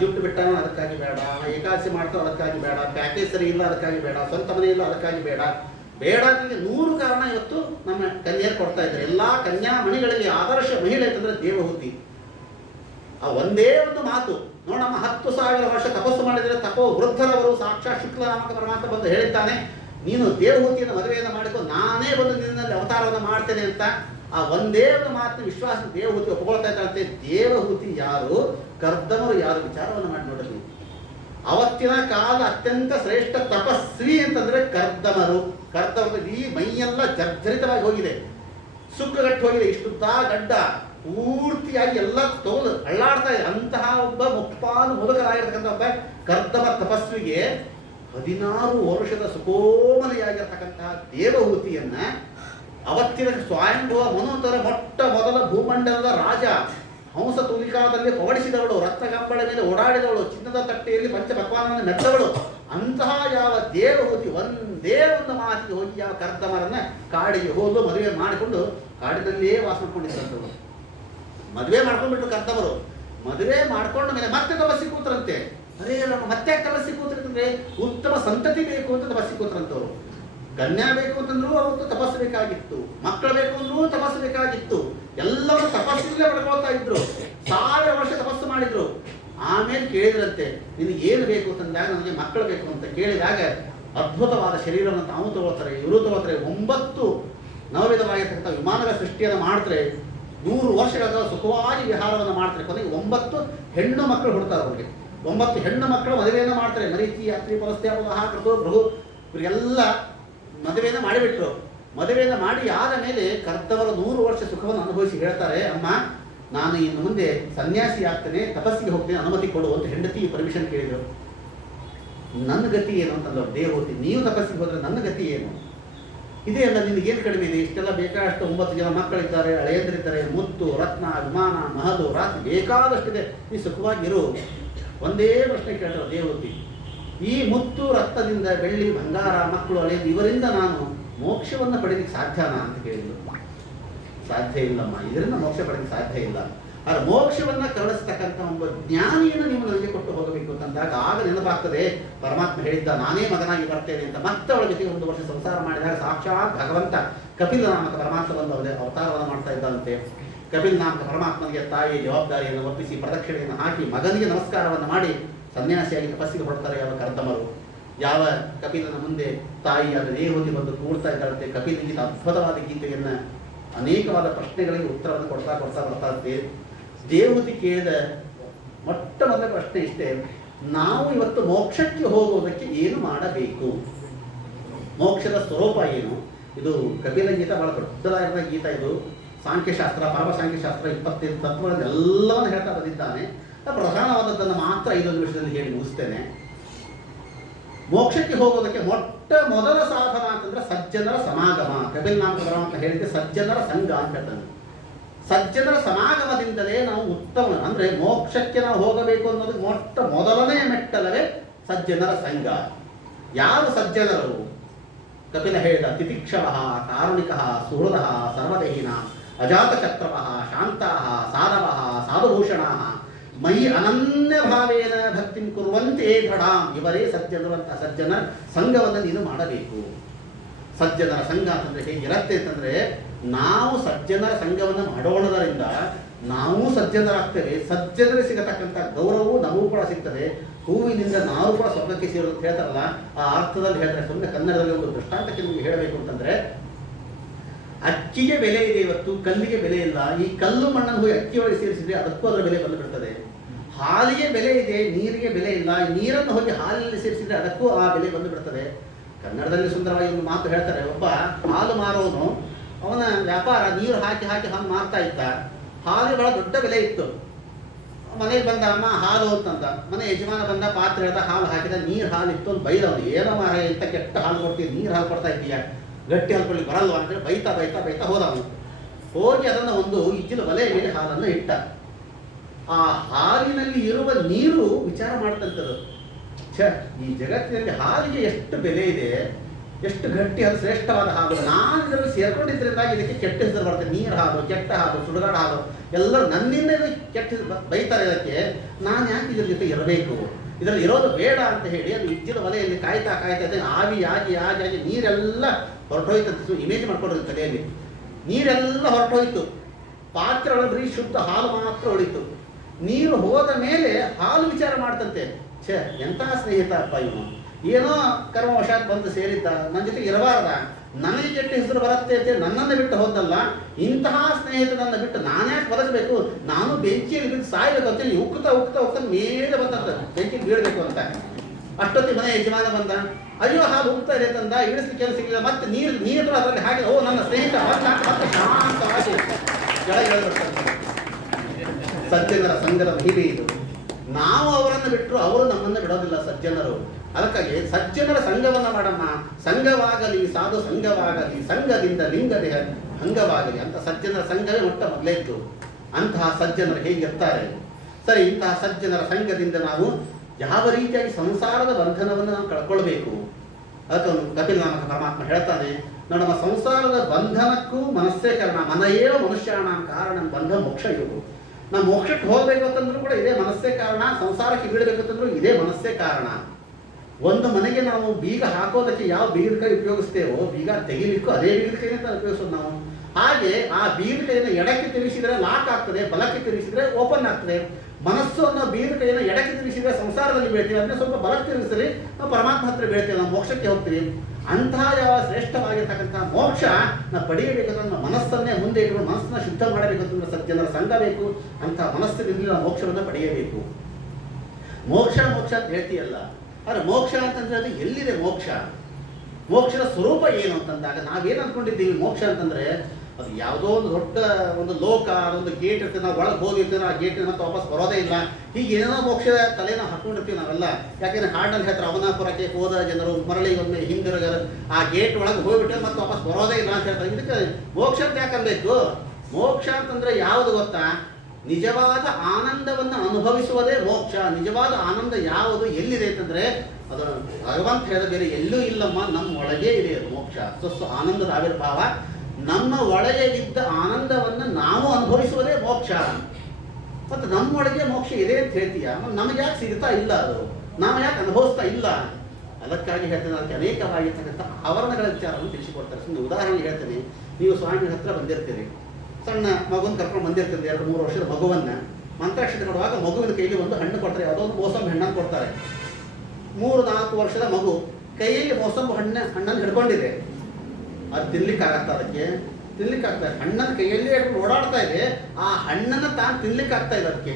ಜಿಫ್ಟ್ ಬಿಟ್ಟಾನ ಅದಕ್ಕಾಗಿ ಬೇಡ, ಏಕಾದಶಿ ಮಾಡ್ತಾವ ಅದಕ್ಕಾಗಿ ಬೇಡ, ಪ್ಯಾಕೇಜ್ ಸರಿ ಇಲ್ಲ ಅದಕ್ಕಾಗಿ ಬೇಡ, ಸ್ವಂತ ಮನೆ ಇಲ್ಲ ಅದಕ್ಕಾಗಿ ಬೇಡ. ಬೇಡ ಅಂತ 100 ಕಾರಣ ಇವತ್ತು ನಮ್ಮ ಕನ್ಯೆಯರು ಕೊಡ್ತಾ ಇದ್ದಾರೆ. ಎಲ್ಲ ಕನ್ಯಾ ಮಣಿಗಳಿಗೆ ಆದರ್ಶ ಮಹಿಳೆ ಅಂತಂದ್ರೆ ದೇವಹೂತಿ. ಆ ಒಂದೇ ಒಂದು ಮಾತು ನೋಡಮ್ಮ, 10,000 ವರ್ಷ ತಪಸ್ಸು ಮಾಡಿದರೆ ತಪೋ ವೃದ್ಧರವರು ಸಾಕ್ಷಾತ್ ಶುಕ್ಲ ನಾಮಕ ಪರಮಾತ್ಮ ಬಂದು ಹೇಳಿದ್ದಾನೆ, ನೀನು ದೇವಹೂತಿಯನ್ನು ಮದುವೆಯನ್ನು ಮಾಡಿಕೊ, ನಾನೇ ಬಂದು ನಿನ್ನಲ್ಲಿ ಅವತಾರವನ್ನು ಮಾಡ್ತೇನೆ ಅಂತ. ಆ ಒಂದೇ ಒಂದು ಮಾತು ವಿಶ್ವಾಸ ದೇವಹೂತಿ ಒಪ್ಕೊಳ್ತಾ ಇದ್ದಾರಂತೆ. ದೇವಹೂತಿ ಯಾರು, ಕರ್ದಮರು ಯಾರು, ವಿಚಾರವನ್ನು ಮಾಡಿ ನೋಡಲಿ. ಅವತ್ತಿನ ಕಾಲ ಅತ್ಯಂತ ಶ್ರೇಷ್ಠ ತಪಸ್ವಿ ಅಂತಂದ್ರೆ ಕರ್ದಮರು. ಕರ್ದಮರು ಈ ಮೈಯೆಲ್ಲ ಜರ್ಜರಿತವಾಗಿ ಹೋಗಿದೆ, ಸುಕ್ಕಗಟ್ಟು ಹೋಗಿದೆ, ಇಷ್ಟುದ್ದ ಗಡ್ಡ ಪೂರ್ತಿಯಾಗಿ ಎಲ್ಲ ತೋದು ಅಳ್ಳಾಡ್ತಾ ಇದೆ. ಅಂತಹ ಒಬ್ಬ ಮುಪ್ಪಾನು ಮುದುಕರಾಗಿರ್ತಕ್ಕಂಥ ಒಬ್ಬ ಕರ್ದಮ ತಪಸ್ವಿಗೆ 16 ವರ್ಷದ ಸುಕೋಮಲೆಯಾಗಿರ್ತಕ್ಕಂತಹ ದೇವಹೂತಿಯನ್ನ ಅವತ್ತಿನ ಸ್ವಯಂಭುವ ಮನೋತರ ಮೊಟ್ಟ ಮೊದಲ ಭೂಮಂಡಲದ ರಾಜ ಹಂಸ ತುಲಿಕಾದಲ್ಲಿ ಪವಡಿಸಿದವಳು, ರತ್ನಗಂಬಳ ಮೇಲೆ ಓಡಾಡಿದವಳು, ಚಿನ್ನದ ತಟ್ಟೆಯಲ್ಲಿ ಪಂಚಪಕ್ವಾನವನ್ನು ಮೆತ್ತವಳು, ಅಂತಹ ಯಾವ ದೇವಹೂತಿ ಒಂದೇ ಒಂದು ಮಾತಿಗೆ ಹೋಗಿ ಯಾವ ಕರ್ದಮರನ್ನ ಕಾಡಿಗೆ ಹೋದು ಮದುವೆ ಮಾಡಿಕೊಂಡು ಕಾಡಿನಲ್ಲಿಯೇ ವಾಸ ಮಾಡ್ಕೊಂಡಿದ್ದಂಥವ್ರು. ಮದುವೆ ಮಾಡ್ಕೊಂಡ್ಬಿಟ್ರು ಕರ್ದಮರು. ಮದುವೆ ಮಾಡ್ಕೊಂಡ ಮೇಲೆ ಮತ್ತೆ ತಪಸ್ಸಿ ಕೂತ್ರಂತೆ. ಅರೇ ನಮ್ಮ ಮತ್ತೆ ತಪಸ್ಸಿ ಕೂತ್ರಂದ್ರೆ ಉತ್ತಮ ಸಂತತಿ ಬೇಕು ಅಂತ ತಪಸ್ಸಿ ಕೂತ್ರಂತವ್ರು. ಕನ್ಯಾ ಬೇಕು ಅಂತಂದ್ರೂ ಅವತ್ತು ತಪಸ್ಸು ಬೇಕಾಗಿತ್ತು, ಮಕ್ಕಳು ಬೇಕು ಅಂದ್ರೂ ತಪಸ್ಸು ಬೇಕಾಗಿತ್ತು. ಎಲ್ಲರೂ ತಪಸ್ಸಿಲ್ಲೇ ಪಡ್ಕೊಳ್ತಾ ಇದ್ರು. 1000 ವರ್ಷ ತಪಸ್ಸು ಮಾಡಿದ್ರು. ಆಮೇಲೆ ಕೇಳಿದ್ರಂತೆ, ನಿನಗೆ ಏನು ಬೇಕು ಅಂತಂದಾಗ ನನಗೆ ಮಕ್ಕಳು ಬೇಕು ಅಂತ ಕೇಳಿದಾಗ ಅದ್ಭುತವಾದ ಶರೀರವನ್ನು ತಾವು ತಗೊಳ್ತಾರೆ, ಇವರು ತಗೊಳ್ತಾರೆ. 9 ನವವಿಧವಾಗಿರ್ತಕ್ಕಂಥ ವಿಮಾನಗಳ ಸೃಷ್ಟಿಯನ್ನು ಮಾಡ್ತಾರೆ. 100 ವರ್ಷಗಳ ಸುಖವಾಗಿ ವಿಹಾರವನ್ನು ಮಾಡ್ತಾರೆ. ಕೊನೆಗೆ 9 ಹೆಣ್ಣು ಮಕ್ಕಳು ಹುಡ್ತಾರೆ ಅವ್ರಿಗೆ. 9 ಹೆಣ್ಣು ಮಕ್ಕಳು ಮದುವೆಯನ್ನು ಮಾಡ್ತಾರೆ. ಮರೀಚಿ, ಅತ್ರಿ, ಪರಸ್ತ್ಯಾಪಹ, ಕೃತು, ಭೃಗು ಇವರಿಗೆಲ್ಲ ಮದುವೆಯನ್ನು ಮಾಡಿಬಿಟ್ರು. ಮದುವೆಯನ್ನು ಮಾಡಿ ಆದ ಮೇಲೆ ಕರ್ದಮರು 100 ವರ್ಷ ಸುಖವನ್ನು ಅನುಭವಿಸಿ ಹೇಳ್ತಾರೆ, ಅಮ್ಮ ನಾನು ಇನ್ನು ಮುಂದೆ ಸನ್ಯಾಸಿ ಆಗ್ತೇನೆ, ತಪಸ್ಸಿಗೆ ಹೋಗ್ತೇನೆ, ಅನುಮತಿ ಕೊಡು ಅಂತ ಹೆಂಡತಿ ಪರ್ಮಿಷನ್ ಕೇಳಿದರು. ನನ್ನ ಗತಿ ಏನು ಅಂತಂದವ್ರು ದೇವಹೂತಿ. ನೀವು ತಪಸ್ಸಿಗೆ ಹೋದ್ರೆ ನನ್ನ ಗತಿ ಏನು? ಇದೇ ಅಲ್ಲ, ನಿನಗೇನು ಕಡಿಮೆ ಇದೆ? ಇಷ್ಟೆಲ್ಲ ಬೇಕಾದಷ್ಟು 9 ಜನ ಮಕ್ಕಳಿದ್ದಾರೆ, ಹಳೆಯಂದ್ರಿದ್ದಾರೆ, ಮುತ್ತು ರತ್ನ ವಿಮಾನ ಮಹದು ರಾತ್ರಿ ಬೇಕಾದಷ್ಟಿದೆ, ನೀ ಸುಖವಾಗಿರು. ಒಂದೇ ಪ್ರಶ್ನೆ ಕೇಳ್ತಾರೆ ದೇವಹೂತಿ, ಈ ಮುತ್ತು ರಕ್ತದಿಂದ ಬೆಳ್ಳಿ ಬಂಗಾರ ಮಕ್ಕಳು ಹಳೆಯದು ಇವರಿಂದ ನಾನು ಮೋಕ್ಷವನ್ನು ಪಡೆಯಲಿಕ್ಕೆ ಸಾಧ್ಯನಾ ಅಂತ ಕೇಳಿದ್ರು. ಸಾಧ್ಯ ಇಲ್ಲಮ್ಮ, ಇದರಿಂದ ಮೋಕ್ಷ ಪಡೆಯಲಿಕ್ಕೆ ಸಾಧ್ಯ ಇಲ್ಲ. ಆದರೆ ಮೋಕ್ಷವನ್ನು ಕರುಣಿಸ್ತಕ್ಕಂಥ ಒಬ್ಬ ಜ್ಞಾನಿಯನ್ನು ನೀವು ನನಗೆ ಕೊಟ್ಟು ಹೋಗಬೇಕು ಅಂತಂದಾಗ ಆಗ ನೆನಪಾಗ್ತದೆ ಪರಮಾತ್ಮ ಹೇಳಿದ್ದ ನಾನೇ ಮಗನಾಗಿ ಬರ್ತೇನೆ ಅಂತ. ಮತ್ತೆ ಅವಳ ಜೊತೆಗೆ 1 ವರ್ಷ ಸಂಸಾರ ಮಾಡಿದಾಗ ಸಾಕ್ಷಾತ್ ಭಗವಂತ ಕಪಿಲ ನಾಮಕ ಪರಮಾತ್ಮ ಬಂದು ಅವತಾರವನ್ನು ಮಾಡ್ತಾ ಇದ್ದಂತೆ. ಕಪಿಲ ನಾಮಕ ಪರಮಾತ್ಮನಿಗೆ ತಾಯಿ ಜವಾಬ್ದಾರಿಯನ್ನು ಒಪ್ಪಿಸಿ ಪ್ರದಕ್ಷಿಣೆಯನ್ನು ಹಾಕಿ ಮಗನಿಗೆ ನಮಸ್ಕಾರವನ್ನು ಮಾಡಿ ಸನ್ಯಾಸಿಯಾಗಿ ತಪಸ್ಸಿಗೆ ಹೊರಡ್ತಾರೆ ಯಾವ ಕರ್ದಮರು. ಯಾವ ಕಪಿಲನ ಮುಂದೆ ತಾಯಿಯಾದ ದೇವಹೂತಿ ಬಂದು ಕೂಡ್ತಾ ಇದ್ದಾಳಂತೆ. ಕಪಿಲಗೀತ ಅದ್ಭುತವಾದ ಗೀತೆಯನ್ನು ಅನೇಕವಾದ ಪ್ರಶ್ನೆಗಳಿಗೆ ಉತ್ತರವನ್ನು ಕೊಡ್ತಾ ಬರ್ತಾ ಇರುತ್ತೆ. ದೇವಹೂತಿ ಕೇಳಿದ ಮೊಟ್ಟ ಮೊದಲ ಪ್ರಶ್ನೆ ಇಷ್ಟೇ, ನಾವು ಇವತ್ತು ಮೋಕ್ಷಕ್ಕೆ ಹೋಗುವುದಕ್ಕೆ ಏನು ಮಾಡಬೇಕು? ಮೋಕ್ಷದ ಸ್ವರೂಪ ಏನು? ಇದು ಕಪಿಲ ಗೀತ ಬಹಳ ದೊಡ್ಡದಾಗಿರುವ ಗೀತ. ಇದು ಸಾಂಖ್ಯಶಾಸ್ತ್ರ, ಪರಮಸಾಂಖ್ಯಶಾಸ್ತ್ರ 25 ತತ್ವಗಳನ್ನೆಲ್ಲವನ್ನು ಹೇಳ್ತಾ ಬಂದಿದ್ದಾನೆ. ಪ್ರಧಾನವಾದದ್ದನ್ನು ಮಾತ್ರ 5 ನಿಮಿಷದಲ್ಲಿ ಹೇಳಿ ಮುಗಿಸ್ತೇನೆ. ಮೋಕ್ಷಕ್ಕೆ ಹೋಗೋದಕ್ಕೆ ಮೊಟ್ಟ ಮೊದಲ ಸಾಧನ ಅಂತಂದ್ರೆ ಸಜ್ಜನರ ಸಮಾಗಮ. ಕಪಿಲ ನಾಮಕ ಪರಮಾತ್ಮ ಹೇಳಿದ್ರೆ ಸಜ್ಜನರ ಸಂಘ ಅಂತ ಹೇಳ್ತಾನೆ. ಸಜ್ಜನರ ಸಮಾಗಮದಿಂದಲೇ ನಾವು ಉತ್ತಮ ಅಂದರೆ ಮೋಕ್ಷಕ್ಕೆ ನಾವು ಹೋಗಬೇಕು ಅನ್ನೋದು ಮೊದಲನೇ ಮೆಟ್ಟಲವೇ ಸಜ್ಜನರ ಸಂಘ. ಯಾರು ಸಜ್ಜನರು? ಕಪಿಲ ಹೇಳಿದ ತಿತಿಕ್ಷವ ಕಾರುಣಿಕ ಸುಹೃದ ಸರ್ವದೇಹಿನ ಅಜಾತಚಕ್ರವ ಶಾಂತ ಸಾಧವ ಸಾಧುಭೂಷಣ ಮಯಿ ಅನನ್ಯ ಭಾವೇನ ಭಕ್ತಿಂ ಕುರುವಂತೆ ದೃಢಾಂ. ಇವರೇ ಸಜ್ಜನರು ಅಂತ ಸಜ್ಜನ ಸಂಘವನ್ನು ನೀನು ಮಾಡಬೇಕು. ಸಜ್ಜನರ ಸಂಘ ಅಂತಂದ್ರೆ ಹೇಗಿರತ್ತೆ ಅಂತಂದ್ರೆ, ನಾವು ಸಜ್ಜನರ ಸಂಘವನ್ನು ಮಾಡೋಣದರಿಂದ ನಾವು ಸಜ್ಜನರಾಗ್ತೇವೆ. ಸಜ್ಜನರಿಗೆ ಸಿಗತಕ್ಕಂಥ ಗೌರವವು ನಮಗೂ ಕೂಡ ಸಿಗ್ತದೆ. ಹೂವಿನಿಂದ ನಾವು ಕೂಡ ಸ್ವರ್ಗಕ್ಕೆ ಸೇರೋದು ಅಂತ ಹೇಳ್ತಾರಲ್ಲ, ಆ ಅರ್ಥದಲ್ಲಿ ಹೇಳ್ತಾರೆ. ಸುಮ್ಮನೆ ಕನ್ನಡದಲ್ಲಿ ಒಂದು ದೃಷ್ಟಾಂತಕ್ಕೆ ನಿಮಗೆ ಹೇಳಬೇಕು ಅಂತಂದ್ರೆ, ಅಕ್ಕಿಗೆ ಬೆಲೆ ಇದೆ ಇವತ್ತು, ಕಲ್ಲಿಗೆ ಬೆಲೆ ಇಲ್ಲ. ಈ ಕಲ್ಲು ಮಣ್ಣನ್ನು ಹೋಗಿ ಅಕ್ಕಿಯೊಳಗೆ ಸೇರಿಸಿದ್ರೆ ಅದಕ್ಕೂ ಅದರ ಬೆಲೆ ಬಂದು ಬಿಡ್ತದೆ. ಹಾಲಿಗೆ ಬೆಲೆ ಇದೆ, ನೀರಿಗೆ ಬೆಲೆ ಇಲ್ಲ. ನೀರನ್ನು ಹೋಗಿ ಹಾಲಿನಲ್ಲಿ ಸೇರಿಸಿದ್ರೆ ಅದಕ್ಕೂ ಆ ಬೆಲೆ ಬಂದು ಬಿಡ್ತದೆ. ಕನ್ನಡದಲ್ಲಿ ಸುಂದರವಾಗಿ ಒಂದು ಮಾತು ಹೇಳ್ತಾರೆ. ಒಬ್ಬ ಹಾಲು ಮಾರೋನು, ಅವನ ವ್ಯಾಪಾರ ನೀರು ಹಾಕಿ ಹಾಕಿ ಹಾಲು ಮಾರ್ತಾ ಇದ್ದ. ಹಾಲಿಗೆ ಬಹಳ ದೊಡ್ಡ ಬೆಲೆ ಇತ್ತು. ಮನೆಗೆ ಬಂದ ಅಮ್ಮ ಹಾಲು ಅಂತಂದ. ಮನೆ ಯಜಮಾನ ಬಂದ, ಪಾತ್ರೆ ಹೇಳ್ದ, ಹಾಲು ಹಾಕಿದ, ನೀರು ಹಾಲು ಇತ್ತು ಅಂತ ಬೈದವನು. ಏನೋ ಮಾರ ಇಂಥ ಕೆಟ್ಟ ಹಾಲು ಕೊಡ್ತೀವಿ, ನೀರು ಹಾಲು ಕೊಡ್ತಾ ಇದ್ದೀಯ, ಗಟ್ಟಿ ಹಾಲು ಕೊಡ್ಲಿಕ್ಕೆ ಬರಲ್ವಾ ಅಂತೇಳಿ ಬೈತಾ ಬೈತಾ ಬೈತಾ ಹೋದವನು. ಹೋಗಿ ಅದನ್ನು ಒಂದು ಇಜ್ಜಿನ ಒಲೆಯ ಮೇಲೆ ಹಾಲನ್ನು ಇಟ್ಟ. ಆ ಹಾಲಿನಲ್ಲಿ ಇರುವ ನೀರು ವಿಚಾರ ಮಾಡ್ತಂಥದ್ದು. ಈ ಜಗತ್ತಿನಲ್ಲಿ ಹಾಲಿಗೆ ಎಷ್ಟು ಬೆಲೆ ಇದೆ, ಎಷ್ಟು ಗಟ್ಟಿ ಹಾಲು, ಶ್ರೇಷ್ಠವಾದ ಹಾಲು. ನಾನು ಇದರಲ್ಲಿ ಸೇರ್ಕೊಂಡಿದ್ದರಿಂದಾಗಿ ಇದಕ್ಕೆ ಕೆಟ್ಟ ಹೆಸರು ಬರ್ತದೆ. ನೀರು ಹಾಲು, ಕೆಟ್ಟ ಹಾಲು, ಸುಡುಗಾಡ ಹಾಲು, ಎಲ್ಲರೂ ನನ್ನಿಂದ ಕೆಟ್ಟ ಬೈತಾರೆ. ಇದಕ್ಕೆ ನಾನು ಯಾಕೆ ಇದ್ರ ಜೊತೆ ಇರಬೇಕು, ಇದರಲ್ಲಿ ಇರೋದು ಬೇಡ ಅಂತ ಹೇಳಿ ಅದು ಇಜ್ಜಿನ ಒಲೆಯಲ್ಲಿ ಕಾಯ್ತಾ ಕಾಯ್ತಾ ಇದ್ದೆ. ಆವಿ ಆಗಿ ಆಗಿ ಆಗಿ ನೀರೆಲ್ಲ ಹೊರಟೋಯ್ತು. ಇಮೇಜ್ ಮಾಡ್ಕೊಡ್ರಿ ತಲೆಯಲ್ಲಿ. ನೀರೆಲ್ಲ ಹೊರಟೋಯ್ತು. ಪಾತ್ರೆ ಒಳಗೆ ಬರೀ ಶುದ್ಧ ಹಾಲು ಮಾತ್ರ ಉಳಿತು. ನೀರು ಹೋದ ಮೇಲೆ ಹಾಲು ವಿಚಾರ ಮಾಡ್ತಂತೆ. ಎಂತಹ ಸ್ನೇಹಿತ ಅಪ್ಪ ಇವನು, ಏನೋ ಕರ್ಮವಶಾತ್ ಬಂದು ಸೇರಿದ್ದ, ನನ್ನ ಜೊತೆ ಇರಬಾರ್ದ, ನನಗೆ ಕೆಟ್ಟ ಹೆಸರು ಬರುತ್ತೆ ಅಂತ ನನ್ನನ್ನು ಬಿಟ್ಟು ಹೋದಲ್ಲ. ಇಂತಹ ಸ್ನೇಹಿತನನ್ನು ಬಿಟ್ಟು ನಾನ್ಯಾಕೆ ಬದುಕಬೇಕು, ನಾನು ಬೆಂಕಿಯಲ್ಲಿ ಬಿದ್ದು ಸಾಯ್ಬೇಕು ಅಂತೇಳಿ ಉಕ್ತಾ ಉಕ್ತಾ ಉಕ್ತಾ ಮೇಲೆ ಬಂದಂತ ಬೆಂಕಿಗೆ ಬೀಳಬೇಕು ಅಂತ. ಅಷ್ಟೊತ್ತಿ ಮನೆ ಯಜಮಾನ ಬಂದ. ಅಯ್ಯೋ ಹಾಲು ಉಕ್ತಾ ಇದೆ ತಂದ, ಇಳಿಸ್ಲಿಕ್ಕೆ ಕೆಲಸ ಸಿಗಲಿಲ್ಲ. ಮತ್ತೆ ನೀರು ಅದರಲ್ಲಿ ಹಾಗೆ, ಓ ನನ್ನ ಸ್ನೇಹಿತ ಮತ್ತೆ ಶಾಂತವಾಗಿ ಕೆಳಗೆ ಸಜ್ಜನರ ಸಂಘದ ಮಹಿಮೆ ಇದು. ನಾವು ಅವರನ್ನು ಬಿಟ್ಟರು ಅವರು ನಮ್ಮನ್ನು ಬಿಡೋದಿಲ್ಲ ಸಜ್ಜನರು. ಅದಕ್ಕಾಗಿ ಸಜ್ಜನರ ಸಂಘವನ್ನು ಮಾಡಮ್ಮ. ಸಂಘವಾಗಲಿ ಸಾಧು ಸಂಘವಾಗಲಿ, ಸಂಘದಿಂದ ಲಿಂಗದೇಹ ಅಂಗವಾಗಲಿ ಅಂತ ಸಜ್ಜನರ ಸಂಘವೇ ಮೊದಲೇದ್ದು. ಅಂತಹ ಸಜ್ಜನರು ಹೇಗಿರ್ತಾರೆ? ಸರಿ, ಇಂತಹ ಸಜ್ಜನರ ಸಂಘದಿಂದ ನಾವು ಯಾವ ರೀತಿಯಾಗಿ ಸಂಸಾರದ ಬಂಧನವನ್ನು ನಾವು ಕಳ್ಕೊಳ್ಬೇಕು. ಅದಕ್ಕೆ ಕಪಿಲ ನಾಮಕ ಪರಮಾತ್ಮ ಹೇಳ್ತಾನೆ, ನಮ್ಮ ಸಂಸಾರದ ಬಂಧನಕ್ಕೂ ಮನಸ್ಸೇ ಕಾರಣ. ಮನೆಯೇ ಮನುಷ್ಯಾಣ ಕಾರಣ ಬಂಧ ಮೋಕ್ಷ ಇರುವುದು. ನಾವು ಮೋಕ್ಷಕ್ಕೆ ಹೋಗ್ಬೇಕು ಅಂತಂದ್ರೂ ಕೂಡ ಇದೇ ಮನಸ್ಸೇ ಕಾರಣ. ಸಂಸಾರಕ್ಕೆ ಬೀಳಬೇಕಂತಂದ್ರೂ ಇದೇ ಮನಸ್ಸೇ ಕಾರಣ. ಒಂದು ಮನೆಗೆ ನಾವು ಬೀಗ ಹಾಕೋದಕ್ಕೆ ಯಾವ ಬೀಗದ ಕೈ ಉಪಯೋಗಿಸ್ತೇವೋ, ಬೀಗ ತೆಗಿಲಿಕ್ಕೂ ಅದೇ ಬೀಗದ ಕೈನೇ ಉಪಯೋಗಿಸೋದು ನಾವು. ಹಾಗೆ ಆ ಬೀಗದ ಕೈಯನ್ನು ಎಡಕ್ಕೆ ತಿರುಗಿಸಿದ್ರೆ ಲಾಕ್ ಆಗ್ತದೆ, ಬಲಕ್ಕೆ ತಿರುಗಿಸಿದ್ರೆ ಓಪನ್ ಆಗ್ತದೆ. ಮನಸ್ಸು ಅನ್ನೋ ಬೀಗದ ಕೈಯನ್ನು ಎಡಕ್ಕೆ ತಿರುಗಿಸಿದ್ರೆ ಸಂಸಾರದಲ್ಲಿ ಬೀಳ್ತೀವಿ, ಅದನ್ನ ಸ್ವಲ್ಪ ಬಲಕ್ಕೆ ತಿರುಗಿಸಿದ್ರೆ ನಾವು ಪರಮಾತ್ಮ ಹತ್ರ ಬೀಳ್ತೀವಿ, ನಾವು ಮೋಕ್ಷಕ್ಕೆ ಹೋಗ್ತೀವಿ. ಅಂತಹ ಯಾವ ಶ್ರೇಷ್ಠವಾಗಿರ್ತಕ್ಕಂತಹ ಮೋಕ್ಷ ನಾವು ಪಡೆಯಬೇಕಂದ್ರೆ ನಮ್ಮ ಮನಸ್ಸನ್ನೇ ಮುಂದೆ ಇಟ್ಟು ಮನಸ್ಸನ್ನ ಶುದ್ಧ ಮಾಡಬೇಕಂತಂದ್ರೆ ಸಜ್ಜನರ ಸಂಘ ಬೇಕು. ಅಂತಹ ಮನಸ್ಸಿನಿಂದ ನಾವು ಮೋಕ್ಷವನ್ನು ಪಡೆಯಬೇಕು. ಮೋಕ್ಷ ಮೋಕ್ಷ ಅಂತ ಹೇಳ್ತೀಯಲ್ಲ, ಆದರೆ ಮೋಕ್ಷ ಅಂತಂದ್ರೆ ಅದು ಎಲ್ಲಿದೆ? ಮೋಕ್ಷದ ಸ್ವರೂಪ ಏನು ಅಂತಂದಾಗ ನಾವೇನು ಅಂದ್ಕೊಂಡಿದ್ದೀವಿ ಮೋಕ್ಷ ಅಂತಂದ್ರೆ ಅದು ಯಾವುದೋ ಒಂದು ದೊಡ್ಡ ಒಂದು ಲೋಕ, ಅದೊಂದು ಗೇಟ್ ಇರ್ತದೆ, ನಾವು ಒಳಗೆ ಹೋಗಿರ್ತೀವಿ, ಆ ಗೇಟ್ ಮತ್ತೆ ವಾಪಸ್ ಬರೋದೇ ಇಲ್ಲ. ಹೀಗೆ ಏನೋ ಮೋಕ್ಷದ ತಲೆನ ಹಾಕೊಂಡಿರ್ತೀವಿ ನಾವೆಲ್ಲ. ಯಾಕೆಂದ್ರೆ ಹಾಡಲ್ಲಿ ಹೇಳ್ತಾರೆ, ಅವನಾಪುರಕ್ಕೆ ಹೋದ ಜನರು ಮರಳಿ ಒಮ್ಮೆ ಹಿಂದಿರುಗರು, ಆ ಗೇಟ್ ಒಳಗೆ ಹೋಗ್ಬಿಟ್ಟೆ ಮತ್ತೆ ವಾಪಸ್ ಬರೋದೇ ಇಲ್ಲ ಅಂತ ಹೇಳ್ತಾರೆ. ಇದಕ್ಕೆ ಮೋಕ್ಷ ಅಂತ ಯಾಕನ್ಬೇಕು? ಮೋಕ್ಷ ಅಂತಂದ್ರೆ ಯಾವುದು ಗೊತ್ತಾ? ನಿಜವಾದ ಆನಂದವನ್ನು ಅನುಭವಿಸುವುದೇ ಮೋಕ್ಷ. ನಿಜವಾದ ಆನಂದ ಯಾವುದು, ಎಲ್ಲಿದೆ ಅಂತಂದ್ರೆ ಅದು ಭಗವಂತ ಹೇಳಿದ ಬೇರೆ ಎಲ್ಲೂ ಇಲ್ಲಮ್ಮ, ನಮ್ಮ ಒಳಗೆ ಇದೆ ಅದು ಮೋಕ್ಷ. ಆನಂದದ ಆವಿರ್ಭಾವ. ನಮ್ಮ ಒಳಗೆ ಇದ್ದ ಆನಂದವನ್ನು ನಾವು ಅನುಭವಿಸುವುದೇ ಮೋಕ್ಷ. ಮತ್ತು ನಮ್ಮ ಒಳಗೆ ಮೋಕ್ಷ ಇದೆ ಅಂತ ಹೇಳ್ತೀಯ, ನಮಗೆ ಯಾಕೆ ಸಿಗ್ತಾ ಇಲ್ಲ, ಅದು ನಾವು ಯಾಕೆ ಅನುಭವಿಸ್ತಾ ಇಲ್ಲ? ಅದಕ್ಕಾಗಿ ಹೇಳ್ತೇನೆ, ಅದಕ್ಕೆ ಅನೇಕವಾಗಿರ್ತಕ್ಕಂಥ ಆವರಣಗಳ ವಿಚಾರವನ್ನು ತಿಳಿಸಿಕೊಡ್ತಾರೆ. ಸುಮ್ಮನೆ ಉದಾಹರಣೆ ಹೇಳ್ತೇನೆ. ನೀವು ಸ್ವಾಮಿ ಹತ್ರ ಬಂದಿರ್ತೀರಿ, ಸಣ್ಣ ಮಗುವನ್ನು ಕರ್ಕೊಂಡು ಬಂದಿರ್ತೀರಿ, 2-3 ವರ್ಷದ ಮಗುವನ್ನು ಮಂತ್ರಾಕ್ಷತೆ ಕೊಡುವಾಗ ಮಗುವಿನ ಕೈಯಲ್ಲಿ ಒಂದು ಹಣ್ಣು ಕೊಡ್ತಾರೆ, ಯಾವುದೋ ಒಂದು ಮೋಸಂಬಿ ಹಣ್ಣನ್ನು ಕೊಡ್ತಾರೆ. 3-4 ವರ್ಷದ ಮಗು ಕೈಯಲ್ಲಿ ಮೋಸಂಬಿ ಹಣ್ಣನ್ನು ಹಿಡ್ಕೊಂಡಿದೆ. ಅದು ತಿನ್ಲಿಕ್ಕಾಗತ್ತಾ? ಅದಕ್ಕೆ ತಿನ್ಲಿಕ್ಕಾಗ್ತದೆ. ಹಣ್ಣನ್ನು ಕೈಯಲ್ಲಿ ಓಡಾಡ್ತಾ ಇದೆ, ಆ ಹಣ್ಣನ್ನು ತಾನು ತಿನ್ಲಿಕ್ಕಾಗ್ತಾ ಇದೆ ಅದಕ್ಕೆ.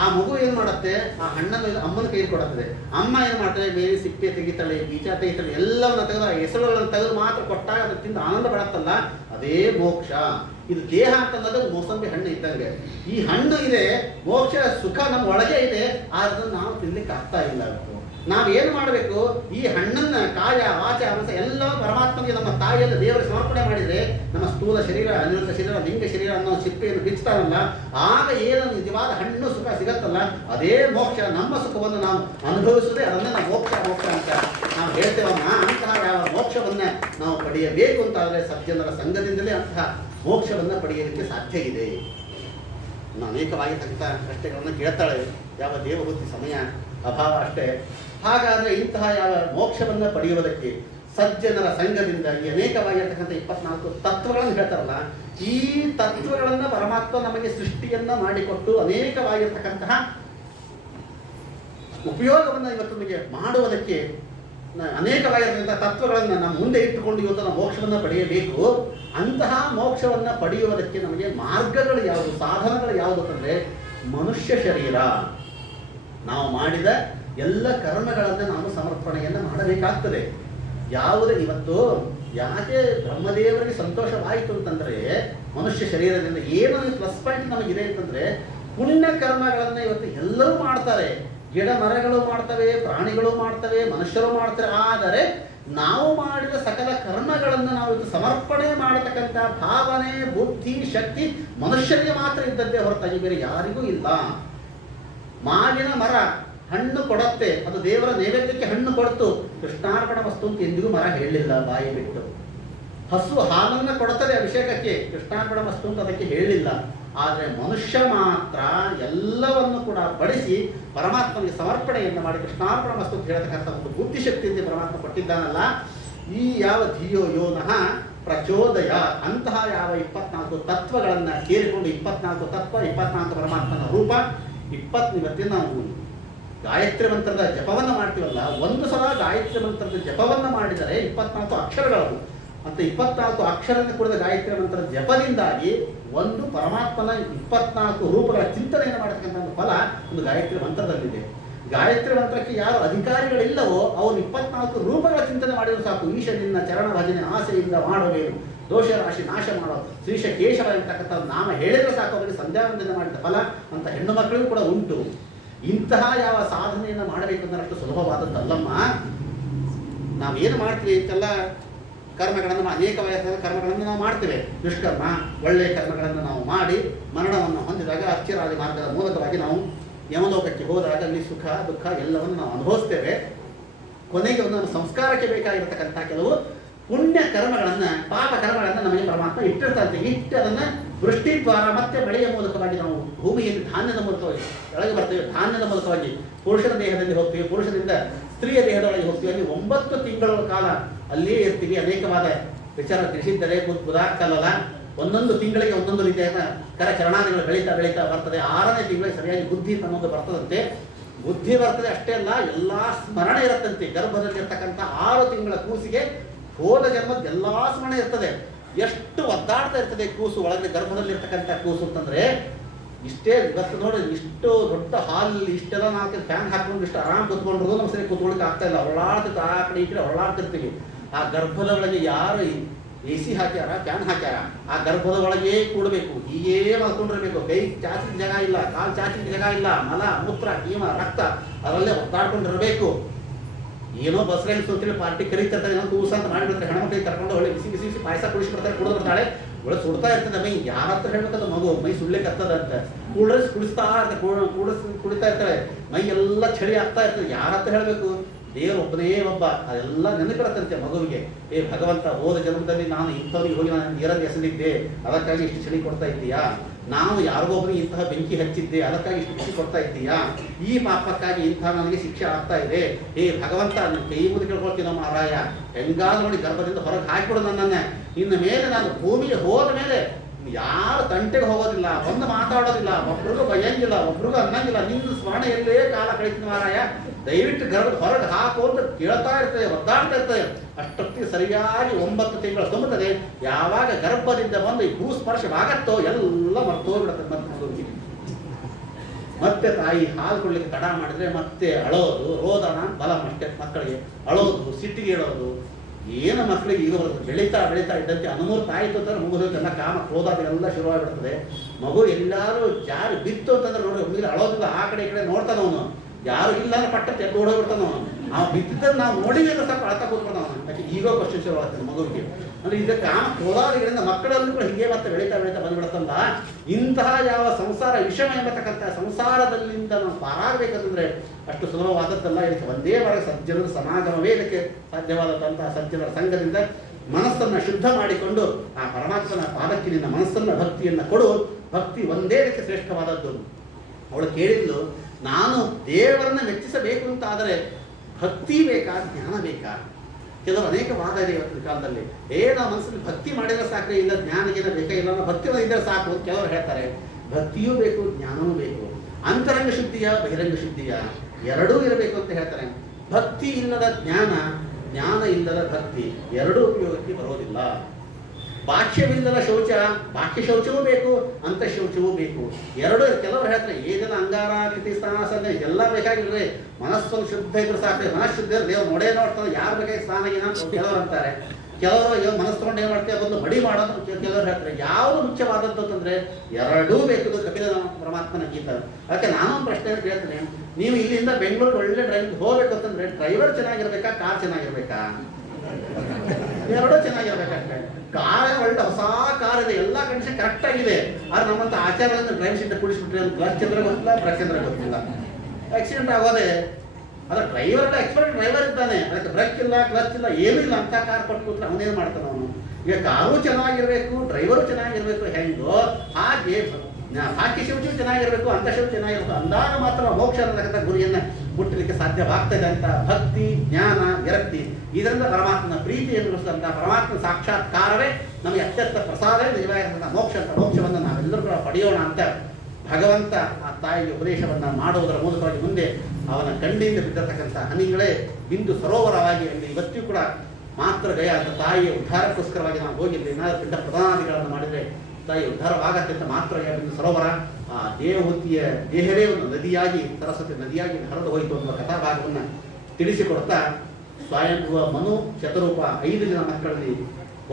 ಆ ಮಗು ಏನು ಮಾಡುತ್ತೆ, ಆ ಹಣ್ಣನ್ನು ಅಮ್ಮನ ಕೈಯಲ್ಲಿ ಕೊಡುತ್ತದೆ. ಅಮ್ಮ ಏನು ಮಾಡ್ತಾರೆ, ಬೇರೆ ಸಿಪ್ಪೆ ತೆಗಿತಾಳೆ, ಬೀಜ ತೆಗಿತಾಳೆ, ಎಲ್ಲವನ್ನ ತೆಗೆದು ಹೆಸರುಗಳನ್ನು ತೆಗೆದು ಮಾತ್ರ ಕೊಟ್ಟಾಗ ಅದಕ್ಕೆ ತಿಂದು ಆನಂದ ಪಡತ್ತಲ್ಲ, ಅದೇ ಮೋಕ್ಷ. ಇದು ದೇಹ ಅಂತಂದ್ರೆ ಮೋಸಂಬಿ ಹಣ್ಣು ಇದ್ದಂಗೆ. ಈ ಹಣ್ಣು ಇದೆ, ಮೋಕ್ಷ ಸುಖ ನಮ್ಮ ಒಳಗೆ ಇದೆ, ಆದ್ರೆ ನಾವು ತಿನ್ಲಿಕ್ಕೆ ಆಗ್ತಾ ಇಲ್ಲ. ನಾವೇನು ಮಾಡಬೇಕು? ಈ ಹಣ್ಣನ್ನ ಕಾಯ ವಾಚ ಮನಸ ಎಲ್ಲ ಪರಮಾತ್ಮನಿಗೆ ನಮ್ಮ ತಾಯಿಯನ್ನು ದೇವರ ಸಮರ್ಪಣೆ ಮಾಡಿದರೆ ನಮ್ಮ ಸ್ಥೂಲ ಶರೀರ, ಅನಿರುದ್ಧ ಶರೀರ, ಲಿಂಗ ಶರೀರ ಅನ್ನೋ ಸಿಪ್ಪೆಯನ್ನು ಬಿಚ್ಚುತ್ತಾರಲ್ಲ, ಆಗ ಏನು ನಿಜವಾದ ಹಣ್ಣು ಸುಖ ಸಿಗತ್ತಲ್ಲ, ಅದೇ ಮೋಕ್ಷ. ನಮ್ಮ ಸುಖವನ್ನು ನಾವು ಅನುಭವಿಸುವುದೇ ಅದನ್ನು ನಾವು ಮೋಕ್ಷ ಮೋಕ್ಷ ಅಂತ ನಾವು ಹೇಳ್ತೇವಮ್ಮ. ಅಂತಹ ಯಾವ ಮೋಕ್ಷವನ್ನು ನಾವು ಪಡೆಯಬೇಕು ಅಂತಾದರೆ ಸಜ್ಜನರ ಸಂಘದಿಂದಲೇ ಅಂತಹ ಮೋಕ್ಷವನ್ನು ಪಡೆಯಲಿಕ್ಕೆ ಸಾಧ್ಯ ಇದೆ. ಅನೇಕವಾಗಿರ್ತಕ್ಕಂಥ ಪ್ರಶ್ನೆಗಳನ್ನು ಕೇಳ್ತಾಳೆ, ಯಾವ ದೇವಭೂತಿ ಸಮಯ ಅಭಾವ ಅಷ್ಟೇ. ಹಾಗಾದರೆ ಇಂತಹ ಯಾವ ಮೋಕ್ಷವನ್ನು ಪಡೆಯುವುದಕ್ಕೆ ಸಜ್ಜನರ ಸಂಘದಿಂದ ಈ ಅನೇಕವಾಗಿರ್ತಕ್ಕಂಥ 24 ತತ್ವಗಳನ್ನು ಹೇಳ್ತಾರಲ್ಲ, ಈ ತತ್ವಗಳನ್ನು ಪರಮಾತ್ಮ ನಮಗೆ ಸೃಷ್ಟಿಯನ್ನು ಮಾಡಿಕೊಟ್ಟು ಅನೇಕವಾಗಿರ್ತಕ್ಕಂತಹ ಉಪಯೋಗವನ್ನು ಇವತ್ತು ನಮಗೆ ಮಾಡುವುದಕ್ಕೆ ಅನೇಕವಾಗಿರ್ತಕ್ಕಂಥ ತತ್ವಗಳನ್ನು ನಮ್ಮ ಮುಂದೆ ಇಟ್ಟುಕೊಂಡು ಇವತ್ತು ನಾವು ಮೋಕ್ಷವನ್ನು ಪಡೆಯಬೇಕು. ಅಂತಹ ಮೋಕ್ಷವನ್ನು ಪಡೆಯುವುದಕ್ಕೆ ನಮಗೆ ಮಾರ್ಗಗಳು ಯಾವುದು, ಸಾಧನಗಳು ಯಾವುದು ಅಂತಂದರೆ ಮನುಷ್ಯ ಶರೀರ. ನಾವು ಮಾಡಿದ ಎಲ್ಲ ಕರ್ಮಗಳನ್ನು ನಾವು ಸಮರ್ಪಣೆಯನ್ನು ಮಾಡಬೇಕಾಗ್ತದೆ. ಯಾವುದೇ ಇವತ್ತು ಯಾಕೆ ಬ್ರಹ್ಮದೇವರಿಗೆ ಸಂತೋಷವಾಯಿತು ಅಂತಂದರೆ ಮನುಷ್ಯ ಶರೀರದಿಂದ ಏನು ಪ್ಲಸ್ ಪಾಯಿಂಟ್ ನಮಗಿದೆ ಅಂತಂದರೆ ಪುಣ್ಯ ಕರ್ಮಗಳನ್ನು ಇವತ್ತು ಎಲ್ಲರೂ ಮಾಡ್ತಾರೆ. ಗಿಡ ಮರಗಳು ಮಾಡ್ತವೆ, ಪ್ರಾಣಿಗಳು ಮಾಡ್ತವೆ, ಮನುಷ್ಯರು ಮಾಡ್ತಾರೆ. ಆದರೆ ನಾವು ಮಾಡಿದ ಸಕಲ ಕರ್ಮಗಳನ್ನು ನಾವು ಇದು ಸಮರ್ಪಣೆ ಮಾಡತಕ್ಕಂಥ ಭಾವನೆ, ಬುದ್ಧಿ, ಶಕ್ತಿ ಮನುಷ್ಯರಿಗೆ ಮಾತ್ರ ಇದ್ದದ್ದೇ ಹೊರತಾಗಿ ಬೇರೆ ಯಾರಿಗೂ ಇಲ್ಲ. ಮಾವಿನ ಮರ ಹಣ್ಣು ಕೊಡುತ್ತೆ, ಅದು ದೇವರ ನೈವೇದ್ಯಕ್ಕೆ ಹಣ್ಣು ಕೊಡ್ತು, ಕೃಷ್ಣಾರ್ಪಣ ವಸ್ತು ಅಂತ ಎಂದಿಗೂ ಮರ ಹೇಳಲಿಲ್ಲ ಬಾಯಿ ಬಿಟ್ಟು. ಹಸು ಹಾಲನ್ನು ಕೊಡುತ್ತದೆ ಅಭಿಷೇಕಕ್ಕೆ, ಕೃಷ್ಣಾರ್ಪಣ ವಸ್ತು ಅಂತ ಅದಕ್ಕೆ ಹೇಳಲಿಲ್ಲ. ಆದರೆ ಮನುಷ್ಯ ಮಾತ್ರ ಎಲ್ಲವನ್ನು ಕೂಡ ಬಡಿಸಿ ಪರಮಾತ್ಮನಿಗೆ ಸಮರ್ಪಣೆಯನ್ನು ಮಾಡಿ ಕೃಷ್ಣಾರ್ಪಣ ವಸ್ತು ಅಂತ ಹೇಳ್ತಕ್ಕಂಥ ಒಂದು ಬುದ್ಧಿಶಕ್ತಿಯಿಂದ ಪರಮಾತ್ಮ ಕೊಟ್ಟಿದ್ದಾನಲ್ಲ, ಈ ಯಾವ ಧಿಯೋ ಯೋನಃ ಪ್ರಚೋದಯ ಅಂತಹ ಯಾವ 24 ತತ್ವಗಳನ್ನು ಸೇರಿಕೊಂಡು 24 ತತ್ವ, 24 ಪರಮಾತ್ಮನ ರೂಪ, ಇವತ್ತಿನ ನಾವು ಗಾಯತ್ರಿ ಮಂತ್ರದ ಜಪವನ್ನು ಮಾಡ್ತೀವಲ್ಲ, ಒಂದು ಸಲ ಗಾಯತ್ರಿ ಮಂತ್ರದ ಜಪವನ್ನು ಮಾಡಿದರೆ 24 ಅಕ್ಷರಗಳು ಅಂತ 24 ಅಕ್ಷರದಿಂದ ಕೂಡಿದ ಗಾಯತ್ರಿ ಮಂತ್ರದ ಜಪದಿಂದಾಗಿ ಒಂದು ಪರಮಾತ್ಮನ 24 ರೂಪಗಳ ಚಿಂತನೆಯನ್ನು ಮಾಡತಕ್ಕಂಥ ಒಂದು ಫಲ ಒಂದು ಗಾಯತ್ರಿ ಮಂತ್ರದಲ್ಲಿದೆ. ಗಾಯತ್ರಿ ಮಂತ್ರಕ್ಕೆ ಯಾರು ಅಧಿಕಾರಿಗಳಿಲ್ಲವೋ ಅವರು 24 ರೂಪಗಳ ಚಿಂತನೆ ಮಾಡಿದ್ರು ಸಾಕು. ಈಶನಿನ್ನ ಚರಣ ಭಜನೆ ಆಸೆಯಿಂದ ಮಾಡುವೇನು, ದೋಷ ರಾಶಿ ನಾಶ ಮಾಡೋದು, ಶ್ರೀಶ ಕೇಶವ ಇರ್ತಕ್ಕಂಥ ನಾಮ ಹೇಳಿದ್ರೆ ಸಾಕು ಅವರಿಗೆ ಸಂಧ್ಯಾವಂದನೆ ಮಾಡಿದ ಫಲ ಅಂತ ಹೆಣ್ಣು ಮಕ್ಕಳಿಗೂ ಕೂಡ ಉಂಟು. ಇಂತಹ ಯಾವ ಸಾಧನೆಯನ್ನು ಮಾಡಬೇಕು ಅಂದ್ರೆ ಅಷ್ಟು ಸುಲಭವಾದದ್ದಲ್ಲಮ್ಮ. ನಾವೇನು ಮಾಡ್ತೀವಿ ಇಂತೆಲ್ಲ ಕರ್ಮಗಳನ್ನು, ಅನೇಕವಾದ ಕರ್ಮಗಳನ್ನು ನಾವು ಮಾಡ್ತೇವೆ. ದುಷ್ಕರ್ಮ, ಒಳ್ಳೆಯ ಕರ್ಮಗಳನ್ನು ನಾವು ಮಾಡಿ ಮರಣವನ್ನು ಹೊಂದಿದಾಗ ಅರ್ಚಿರಾದಿ ಮಾರ್ಗದ ಮೂಲಕವಾಗಿ ನಾವು ಯಮಲೋಕಕ್ಕೆ ಹೋದಾಗ ಅಲ್ಲಿ ಸುಖ ದುಃಖ ಎಲ್ಲವನ್ನು ನಾವು ಅನುಭವಿಸ್ತೇವೆ. ಕೊನೆಗೆ ಒಂದು ಸಂಸ್ಕಾರಕ್ಕೆ ಬೇಕಾಗಿರತಕ್ಕಂಥ ಕೆಲವು ಪುಣ್ಯ ಕರ್ಮಗಳನ್ನು, ಪಾಪ ಕರ್ಮಗಳನ್ನು ನಮಗೆ ಪರಮಾತ್ಮ ಇಟ್ಟಿರ್ತಾರೆ. ಇಟ್ಟು ಅದನ್ನು ವೃಷ್ಟಿ ದ್ವಾರ ಮತ್ತೆ ಮಳೆಯ ಮೂಲಕವಾಗಿ ನಾವು ಭೂಮಿಯಲ್ಲಿ ಧಾನ್ಯದ ಮೂಲಕವಾಗಿ ಕೆಳಗೆ ಬರ್ತೇವೆ. ಧಾನ್ಯದ ಮೂಲಕವಾಗಿ ಪುರುಷನ ದೇಹದಲ್ಲಿ ಹೋಗ್ತೀವಿ, ಪುರುಷನಿಂದ ಸ್ತ್ರೀಯ ದೇಹದೊಳಗೆ ಹೋಗ್ತೀವಿ. ಅಲ್ಲಿ 9 ತಿಂಗಳ ಕಾಲ ಅಲ್ಲಿಯೇ ಇರ್ತೀವಿ. ಅನೇಕವಾದ ವಿಚಾರ ತಿಳಿಸಿದ್ದರೆ ಬುಧ ಕಲಲ ಒಂದೊಂದು ತಿಂಗಳಿಗೆ ಒಂದೊಂದು ರೀತಿಯಾದ ಕರಚರಣಾದಿಗಳು ಬೆಳೀತಾ ಬೆಳೀತಾ ಬರ್ತದೆ. 6ನೇ ತಿಂಗಳಿಗೆ ಸರಿಯಾಗಿ ಬುದ್ಧಿ ಅನ್ನೋದು ಬರ್ತದಂತೆ. ಬುದ್ಧಿ ಬರ್ತದೆ ಅಷ್ಟೇ ಅಲ್ಲ, ಎಲ್ಲ ಸ್ಮರಣೆ ಇರುತ್ತಂತೆ. ಗರ್ಭದಲ್ಲಿರ್ತಕ್ಕಂಥ 6 ತಿಂಗಳ ಕೂಸಿಗೆ ಹೋದ ಜನ್ಮದ ಎಲ್ಲ ಸ್ಮರಣೆ ಇರ್ತದೆ. ಎಷ್ಟು ಒದ್ದಾಡ್ತಾ ಇರ್ತದೆ ಕೂಸು, ಒಳಗೆ ಗರ್ಭದಲ್ಲಿರ್ತಕ್ಕಂಥ ಕೂಸು ಅಂತಂದ್ರೆ ಇಷ್ಟೇ. ಇವತ್ತು ನೋಡಿ, ಇಷ್ಟು ದೊಡ್ಡ ಹಾಲಲ್ಲಿ ಇಷ್ಟೆಲ್ಲ 4 ಫ್ಯಾನ್ ಹಾಕೊಂಡು ಇಷ್ಟು ಆರಾಮ್ ಕೂತ್ಕೊಂಡ್ರು ನಮ್ಮ ಸರಿ ಕೂತ್ಕೊಳ್ಳಿಕ್ಕೆ ಆಗ್ತಾ ಇಲ್ಲ. ಹೊರಳಾಡ್ತಿತ್ತು, ಆ ಕಡೆ ಈ ಕಡೆ ಹೊರಳಾಡ್ತಿರ್ತೀವಿ. ಆ ಗರ್ಭದ ಒಳಗೆ ಯಾರು AC ಹಾಕ್ಯಾರ, ಫ್ಯಾನ್ ಹಾಕ್ಯಾರ, ಆ ಗರ್ಭದ ಒಳಗೆ ಕೂಡಬೇಕು, ಹೀಗೇ ಮಲ್ಕೊಂಡಿರ್ಬೇಕು. ಕೈ ಚಾಚಿದ ಜಾಗ ಇಲ್ಲ, ಕಾಲು ಚಾಚಿದ ಜಾಗ ಇಲ್ಲ, ಮಲ ಮೂತ್ರ ಕೀಮ ರಕ್ತ ಅದರಲ್ಲೇ ಒದ್ದಾಡ್ಕೊಂಡಿರ್ಬೇಕು. ಏನೋ ಬಸ್ರೆ ಅಂತೇಳಿ ಪಾರ್ಟಿ ಕರೀತಿರ್ತಾರೆ, ಏನೋ ಕೂಸ ಅಂತ ಮಾಡಿಬಿಡ್ತಾರೆ. ಹೆಣ್ಮಕ್ಳಿಗೆ ಕರ್ಕೊಂಡು ಒಳ್ಳೆ ಬಿಸಿ ಬಿಸಿ ಬಿಸಿ ಪಾಯಸ ಕುಡಿಸ್ಬಿಡ್ತಾರೆ, ಕುಡಿದು ಬರ್ತಾಳೆ. ಒಳ್ಳೆ ಸುಡ್ತಾ ಇರ್ತದೆ ಮೈ. ಯಾರ ಹತ್ರ ಹೇಳ್ಬೇಕಂತ ಮಗು ಮೈ ಸುಳ್ಳಿಕ್ಕೆ ಹತ್ತದ ಅಂತ ಕುಡಿಸ್ತಾ ಇರ್ತಾರೆ, ಕುಡಿತಾ ಇರ್ತಾಳೆ. ಮೈ ಎಲ್ಲ ಚಳಿ ಆಗ್ತಾ ಇರ್ತದೆ. ಯಾರ ಹತ್ರ ಹೇಳಬೇಕು? ದೇವರು ಒಬ್ಬನೇ ಒಬ್ಬ. ಅದೆಲ್ಲ ನೆನಪಿರತ್ತಂತೆ ಮಗುವಿಗೆ. ಭಗವಂತ ಹೋದ ಜನ್ಮದಲ್ಲಿ ನಾನು ಇಂಥವ್ರಿಗೆ ಹೋಗಿ ನಾನು ನೀರಲ್ಲಿ ಎಸೆದಿದ್ದೆ, ಅದಕ್ಕಾಗಿ ಇಷ್ಟು ಚಳಿ ಕೊಡ್ತಾ ಇದ್ದೀಯಾ? ನಾವು ಯಾರಿಗೊಬ್ಬರಿಗೆ ಇಂತಹ ಬೆಂಕಿ ಹಚ್ಚಿದ್ದೆ, ಅದಕ್ಕಾಗಿ ಇಷ್ಟು ಖುಷಿ ಕೊಡ್ತಾ ಇದ್ದೀಯಾ? ಈ ಪಾಪಕ್ಕಾಗಿ ಇಂತಹ ನನಗೆ ಶಿಕ್ಷೆ ಆಗ್ತಾ ಇದೆ. ಭಗವಂತ ಕೈ ಮುಗಿ ಕೇಳ್ಕೊಳ್ತೀನೋ ಮಾರಾಯ, ಹೆಂಗಾದ್ರೂ ನೋಡಿ ಗರ್ಭದಿಂದ ಹೊರಗೆ ಹಾಕಿಬಿಡು ನನ್ನನ್ನೇ. ಇನ್ನು ಮೇಲೆ ನಾನು ಭೂಮಿಗೆ ಹೋದ ಮೇಲೆ ಯಾರು ತಂಟೆಗೆ ಹೋಗೋದಿಲ್ಲ, ಒಂದು ಮಾತಾಡೋದಿಲ್ಲ, ಒಬ್ರಿಗೂ ಬಯ್ಯಂಗಿಲ್ಲ, ಒಬ್ರಿಗೂ ಅನ್ನಂಗಿಲ್ಲ. ನಿನ್ನ ಸ್ಮರಣೆಯಲ್ಲೇ ಕಾಲ ಕಳೀತೀನಿ ಮಾರಾಯ, ದಯವಿಟ್ಟು ಗರ್ಭದ ಹೊರಗೆ ಹಾಕು ಅಂತ ಕೇಳ್ತಾ ಇರ್ತದೆ, ಒದ್ದಾಡ್ತಾ ಇರ್ತದೆ. ಅಷ್ಟೊತ್ತಿಗೆ ಸರಿಯಾಗಿ 9 ತಿಂಗಳು ತುಂಬುತ್ತದೆ. ಯಾವಾಗ ಗರ್ಭದಿಂದ ಬಂದು ಈ ಭೂ ಸ್ಪರ್ಶವಾಗತ್ತೋ ಎಲ್ಲ ಮರ್ತೋಗ್ಬಿಡುತ್ತೆ. ಮತ್ತೆ ತಾಯಿ ಹಾಲು ಕೊಡ್ಲಿಕ್ಕೆ ತಡ ಮಾಡಿದ್ರೆ ಮತ್ತೆ ಅಳೋದು, ರೋದನ ಬಲ ಅಷ್ಟೇ ಮಕ್ಕಳಿಗೆ. ಅಳೋದು, ಸಿಟ್ಟಿಗೆ ಹೇಳೋದು, ಏನು ಮಕ್ಕಳಿಗೆ ಈಗ ಬೆಳೀತಾ ಇದ್ದಂತೆ ಅನುಮೂರ್ತ ಆಯಿತು ಅಂತಂದ್ರೆ ಮುಗಿದೆಲ್ಲ ಕಾಮ ಕ್ರೋಧಾದಿಗೆಲ್ಲ ಶುರುವಾಗಿಬಿಡ್ತದೆ. ಮಗು ಎಲ್ಲರೂ ಜಾರಿ ಬಿತ್ತು ಅಂತಂದ್ರೆ ನೋಡಿ ಹುಡುಗಿರು ಅಳೋದಿಲ್ಲ, ಆ ಕಡೆ ಈ ಕಡೆ ನೋಡ್ತಾನೆ ಅವನು. ಯಾರು ಇಲ್ಲ ಅಂದ್ರೆ ಪಟ್ಟ ತೆಗೆದು ಓಡೋಗ್ಬಿಡ್ತಾನೆ ಅವನು. ಬಿದ್ದಿದ್ದನ್ನು ನಾವು ನೋಡಿದ್ರೆ ಸ್ವಲ್ಪ ಅಳ್ತಾ ಕೂತ್ಬಿಡ್ತಾನೆ ಅವನು. ಯಾಕೆ ಈಗೋ ಕ್ವಶನ್ ಶುರುವಾಗ್ತದೆ ಮಗುವಿಗೆ. ಅಂದರೆ ಇದು ಕಾಮ ಕ್ರೋಧಾದಿಗಳಿಂದ ಮಕ್ಕಳಲ್ಲೂ ಕೂಡ ಹೀಗೆ ಮತ್ತೆ ಬೆಳೀತಾ ಬಂದ್ಬಿಡುತ್ತಲ್ಲ. ಇಂತಹ ಯಾವ ಸಂಸಾರ ವಿಷಮ ಎಂಬತಕ್ಕಂಥ ಸಂಸಾರದಲ್ಲಿಂದ ನಾವು ಪಾರಾಗಬೇಕಂತಂದ್ರೆ ಅಷ್ಟು ಸುಲಭವಾದದ್ದಲ್ಲ. ಇದಕ್ಕೆ ಒಂದೇ ಬಾರಿ ಸಜ್ಜನರ ಸಮಾಗಮವೇ ಇದಕ್ಕೆ ಸಾಧ್ಯವಾದಂತಹ ಸಜ್ಜನರ ಸಂಘದಿಂದ ಮನಸ್ಸನ್ನು ಶುದ್ಧ ಮಾಡಿಕೊಂಡು ಆ ಪರಮಾತ್ಮನ ಪಾದಕ್ಕೆ ನಿನ್ನ ಮನಸ್ಸನ್ನು ಭಕ್ತಿಯನ್ನು ಕೊಡು. ಭಕ್ತಿ ಒಂದೇ ಇದಕ್ಕೆ ಶ್ರೇಷ್ಠವಾದದ್ದು. ಅವಳು ಕೇಳಿದ್ಲು, ನಾನು ದೇವರನ್ನ ಮೆಚ್ಚಿಸಬೇಕು ಅಂತ ಆದರೆ ಭಕ್ತಿ ಬೇಕಾ ಜ್ಞಾನ ಬೇಕಾ? ಕೆಲವರು ಅನೇಕ ವಾದ ಇದೆ ಇವತ್ತಿನ ಕಾಲದಲ್ಲಿ. ನಾವು ಮನಸ್ಸಲ್ಲಿ ಭಕ್ತಿ ಮಾಡಿದ್ರೆ ಸಾಕ್ರೆ, ಇಲ್ಲ ಜ್ಞಾನಗೇನ ಬೇಕಾಗಿಲ್ಲ, ಭಕ್ತಿ ಇದ್ದರೆ ಸಾಕು ಅಂತ ಕೆಲವರು ಹೇಳ್ತಾರೆ. ಭಕ್ತಿಯೂ ಬೇಕು, ಜ್ಞಾನವೂ ಬೇಕು. ಅಂತರಂಗ ಶುದ್ಧಿಯ ಬಹಿರಂಗ ಶುದ್ಧಿಯ ಎರಡೂ ಇರಬೇಕು ಅಂತ ಹೇಳ್ತಾರೆ. ಭಕ್ತಿ ಇಲ್ಲದ ಜ್ಞಾನ, ಜ್ಞಾನ ಇಲ್ಲದ ಭಕ್ತಿ ಎರಡೂ ಉಪಯೋಗಕ್ಕೆ ಬರೋದಿಲ್ಲ. ಬಾಹ್ಯವಿಲ್ಲದ ಶೌಚ, ಬಾಹ್ಯ ಶೌಚವೂ ಬೇಕು, ಅಂತಃಶೌಚವೂ ಬೇಕು. ಎರಡೂ. ಕೆಲವರು ಹೇಳ್ತಾರೆ ಏನಿಲ್ಲ ಅಂಗಾರ ಕೃತಿ ಸ್ನಾನ ಎಲ್ಲ ಬೇಕಾಗಿರ್ರಿ, ಮನಸ್ಸೊಂದು ಶುದ್ಧ ಇದ್ರೆ ಸಾಕ್ರಿ. ಮನಃಶುದ್ಧ ದೇವ್ರು ನೋಡೇ ನೋಡ್ತಾರೆ, ಯಾರು ಬೇಕಾಗಿ ಸ್ನಾನ ಏನ ಅಂತ ಕೆಲವರು ಅಂತಾರೆ. ಕೆಲವರು ಮನಸ್ಸು ತಗೊಂಡು ಏನು ಮಾಡ್ತಾರೆ, ಬಂದು ಮಡಿ ಮಾಡೋದು ಕೆಲವರು ಹೇಳ್ತಾರೆ. ಯಾವುದು ಮುಖ್ಯವಾದದ್ದು ಅಂತಂದ್ರೆ ಎರಡೂ ಬೇಕು. ಕಪಿಲ ಪರಮಾತ್ಮನ ಗೀತ. ಅದಕ್ಕೆ ನಾನೊಂದು ಪ್ರಶ್ನೆ ಕೇಳ್ತೇನೆ, ನೀವು ಇಲ್ಲಿಂದ ಬೆಂಗಳೂರು ಒಳ್ಳೆ ಡ್ರೈವಿಂಗ್ ಹೋಗ್ಬೇಕು ಅಂತಂದ್ರೆ ಡ್ರೈವರ್ ಚೆನ್ನಾಗಿರ್ಬೇಕಾ, ಕಾರ್ ಚೆನ್ನಾಗಿರ್ಬೇಕಾ? ಎರಡೂ ಚೆನ್ನಾಗಿರ್ಬೇಕಾಗ್ತದೆ. ಕಾರ್ ಒಳ್ಳೆ ಹೊಸ ಕಾರ್ ಇದೆ, ಎಲ್ಲ ಕಂಡೀಷನ್ ಕರೆಕ್ಟ್ ಆಗಿದೆ. ಆದ್ರೆ ನಮ್ಮಂತ ಆಚಾರಗಳನ್ನು ಡ್ರೈವ್ ಸೀಟ್ ಕುಡಿಸ್ಬಿಟ್ರೆ ಕ್ಲಚ್ ಅಂದ್ರೆ ಗೊತ್ತಿಲ್ಲ, ಬ್ರೇಕ್ ಅಂದ್ರೆ ಗೊತ್ತಿಲ್ಲ, ಆಕ್ಸಿಡೆಂಟ್ ಆಗೋದೆ. ಅದ್ರ ಡ್ರೈವರ್ ಎಕ್ಸ್ಪರ್ಟ್ ಡ್ರೈವರ್ ಇದ್ದಾನೆ, ಅದಕ್ಕೆ ಬ್ರೇಕ್ ಇಲ್ಲ, ಕ್ಲಚ್ ಇಲ್ಲ, ಏನೂ ಇಲ್ಲ ಅಂತ ಕಾರ್ ಕೊಟ್ಟು ಕೂತ್ರೆ ಅವನೇನು ಮಾಡ್ತಾನೆ ಅವನು? ಈಗ ಕಾರು ಚೆನ್ನಾಗಿರ್ಬೇಕು, ಡ್ರೈವರು ಚೆನ್ನಾಗಿರ್ಬೇಕು, ಹೆಂಗೋ ಹಾಗೆ ಬಾಕಿ ಶೌಚವು ಚೆನ್ನಾಗಿರ್ಬೇಕು, ಅಂತಃಶೌಚ ಚೆನ್ನಾಗಿರ್ಬೇಕು. ಅಂದಾಗ ಮಾತ್ರ ಮೋಕ್ಷ ಅನ್ನತಕ್ಕಂಥ ಗುರಿಯನ್ನು ಮುಟ್ಟಲಿಕ್ಕೆ ಸಾಧ್ಯವಾಗ್ತದೆ ಅಂತ. ಭಕ್ತಿ, ಜ್ಞಾನ, ವಿರಕ್ತಿ ಇದರಿಂದ ಪರಮಾತ್ಮನ ಪ್ರೀತಿಯನ್ನು ಗಳಿಸಿದಂಥ ಪರಮಾತ್ಮ ಸಾಕ್ಷಾತ್ಕಾರವೇ ನಮಗೆ ಅತ್ಯಂತ ಪ್ರಸಾದ ನಿಜವಾಗಿರ್ತಕ್ಕಂಥ ಮೋಕ್ಷ ಅಂತ. ಮೋಕ್ಷವನ್ನು ನಾವೆಲ್ಲರೂ ಕೂಡ ಪಡೆಯೋಣ ಅಂತ ಭಗವಂತ ಆ ತಾಯಿಗೆ ಉಪದೇಶವನ್ನು ಮಾಡುವುದರ ಮೂಲಕವಾಗಿ ಮುಂದೆ ಅವನ ಕಣ್ಣಿಂದ ಬಿದ್ದಿರತಕ್ಕಂಥ ಹನಿಗಳೇ ಬಿಂದು ಸರೋವರವಾಗಿ ಅಲ್ಲಿ ಇವತ್ತಿಗೂ ಕೂಡ ಮಾತ್ರ ಗಯ ಅಂತ ತಾಯಿಯ ಉದ್ಧಾರಕ್ಕೋಸ್ಕರವಾಗಿ ನಾವು ಹೋಗಿಲ್ಲ. ಏನಾದರೂ ಪಿಂಡ ಪ್ರಧಾನಾದಿಗಳನ್ನು ಮಾಡಿದರೆ ತಾಯಿ ಉದ್ಧಾರವಾಗತ್ತೆ ಅಂತ ಮಾತ್ರ ಬಿಂದು ಸರೋವರ. ಆ ದೇವಹೂತಿಯ ದೇಹವೇ ಒಂದು ನದಿಯಾಗಿ, ಸರಸ್ವತಿ ನದಿಯಾಗಿ ಹರಿದು ಹೋಯಿತು ಅನ್ನುವ ಕಥಾಭಾಗವನ್ನು ತಿಳಿಸಿಕೊಡುತ್ತಾ ಸ್ವಯಂಭುವ ಮನು ಶತರೂಪ 5 ಜನ ಮಕ್ಕಳಲ್ಲಿ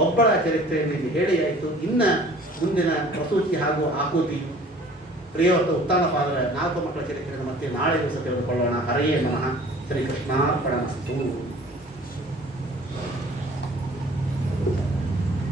ಒಬ್ಬಳ ಚರಿತ್ರೆಯಲ್ಲಿ ಹೇಳಿಯಾಯಿತು. ಇನ್ನು ಮುಂದಿನ ಪ್ರಸೂತಿ ಹಾಗೂ ಆಕೂತಿ ಪ್ರಿಯವರ್ತ ಉತ್ಥಾನಪಾದರ 4 ಮಕ್ಕಳ ಚರಿತ್ರೆಯನ್ನು ಮತ್ತೆ ನಾಳೆ ದಿವಸ ತಿಳಿದುಕೊಳ್ಳೋಣ. ಹರೆಯೇ ನಮಃ. ಶ್ರೀಕೃಷ್ಣಾರ್ಪಣಮಸ್ತು.